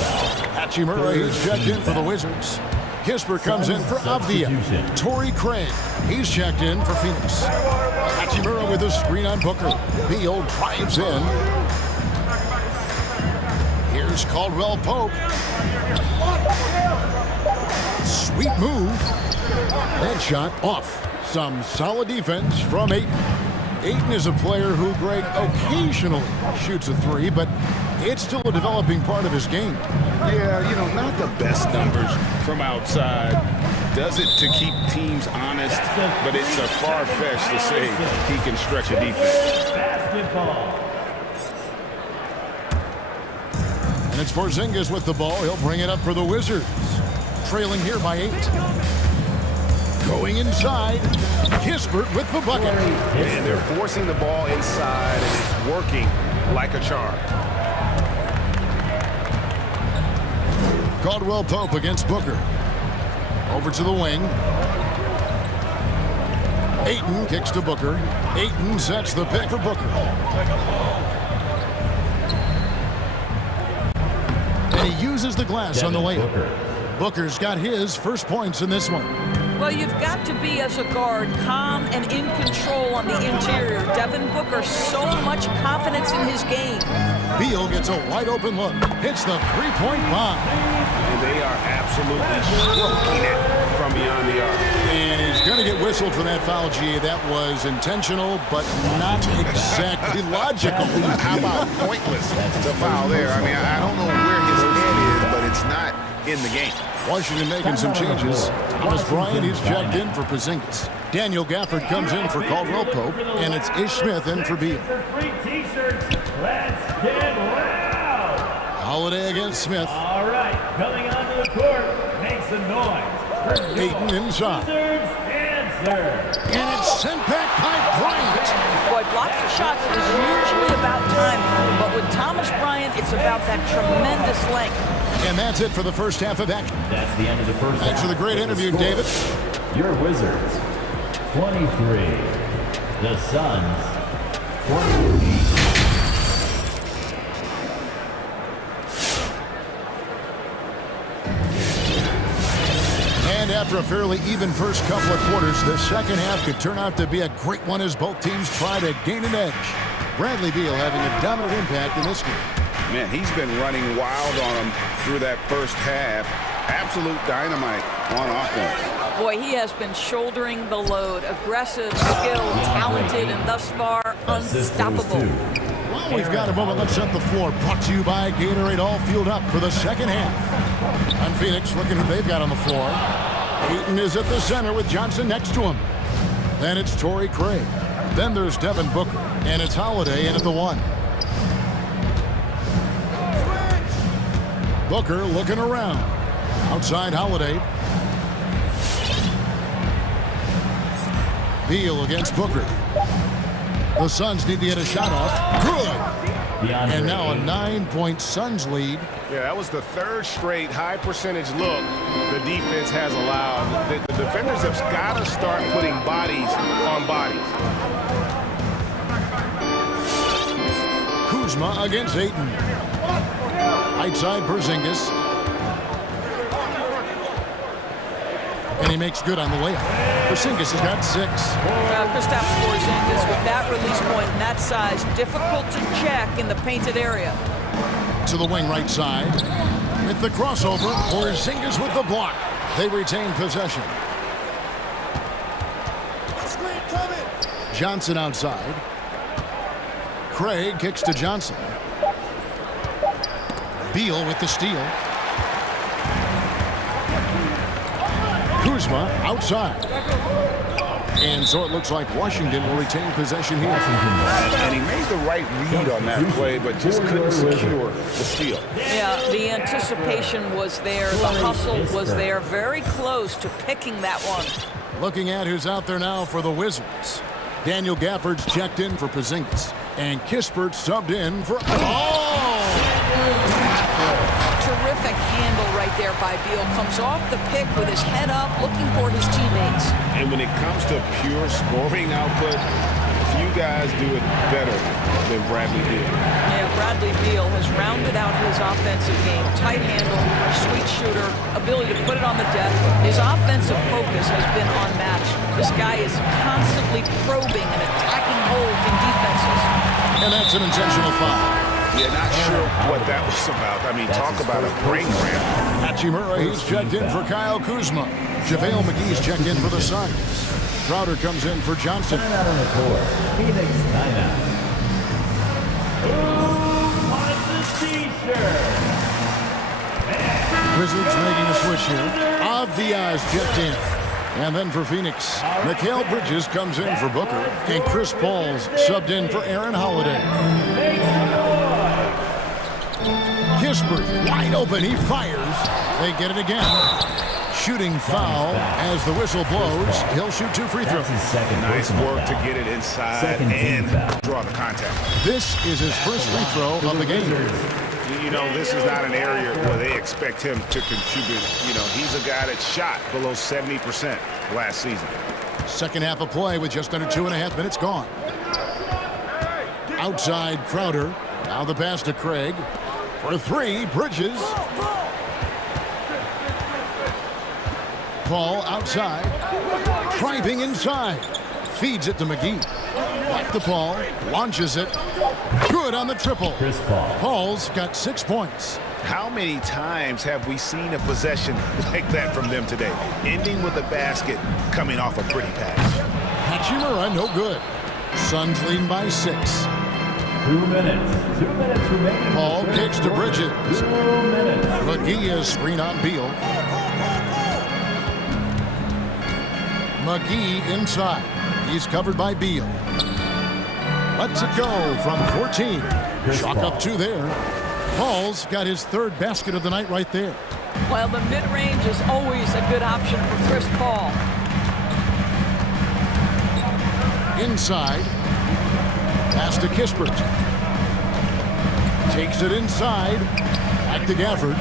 Hachimura is checked in for the Wizards. Kisper comes in for Avdia. Torrey Craig, he's checked in for Phoenix. Hachimura with a screen on Booker. Beal drives in. Here's Caldwell Pope. Sweet move. That shot off. Some solid defense from Ayton. Ayton is a player who, Greg, occasionally shoots a 3, but it's still a developing part of his game. Yeah, you know, not the best numbers from outside. Does it to keep teams honest, but it's a far-fetched to say he can stretch a defense. Basketball. And it's Porzingis with the ball. He'll bring it up for the Wizards. Trailing here by 8. Going inside, Kispert with the bucket. And they're forcing the ball inside, and it's working like a charm. Caldwell Pope against Booker. Over to the wing. Ayton kicks to Booker. Ayton sets the pick for Booker. And he uses the glass on the layup. Booker's got his first points in this one. Well, you've got to be, as a guard, calm and in control on the interior. Devin Booker, so much confidence in his game. Beal gets a wide open look. Hits the three-point bomb. And they are absolutely stroking it from beyond the arc. And he's going to get whistled for that foul, G. That was intentional, but not exactly logical. How about pointless to foul there? I mean, I don't know where his head is, but it's not in the game. Washington making some changes. Thomas Bryant, he's checked in for Porzingis. Daniel Gafford comes in for Caldwell Pope, and it's Ish Smith in for Beal. Let's get loud. Holiday against Smith. All right, coming onto the court, make some noise. Ayton inside. Wizards answer. And it's sent back by Bryant. Boy, blocking shots is usually about timing, but with Thomas Bryant, it's about that tremendous length. And that's it for the first half of action. That's the end of the first half. Thanks for the great interview, David. Your Wizards, 23. The Suns, 20. And after a fairly even first couple of quarters, the second half could turn out to be a great one as both teams try to gain an edge. Bradley Beal having a dominant impact in this game. Man, he's been running wild on him through that first half. Absolute dynamite on offense. Boy, he has been shouldering the load. Aggressive, skilled, talented, and thus far, unstoppable. Well, we've got a moment. Let's set the floor. Brought to you by Gatorade, all fueled up for the second half. On Phoenix, looking who they've got on the floor. Ayton is at the center with Johnson next to him. Then it's Torrey Craig. Then there's Devin Booker. And it's Holiday in at the 1. Booker looking around. Outside Holiday. Beal against Booker. The Suns need to get a shot off. Good. And now a 9-point Suns lead. Yeah, that was the third straight high percentage look the defense has allowed. The defenders have got to start putting bodies on bodies. Kuzma against Ayton. Right side Porzingis. And he makes good on the layup. Porzingis has got 6. Kristaps Porzingis with that release point and that size, difficult to check in the painted area. To the wing right side. With the crossover, Porzingis with the block. They retain possession. Johnson outside. Craig kicks to Johnson. Beal with the steal. Kuzma outside. And so it looks like Washington will retain possession here. And he made the right read on that play, but just couldn't secure the steal. Yeah, the anticipation was there. The hustle was there. Very close to picking that one. Looking at who's out there now for the Wizards. Daniel Gafford's checked in for Porzingis. And Kispert subbed in for... Terrific handle right there by Beal. Comes off the pick with his head up, looking for his teammates. And when it comes to pure scoring output, few guys do it better than Bradley Beal. Yeah, Bradley Beal has rounded out his offensive game. Tight handle, sweet shooter, ability to put it on the deck. His offensive focus has been unmatched. This guy is constantly probing and attacking holes in defenses. And that's an intentional foul. Yeah, not sure what that was about. I mean, talk about a brain cramp. Hachimura, he's checked in for Kyle Kuzma. JaVale McGee's checked in for the Suns. Crowder comes in for Johnson. Timeout on the court. Phoenix timeout. Who wants a t-shirt? Wizards making a switch here. Avdia's checked in. And then for Phoenix, Mikal Bridges comes in for Booker. And Chris Paul's subbed in for Aaron Holiday. Kispert, wide open, he fires. They get it again. Shooting foul as the whistle blows. He'll shoot 2 free throws. Nice work to get it inside and draw the contact. This is his first free throw of the game. You know, this is not an area where they expect him to contribute. You know, he's a guy that shot below 70% last season. Second half of play with just under 2.5 minutes gone. Outside Crowder. Now the pass to Craig. For 3, Bridges. Paul outside. Driving inside. Feeds it to McGee. Back to Paul. Launches it. Good on the triple. Paul's got 6 points. How many times have we seen a possession like that from them today? Ending with a basket, coming off a pretty pass. Hachimura, no good. Suns leading by 6. 2 minutes. 2 minutes remaining. Paul kicks to Bridges. 2 minutes. McGee is screen on Beal. McGee inside. He's covered by Beal. Lets it go from 14. Chalk up 2 there. Paul's got his 3rd basket of the night right there. Well, the mid-range is always a good option for Chris Paul. Inside. Pass to Kispert. Takes it inside. Back to Gafford.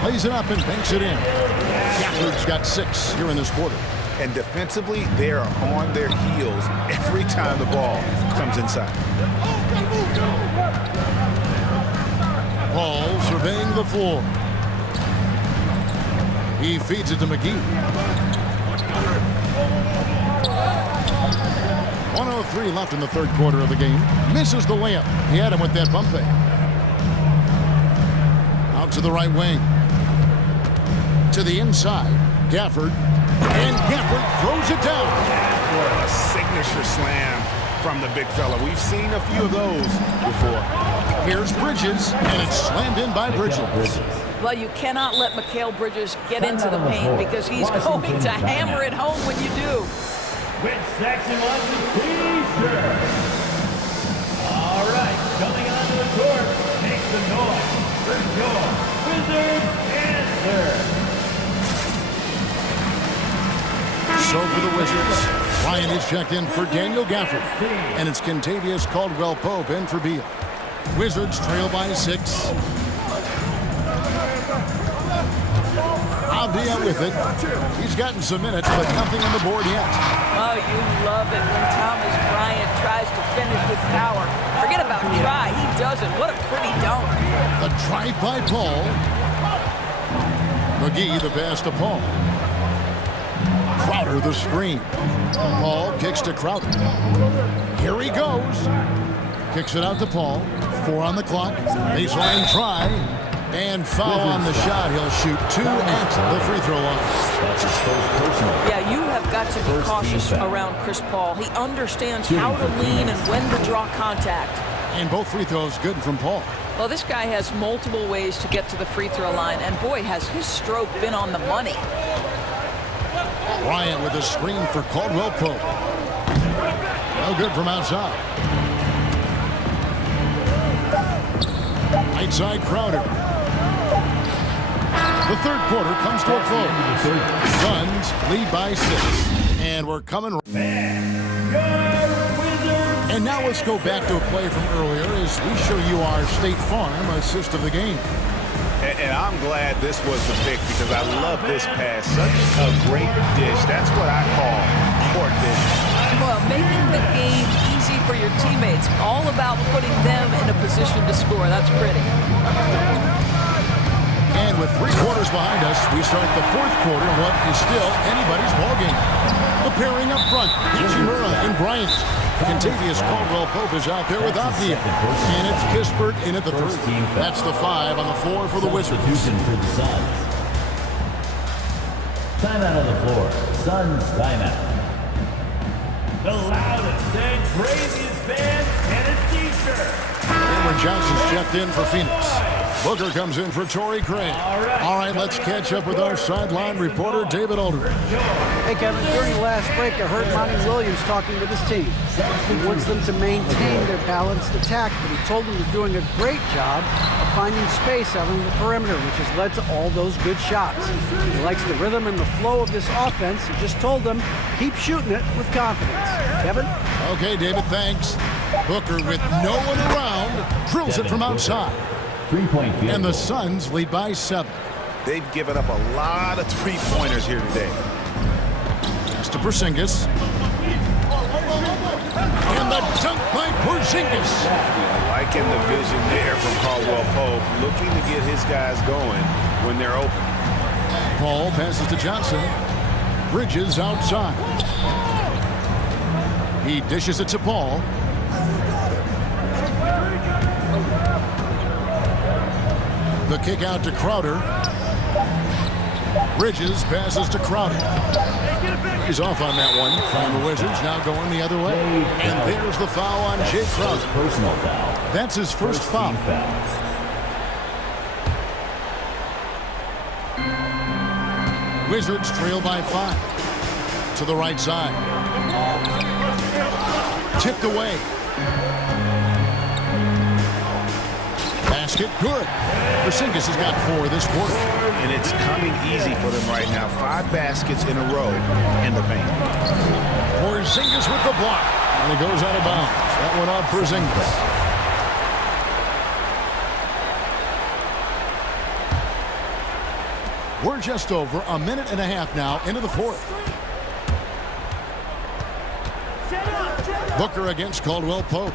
Plays it up and banks it in. Gafford's got 6 here in this quarter. And defensively, they are on their heels every time the ball comes inside. Paul surveying the floor. He feeds it to McGee. 1:03 left in the 3rd quarter of the game. Misses the layup. He had him with that bump fake. Out to the right wing. To the inside. Gafford. And Gafford throws it down. A signature slam from the big fella. We've seen a few of those before. Here's Bridges, and it's slammed in by Bridges. Well, you cannot let Mikal Bridges get into the paint because he's going to hammer it home when you do. Which section wants a t-shirt? All right, coming onto the court, make some noise for your Wizards answer. So for the Wizards, Ryan is checked in for Daniel Gafford, and it's Kentavious Caldwell-Pope in for Beal. Wizards trail by 6. Avdia with it. He's gotten some minutes, but nothing on the board yet. Oh, you love it when Thomas Bryant tries to finish with power. Forget about try, he does it. What a pretty dunk. The drive by Paul. McGee the pass to Paul. Crowder the screen. Paul kicks to Crowder. Here he goes. Kicks it out to Paul. 4 on the clock. Baseline try. And foul on the shot. He'll shoot 2 at the free throw line. That's his first personal. Yeah, you have got to be cautious around Chris Paul. He understands how to lean and when to draw contact. And both free throws good from Paul. Well, this guy has multiple ways to get to the free throw line, and boy, has his stroke been on the money. Bryant with a screen for Caldwell Pope. No good from outside. Right side Crowder. The third quarter comes to a close. Suns lead by 6. And we're coming. And now let's go back to a play from earlier as we show you our State Farm assist of the game. And I'm glad this was the pick because I love this pass. Such a great dish. That's what I call court vision. Well, making the game easy for your teammates. All about putting them in a position to score. That's pretty. And with 3 quarters behind us, we start the 4th quarter in what is still anybody's ballgame. The pairing up front, Hachimura and Bryant. Contavious Caldwell Pope is out there with Avdia. And it's Kispert in at the 3. That's the 5 on the floor for the Wizards. Substitution for the Suns. Timeout on the floor. Suns timeout. The loudest and craziest band and a t-shirt. Cameron Johnson's checked in for Phoenix. Booker comes in for Torrey Craig. All right, let's catch up with our sideline reporter, David Aldridge. Hey, Kevin, during the last break, I heard Monty Williams talking to this team. He wants them to maintain their balanced attack, but he told them they're doing a great job of finding space out on the perimeter, which has led to all those good shots. He likes the rhythm and the flow of this offense. He just told them, keep shooting it with confidence. Kevin? Okay, David, thanks. Booker, with no one around, drills it from outside. 3-point field. And the Suns lead by 7. They've given up a lot of 3-pointers here today. Pass to Porzingis. And the dunk by Porzingis. Liking the vision there from Caldwell Pope, looking to get his guys going when they're open. Paul passes to Johnson. Bridges outside. He dishes it to Paul. The kick out to Crowder. Bridges passes to Crowder. He's off on that one. And the Wizards now going the other way. And there's the foul on Jay Crowder. Personal foul. That's his first foul. Wizards trail by 5. To the right side. Tipped away. Basket good. Porzingis has got 4 this quarter. And it's coming easy for them right now. 5 baskets in a row in the paint. Porzingis with the block. And it goes out of bounds. That one on Porzingis. We're just over a minute and a half now into the 4th. Booker against Caldwell Pope.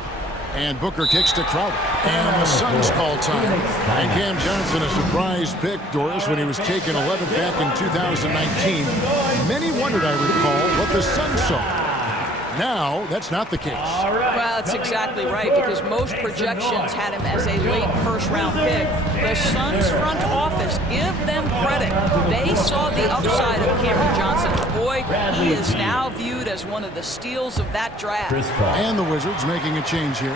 And Booker kicks to Crowder. And the Suns call time. And Cam Johnson, a surprise pick, Doris, when he was taken 11th back in 2019. Many wondered, I recall, what the Suns saw. Now, that's not the case. Well, that's exactly right, because most projections had him as a late first-round pick. The Suns front office, give them credit. They saw the upside of Cameron Johnson. Boy, he is now viewed as one of the steals of that draft. And the Wizards making a change here.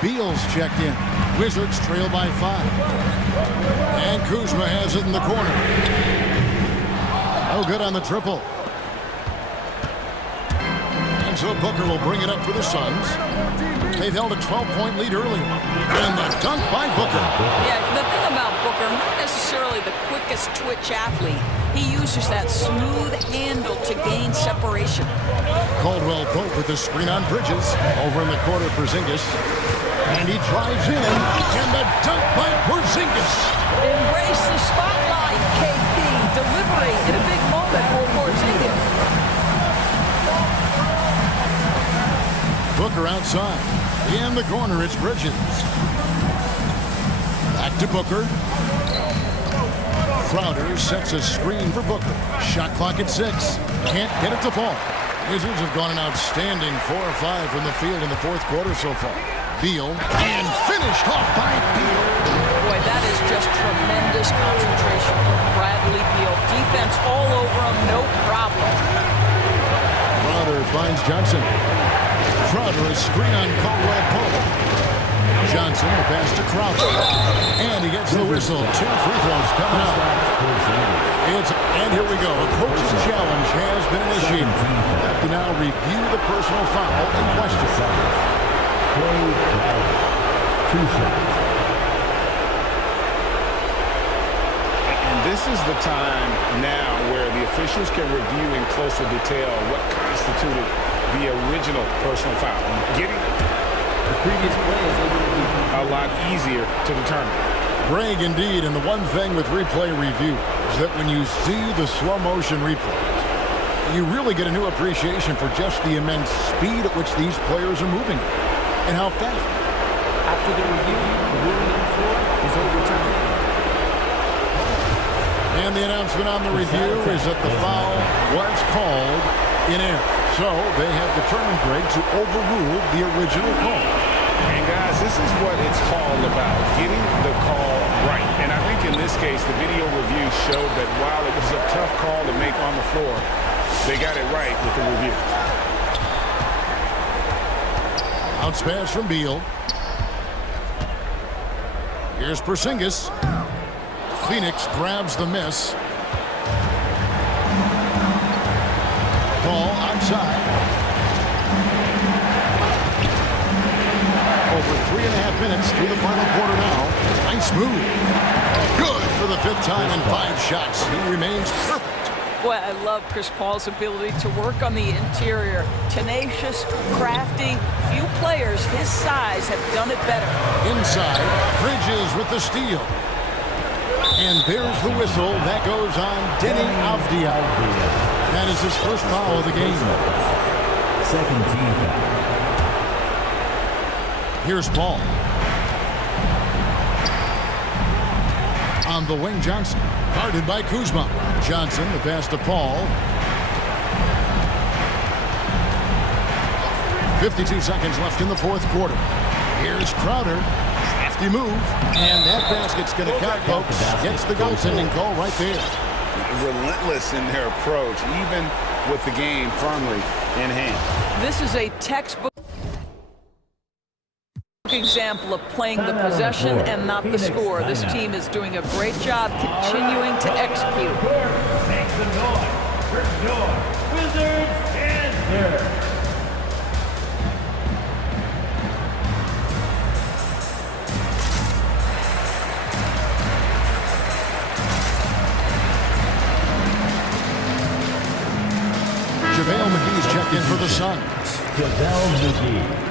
Beal's checked in. Wizards trail by 5. And Kuzma has it in the corner. Oh, good on the triple. And so Booker will bring it up for the Suns. They've held a 12-point lead earlier. And the dunk by Booker. Yeah, the thing about Booker, not necessarily the quickest twitch athlete. He uses that smooth handle to gain separation. Caldwell Pope with the screen on Bridges. Over in the corner, Porzingis. And he drives in. And the dunk by Porzingis. Embrace the spotlight, KP. Delivery in a big moment for Porzingis. Booker outside. In the corner, it's Bridges. Back to Booker. Crowder sets a screen for Booker. Shot clock at 6. Can't get it to fall. Wizards have gone an outstanding 4 or 5 from the field in the fourth quarter so far. Beal, and finished off by Beal. Boy, that is just tremendous concentration from Bradley Beal. Defense all over him, no problem. Crowder finds Johnson. Crowder is screen on Caldwell Pope. Johnson, the pass to Crowder. And he gets the whistle. 2 free throws coming up. And here we go. A coach's challenge has been initiated. We'll have to now review the personal foul in question. Play 2 shots. And this is the time now where the officials can review in closer detail what constituted the original personal foul. Getting the previous play is able to be a lot easier to determine. Greg, indeed, and the one thing with replay review is that when you see the slow motion replays, you really get a new appreciation for just the immense speed at which these players are moving and how fast. After the review, the ruling on the floor is overturned. And the announcement on the review is that the foul was called in error. So they have determined, Greg, to overrule the original call. And guys, this is what it's all about, getting the call right. And I think in this case, the video review showed that while it was a tough call to make on the floor, they got it right with the review. Bounce pass from Beal. Here's Porzingis. Phoenix grabs the miss. Ball outside. Over 3.5 minutes through the final quarter now. Nice move. Good for the 5th time in 5 shots. He remains perfect. Boy, I love Chris Paul's ability to work on the interior. Tenacious, crafty. Few players his size have done it better. Inside, Bridges with the steal. And there's the whistle. That goes on Denny Avdia. That is his first foul of the game. Second team foul. Here's Paul. On the wing, Johnson. Guarded by Kuzma. Johnson, the pass to Paul. 52 seconds left in the fourth quarter. Here's Crowder. Crafty move. And that basket's going to count, folks. Gets the goaltending call right there. Relentless in their approach, even with the game firmly in hand. This is a textbook example of playing the possession and not the score. This team is doing a great job continuing to execute. Make some noise for your Wizards answer. JaVale McGee's checked in for the Suns. JaVale McGee.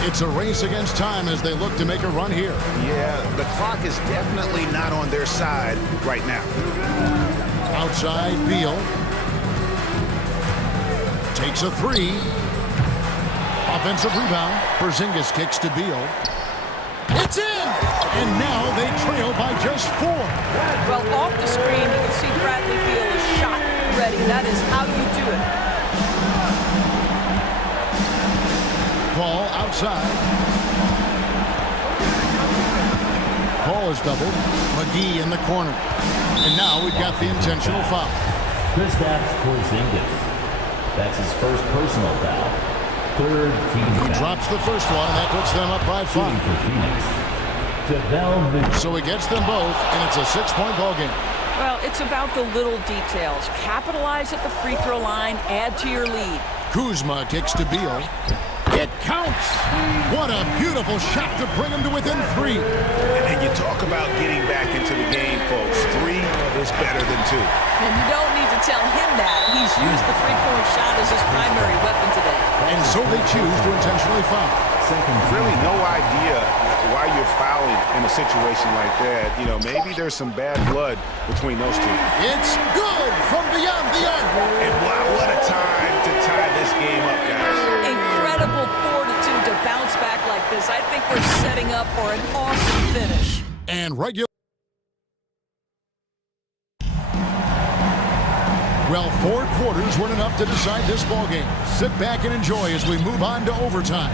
It's a race against time as they look to make a run here. Yeah, the clock is definitely not on their side right now. Outside, Beal. Takes a 3. Offensive rebound. Porzingis kicks to Beal. It's in! And now they trail by just 4. Well, off the screen, you can see Bradley Beal is shot ready. That is how you do it. Paul outside. Paul is doubled. McGee in the corner. And now we've got the intentional foul. Kristaps Porzingis. That's his first personal foul. Third team He foul. drops the first one, and that puts them up by 5. For Phoenix. JaVale McGee. So he gets them both, and it's a 6-point ball game. Well, it's about the little details. Capitalize at the free throw line, add to your lead. Kuzma kicks to Beal. It counts! What a beautiful shot to bring him to within 3. And you talk about getting back into the game, folks. 3 is better than 2. And you don't need to tell him that. He's used the three-point shot as his primary weapon today. And so they choose to intentionally foul. Really no idea why you're fouling in a situation like that. You know, maybe there's some bad blood between those two. It's good from beyond the arc. And wow, what a time to tie this game up, guys. Incredible fortitude to bounce back like this. I think we're setting up for an awesome finish. And regular. Well, 4 quarters weren't enough to decide this ballgame. Sit back and enjoy as we move on to overtime.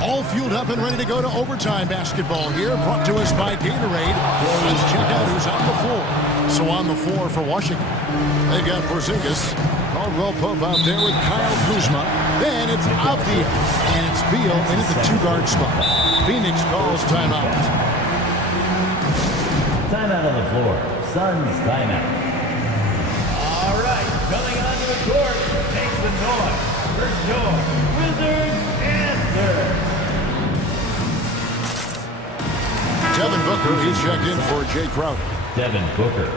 All fueled up and ready to go to overtime basketball here, brought to us by Gatorade. Let's check out who's on the floor. So on the floor for Washington, they've got Porzingis, Caldwell Pope out there with Kyle Kuzma. Then it's Avdia, and it's Beal in at the 2-guard spot. Phoenix calls timeout. Timeout on the floor. Suns timeout. All right, coming onto the court, makes the noise. First door, Wizards answer. Devin Booker is checked in for Jay Crowder. Devin Booker.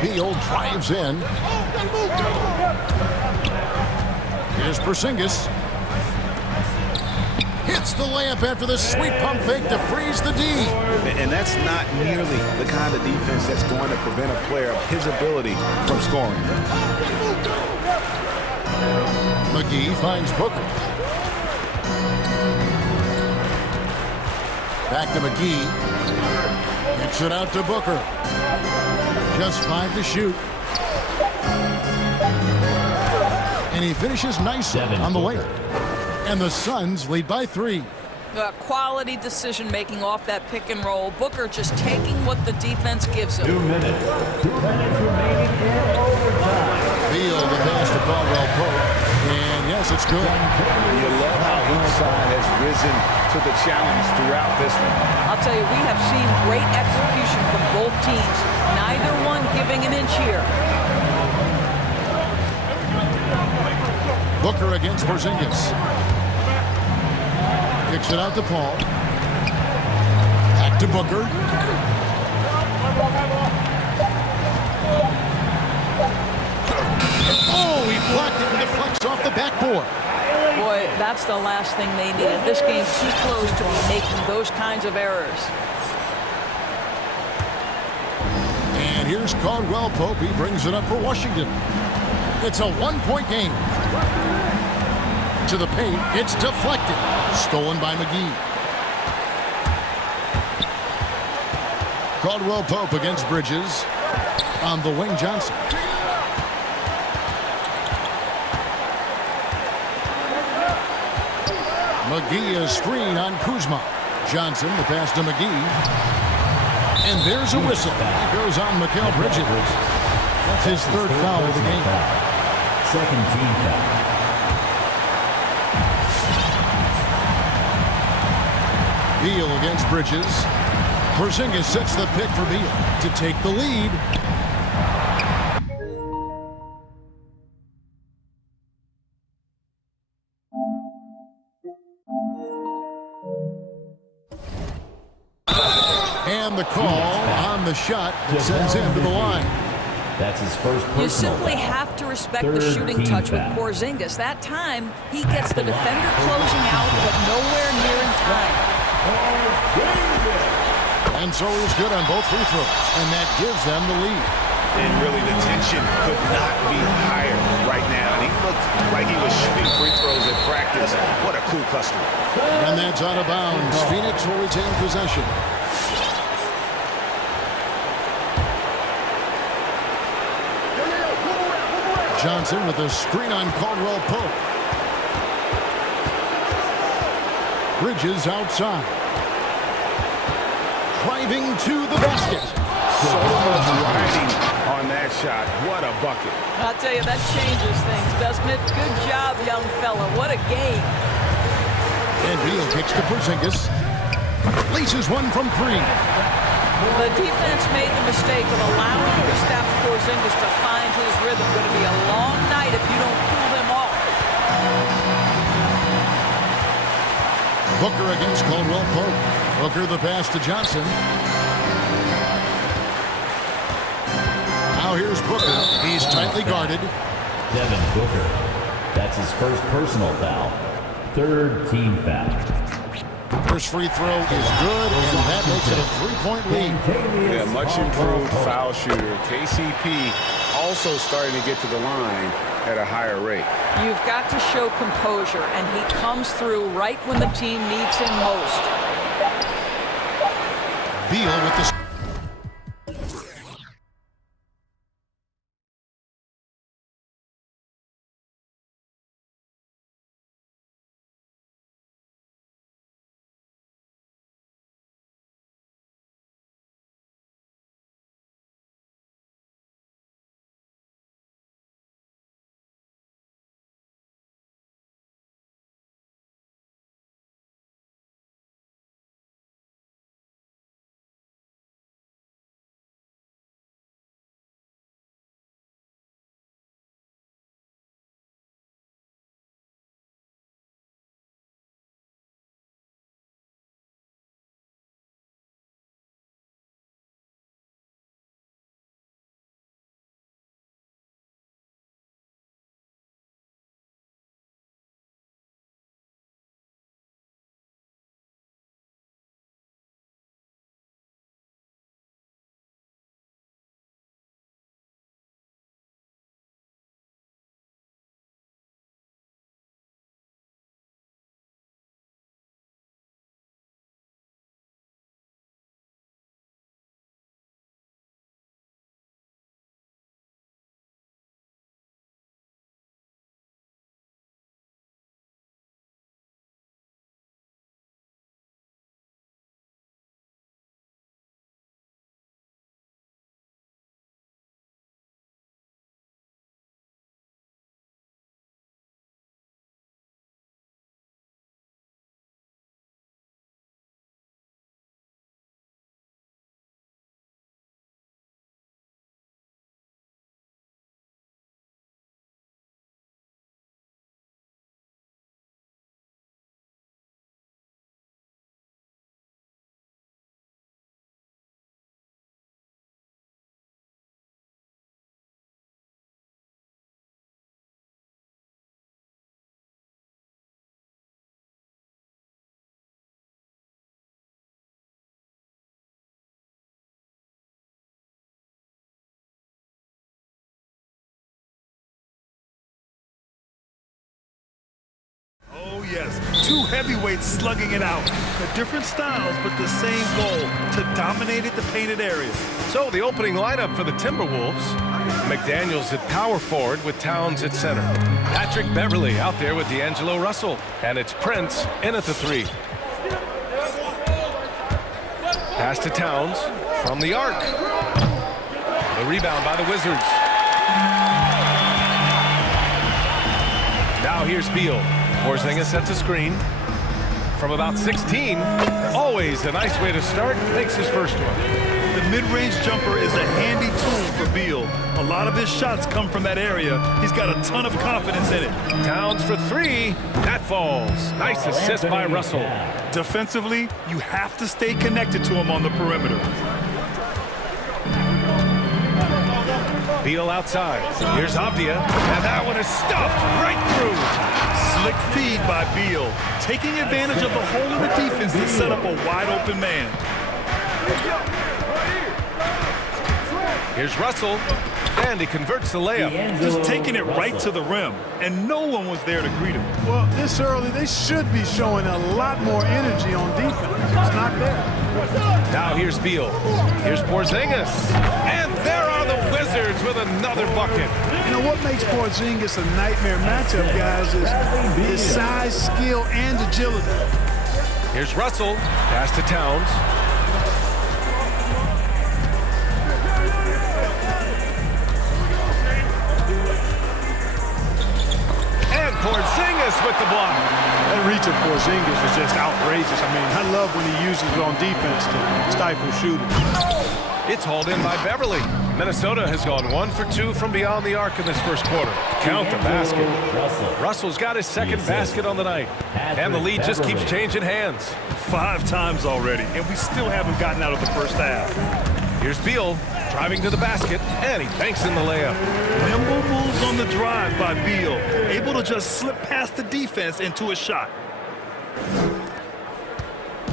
Beal drives in. Here's Porzingis. Hits the layup after the sweet pump fake to freeze the D. And that's not nearly the kind of defense that's going to prevent a player of his ability from scoring. McGee finds Booker. Back to McGee. Gets it out to Booker. Just 5 to shoot. And he finishes nicely on the layup. And the Suns lead by 3. Quality decision-making off that pick and roll. Booker just taking what the defense gives him. 2 minutes. 2 minutes remaining in overtime. Beal, the pass to Caldwell Pope. And yes, it's good. You love how each side has risen to the challenge throughout this one. I'll tell you, we have seen great execution from both teams. Neither one giving an inch here. Booker against Porzingis. Kicks it out to Paul. Back to Booker. Oh, he blocked it and deflects off the backboard. Boy, that's the last thing they needed. This game's too close to be making those kinds of errors. And here's Caldwell Pope. He brings it up for Washington. It's a 1-point game. To the paint, it's deflected. Stolen by McGee. Caldwell Pope against Bridges. On the wing, Johnson. McGee a screen on Kuzma. Johnson, the pass to McGee. And there's a whistle. It goes on Mikal Bridges. That's his 3rd foul of the game. Second team foul. Beal against Bridges. Porzingis sets the pick for Beal to take the lead. And the call on the shot that sends him to the line. That's his first personal. You simply have to respect the shooting touch with Porzingis. That time, he gets the defender closing out, but nowhere near in time. And so he's good on both free throws, and that gives them the lead. And really, the tension could not be higher right now. And he looked like he was shooting free throws at practice. What a cool customer. And that's out of bounds. Phoenix will retain possession. Johnson with a screen on Caldwell Pope. Bridges outside. Driving to the basket. So much riding on that shot. What a bucket. I'll tell you, that changes things, doesn't it? Good job, young fella. What a game. And Beal kicks to Porzingis. Laces one from 3. The defense made the mistake of allowing Kristaps Porzingis to find his rhythm. Going to be a long night if you don't pull them off. Booker against Caldwell Pope. Booker the pass to Johnson. Now here's Booker. He's tightly guarded. Devin Booker. That's his first personal foul. third team foul. First free throw is good, and that makes it a 3-point lead. Yeah, much improved foul shooter. KCP also starting to get to the line at a higher rate. You've got to show composure, and he comes through right when the team needs him most. Beal with the... Oh, yes. Two heavyweights slugging it out. The different styles, but the same goal, to dominate at the painted area. So the opening lineup for the Timberwolves. McDaniels at power forward with Towns at center. Patrick Beverly out there with D'Angelo Russell. And it's Prince in at the 3. Pass to Towns from the arc. The rebound by the Wizards. Now here's Beal. Porzingis sets a screen from about 16. Always a nice way to start. Makes his first one. The mid-range jumper is a handy tool for Beal. A lot of his shots come from that area. He's got a ton of confidence in it. Towns for 3. That falls. Nice assist by Russell. Defensively, you have to stay connected to him on the perimeter. Beal outside. Here's Avdia, and that one is stuffed right through. Slick feed by Beal, taking advantage of the hole in the defense to set up a wide-open man. Here's Russell, and he converts the layup. Just taking it right to the rim, and no one was there to greet him. Well, this early, they should be showing a lot more energy on defense. It's not there. Now here's Beal. Here's Porzingis. And there are the Wizards with another bucket. You know, what makes Porzingis a nightmare matchup, guys, is his size, skill, and agility. Here's Russell. Pass to Towns. And Porzingis with the block. That reach of Porzingis is just outrageous. I mean, I love when he uses it on defense to stifle shooters. It's hauled in by Beverly. Minnesota has gone 1 for 2 from beyond the arc in this first quarter. Count the basket. Russell's got his second basket on the night. And the lead just keeps changing hands. 5 times already, and we still haven't gotten out of the first half. Here's Beal. Driving to the basket, and he banks in the layup. Nimble moves on the drive by Beal, able to just slip past the defense into a shot.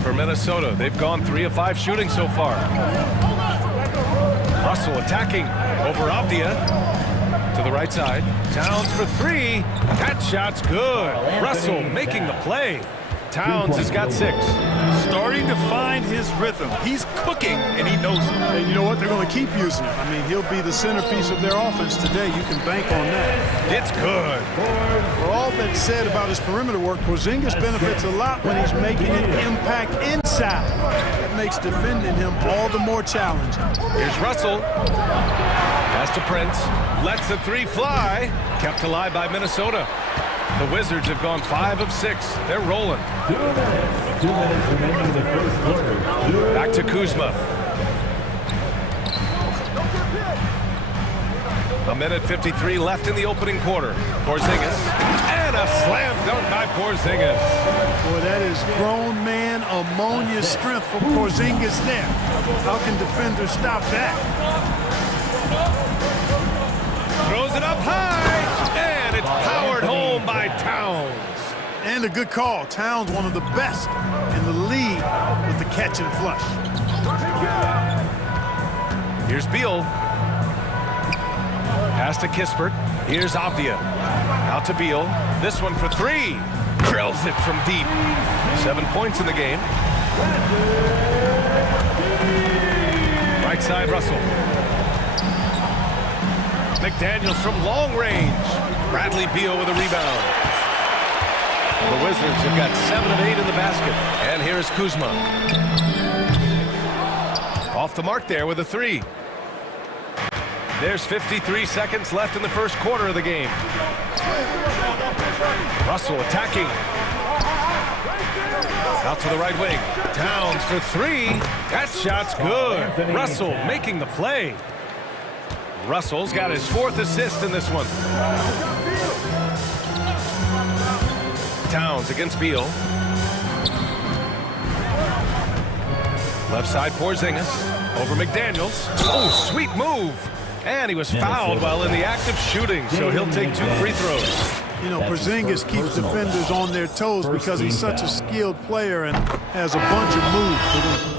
For Minnesota, they've gone 3 of 5 shooting so far. Russell attacking over Avdia. To the right side. Towns for 3. That shot's good. Russell making the play. Towns has got 6. Starting to find his rhythm. He's cooking, and he knows it. And you know what? They're going to keep using him. I mean, he'll be the centerpiece of their offense today. You can bank on that. It's good. For all that's said about his perimeter work, Porzingis benefits a lot when he's making an impact inside. That makes defending him all the more challenging. Here's Russell. Pass to Prince. Lets the 3 fly. Kept alive by Minnesota. The Wizards have gone 5 of 6. They're rolling. 2 minutes remaining in the first quarter. Back to Kuzma. A minute 53 left in the opening quarter. Porzingis. And a slam dunk by Porzingis. Boy, that is grown man ammonia strength for Porzingis there. How can defenders stop that? Throws it up high. And it's powered home by Towns. And a good call. Towns, one of the best in the league with the catch and flush. Here's Beal. Pass to Kispert. Here's Avdia. Out to Beal. This one for 3. Drills it from deep. 7 points in the game. Right side, Russell. McDaniels from long range. Bradley Beal with a rebound. The Wizards have got 7 of 8 in the basket. And here's Kuzma. Off the mark there with a 3. There's 53 seconds left in the first quarter of the game. Russell attacking. Out to the right wing. Towns for 3. That shot's good. Russell making the play. Russell's got his 4th assist in this one. Towns against Beal. Left side Porzingis. Over McDaniels. Oh, sweet move. And he was fouled while in the act of shooting, so he'll take 2 free throws. You know, Porzingis keeps defenders on their toes because he's such a skilled player and has a bunch of moves.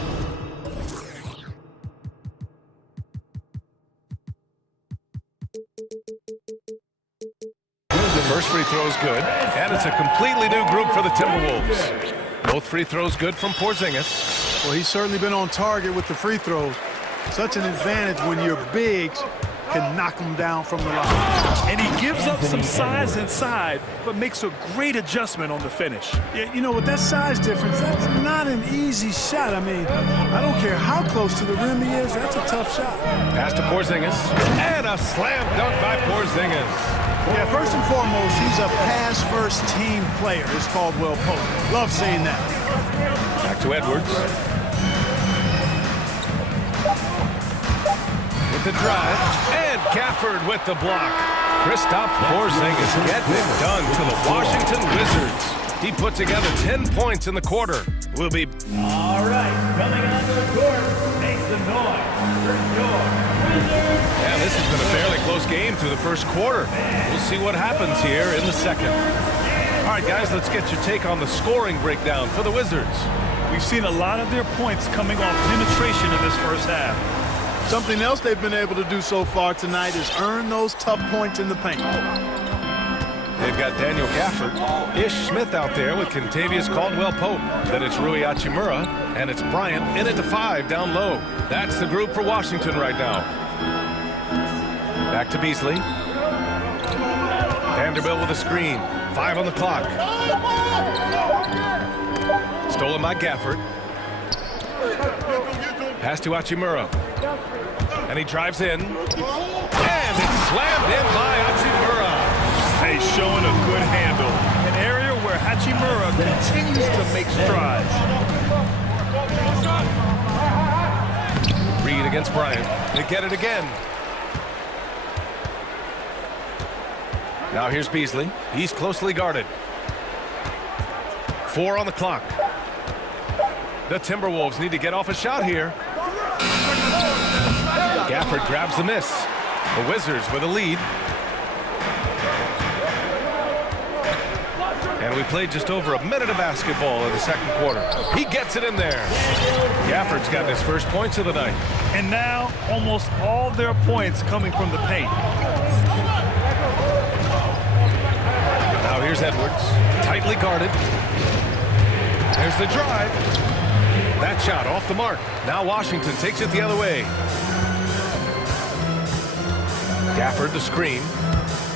The first free throw is good, and it's a completely new group for the Timberwolves. Both free throws good from Porzingis. Well, he's certainly been on target with the free throws. Such an advantage when your bigs can knock them down from the line. And he gives up some size inside, but makes a great adjustment on the finish. Yeah, you know, with that size difference, that's not an easy shot. I mean, I don't care how close to the rim he is, that's a tough shot. Pass to Porzingis, and a slam dunk by Porzingis. Yeah, first and foremost, he's a pass-first team player, as Caldwell Pope. Love seeing that. Back to Edwards. With the drive, and Gafford with the block. Kristaps Porzingis getting it done to the Washington Wizards. He put together 10 points in the quarter. Will be... All right, coming onto the court, make some noise. First your Wizards. Yeah, this has been a fairly close game through the first quarter. We'll see what happens here in the second. All right, guys, let's get your take on the scoring breakdown for the Wizards. We've seen a lot of their points coming off penetration in this first half. Something else they've been able to do so far tonight is earn those tough points in the paint. They've got Daniel Gafford, Ish Smith out there with Kentavious Caldwell-Pope. Then it's Rui Hachimura, and it's Bryant in at the 5 down low. That's the group for Washington right now. Back to Beasley. Vanderbilt with a screen. 5 on the clock. Stolen by Gafford. Pass to Hachimura. And he drives in. And it's slammed in by Hachimura. He's showing a good handle. An area where Hachimura continues to make strides. Reed against Bryant. They get it again. Now here's Beasley. He's closely guarded. 4 on the clock. The Timberwolves need to get off a shot here. Gafford Gafford grabs the miss. The Wizards with a lead. And we played just over a minute of basketball in the second quarter. He gets it in there. Gafford's gotten his first points of the night. And now almost all their points coming from the paint. Now here's Edwards, tightly guarded. There's the drive. That shot off the mark. Now Washington takes it the other way. Gafford the screen.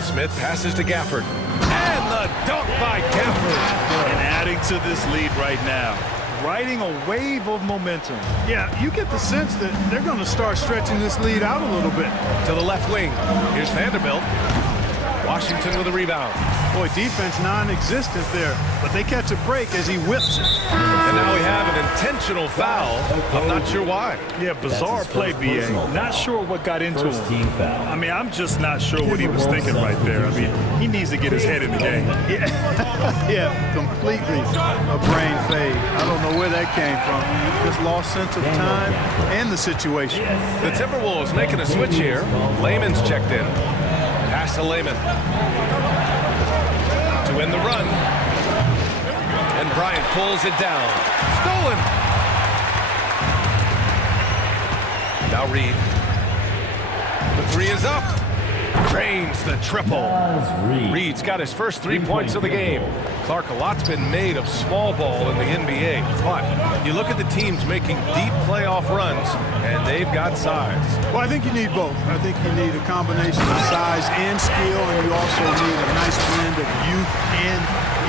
Smith passes to Gafford. And the dunk by Gafford. And adding to this lead right now. Riding a wave of momentum. Yeah, you get the sense that they're going to start stretching this lead out a little bit. To the left wing. Here's Vanderbilt. Washington with a rebound. Boy, defense non-existent there, but they catch a break as he whips it. And now we have an intentional foul. I'm not sure why. Yeah, bizarre play, B.A. Not sure what got into him. I mean, I'm just not sure what he was thinking right there. I mean, he needs to get his head in the game. Yeah, completely a brain fade. I don't know where that came from. Just lost sense of time and the situation. The Timberwolves making a switch here. Layman's checked in. Pass to Layman. To win the run. And Bryant pulls it down. Stolen. Now Reed. The three is up. Drains the triple. Reed's got his first 3 points of the game. Clark, a lot's been made of small ball in the NBA, but you look at the teams making deep playoff runs, and they've got size. Well, I think you need both. I think you need a combination of size and skill, and you also need a nice blend of youth and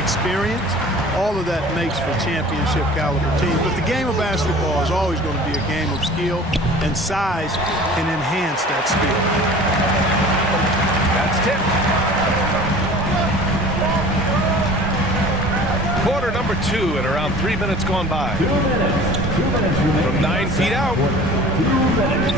experience. All of that makes for championship caliber teams. But the game of basketball is always going to be a game of skill, and size can enhance that skill. That's tipped. Quarter number 2 and around 3 minutes gone by. 2 minutes. 2 minutes remaining. From 9 feet out. 2 minutes.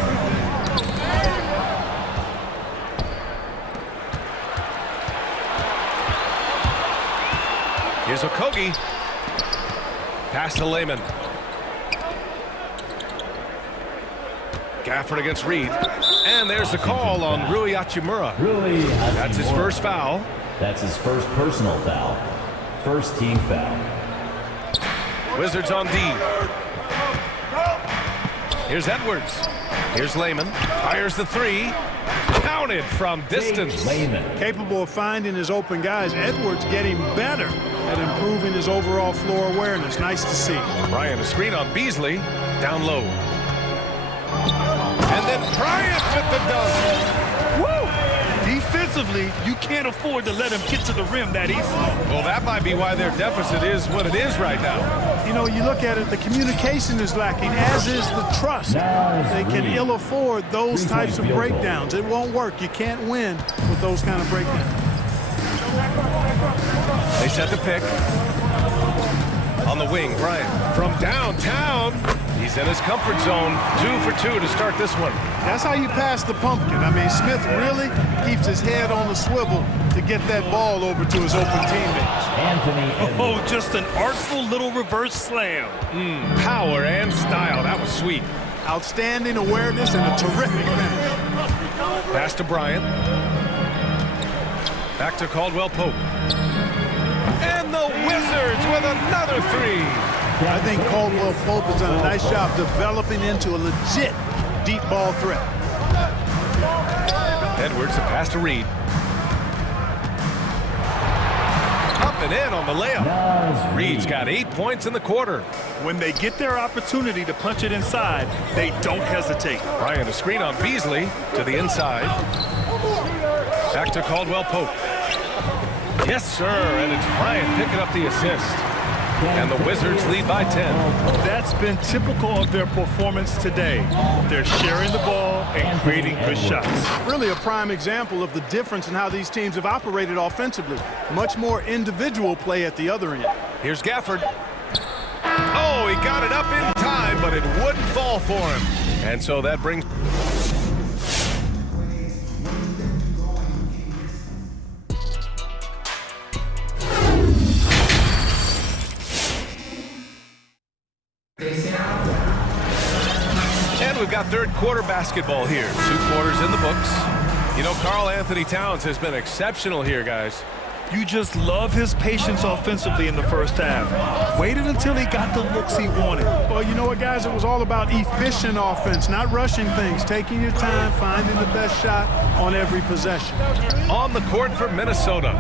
Here's Okogie. Pass to Layman. Gafford against Reed. And there's the call on Rui Hachimura. That's his first foul. That's his first personal foul. First team foul. Wizards on D. Here's Edwards. Here's Layman. Fires the three. Counted from distance. Capable of finding his open guys. Edwards getting better at improving his overall floor awareness. Nice to see. Bryant a screen on Beasley. Down low. And then Bryant with the dunk. Woo! Defensively, you can't afford to let him get to the rim that easily. Well, that might be why their deficit is what it is right now. You know, you look at it, the communication is lacking, as is the trust. They can ill afford those types of breakdowns. It won't work. You can't win with those kind of breakdowns. They set the pick. On the wing, Bryant from downtown. He's in his comfort zone. 2 for 2 to start this one. That's how you pass the pumpkin. I mean, Smith really keeps his head on the swivel to get that ball over to his open teammates. Oh, just an artful little reverse slam. Power and style. That was sweet. Outstanding awareness and a terrific finish. Pass to Bryant. Back to Caldwell Pope. And the Wizards with another three. I think Caldwell Pope has done a nice job developing into a legit deep ball threat. Edwards, a pass to Reed. Up and in on the layup. Reed's got 8 points in the quarter. When they get their opportunity to punch it inside, they don't hesitate. Bryant, a screen on Beasley to the inside. Back to Caldwell Pope. Yes, sir, and it's Bryant picking up the assist. And the Wizards lead by 10. That's been typical of their performance today. They're sharing the ball and creating good shots. Really a prime example of the difference in how these teams have operated offensively. Much more individual play at the other end. Here's Gafford. Oh, he got it up in time, but it wouldn't fall for him. And so that brings... And we've got third quarter basketball here. 2 quarters in the books. You know, Karl Anthony Towns has been exceptional here, guys. You just love his patience offensively in the first half. Waited until he got the looks he wanted. Well, you know what, guys? It was all about efficient offense, not rushing things, taking your time, finding the best shot on every possession. On the court for Minnesota,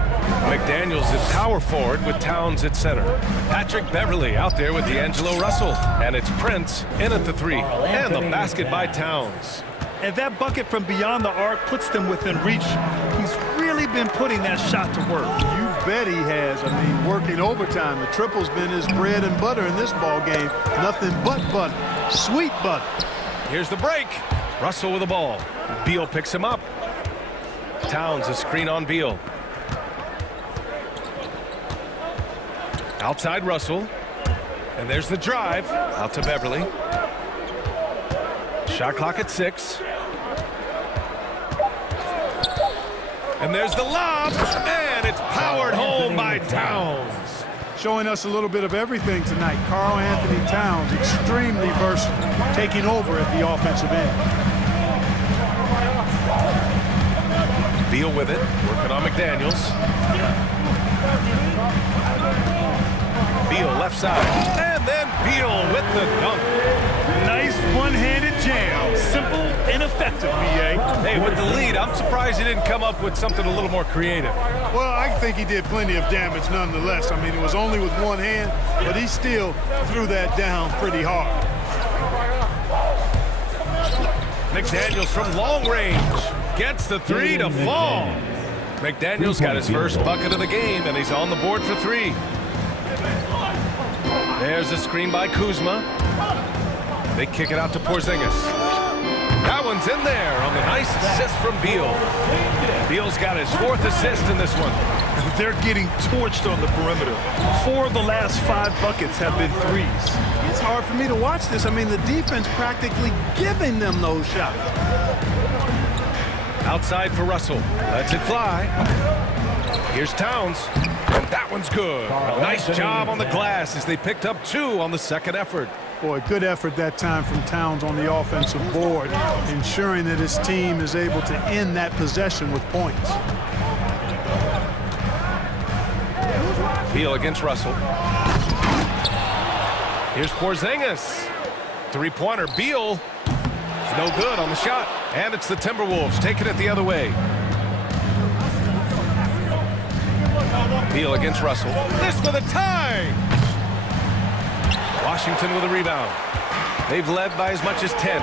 McDaniels at power forward with Towns at center. Patrick Beverly out there with D'Angelo Russell. And it's Prince in at the 3. And the basket by Towns. And that bucket from beyond the arc puts them within reach. He's really been putting that shot to work. You bet he has. I mean, working overtime. The triple's been his bread and butter in this ball game. Nothing but butter. Sweet butter. Here's the break. Russell with the ball. Beal picks him up. Towns a screen on Beal. Outside Russell. And there's the drive. Out to Beverly. Shot clock at 6. And there's the lob, and it's powered home by Towns. Showing us a little bit of everything tonight. Karl Anthony Towns, extremely versatile, taking over at the offensive end. Beal with it, working on McDaniels. Beal left side, and then Beal with the dunk. Nice one-handed jam. Simple and effective, B.A. Hey, with the lead, I'm surprised he didn't come up with something a little more creative. Well, I think he did plenty of damage nonetheless. I mean, it was only with one hand, but he still threw that down pretty hard. McDaniels from long range gets the 3 to fall. McDaniels got his first bucket of the game, and he's on the board for 3. There's a screen by Kuzma. They kick it out to Porzingis. That one's in there on the nice assist from Beal. Beal's got his 4th assist in this one. They're getting torched on the perimeter. 4 of the last 5 buckets have been threes. It's hard for me to watch this. I mean, the defense practically giving them those shots. Outside for Russell. Lets it fly. Here's Towns. And that one's good. A nice job on the glass as they picked up 2 on the second effort. Boy, good effort that time from Towns on the offensive board, ensuring that his team is able to end that possession with points. Beal against Russell. Here's Porzingis. 3-pointer. Beal is no good on the shot. And it's the Timberwolves taking it the other way. Beal against Russell. This for the tie! Washington with a rebound. They've led by as much as 10.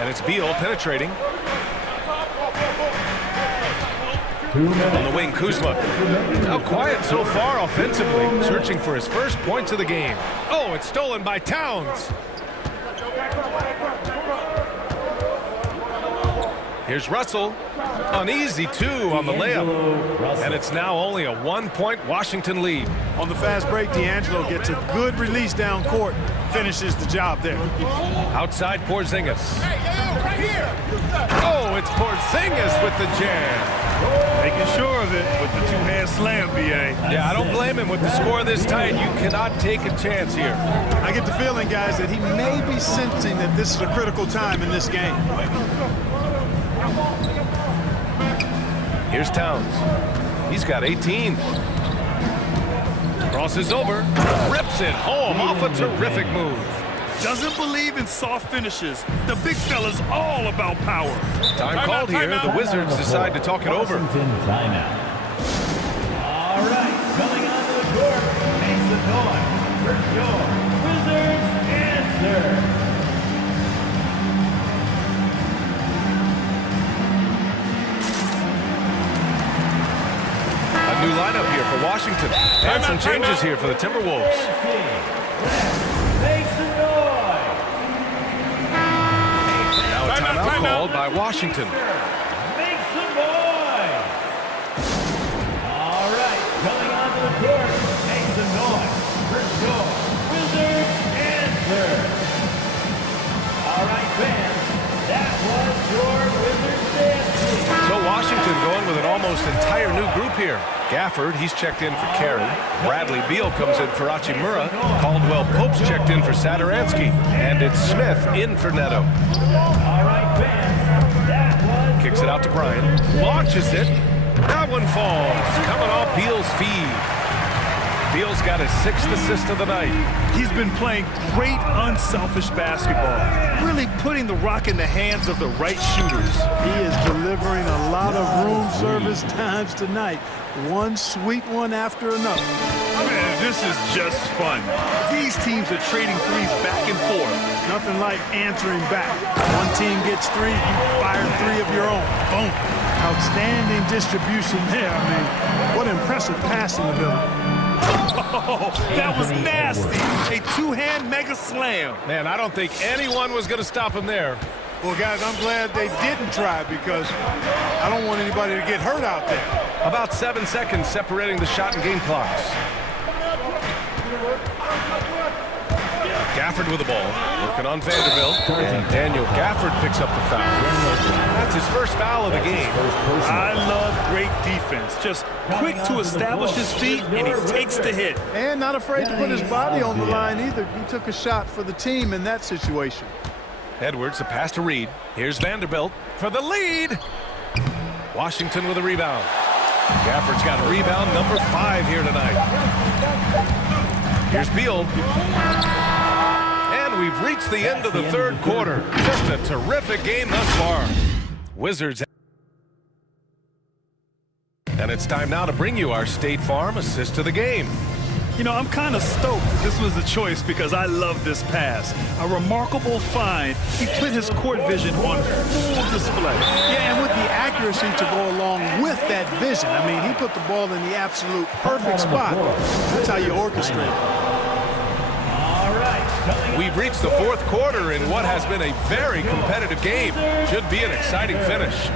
And it's Beal penetrating. On the wing, Kuzma. Now quiet so far offensively, searching for his first points of the game. Oh, it's stolen by Towns. Here's Russell. An easy 2 on the layup. And it's now only a 1-point Washington lead. On the fast break, D'Angelo gets a good release down court. Finishes the job there. Outside Porzingis. Oh, it's Porzingis with the jam. Making sure of it with the 2-hand slam, B.A. Yeah, I don't blame him with the score this tight. You cannot take a chance here. I get the feeling, guys, that he may be sensing that this is a critical time in this game. Here's Towns. He's got 18. Crosses over. Rips it home off a terrific move. Doesn't believe in soft finishes. The big fella's all about power. Time called here. The Wizards decide to talk it over. Timeout. All right, coming onto the court, makes the noise for your Wizards answer. A new lineup here for Washington. And some changes here for the Timberwolves. Makes the noise. Now a timeout called by Washington. Make some noise. All right, coming onto the court, make some noise for your Wizards answer. All right, fans, that was your Wizards answer. So Washington going with an almost entire new group here. Gafford, he's checked in for Carey. Bradley Beal comes in for Hachimura. Caldwell Pope's checked in for Sadaransky. And it's Smith in for Neto. Kicks it out to Bryant. Launches it. That one falls. Coming off Beal's feed. Beal's got his 6th assist of the night. He's been playing great unselfish basketball, really putting the rock in the hands of the right shooters. He is delivering a lot of room service times tonight. One sweet one after another. Man, this is just fun. These teams are trading threes back and forth. Nothing like answering back. One team gets 3, you fire 3 of your own. Boom. Outstanding distribution there. I mean, what impressive passing ability. Oh, that was nasty. A 2-hand mega slam. Man, I don't think anyone was going to stop him there. Well, guys, I'm glad they didn't try because I don't want anybody to get hurt out there. About 7 seconds separating the shot and game clocks. Gafford with the ball, working on Vanderbilt, and Daniel Gafford picks up the foul. That's his first foul of the game. I love great defense. Just quick to establish his feet, and he takes the hit. And not afraid to put his body on the line either. He took a shot for the team in that situation. Edwards, the pass to Reed. Here's Vanderbilt for the lead. Washington with a rebound. Gafford's got rebound number 5 here tonight. Here's Beal. And we've reached the end of the third quarter. Just a terrific game thus far. Wizards. And it's time now to bring you our State Farm assist to the game. You know, I'm kind of stoked that this was the choice because I love this pass. A remarkable find. He put his court vision on full display. Yeah, and with the accuracy to go along with that vision. I mean, he put the ball in the absolute perfect spot. That's how you orchestrate it. We've reached the fourth quarter in what has been a very competitive game. Should be an exciting finish.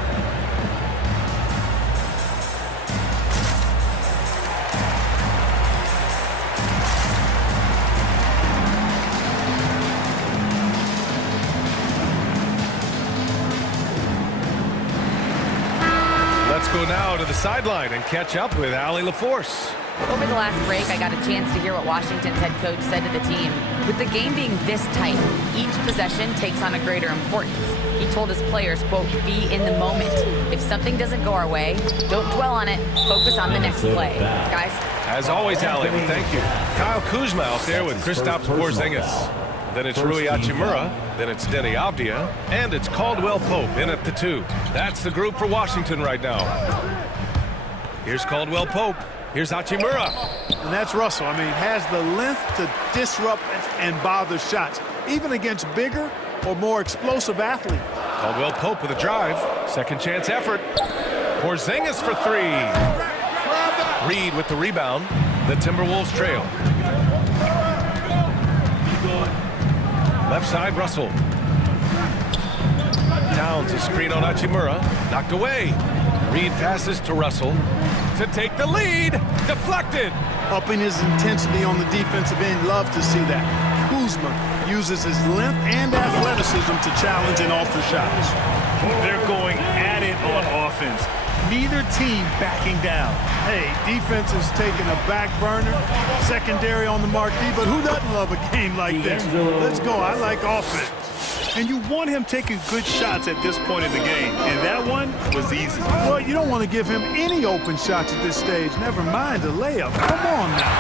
Let's go now to the sideline and catch up with Allie LaForce. Over the last break, I got a chance to hear what Washington's head coach said to the team. With the game being this tight, each possession takes on a greater importance. He told his players, quote, be in the moment. If something doesn't go our way, don't dwell on it, focus on the next play. Guys? As always, Allie, thank you. Kyle Kuzma out there with Kristaps Porzingis. Then it's Rui Hachimura, then it's Denny Avdia, and it's Caldwell Pope in at the 2. That's the group for Washington right now. Here's Caldwell Pope. Here's Hachimura. And that's Russell. I mean, has the length to disrupt and bother shots, even against bigger or more explosive athletes. Caldwell Pope with a drive. Second chance effort. Porzingis for 3. Reed with the rebound. The Timberwolves trail. Left side, Russell. Towns a screen on Hachimura. Knocked away. Reed passes to Russell to take the lead. Deflected. Upping his intensity on the defensive end. Love to see that. Kuzma uses his length and athleticism to challenge and alter shots. They're going at it on offense. Neither team backing down. Hey, defense is taking a back burner, secondary on the marquee, but who doesn't love a game like this? Let's go. I like offense. And you want him taking good shots at this point in the game, and that one was easy. Well, you don't want to give him any open shots at this stage, never mind a layup. Come on now.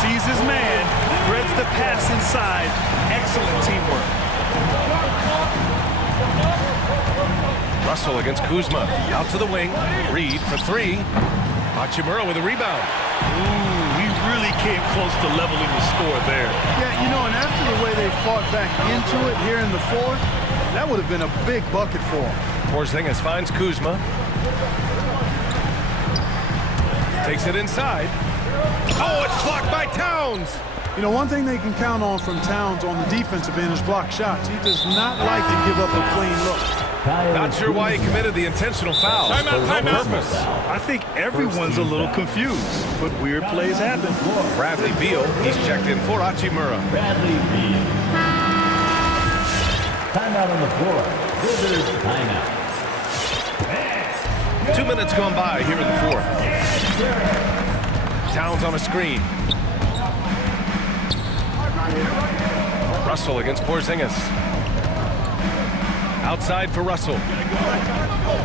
Sees his man, threads the pass inside. Excellent teamwork. Russell against Kuzma. Out to the wing. Reed for 3. Hachimura with a rebound. Ooh, he really came close to leveling the score there. Yeah, you know, and after the way they fought back into it here in the fourth, that would have been a big bucket for him. Porzingis finds Kuzma. Takes it inside. Oh, it's blocked by Towns. You know, one thing they can count on from Towns on the defensive end is block shots. He does not like to give up a clean look. Not sure why he committed the intentional foul. Timeout. I think everyone's a little confused, but weird plays happen. Bradley Beal, he's checked in for Hachimura. Bradley Beal. Timeout on the floor. Wizards timeout. 2 minutes gone by here in the fourth. Towns on a screen. Russell against Porzingis. Outside for Russell.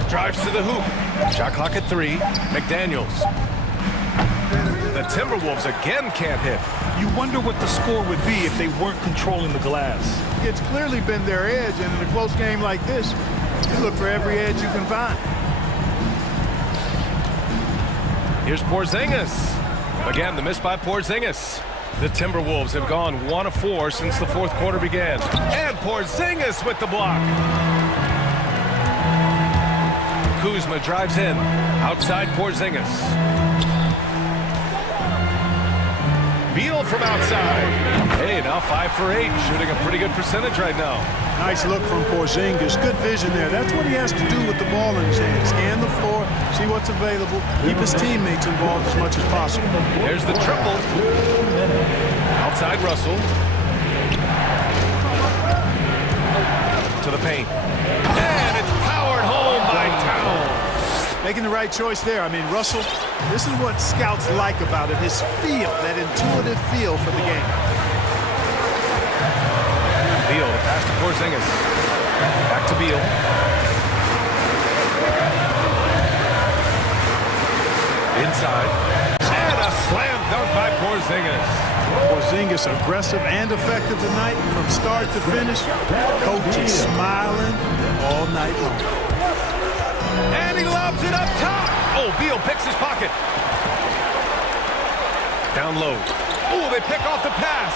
Drives to the hoop. Shot clock at 3. McDaniels. The Timberwolves again can't hit. You wonder what the score would be if they weren't controlling the glass. It's clearly been their edge, and in a close game like this, you look for every edge you can find. Here's Porzingis. Again, the miss by Porzingis. The Timberwolves have gone 1 of 4 since the fourth quarter began. And Porzingis with the block. Kuzma drives in. Outside Porzingis. Beal from outside. Hey, now 5 for 8, shooting a pretty good percentage right now. Nice look from Porzingis. Good vision there. That's what he has to do with the ball in his hand. Scan the floor, see what's available, keep his teammates involved as much as possible. There's the triple. Outside Russell. To the paint. And it's powered home by Towns. Making the right choice there. I mean, Russell, this is what scouts like about him, his feel, that intuitive feel for the game. Beal, the pass to Porzingis. Back to Beal. Inside. And a slam dunk by Porzingis. Porzingis aggressive and effective tonight from start to finish. Coach is smiling all night long. And he lobs it up top. Oh, Beal picks his pocket. Down low. Oh, they pick off the pass.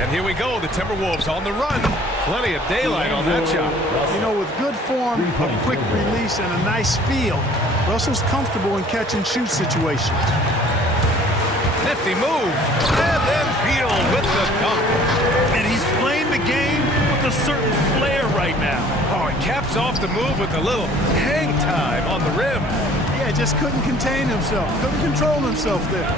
And here we go, the Timberwolves on the run. Plenty of daylight on that shot. You know, with good form, a quick release, and a nice feel, Russell's comfortable in catch-and-shoot situations. Nifty move. And then Beal with the dunk. And he's playing the game with a certain flair right now. Oh, he caps off the move with a little hang time on the rim. Yeah, just couldn't contain himself. Couldn't control himself there.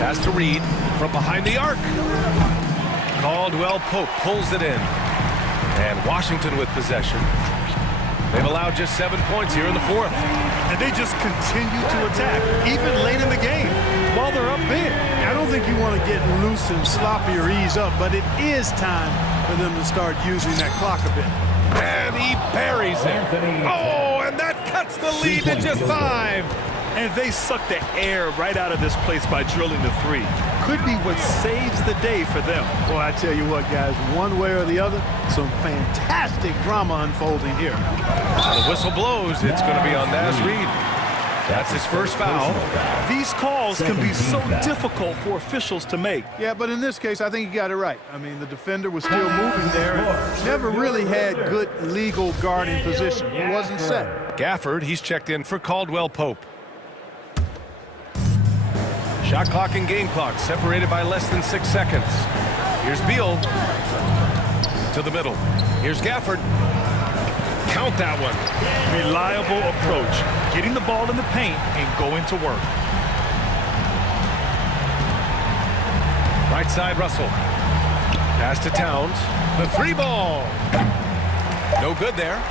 Pass to Reed from behind the arc. Caldwell Pope pulls it in. And Washington with possession. They've allowed just 7 points here in the fourth. And they just continue to attack, even late in the game, while they're up big. I don't think you want to get loose and sloppy or ease up, but it is time for them to start using that clock a bit. And he buries it. Oh, and that cuts the lead to just 5. And they suck the air right out of this place by drilling the 3. Could be what saves the day for them. Well, I tell you what, guys, one way or the other, some fantastic drama unfolding here. The whistle blows. It's going to be on Naz Reid. That's his first foul. These calls can be so difficult for officials to make. Yeah, but in this case, I think he got it right. I mean, the defender was still moving there and never really had good legal guarding position. He wasn't set. Gafford, he's checked in for Caldwell Pope. Shot clock and game clock separated by less than 6 seconds. Here's Beal to the middle. Here's Gafford. Count that one. Reliable approach. Getting the ball in the paint and going to work. Right side, Russell. Pass to Towns. The 3 ball. No good there.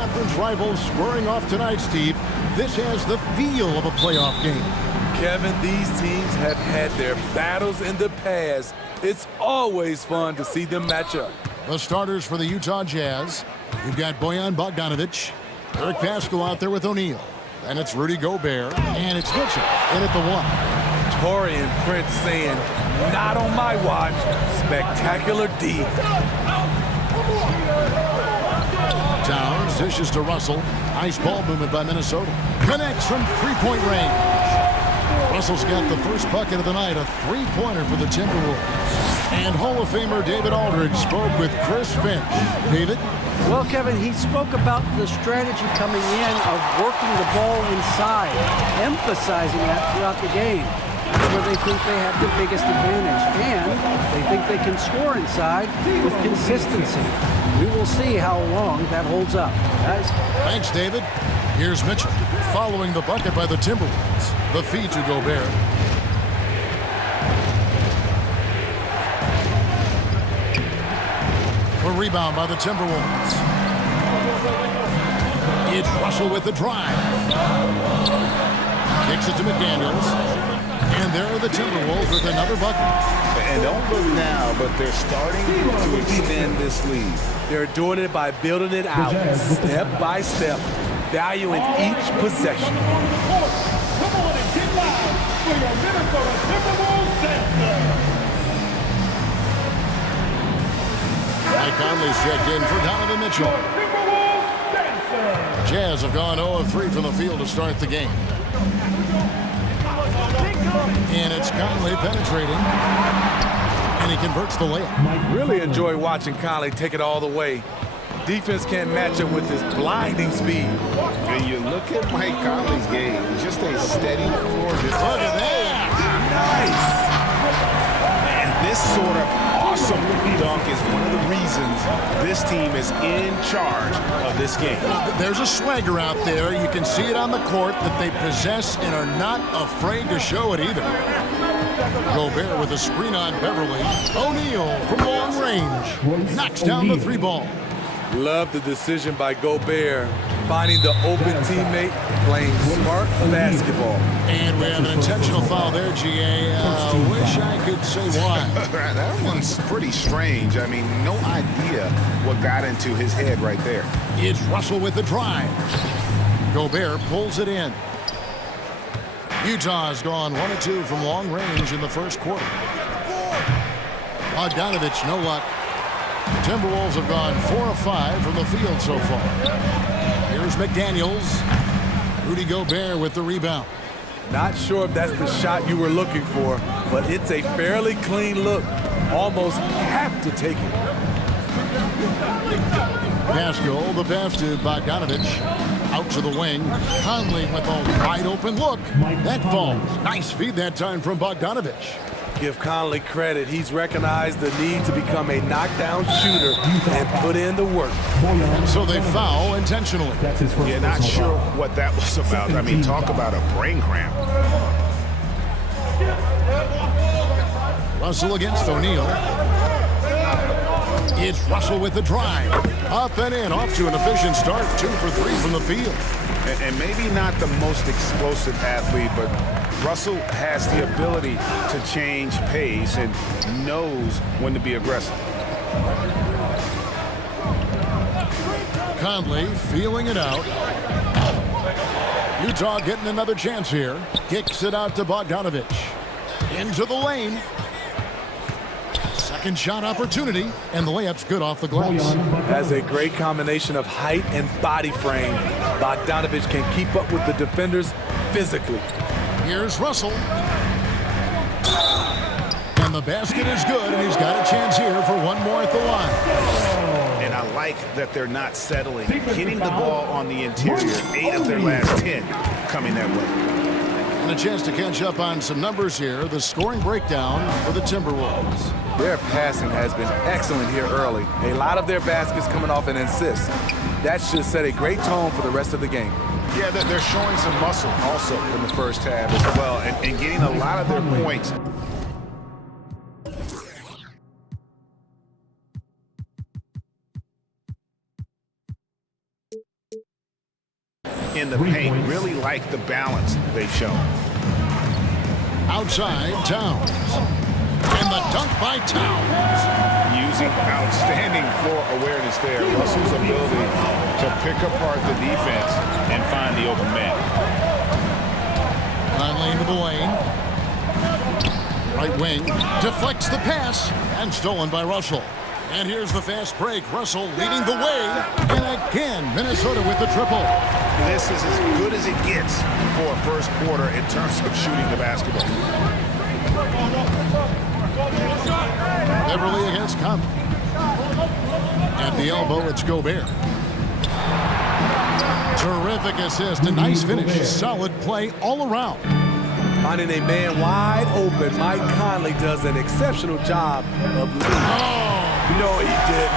conference rivals squaring off tonight, Steve. This has the feel of a playoff game. Kevin, these teams have had their battles in the past. It's always fun to see them match up. The starters for the Utah Jazz. You've got Bojan Bogdanovic, Eric Paschall out there with O'Neal. And it's Rudy Gobert, and it's Mitchell in at the 1. Torian Prince saying, not on my watch. Spectacular D. Towns dishes to Russell. Nice ball movement by Minnesota. Connects from three-point range. Russell's got the first bucket of the night, a three-pointer for the Timberwolves. And Hall of Famer David Aldridge spoke with Chris Finch. David? Well, Kevin, he spoke about the strategy coming in of working the ball inside, emphasizing that throughout the game. That's where they think they have the biggest advantage, and they think they can score inside with consistency. We will see how long that holds up. Guys? Thanks, David. Here's Mitchell following the bucket by the Timberwolves. The feed to Gobert. A rebound by the Timberwolves. It's Russell with the drive. Kicks it to McDaniels. And there are the Timberwolves with another bucket. And don't look now, but they're starting to extend this lead. They're doing it by building it out, step by step, valuing each possession. Come on and get loud for your Minnesota Timberwolves dancer. Mike Conley's checked in for Donovan Mitchell. Jazz have gone 0 of 3 from the field to start the game. And it's Conley penetrating. And he converts the layup. Really enjoy watching Conley take it all the way. Defense can't match up with this blinding speed. And you look at Mike Conley's game, just a steady floor. Look at that! Nice! And this sort of awesome dunk is one of the reasons this team is in charge of this game. There's a swagger out there. You can see it on the court that they possess and are not afraid to show it either. Gobert with a screen on Beverly. O'Neal from long range knocks down the 3 ball. Love the decision by Gobert, finding the open teammate, playing smart basketball. And we have an intentional foul there, GA. Wish I could say why. That one's pretty strange. I mean, no idea what got into his head right there. It's Russell with the drive. Gobert pulls it in. Utah's gone 1 of 2 from long range in the first quarter. Bogdanovic, no luck. The Timberwolves have gone 4 of 5 from the field so far. Here's McDaniels. Rudy Gobert with the rebound. Not sure if that's the shot you were looking for, but it's a fairly clean look. Almost have to take it. Paschall, the pass to Bogdanovic. Out to the wing. Conley with a wide open look. That falls. Nice feed that time from Bogdanovic. Give Conley credit. He's recognized the need to become a knockdown shooter and put in the work. And so they foul intentionally. Yeah, not sure what that was about. I mean, talk about a brain cramp. Russell against O'Neal. It's Russell with the drive. Up and in, off to an efficient start. 2 for 3 from the field. And maybe not the most explosive athlete, but Russell has the ability to change pace and knows when to be aggressive. Conley feeling it out. Utah getting another chance here. Kicks it out to Bogdanovic. Into the lane. Second shot opportunity, and the layup's good off the glass. Has a great combination of height and body frame. Bogdanovic can keep up with the defenders physically. Here's Russell. And the basket is good, and he's got a chance here for one more at the line. And I like that they're not settling. Hitting the ball on the interior, 8 of their last 10 coming that way. And a chance to catch up on some numbers here. The scoring breakdown for the Timberwolves. Their passing has been excellent here early. A lot of their baskets coming off an assist. That should set a great tone for the rest of the game. Yeah, they're showing some muscle also in the first half as well, and getting a lot of their points. in the paint. Really like the balance they've shown. Outside, Towns. And the dunk by Towns. Using outstanding floor awareness there. Russell's ability to pick apart the defense and find the open man. Conley into the lane. Right wing deflects the pass and stolen by Russell. And here's the fast break. Russell leading the way. And again, Minnesota with the triple. This is as good as it gets for a first quarter in terms of shooting the basketball. Beverly against Conley. At the elbow, it's Gobert. Terrific assist. A nice finish. Solid play all around. Finding a man wide open, Mike Conley does an exceptional job of leading. No, he didn't.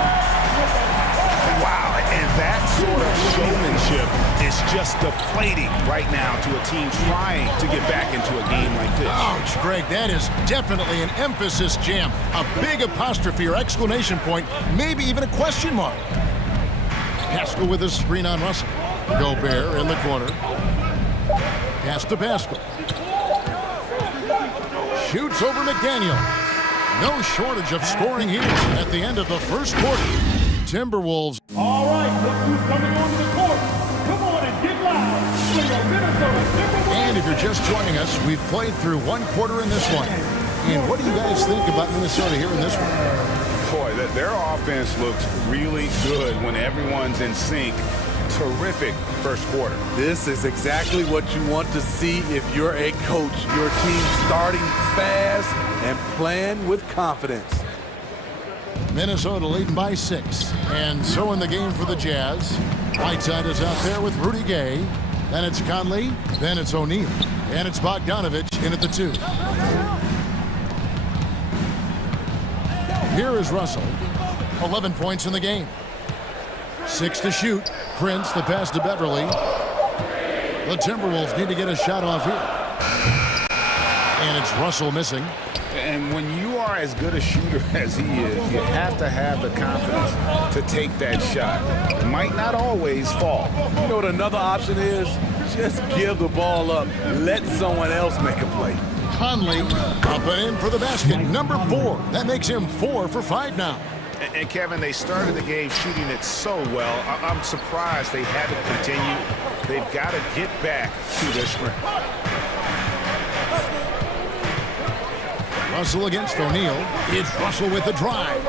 Wow, and that sort of showmanship is just deflating right now to a team trying to get back into a game like this. Ouch, Greg, that is definitely an emphasis jam. A big apostrophe or exclamation point, maybe even a question mark. Pascal with a screen on Russell. Gobert in the corner. Pass to Pascal. Shoots over McDaniel. No shortage of scoring here at the end of the first quarter. Timberwolves. All right, look who's coming onto the court. Come on and get loud for your Minnesota Timberwolves. And if you're just joining us, we've played through one quarter in this one. And what do you guys think about Minnesota here in this one? Boy, their offense looks really good when everyone's in sync. Terrific first quarter. This is exactly what you want to see if you're a coach. Your team starting fast and playing with confidence. Minnesota leading by 6. And so in the game for the Jazz. Whiteside is out there with Rudy Gay. Then it's Conley. Then it's O'Neal. And it's Bogdanovich in at the 2. Here is Russell. 11 points in the game. 6 to shoot. Prince, the pass to Beverly. The Timberwolves need to get a shot off here. And it's Russell missing. And when you are as good a shooter as he is, you have to have the confidence to take that shot. It might not always fall. You know what another option is? Just give the ball up. Let someone else make a play. Conley up and in for the basket. Number 4. That makes him 4 for 5 now. And Kevin, they started the game shooting it so well. I'm surprised they haven't continued. They've got to get back to their sprint. Russell against O'Neal. It's Russell with the drive.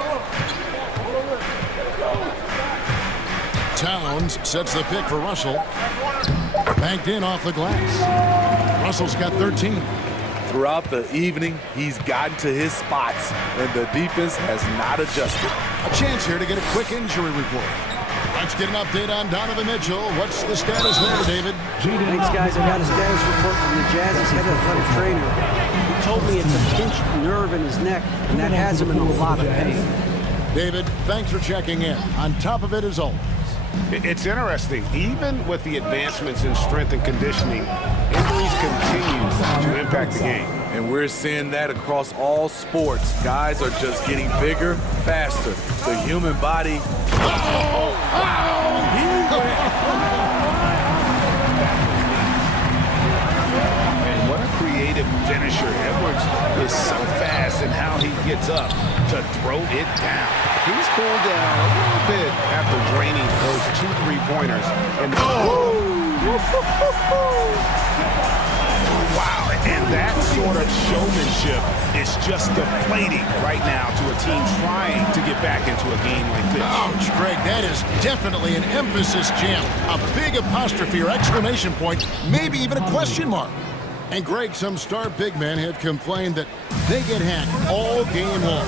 Towns sets the pick for Russell. Banked in off the glass. Russell's got 13. Throughout the evening, he's gotten to his spots, and the defense has not adjusted. A chance here to get a quick injury report. Let's get an update on Donovan Mitchell. What's the status there, David? Thanks, guys. I got a status report from the Jazz's head athletic trainer. He told me it's a pinched nerve in his neck, and that has him in a lot of pain. David, thanks for checking in. On top of it as always. It's interesting. Even with the advancements in strength and conditioning, injuries continue to impact the game. And we're seeing that across all sports. Guys are just getting bigger, faster. The human body. And what a creative finisher. Edwards is so fast in how he gets up to throw it down. He's cooled down a little bit after draining those 2 3-pointers. And wow, and that sort of showmanship is just deflating right now to a team trying to get back into a game like this. Ouch, Greg, that is definitely an emphasis jam. A big apostrophe or exclamation point, maybe even a question mark. And Greg, some star big men have complained that they get hacked all game long.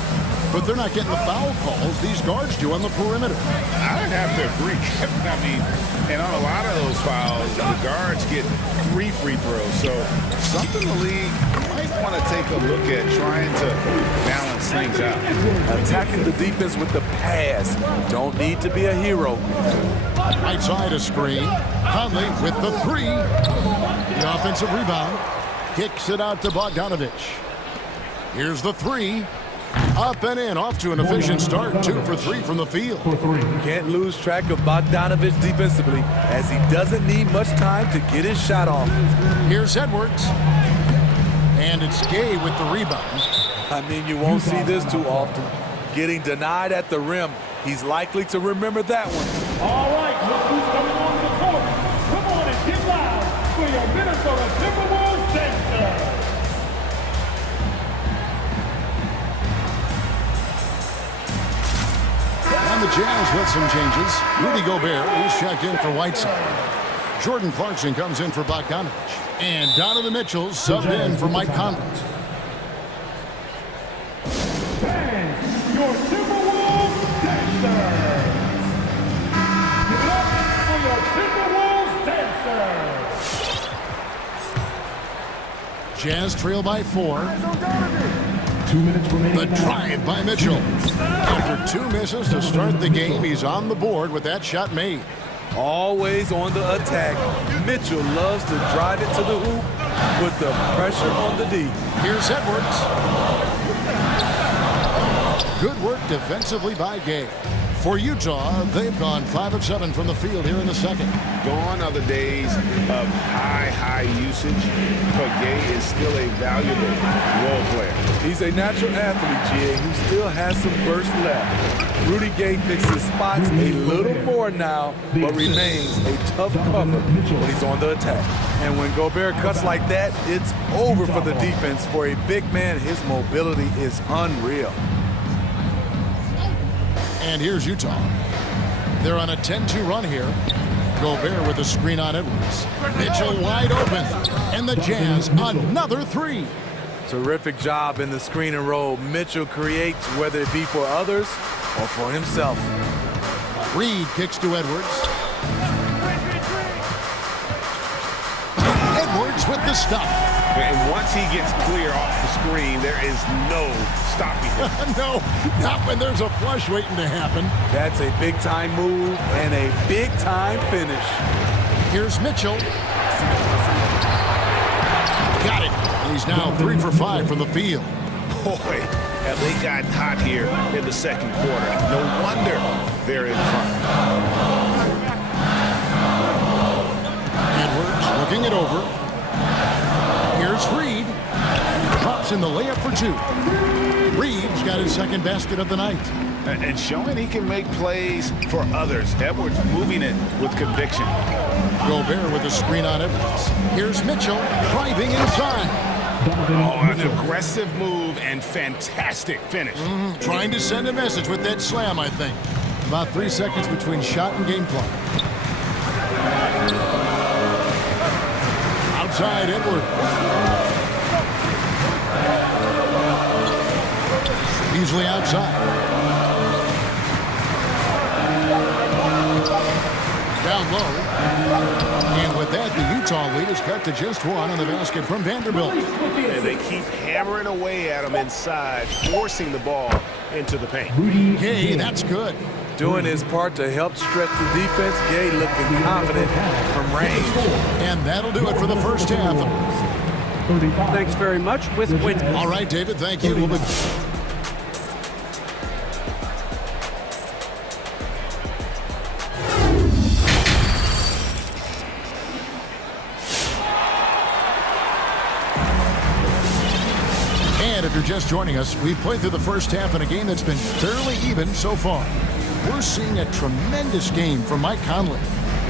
But they're not getting the foul calls these guards do on the perimeter. I'd have to agree, Kevin. I mean, and on a lot of those fouls, the guards get 3 free throws. So something the league might want to take a look at trying to balance things out. Attacking the defense with the pass. Don't need to be a hero. Right side a screen. Conley with the 3. The offensive rebound. Kicks it out to Bogdanovich. Here's the 3. Up and in, off to an efficient start. 2 for 3 from the field. Can't lose track of Bogdanovich defensively, as he doesn't need much time to get his shot off. Here's Edwards. And it's Gay with the rebound. I mean, you won't see this too often. Getting denied at the rim. He's likely to remember that one. All right, look who's coming on the court. Come on and get loud for your Minnesota Timberwolves dancers. And the Jazz with some changes. Rudy Gobert is checked in for Whiteside. Jordan Clarkson comes in for Bogdanovich. And Donovan Mitchell subbed in for Mike Conley. Fans, your Timberwolves dancers. Give it up for your Timberwolves dancers. Jazz trail by 4. 2 minutes remaining. The drive by Mitchell. After 2 misses to start the game, he's on the board with that shot made. Always on the attack. Mitchell loves to drive it to the hoop, put the pressure on the D. Here's Edwards. Good work defensively by Gay. For Utah, they've gone 5 of 7 from the field here in the second. Gone are the days of high usage, but Gay is still a valuable role player. He's a natural athlete, GA, who still has some burst left. Rudy Gay picks his spots a little more now, but remains a tough cover when he's on the attack. And when Gobert cuts like that, it's over for the defense. For a big man, his mobility is unreal. And here's Utah. They're on a 10-2 run here. Gobert with a screen on Edwards. Mitchell wide open. And the Jazz, another 3. Terrific job in the screen and roll. Mitchell creates, whether it be for others or for himself. Reed kicks to Edwards. Edwards with the stuff. And once he gets clear off the screen, there is no stopping him. No, not when there's a flush waiting to happen. That's a big-time move and a big-time finish. Here's Mitchell. Got it. And he's now 3 for 5 from the field. Boy, have they got hot here in the second quarter. No wonder they're in front. Edwards looking it over. Here's Reed. Drops in the layup for 2. Reed's got his second basket of the night. And showing he can make plays for others. Edwards moving it with conviction. Gobert with a screen on Edwards. Here's Mitchell driving inside. Oh, an aggressive move and fantastic finish. Trying to send a message with that slam, I think. About 3 seconds between shot and game clock. Outside Edwards. Easily outside. Down low. And with that, the Utah lead is cut to just 1 on the basket from Vanderbilt. And they keep hammering away at him inside, forcing the ball into the paint. Gay, that's good. Doing his part to help stretch the defense. Gay looking confident from range. And that'll do it for the first half. Thanks very much. With Quinton. All right, David, thank you. We'll be if you're just joining us, we've played through the first half in a game that's been fairly even so far. We're seeing a tremendous game from Mike Conley.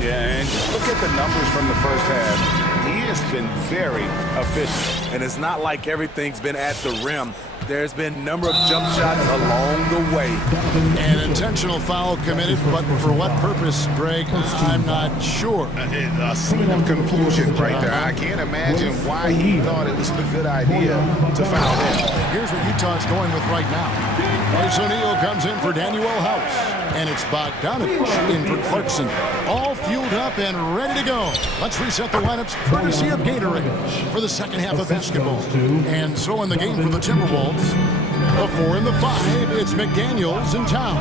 Yeah, and just look at the numbers from the first half. He has been very efficient. And it's not like everything's been at the rim. There's been a number of jump shots along the way. An intentional foul committed, but for what purpose, Greg, I'm not sure. A scene of confusion right there. I can't imagine why he thought it was a good idea to foul him. Here's what Utah's going with right now. Royce O'Neal comes in for Daniel House. And it's Bogdanovich in for Clarkson. All fueled up and ready to go. Let's reset the lineups courtesy of Gatorade for the second half of basketball. And so in the game for the Timberwolves, the 4 and the 5, it's McDaniels in town.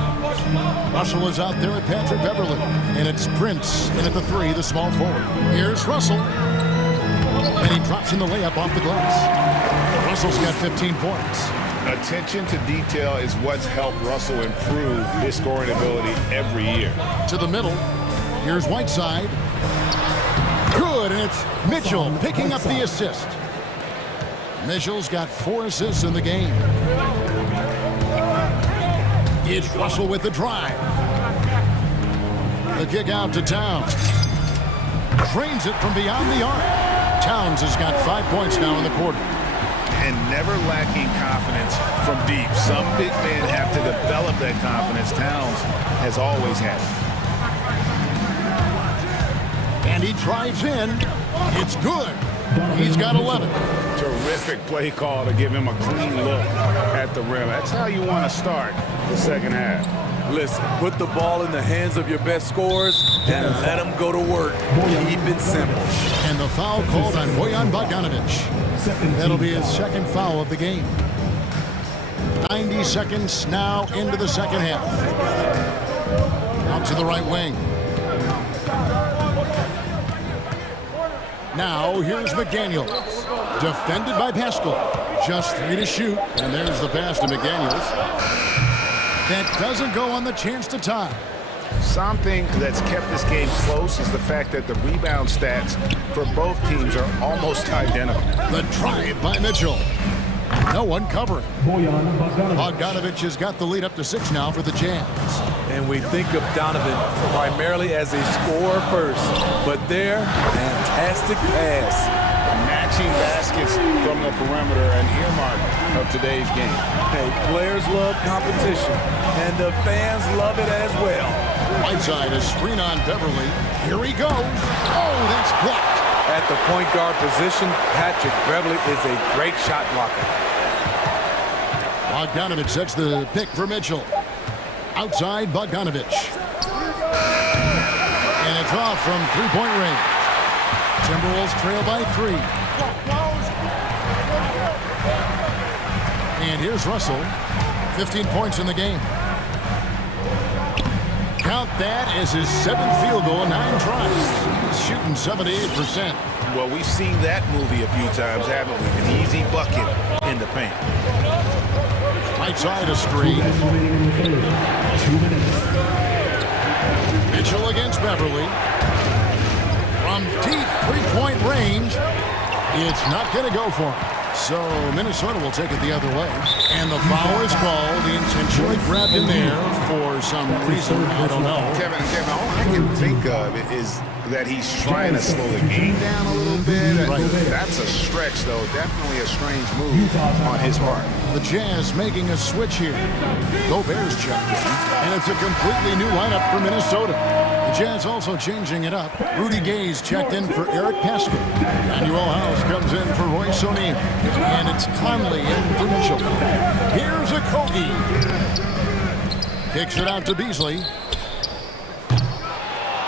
Russell is out there at Patrick Beverly. And it's Prince in at the 3, the small forward. Here's Russell. And he drops in the layup off the glass. Russell's got 15 points. Attention to detail is what's helped Russell improve his scoring ability every year. To the middle. Here's Whiteside. Good, and it's Mitchell picking up the assist. Mitchell's got 4 assists in the game. It's Russell with the drive. The kick out to Towns. Trains it from beyond the arc. Towns has got 5 points now in the quarter. And never lacking confidence from deep. Some big men have to develop that confidence. Towns has always had it. And he drives in. It's good. He's got 11. Terrific play call to give him a clean look at the rim. That's how you want to start the second half. Listen, put the ball in the hands of your best scorers and let them go to work. Keep it simple. And the foul called on Bojan Bogdanovic. That'll be his second foul of the game. 90 seconds now into the second half. Out to the right wing. Now here's McDaniels. Defended by Pascal. Just 3 to shoot. And there's the pass to McDaniels. That doesn't go on the chance to tie. Something that's kept this game close is the fact that the rebound stats for both teams are almost identical. The drive by Mitchell. No one covering. Bogdanovic has got the lead up to 6 now for the Jazz. And we think of Donovan primarily as a scorer first, but there, fantastic pass. Matching baskets from the perimeter, an earmark of today's game. Hey, players love competition, and the fans love it as well. Whiteside, a screen on Beverly. Here he goes. Oh, that's blocked. At the point guard position, Patrick Beverly is a great shot blocker. Bogdanovic sets the pick for Mitchell. Outside, Bogdanovic. And it's off from three-point range. Timberwolves trail by 3. And here's Russell. 15 points in the game. Count that as his 7th field goal, 9 tries. He's shooting 78%. Well, we've seen that movie a few times, haven't we? An easy bucket in the paint. Right side a screen. 2 minutes. Mitchell against Beverly. From deep three-point range, it's not going to go for him. So Minnesota will take it the other way. And the foul is called. He intentionally grabbed in there for some reason. I don't know. Kevin, all I can think of is that he's trying to slow the game down a little bit. Right. That's a stretch, though. Definitely a strange move on his part. The Jazz making a switch here. Gobert's checked in, and it's a completely new lineup for Minnesota. The Jazz also changing it up. Rudy Gay's checked in for Eric Pascal. Manuel House comes in for Royce O'Neal. And it's Conley in for Mitchell. Here's a Kogi. Kicks it out to Beasley.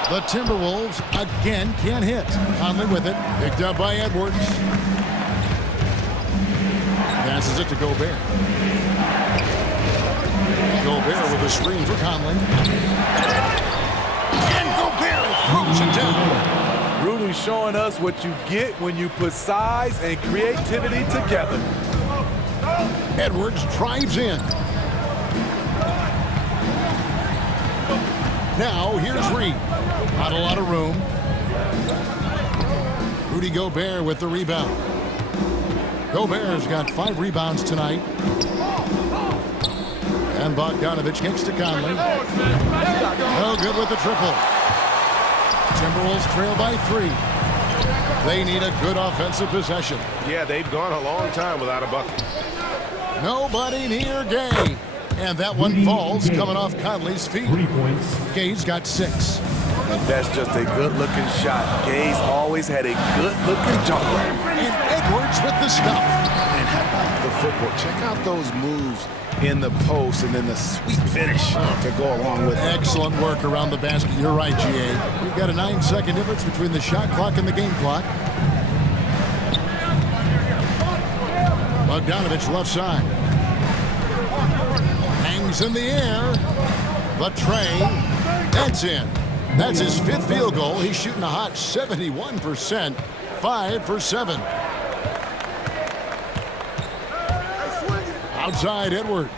The Timberwolves again can't hit. Conley with it. Picked up by Edwards. Passes it to Gobert. Gobert with a screen for Conley. And Gobert throws it down. Rudy showing us what you get when you put size and creativity together. Edwards drives in. Now here's Reed. Not a lot of room. Rudy Gobert with the rebound. Gobert's got 5 rebounds tonight. And Bogdanovic kicks to Conley. No good with the triple. Timberwolves trail by 3. They need a good offensive possession. Yeah, they've gone a long time without a bucket. Nobody near Gay. And that one falls coming off Conley's feet. 3 points. Gay's got 6. That's just a good-looking shot. Gay's always had a good-looking jumper. And Edwards with the stuff. And how about the footwork? Check out those moves in the post and then the sweet finish to go along with it. Excellent work around the basket. You're right, G.A. We've got a 9-second difference between the shot clock and the game clock. Bogdanovic left side. Hangs in the air. The tray. That's in. That's his 5th field goal. He's shooting a hot 71%. 5 for 7. Outside Edwards.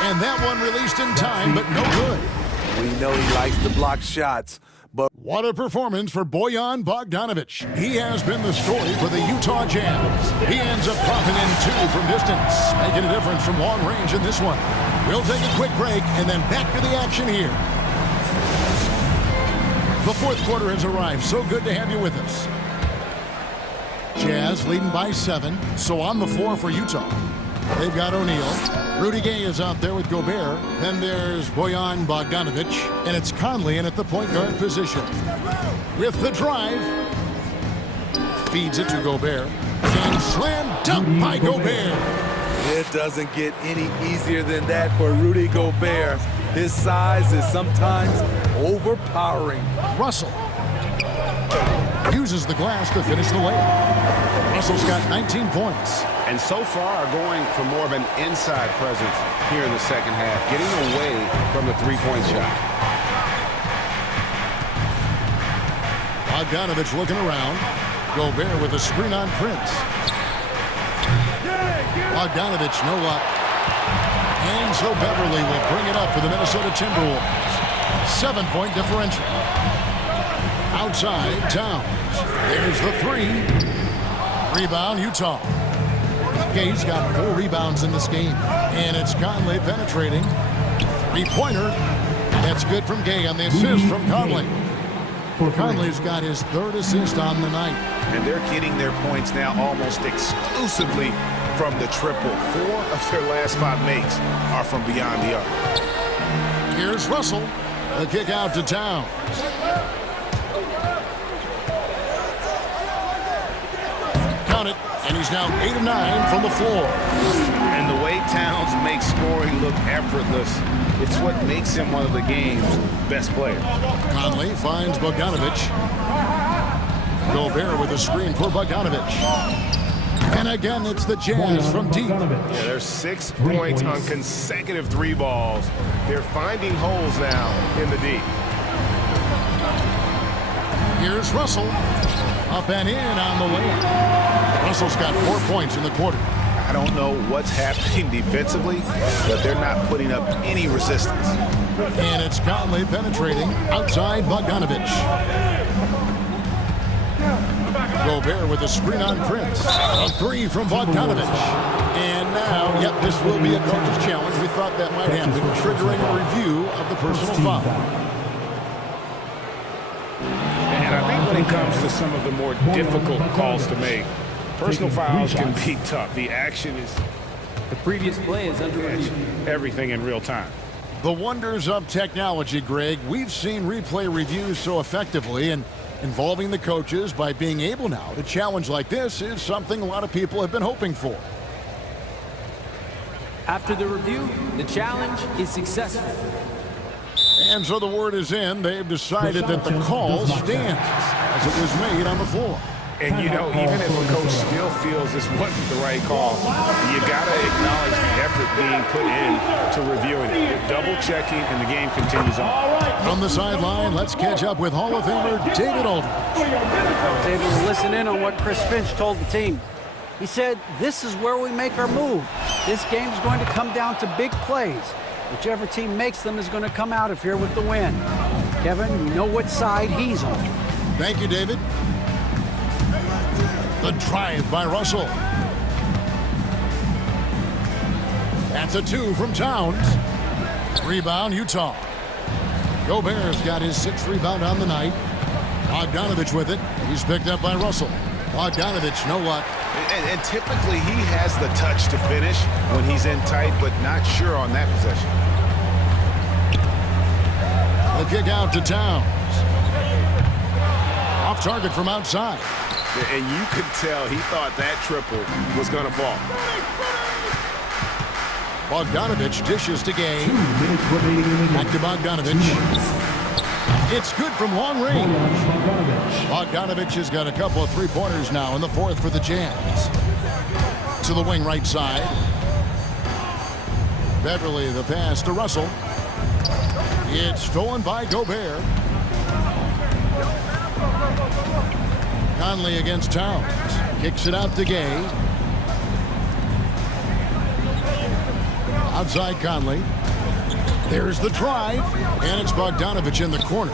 And that one released in time, but no good. We know he likes to block shots, but what a performance for Bojan Bogdanovic. He has been the story for the Utah Jazz. He ends up dropping in 2 from distance, making a difference from long range in this one. We'll take a quick break and then back to the action here. The fourth quarter has arrived. So good to have you with us. Jazz leading by 7, so on the floor for Utah. They've got O'Neal. Rudy Gay is out there with Gobert. Then there's Bojan Bogdanovic. And it's Conley in at the point guard position. With the drive. Feeds it to Gobert. And slam dunk by Gobert. It doesn't get any easier than that for Rudy Gobert. His size is sometimes overpowering. Russell uses the glass to finish the layup. Russell's got 19 points. And so far going for more of an inside presence here in the second half, getting away from the three-point shot. Bogdanovic looking around. Gobert with a screen on Prince. Bogdanovic, no luck. And so Beverly will bring it up for the Minnesota Timberwolves. 7-point differential. Outside, Towns. There's the 3. Rebound, Utah. Gay's got 4 rebounds in this game. And it's Conley penetrating. 3-pointer. That's good from Gay on the assist from Conley. Conley's got his 3rd assist on the night. And they're getting their points now almost exclusively from the triple. 4 of their last 5 makes are from beyond the arc. Here's Russell. The kick out to Towns. Count it. And he's now 8 of 9 from the floor. And the way Towns makes scoring look effortless, it's what makes him one of the game's best players. Conley finds Bogdanovic. Gobert with a screen for Bogdanovic. And again, it's the Jazz from deep. Yeah, there's 6 points on consecutive 3 balls. They're finding holes now in the deep. Here's Russell. Up and in on the layup. Russell's got 4 points in the quarter. I don't know what's happening defensively, but they're not putting up any resistance. And it's Conley penetrating outside Bogdanovic. Gobert with a screen on Prince. A 3 from Bogdanovic. And now, yep, this will be a coach's challenge. We thought that might happen, triggering a review of the personal foul. And I think when it comes to some of the more difficult calls to make, personal fouls can be tough. The action is... The previous play is under review. Everything in real time. The wonders of technology, Greg. We've seen replay reviews so effectively, and involving the coaches by being able now to challenge like this is something a lot of people have been hoping for. After the review, the challenge is successful. And so the word is in. They've decided that the call stands as it was made on the floor. And, you know, even if a coach still feels this wasn't the right call, you got to acknowledge the effort being put in to reviewing it. You're double-checking, and the game continues on. On the sideline, let's catch up with Hall of Famer David Aldridge. I was able to listen in on what Chris Finch told the team. He said, this is where we make our move. This game's going to come down to big plays. Whichever team makes them is going to come out of here with the win. Kevin, you know what side he's on. Thank you, David. The drive by Russell. That's a 2 from Towns. Rebound, Utah. Gobert's got his 6th rebound on the night. Bogdanovic with it. He's picked up by Russell. Bogdanovic, no luck. And typically he has the touch to finish when he's in tight, but not sure on that possession. The kick out to Towns. Off target from outside. And you could tell he thought that triple was going to fall. Bogdanovic dishes to Gay. Back to Bogdanovic. It's good from long range. Bogdanovic has got a couple of 3-pointers now in the 4th for the Jazz. To the wing right side. Beverly the pass to Russell. It's stolen by Gobert. Conley against Towns. Kicks it out to Gay. Outside Conley. There's the drive. And it's Bogdanovich in the corner.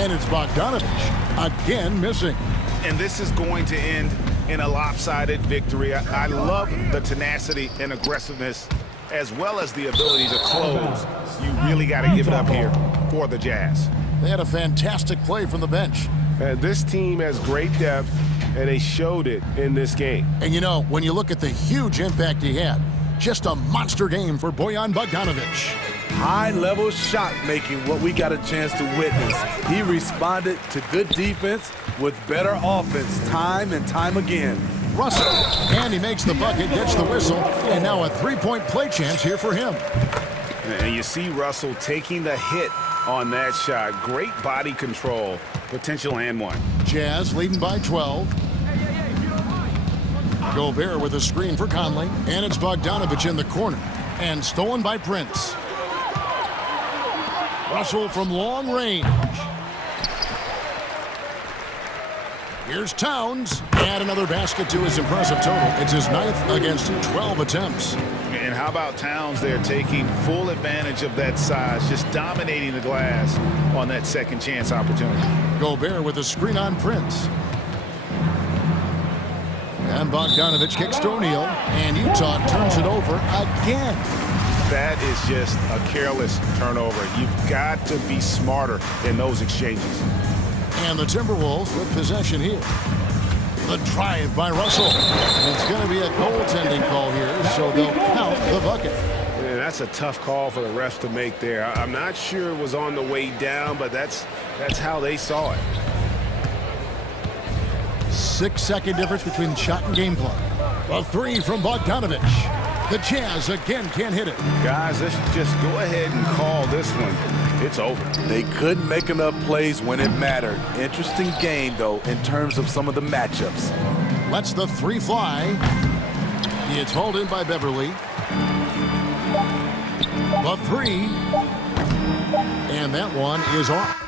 And it's Bogdanovich again missing. And this is going to end in a lopsided victory. I love the tenacity and aggressiveness as well as the ability to close. You really got to give it up here for the Jazz. They had a fantastic play from the bench. This team has great depth, and they showed it in this game. And you know, when you look at the huge impact he had, just a monster game for Bojan Bogdanovich. High-level shot making, what we got a chance to witness. He responded to good defense with better offense time and time again. Russell, and he makes the bucket, gets the whistle, and now a three-point play chance here for him. And you see Russell taking the hit on that shot. Great body control, potential and one. Jazz leading by 12. Gobert with a screen for Conley, and it's Bogdanovich in the corner, and stolen by Prince. Russell from long range. Here's Towns, and another basket to his impressive total. It's his 9th against 12 attempts. And how about Towns there taking full advantage of that size, just dominating the glass on that second chance opportunity. Gobert with a screen on Prince. And Bogdanovich kicks to O'Neal, and Utah turns it over again. That is just a careless turnover. You've got to be smarter in those exchanges. And the Timberwolves with possession here. The drive by Russell. And it's going to be a goaltending call here, so they'll count the bucket. And that's a tough call for the refs to make there. I'm not sure it was on the way down, but that's how they saw it. 6-second difference between shot and game clock. A three from Bogdanovich. The Jazz again can't hit it. Guys, let's just go ahead and call this one. It's over. They couldn't make enough plays when it mattered. Interesting game, though, in terms of some of the matchups. Lets the three fly. It's hauled in by Beverly. The three. And that one is off.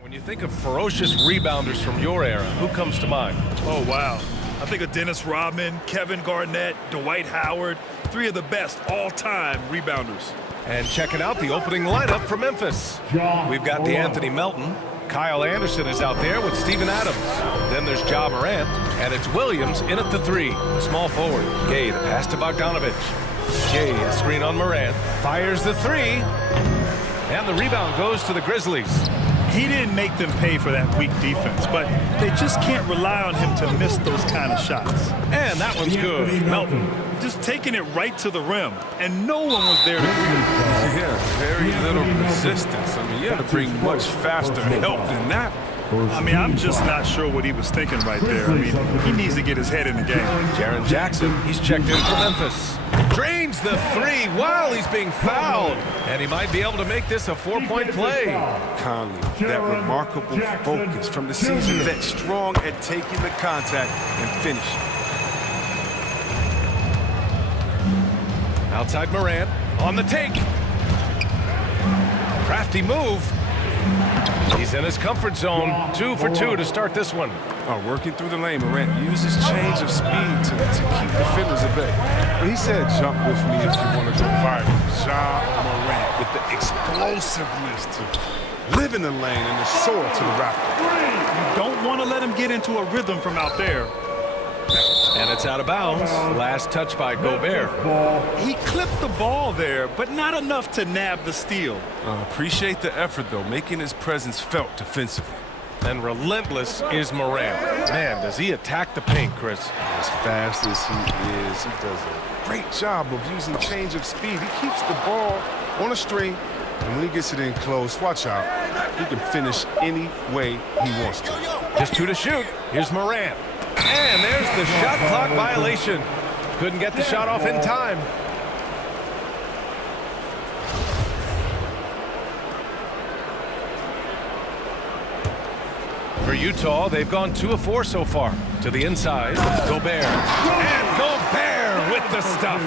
When you think of ferocious rebounders from your era, who comes to mind? Oh, wow. I think of Dennis Rodman, Kevin Garnett, Dwight Howard, 3 of the best all-time rebounders. And checking out the opening lineup for Memphis. We've got DeAnthony Melton. Kyle Anderson is out there with Steven Adams. Then there's Ja Morant, and it's Williams in at the 3. Small forward. Gay, the pass to Bogdanovich. Gay, a screen on Morant. Fires the 3. And the rebound goes to the Grizzlies. He didn't make them pay for that weak defense, but they just can't rely on him to miss those kind of shots. And that one's good. Melton just taking it right to the rim, and no one was there to greet him. Yeah, very little resistance. I mean, you had to bring much faster help than that. I mean, I'm just not sure what he was thinking right there. I mean, he needs to get his head in the game. Jaren Jackson, he's checked in for Memphis. Drains the 3 while he's being fouled. And he might be able to make this a 4-point play. Conley, that remarkable focus from the season vet, strong at taking the contact and finishing. Outside Morant, on the take. Crafty move. He's in his comfort zone. 2 for 2 to start this one. Oh, working through the lane, Morant uses change of speed to keep defenders at bay. But he said, jump with me if you want to go viral. Ja Morant with the explosiveness to live in the lane and the soar to the Raptors. You don't want to let him get into a rhythm from out there. And it's out of bounds. Last touch by Gobert. He clipped the ball there, but not enough to nab the steal. Appreciate the effort, though, making his presence felt defensively. And relentless is Morant. Man, does he attack the paint, Chris. As fast as he is, he does a great job of using change of speed. He keeps the ball on a string, and when he gets it in close, watch out. He can finish any way he wants to. Just 2 to shoot. Here's Morant. And there's the shot clock violation. Couldn't get the shot off in time. For Utah, they've gone 2 of 4 so far. To the inside, Gobert. And Gobert with the stuff.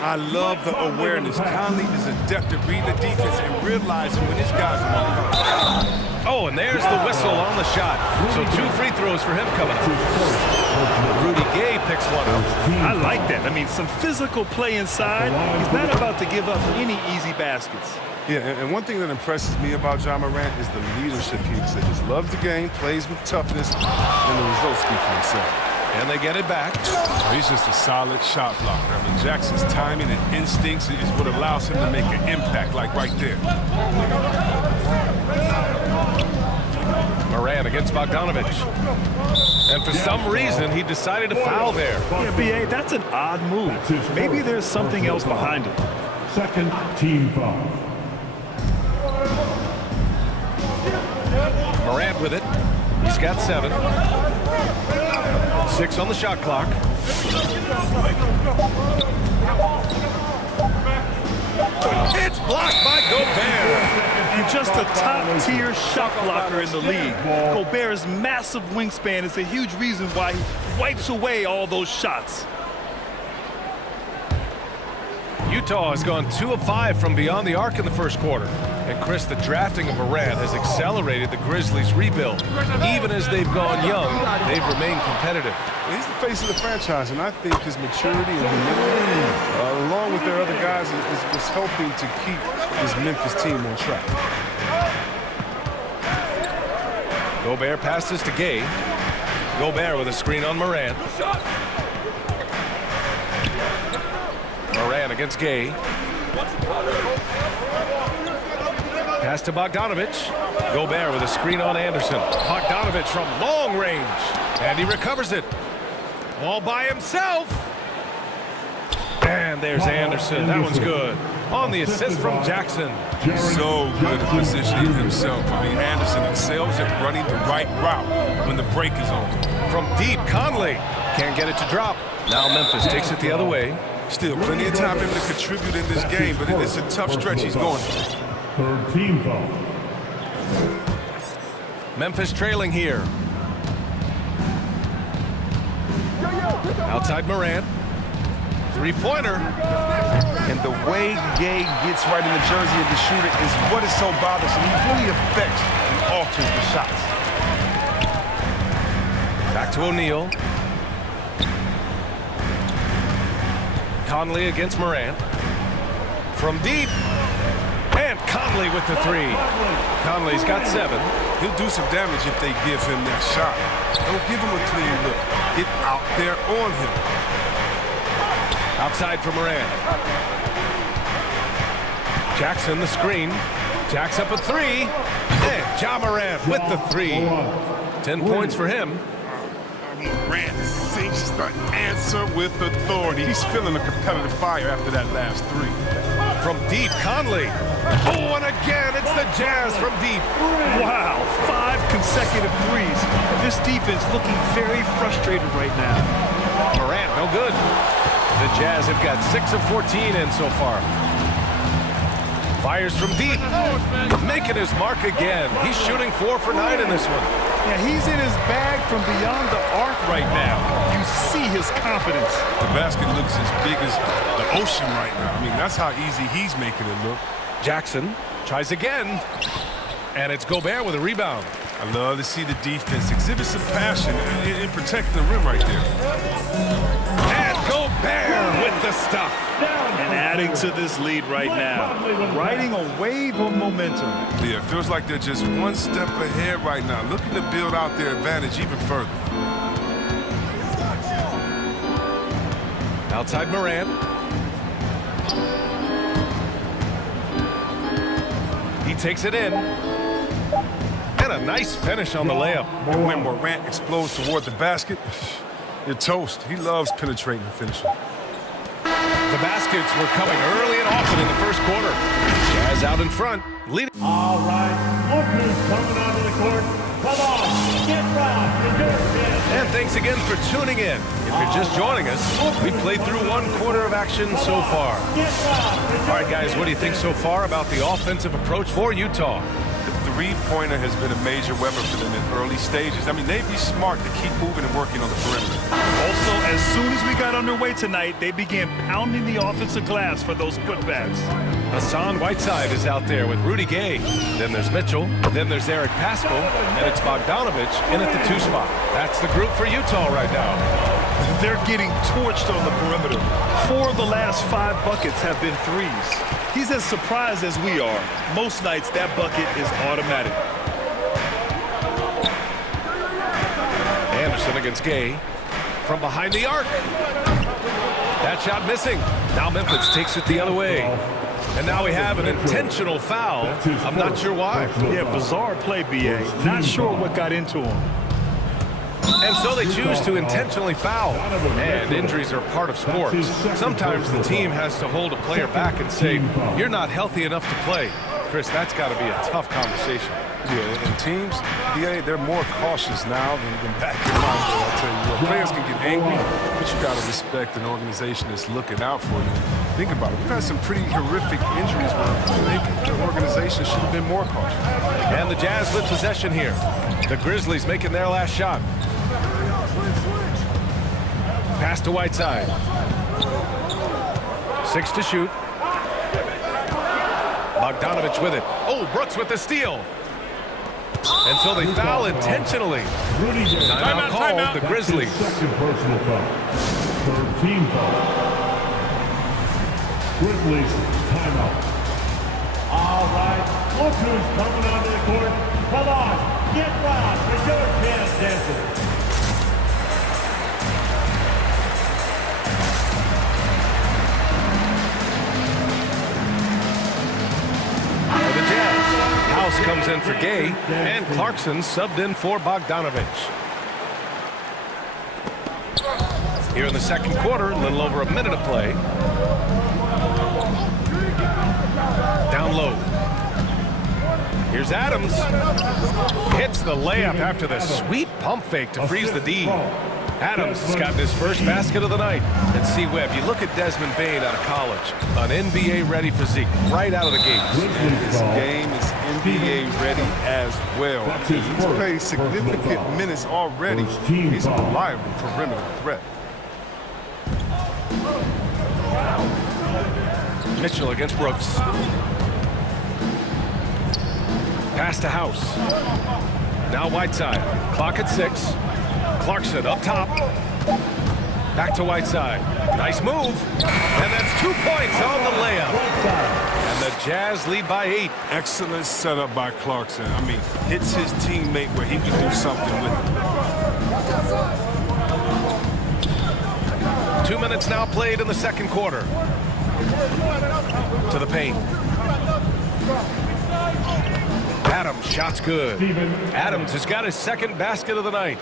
I love the awareness. Conley is adept at reading the defense and realizing when his guys are on the Oh, and there's the whistle on the shot. So 2 free throws for him coming up. Rudy Gay picks one up. I like that. I mean, some physical play inside. He's not about to give up any easy baskets. Yeah, and one thing that impresses me about Ja Morant is the leadership he exhibits. Loves the game, plays with toughness, and the results speak for themselves. And they get it back. He's just a solid shot blocker. I mean, Jackson's timing and instincts is what allows him to make an impact, like right there. Morant against Bogdanovich. And for some reason, he decided to foul there. Yeah, B.A., that's an odd move. Maybe there's something else behind it. Second team foul. Morant with it. He's got 7. 6 on the shot clock. It's blocked by Gobert. And just a top-tier shot blocker in the league. Gobert's massive wingspan is a huge reason why he wipes away all those shots. Utah has gone 2 of 5 from beyond the arc in the first quarter. And Chris, the drafting of Morant has accelerated the Grizzlies' rebuild. Even as they've gone young, they've remained competitive. He's the face of the franchise, and I think his maturity and humility, along with their other guys, is helping to keep this Memphis team on track. Gobert passes to Gay. Gobert with a screen on Morant. Morant against Gay. Pass to Bogdanovich. Gobert with a screen on Anderson. Bogdanovich from long range. And he recovers it. All by himself. And there's Anderson. That one's good. On the assist from Jackson. So good at positioning himself. I mean, Anderson excels at running the right route when the break is on. From deep, Conley. Can't get it to drop. Now Memphis takes it the other way. Still plenty of time for him to contribute in this game, but it's a tough stretch he's going through. Third team foul. Memphis trailing here. Outside Morant. 3-pointer. And the way Gay gets right in the jersey of the shooter is what is so bothersome. He really affects the alters the shots. Back to O'Neal. Conley against Morant. From deep. And Conley with the three. Conley's got 7. He'll do some damage if they give him that shot. Don't give him a clean look. Get out there on him. Outside for Morant. Jackson the screen. Jacks up a 3. And Ja Morant with the 3. 10 points for him. Morant sinks the answer with authority. He's feeling the competitive fire after that last 3. From deep, Conley. Oh, and again, it's the Jazz from deep. Wow, 5 consecutive threes. This defense looking very frustrated right now. Morant, no good. The Jazz have got 6 of 14 in so far. Fires from deep. Making his mark again. He's shooting 4 for 9 in this one. Yeah, he's in his bag from beyond the arc right now. You see his confidence. The basket looks as big as the ocean right now. I mean, that's how easy he's making it look. Jackson tries again. And it's Gobert with a rebound. I love to see the defense exhibit some passion in protecting the rim right there. And Gobert with the stuff. And adding to this lead right now. Riding a wave of momentum. Yeah, it feels like they're just one step ahead right now, looking to build out their advantage even further. Outside Morant. He takes it in. And a nice finish on the layup. And when Morant explodes toward the basket, you're toast. He loves penetrating and finishing. The baskets were coming early and often in the first quarter. Jazz out in front, leading. All right, look who's coming onto the court. Come on, get round. And thanks again for tuning in. If you're just joining us, we played through 1 quarter of action so far. All right, guys, what do you think so far about the offensive approach for Utah? The three-pointer has been a major weapon for them in early stages. I mean, they'd be smart to keep moving and working on the perimeter. Also, as soon as we got underway tonight, they began pounding the offensive glass for those putbacks. Hassan Whiteside is out there with Rudy Gay. Then there's Mitchell. Then there's Eric Paschal. And it's Bogdanovich in at the 2 spot. That's the group for Utah right now. They're getting torched on the perimeter. 4 of the last 5 buckets have been threes. He's as surprised as we are. Most nights, that bucket is automatic. Anderson against Gay. From behind the arc. That shot missing. Now Memphis takes it the other way. And now we have an intentional foul. I'm not sure why. Yeah, bizarre play, B.A. Not sure what got into him. And so they choose to intentionally foul. And injuries are part of sports. Sometimes the team has to hold a player back and say, you're not healthy enough to play. Chris, that's got to be a tough conversation. Yeah, and teams, they're more cautious now than back in my day. I'll tell you what, players can get angry, but you got to respect an organization that's looking out for you. Think about it. We've had some pretty horrific injuries where maybe the organization should have been more cautious. And the Jazz with possession here. The Grizzlies making their last shot. Pass to Whiteside. 6 to shoot. Bogdanovich with it. Oh, Brooks with the steal. And so they foul intentionally. Timeout called, the Grizzlies. Second personal foul. 13 foul. Grizzlies timeout. All right, look who's coming onto the court. Come on, get round for your chance, dancer. For the Jazz, House comes in for Gay, and Clarkson subbed in for Bogdanovich. Here in the second quarter, a little over a minute of play. Down low. Here's Adams. Hits the layup after the sweet pump fake to freeze the D. Adams has gotten his first basket of the night. And see, Webb, you look at Desmond Bane out of college, an NBA-ready physique right out of the gate. His game is NBA-ready as well. He's played significant minutes already. He's a reliable perimeter threat. Mitchell against Brooks. Pass to House. Now Whiteside. Clock at 6. Clarkson up top. Back to Whiteside. Nice move. And that's 2 points on the layup. And the Jazz lead by 8. Excellent setup by Clarkson. I mean, hits his teammate where he can do something with it. 2 minutes now played in the second quarter. To the paint. Adams, shot's good. Adams has got his second basket of the night.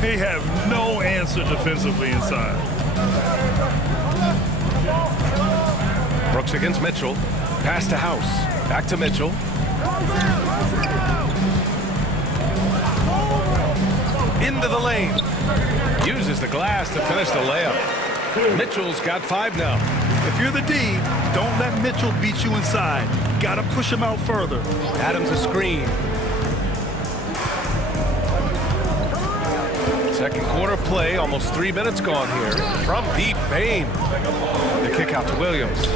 They have no answer defensively inside. Brooks against Mitchell. Pass to House. Back to Mitchell. Into the lane. Uses the glass to finish the layup. Mitchell's got 5 now. If you're the D, don't let Mitchell beat you inside. Gotta push him out further. Adams a screen. Second quarter play, almost 3 minutes gone here. From deep, Bain. The kick out to Williams.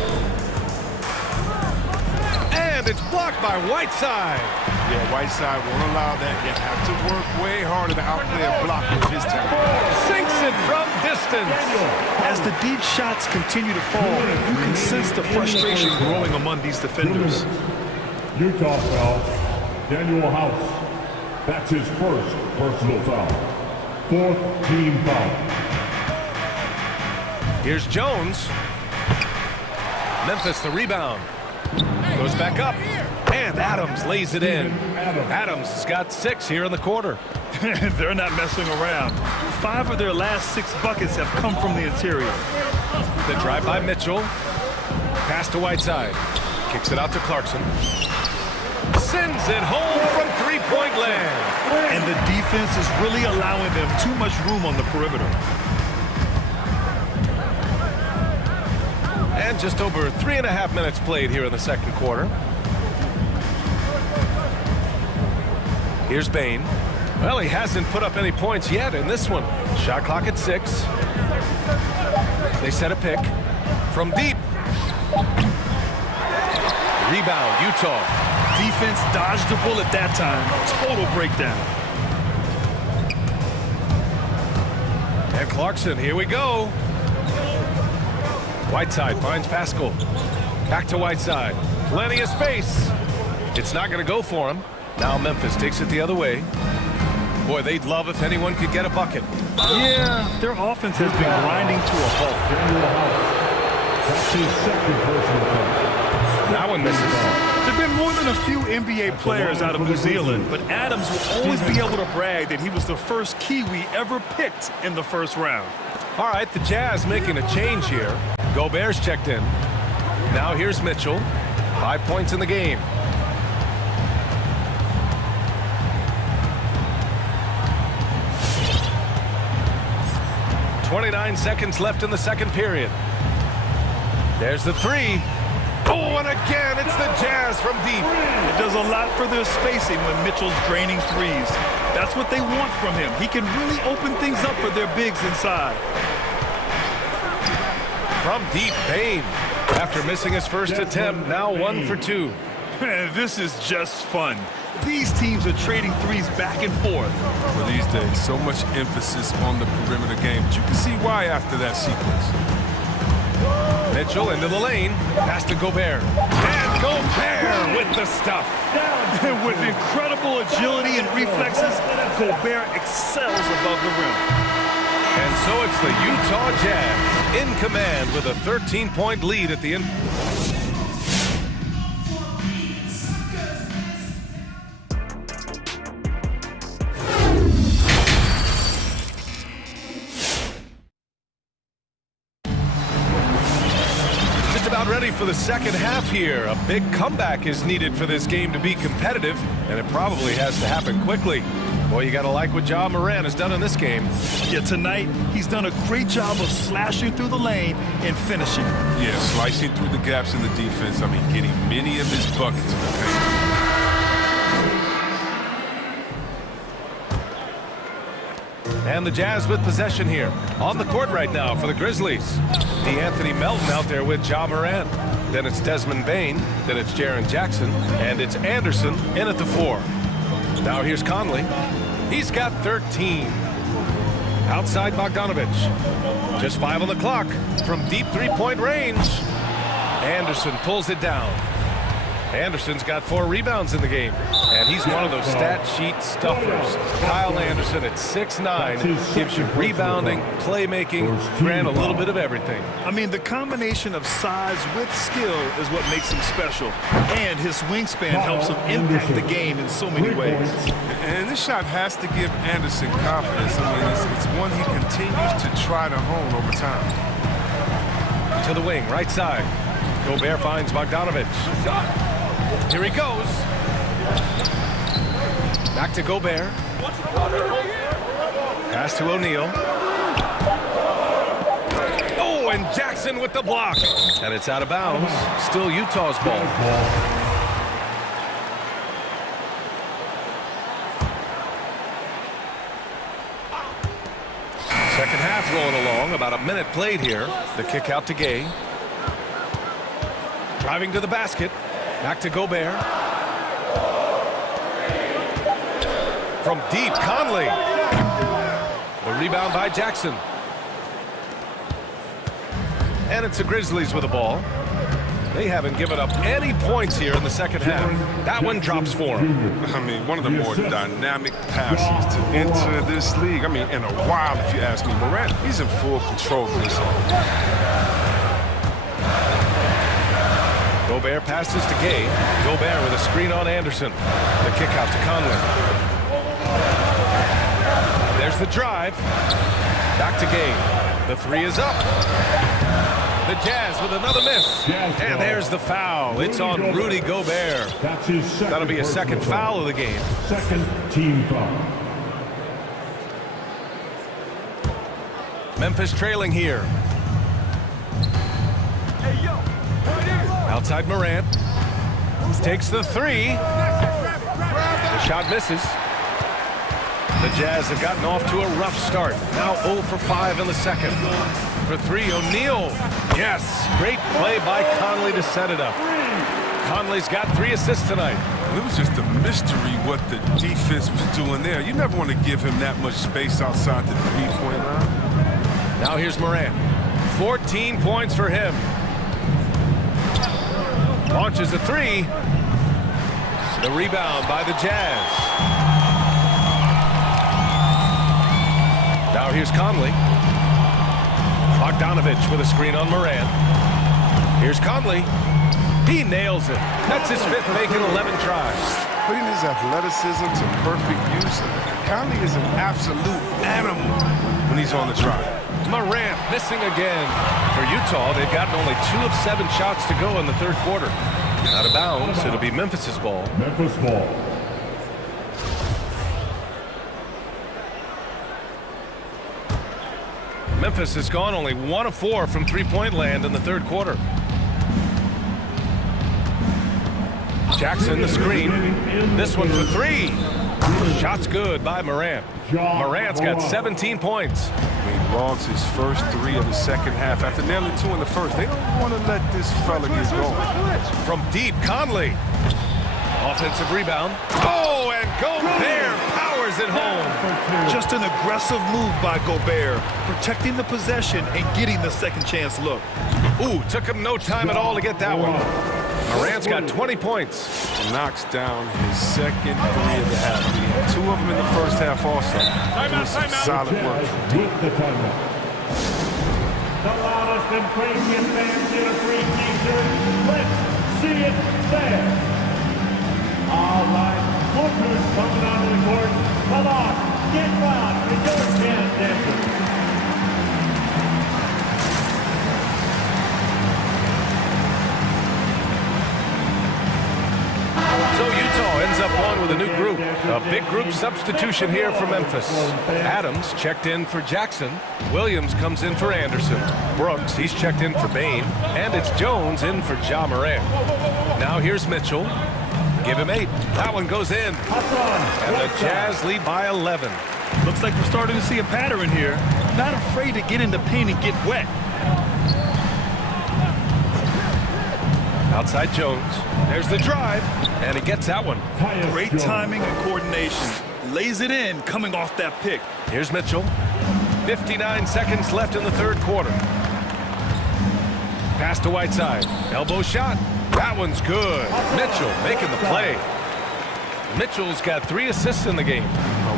And it's blocked by Whiteside. Yeah, Whiteside won't allow that. You have to work way harder to outplay a blocker of his talent. Sinks it from distance. As the deep shots continue to fall, you can sense the frustration growing among these defenders. Utah foul, Daniel House. That's his first personal foul. 4th team foul. Here's Jones. Memphis the rebound. Goes back up. And Adams lays it in. Adams has got 6 here in the quarter. They're not messing around. 5 of their last 6 buckets have come from the interior. The drive by Mitchell. Pass to Whiteside. Kicks it out to Clarkson. Sends it home from three-point land. And the defense is really allowing them too much room on the perimeter. And just over 3.5 minutes played here in the second quarter. Here's Bain. Well, he hasn't put up any points yet in this one. Shot clock at 6. They set a pick. From deep. Rebound, Utah. Defense dodged the bullet that time. Total breakdown. And Clarkson, here we go. Whiteside finds Pascal. Back to Whiteside. Plenty of space. It's not going to go for him. Now Memphis takes it the other way. Boy, they'd love if anyone could get a bucket. Yeah, their offense has been grinding to a halt. That's his second personal foul. That one misses. There have been more than a few NBA players out of New Zealand, but Adams will always be able to brag that he was the first Kiwi ever picked in the first round. All right, the Jazz making a change here. Gobert's checked in. Now here's Mitchell. 5 points in the game. .29 seconds left in the second period. There's the 3. Oh, and again, it's the Jazz from deep. It does a lot for their spacing when Mitchell's draining threes. That's what they want from him. He can really open things up for their bigs inside. From deep, Bain. After missing his first attempt, now 1 for 2. This is just fun. These teams are trading threes back and forth. For these days, so much emphasis on the perimeter game, but you can see why after that sequence. Mitchell into the lane. Pass to Gobert. And Gobert with the stuff. And with incredible agility and reflexes, Gobert excels above the rim. And so it's the Utah Jazz in command with a 13-point lead at the end. Ready for the second half here. A big comeback is needed for this game to be competitive, and it probably has to happen quickly. Boy, you gotta like what Ja Morant has done in this game. Yeah, tonight, he's done a great job of slashing through the lane and finishing. Yeah, slicing through the gaps in the defense. I mean, getting many of his buckets in the paint. And the Jazz with possession here. On the court right now for the Grizzlies. DeAnthony Melton out there with Ja Morant. Then it's Desmond Bain. Then it's Jaren Jackson. And it's Anderson in at the 4. Now here's Conley. He's got 13. Outside Bogdanovich. Just 5 on the clock. From deep three-point range. Anderson pulls it down. Anderson's got 4 rebounds in the game, and he's one of those stat sheet stuffers. Kyle Anderson at 6'9", gives you rebounding, playmaking, ran a little bit of everything. I mean, the combination of size with skill is what makes him special, and his wingspan helps him impact the game in so many ways. And this shot has to give Anderson confidence. I mean, it's one he continues to try to hone over time. To the wing, right side. Gobert finds Bogdanovich. Here he goes. Back to Gobert. Pass to O'Neal. Oh, and Jackson with the block. And it's out of bounds. Still Utah's ball. Second half rolling along. About a minute played here. The kick out to Gay. Driving to the basket. Back to Gobert. From deep, Conley. The rebound by Jackson. And it's the Grizzlies with the ball. They haven't given up any points here in the second half. That one drops for him. I mean, one of the more dynamic passes to enter this league. I mean, in a while, if you ask me. Morant, he's in full control of this offense. Gobert passes to Gay. Gobert with a screen on Anderson. The kick out to Conley. There's the drive. Back to Gay. The 3 is up. The Jazz with another miss. And there's the foul. It's on Rudy Gobert. That'll be a second foul of the game. Second team foul. Memphis trailing here. Outside Morant. Takes the 3. The shot misses. The Jazz have gotten off to a rough start. Now 0 for 5 in the second. For 3, O'Neal. Yes, great play by Conley to set it up. Conley's got 3 assists tonight. It was just a mystery what the defense was doing there. You never want to give him that much space outside the three-point line. Now here's Morant. 14 points for him. Launches a 3. The rebound by the Jazz. Now here's Conley. Bogdanovich with a screen on Morant. Here's Conley. He nails it. That's his 5th make in 11 tries. Putting his athleticism to perfect use. Conley is an absolute animal when he's on the drive. Morant missing again. For Utah, they've gotten only 2 of 7 shots to go in the third quarter. Out of bounds, it'll be Memphis's ball. Memphis ball. Memphis has gone only 1 of 4 from three-point land in the third quarter. Jackson, the screen. This one for 3. Shot's good by Morant. Morant's got 17 points. He logs his first 3 of the second half after nearly 2 in the first. They don't want to let this fella get going. From deep, Conley. Offensive rebound. Oh, and Gobert powers it home. Just an aggressive move by Gobert, protecting the possession and getting the second chance look. Ooh, took him no time at all to get that one. Morant's got 20 points. Knocks down his second 3 of the half. 2 of them in the first half also. Doing some solid work. The loudest and craziest fans in a free t-shirt. Let's see it there. All right, lookers coming onto the court. Come on, get loud for your chance, dancers. So Utah ends up on with a new group. A big group substitution here for Memphis. Adams checked in for Jackson. Williams comes in for Anderson. Brooks, he's checked in for Bain. And it's Jones in for Ja Morant. Now here's Mitchell. Give him 8. That one goes in. And the Jazz lead by 11. Looks like we're starting to see a pattern here. Not afraid to get in the paint and get wet. Outside Jones. There's the drive, and he gets that one. Great timing and coordination. Lays it in coming off that pick. Here's Mitchell. 59 seconds left in the third quarter. Pass to Whiteside. Elbow shot. That one's good. Mitchell making the play. Mitchell's got 3 assists in the game.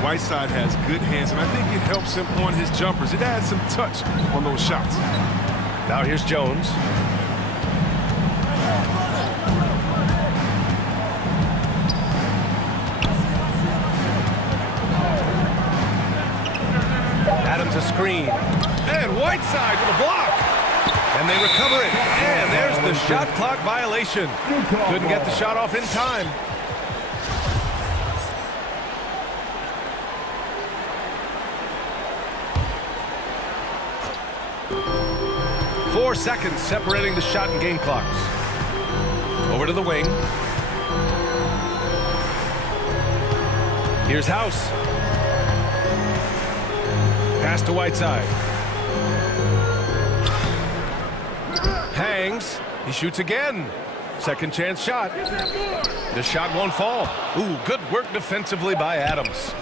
Whiteside has good hands, and I think it helps him on his jumpers. It adds some touch on those shots. Now here's Jones. Adams a screen. And Whiteside with a block. And they recover it. And there's the shot clock violation. Couldn't get the shot off in time. Four seconds separating the shot and game clocks. Over to the wing. Here's House. Pass to Whiteside. Hangs. He shoots again. Second chance shot. The shot won't fall. Ooh, good work defensively by Adams.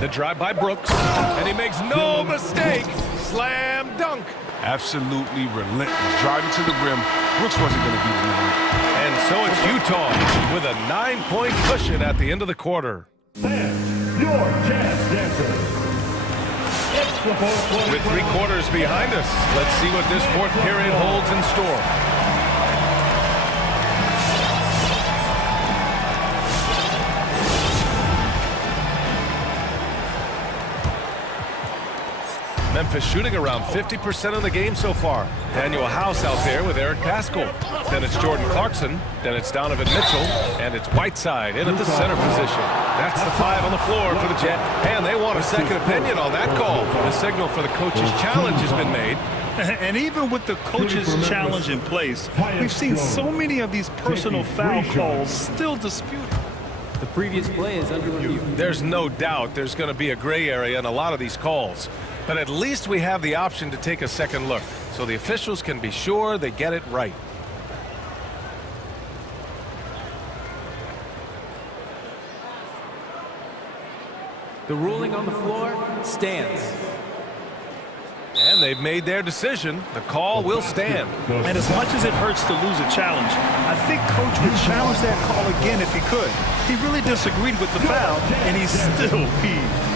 The drive by Brooks. And he makes no mistake. Slam dunk. Absolutely relentless. Driving to the rim. Brooks wasn't going to beat him. And so it's Utah with a 9-point cushion at the end of the quarter. Your chance dancer. With 3 quarters behind us, let's see what this fourth period holds in store. Memphis shooting around 50% of the game so far. Daniel House out there with Eric Paschal. Then it's Jordan Clarkson. Then it's Donovan Mitchell. And it's Whiteside in at the center position. That's the 5 on the floor for the Jet. And they want a second opinion on that call. The signal for the coach's challenge has been made. And even with the coach's challenge in place, we've seen so many of these personal foul calls still disputed. The previous play is under review. There's no doubt there's going to be a gray area in a lot of these calls. But at least we have the option to take a second look, so the officials can be sure they get it right. The ruling on the floor stands. And they've made their decision. The call will stand. And as much as it hurts to lose a challenge, I think Coach would challenge that call again if he could. He really disagreed with the foul, and he's still peeved.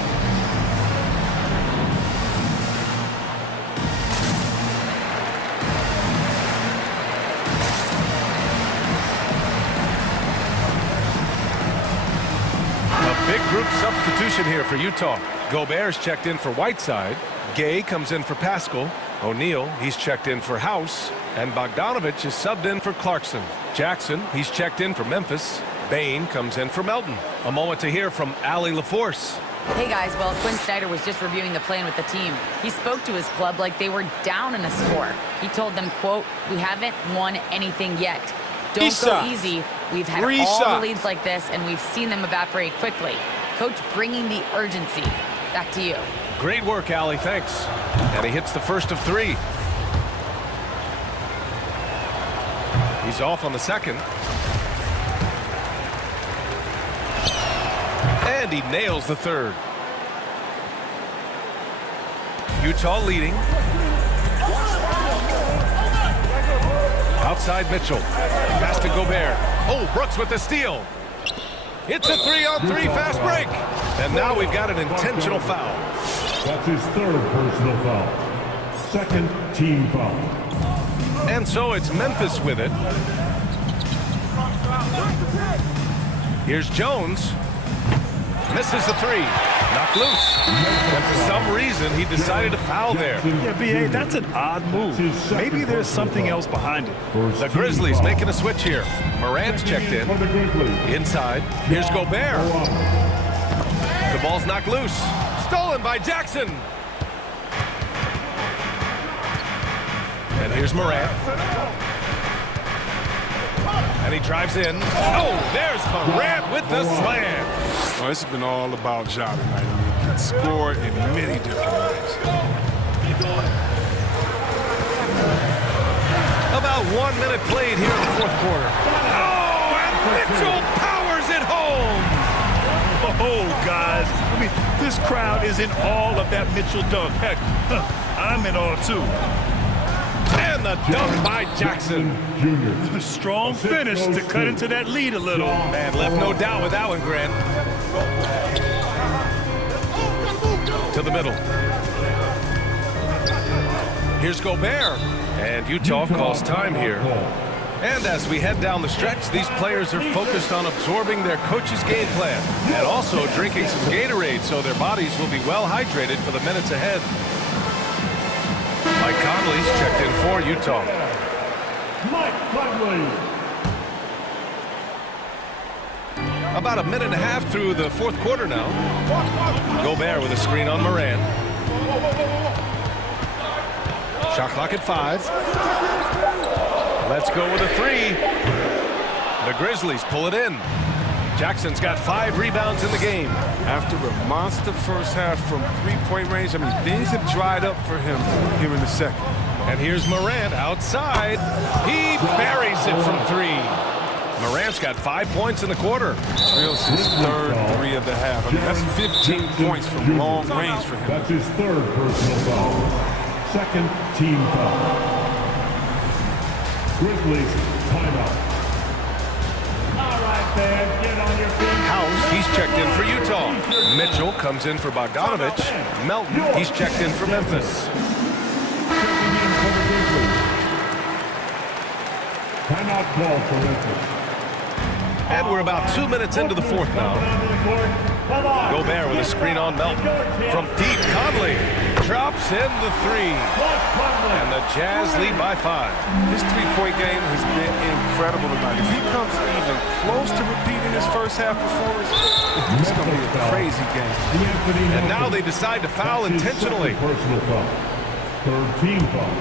Big group substitution here for Utah. Gobert's checked in for Whiteside. Gay comes in for Paschal. O'Neal, he's checked in for House. And Bogdanovich is subbed in for Clarkson. Jackson, he's checked in for Memphis. Bain comes in for Melton. A moment to hear from Allie LaForce. Hey guys, well, Quinn Snyder was just reviewing the plan with the team. He spoke to his club like they were down in a score. He told them, quote, "We haven't won anything yet. Don't go easy. We've had all the leads like this, and we've seen them evaporate quickly." Coach bringing the urgency. Back to you. Great work, Allie. Thanks. And he hits the first of 3. He's off on the second. And he nails the third. Utah leading. Outside Mitchell. Pass to Gobert. Oh, Brooks with the steal. It's a 3-on-3 fast break. And now we've got an intentional foul. That's his third personal foul. Second team foul. And so it's Memphis with it. Here's Jones. Misses the 3. Knocked loose. And for some reason, he decided to foul there. Yeah, B.A., that's an odd move. Maybe there's something else behind it. The Grizzlies making a switch here. Morant's checked in. Inside. Here's Gobert. The ball's knocked loose. Stolen by Jackson. And here's Morant. And he drives in. Oh, there's Morant with the slam. Oh, this has been all about Ja tonight. I mean, he can score in many different ways. About 1 minute played here. quarter. Oh, and Mitchell powers it home. Oh, guys. I mean, this crowd is in awe of that Mitchell dunk. Heck, I'm in awe, too. And the dunk by Jackson. A strong finish to cut into that lead a little. Man, left no doubt with that one, Grant. To the middle. Here's Gobert. And Utah calls time here. And as we head down the stretch, these players are focused on absorbing their coach's game plan and also drinking some Gatorade so their bodies will be well hydrated for the minutes ahead. Mike Conley's checked in for Utah. Mike Conley. About a minute and a half through the fourth quarter now. Gobert with a screen on Moran. Shot clock at 5. Let's go with a 3. The Grizzlies pull it in. Jackson's got 5 rebounds in the game. After a monster first half from three-point range, I mean, things have dried up for him here in the second. And here's Morant outside. He buries it from 3. Morant's got 5 points in the quarter. Drills his third 3 of the half. I mean, that's 15 points from long range for him. That's his third personal foul. Second team foul. Grizzlies timeout. All right, fans, get on your feet. House, he's checked in for Utah. Mitchell comes in for Bogdanovich. Melton, he's checked in for Memphis. Checking in for the Grizzlies. Timeout call for Memphis. And we're about 2 minutes into the fourth now. Gobert with a screen on Melton. From deep, Conley drops in the 3. And the Jazz lead by 5. His three-point game has been incredible tonight. If he comes even close to repeating his first half performance, it's going to be a crazy game. And now they decide to foul intentionally. Personal foul. Third team foul.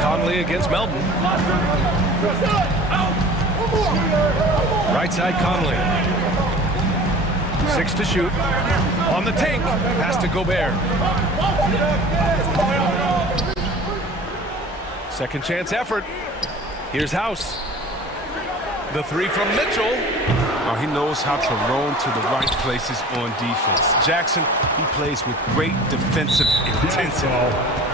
Conley against Melton. Right side Conley. 6 to shoot. On the tank. Pass to Gobert. Second chance effort. Here's House. The 3 from Mitchell. He knows how to roam to the right places on defense. Jackson, he plays with great defensive intensity.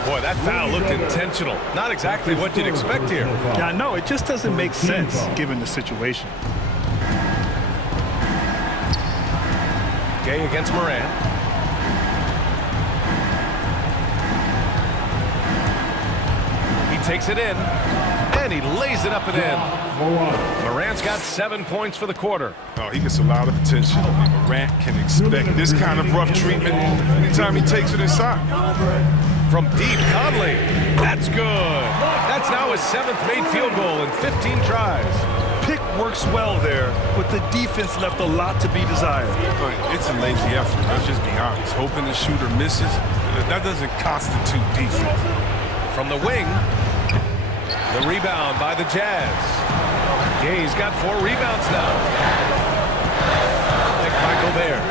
Boy, that foul looked intentional. Not exactly what you'd expect here. Yeah, I know. It just doesn't make sense given the situation. Gay against Moran. He takes it in, and he lays it up and in. Morant's got 7 points for the quarter. Oh, he gets a lot of attention. Morant can expect this kind of rough treatment anytime he takes it inside. From deep, Conley. That's good. That's now his 7th made field goal in 15 tries. Pick works well there, but the defense left a lot to be desired. It's a lazy effort. Let's just be honest. Hoping the shooter misses, that doesn't constitute defense. From the wing, the rebound by the Jazz. Gay's got 4 rebounds now. Picked by Gobert.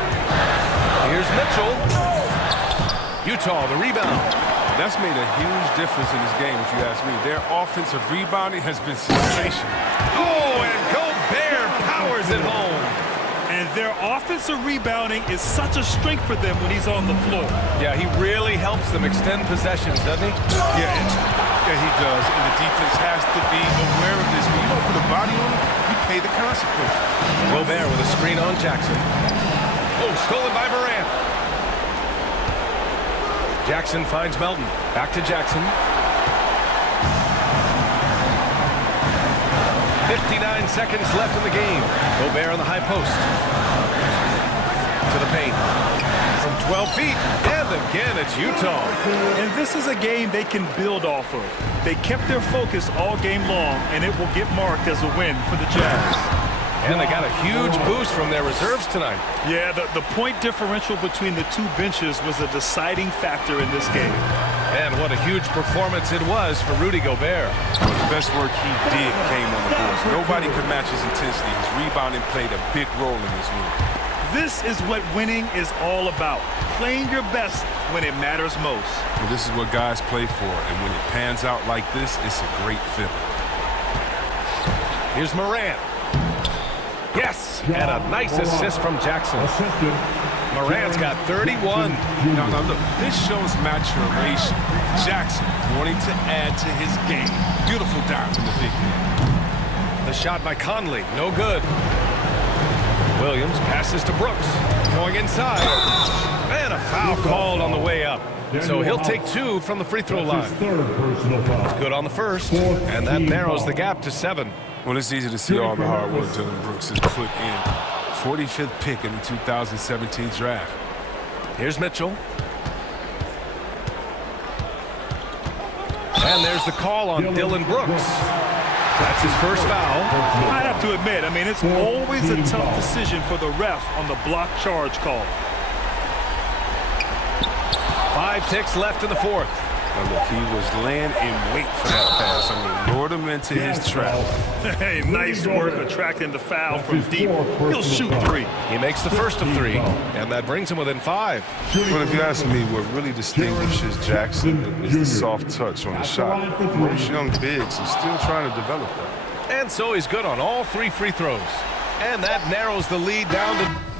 Here's Mitchell. Utah, the rebound. That's made a huge difference in this game, if you ask me. Their offensive rebounding has been sensational. Oh, and Gobert powers it home. And their offensive rebounding is such a strength for them when he's on the floor. Yeah, he really helps them extend possessions, doesn't he? Yeah, he does. And the defense has to be aware of this. When you don't put a body on it, you pay the consequences. Gobert with a screen on Jackson. Oh, stolen by Morant. Jackson finds Melton. Back to Jackson. 59 seconds left in the game. Gobert on the high post. To the paint. From 12 feet. And again, it's Utah. And this is a game they can build off of. They kept their focus all game long, and it will get marked as a win for the Jazz. And they got a huge boost from their reserves tonight. Yeah, the point differential between the 2 benches was a deciding factor in this game. And what a huge performance it was for Rudy Gobert. Well, the best work he did came on the boards. Nobody could match his intensity. His rebounding played a big role in this move. This is what winning is all about. Playing your best when it matters most. Well, this is what guys play for, and when it pans out like this, it's a great feeling. Here's Morant. Yes, and a nice assist from Jackson. Morant's got 31. Now, look, this shows maturation. Jackson wanting to add to his game. Beautiful dive from the big man. The shot by Conley, no good. Williams passes to Brooks, going inside. And a foul called on the way up. So he'll take 2 from the free throw line. Good on the first, and that narrows the gap to 7. Well, it's easy to see all the hard work Dillon Brooks has put in. 45th pick in the 2017 draft. Here's Mitchell. And there's the call on Dillon Brooks. That's his first foul. I have to admit, I mean, it's always a tough decision for the ref on the block charge call. 5 ticks left in the fourth. Now look, he was laying in wait for that pass. I mean, lured him into his trap. Hey, nice work attracting the foul from deep. He'll shoot 3. He makes the first of 3, and that brings him within 5. Well, if you ask me, what really distinguishes Jackson is the soft touch on the shot. Most young bigs are still trying to develop that. And so he's good on all 3 free throws. And that narrows the lead down to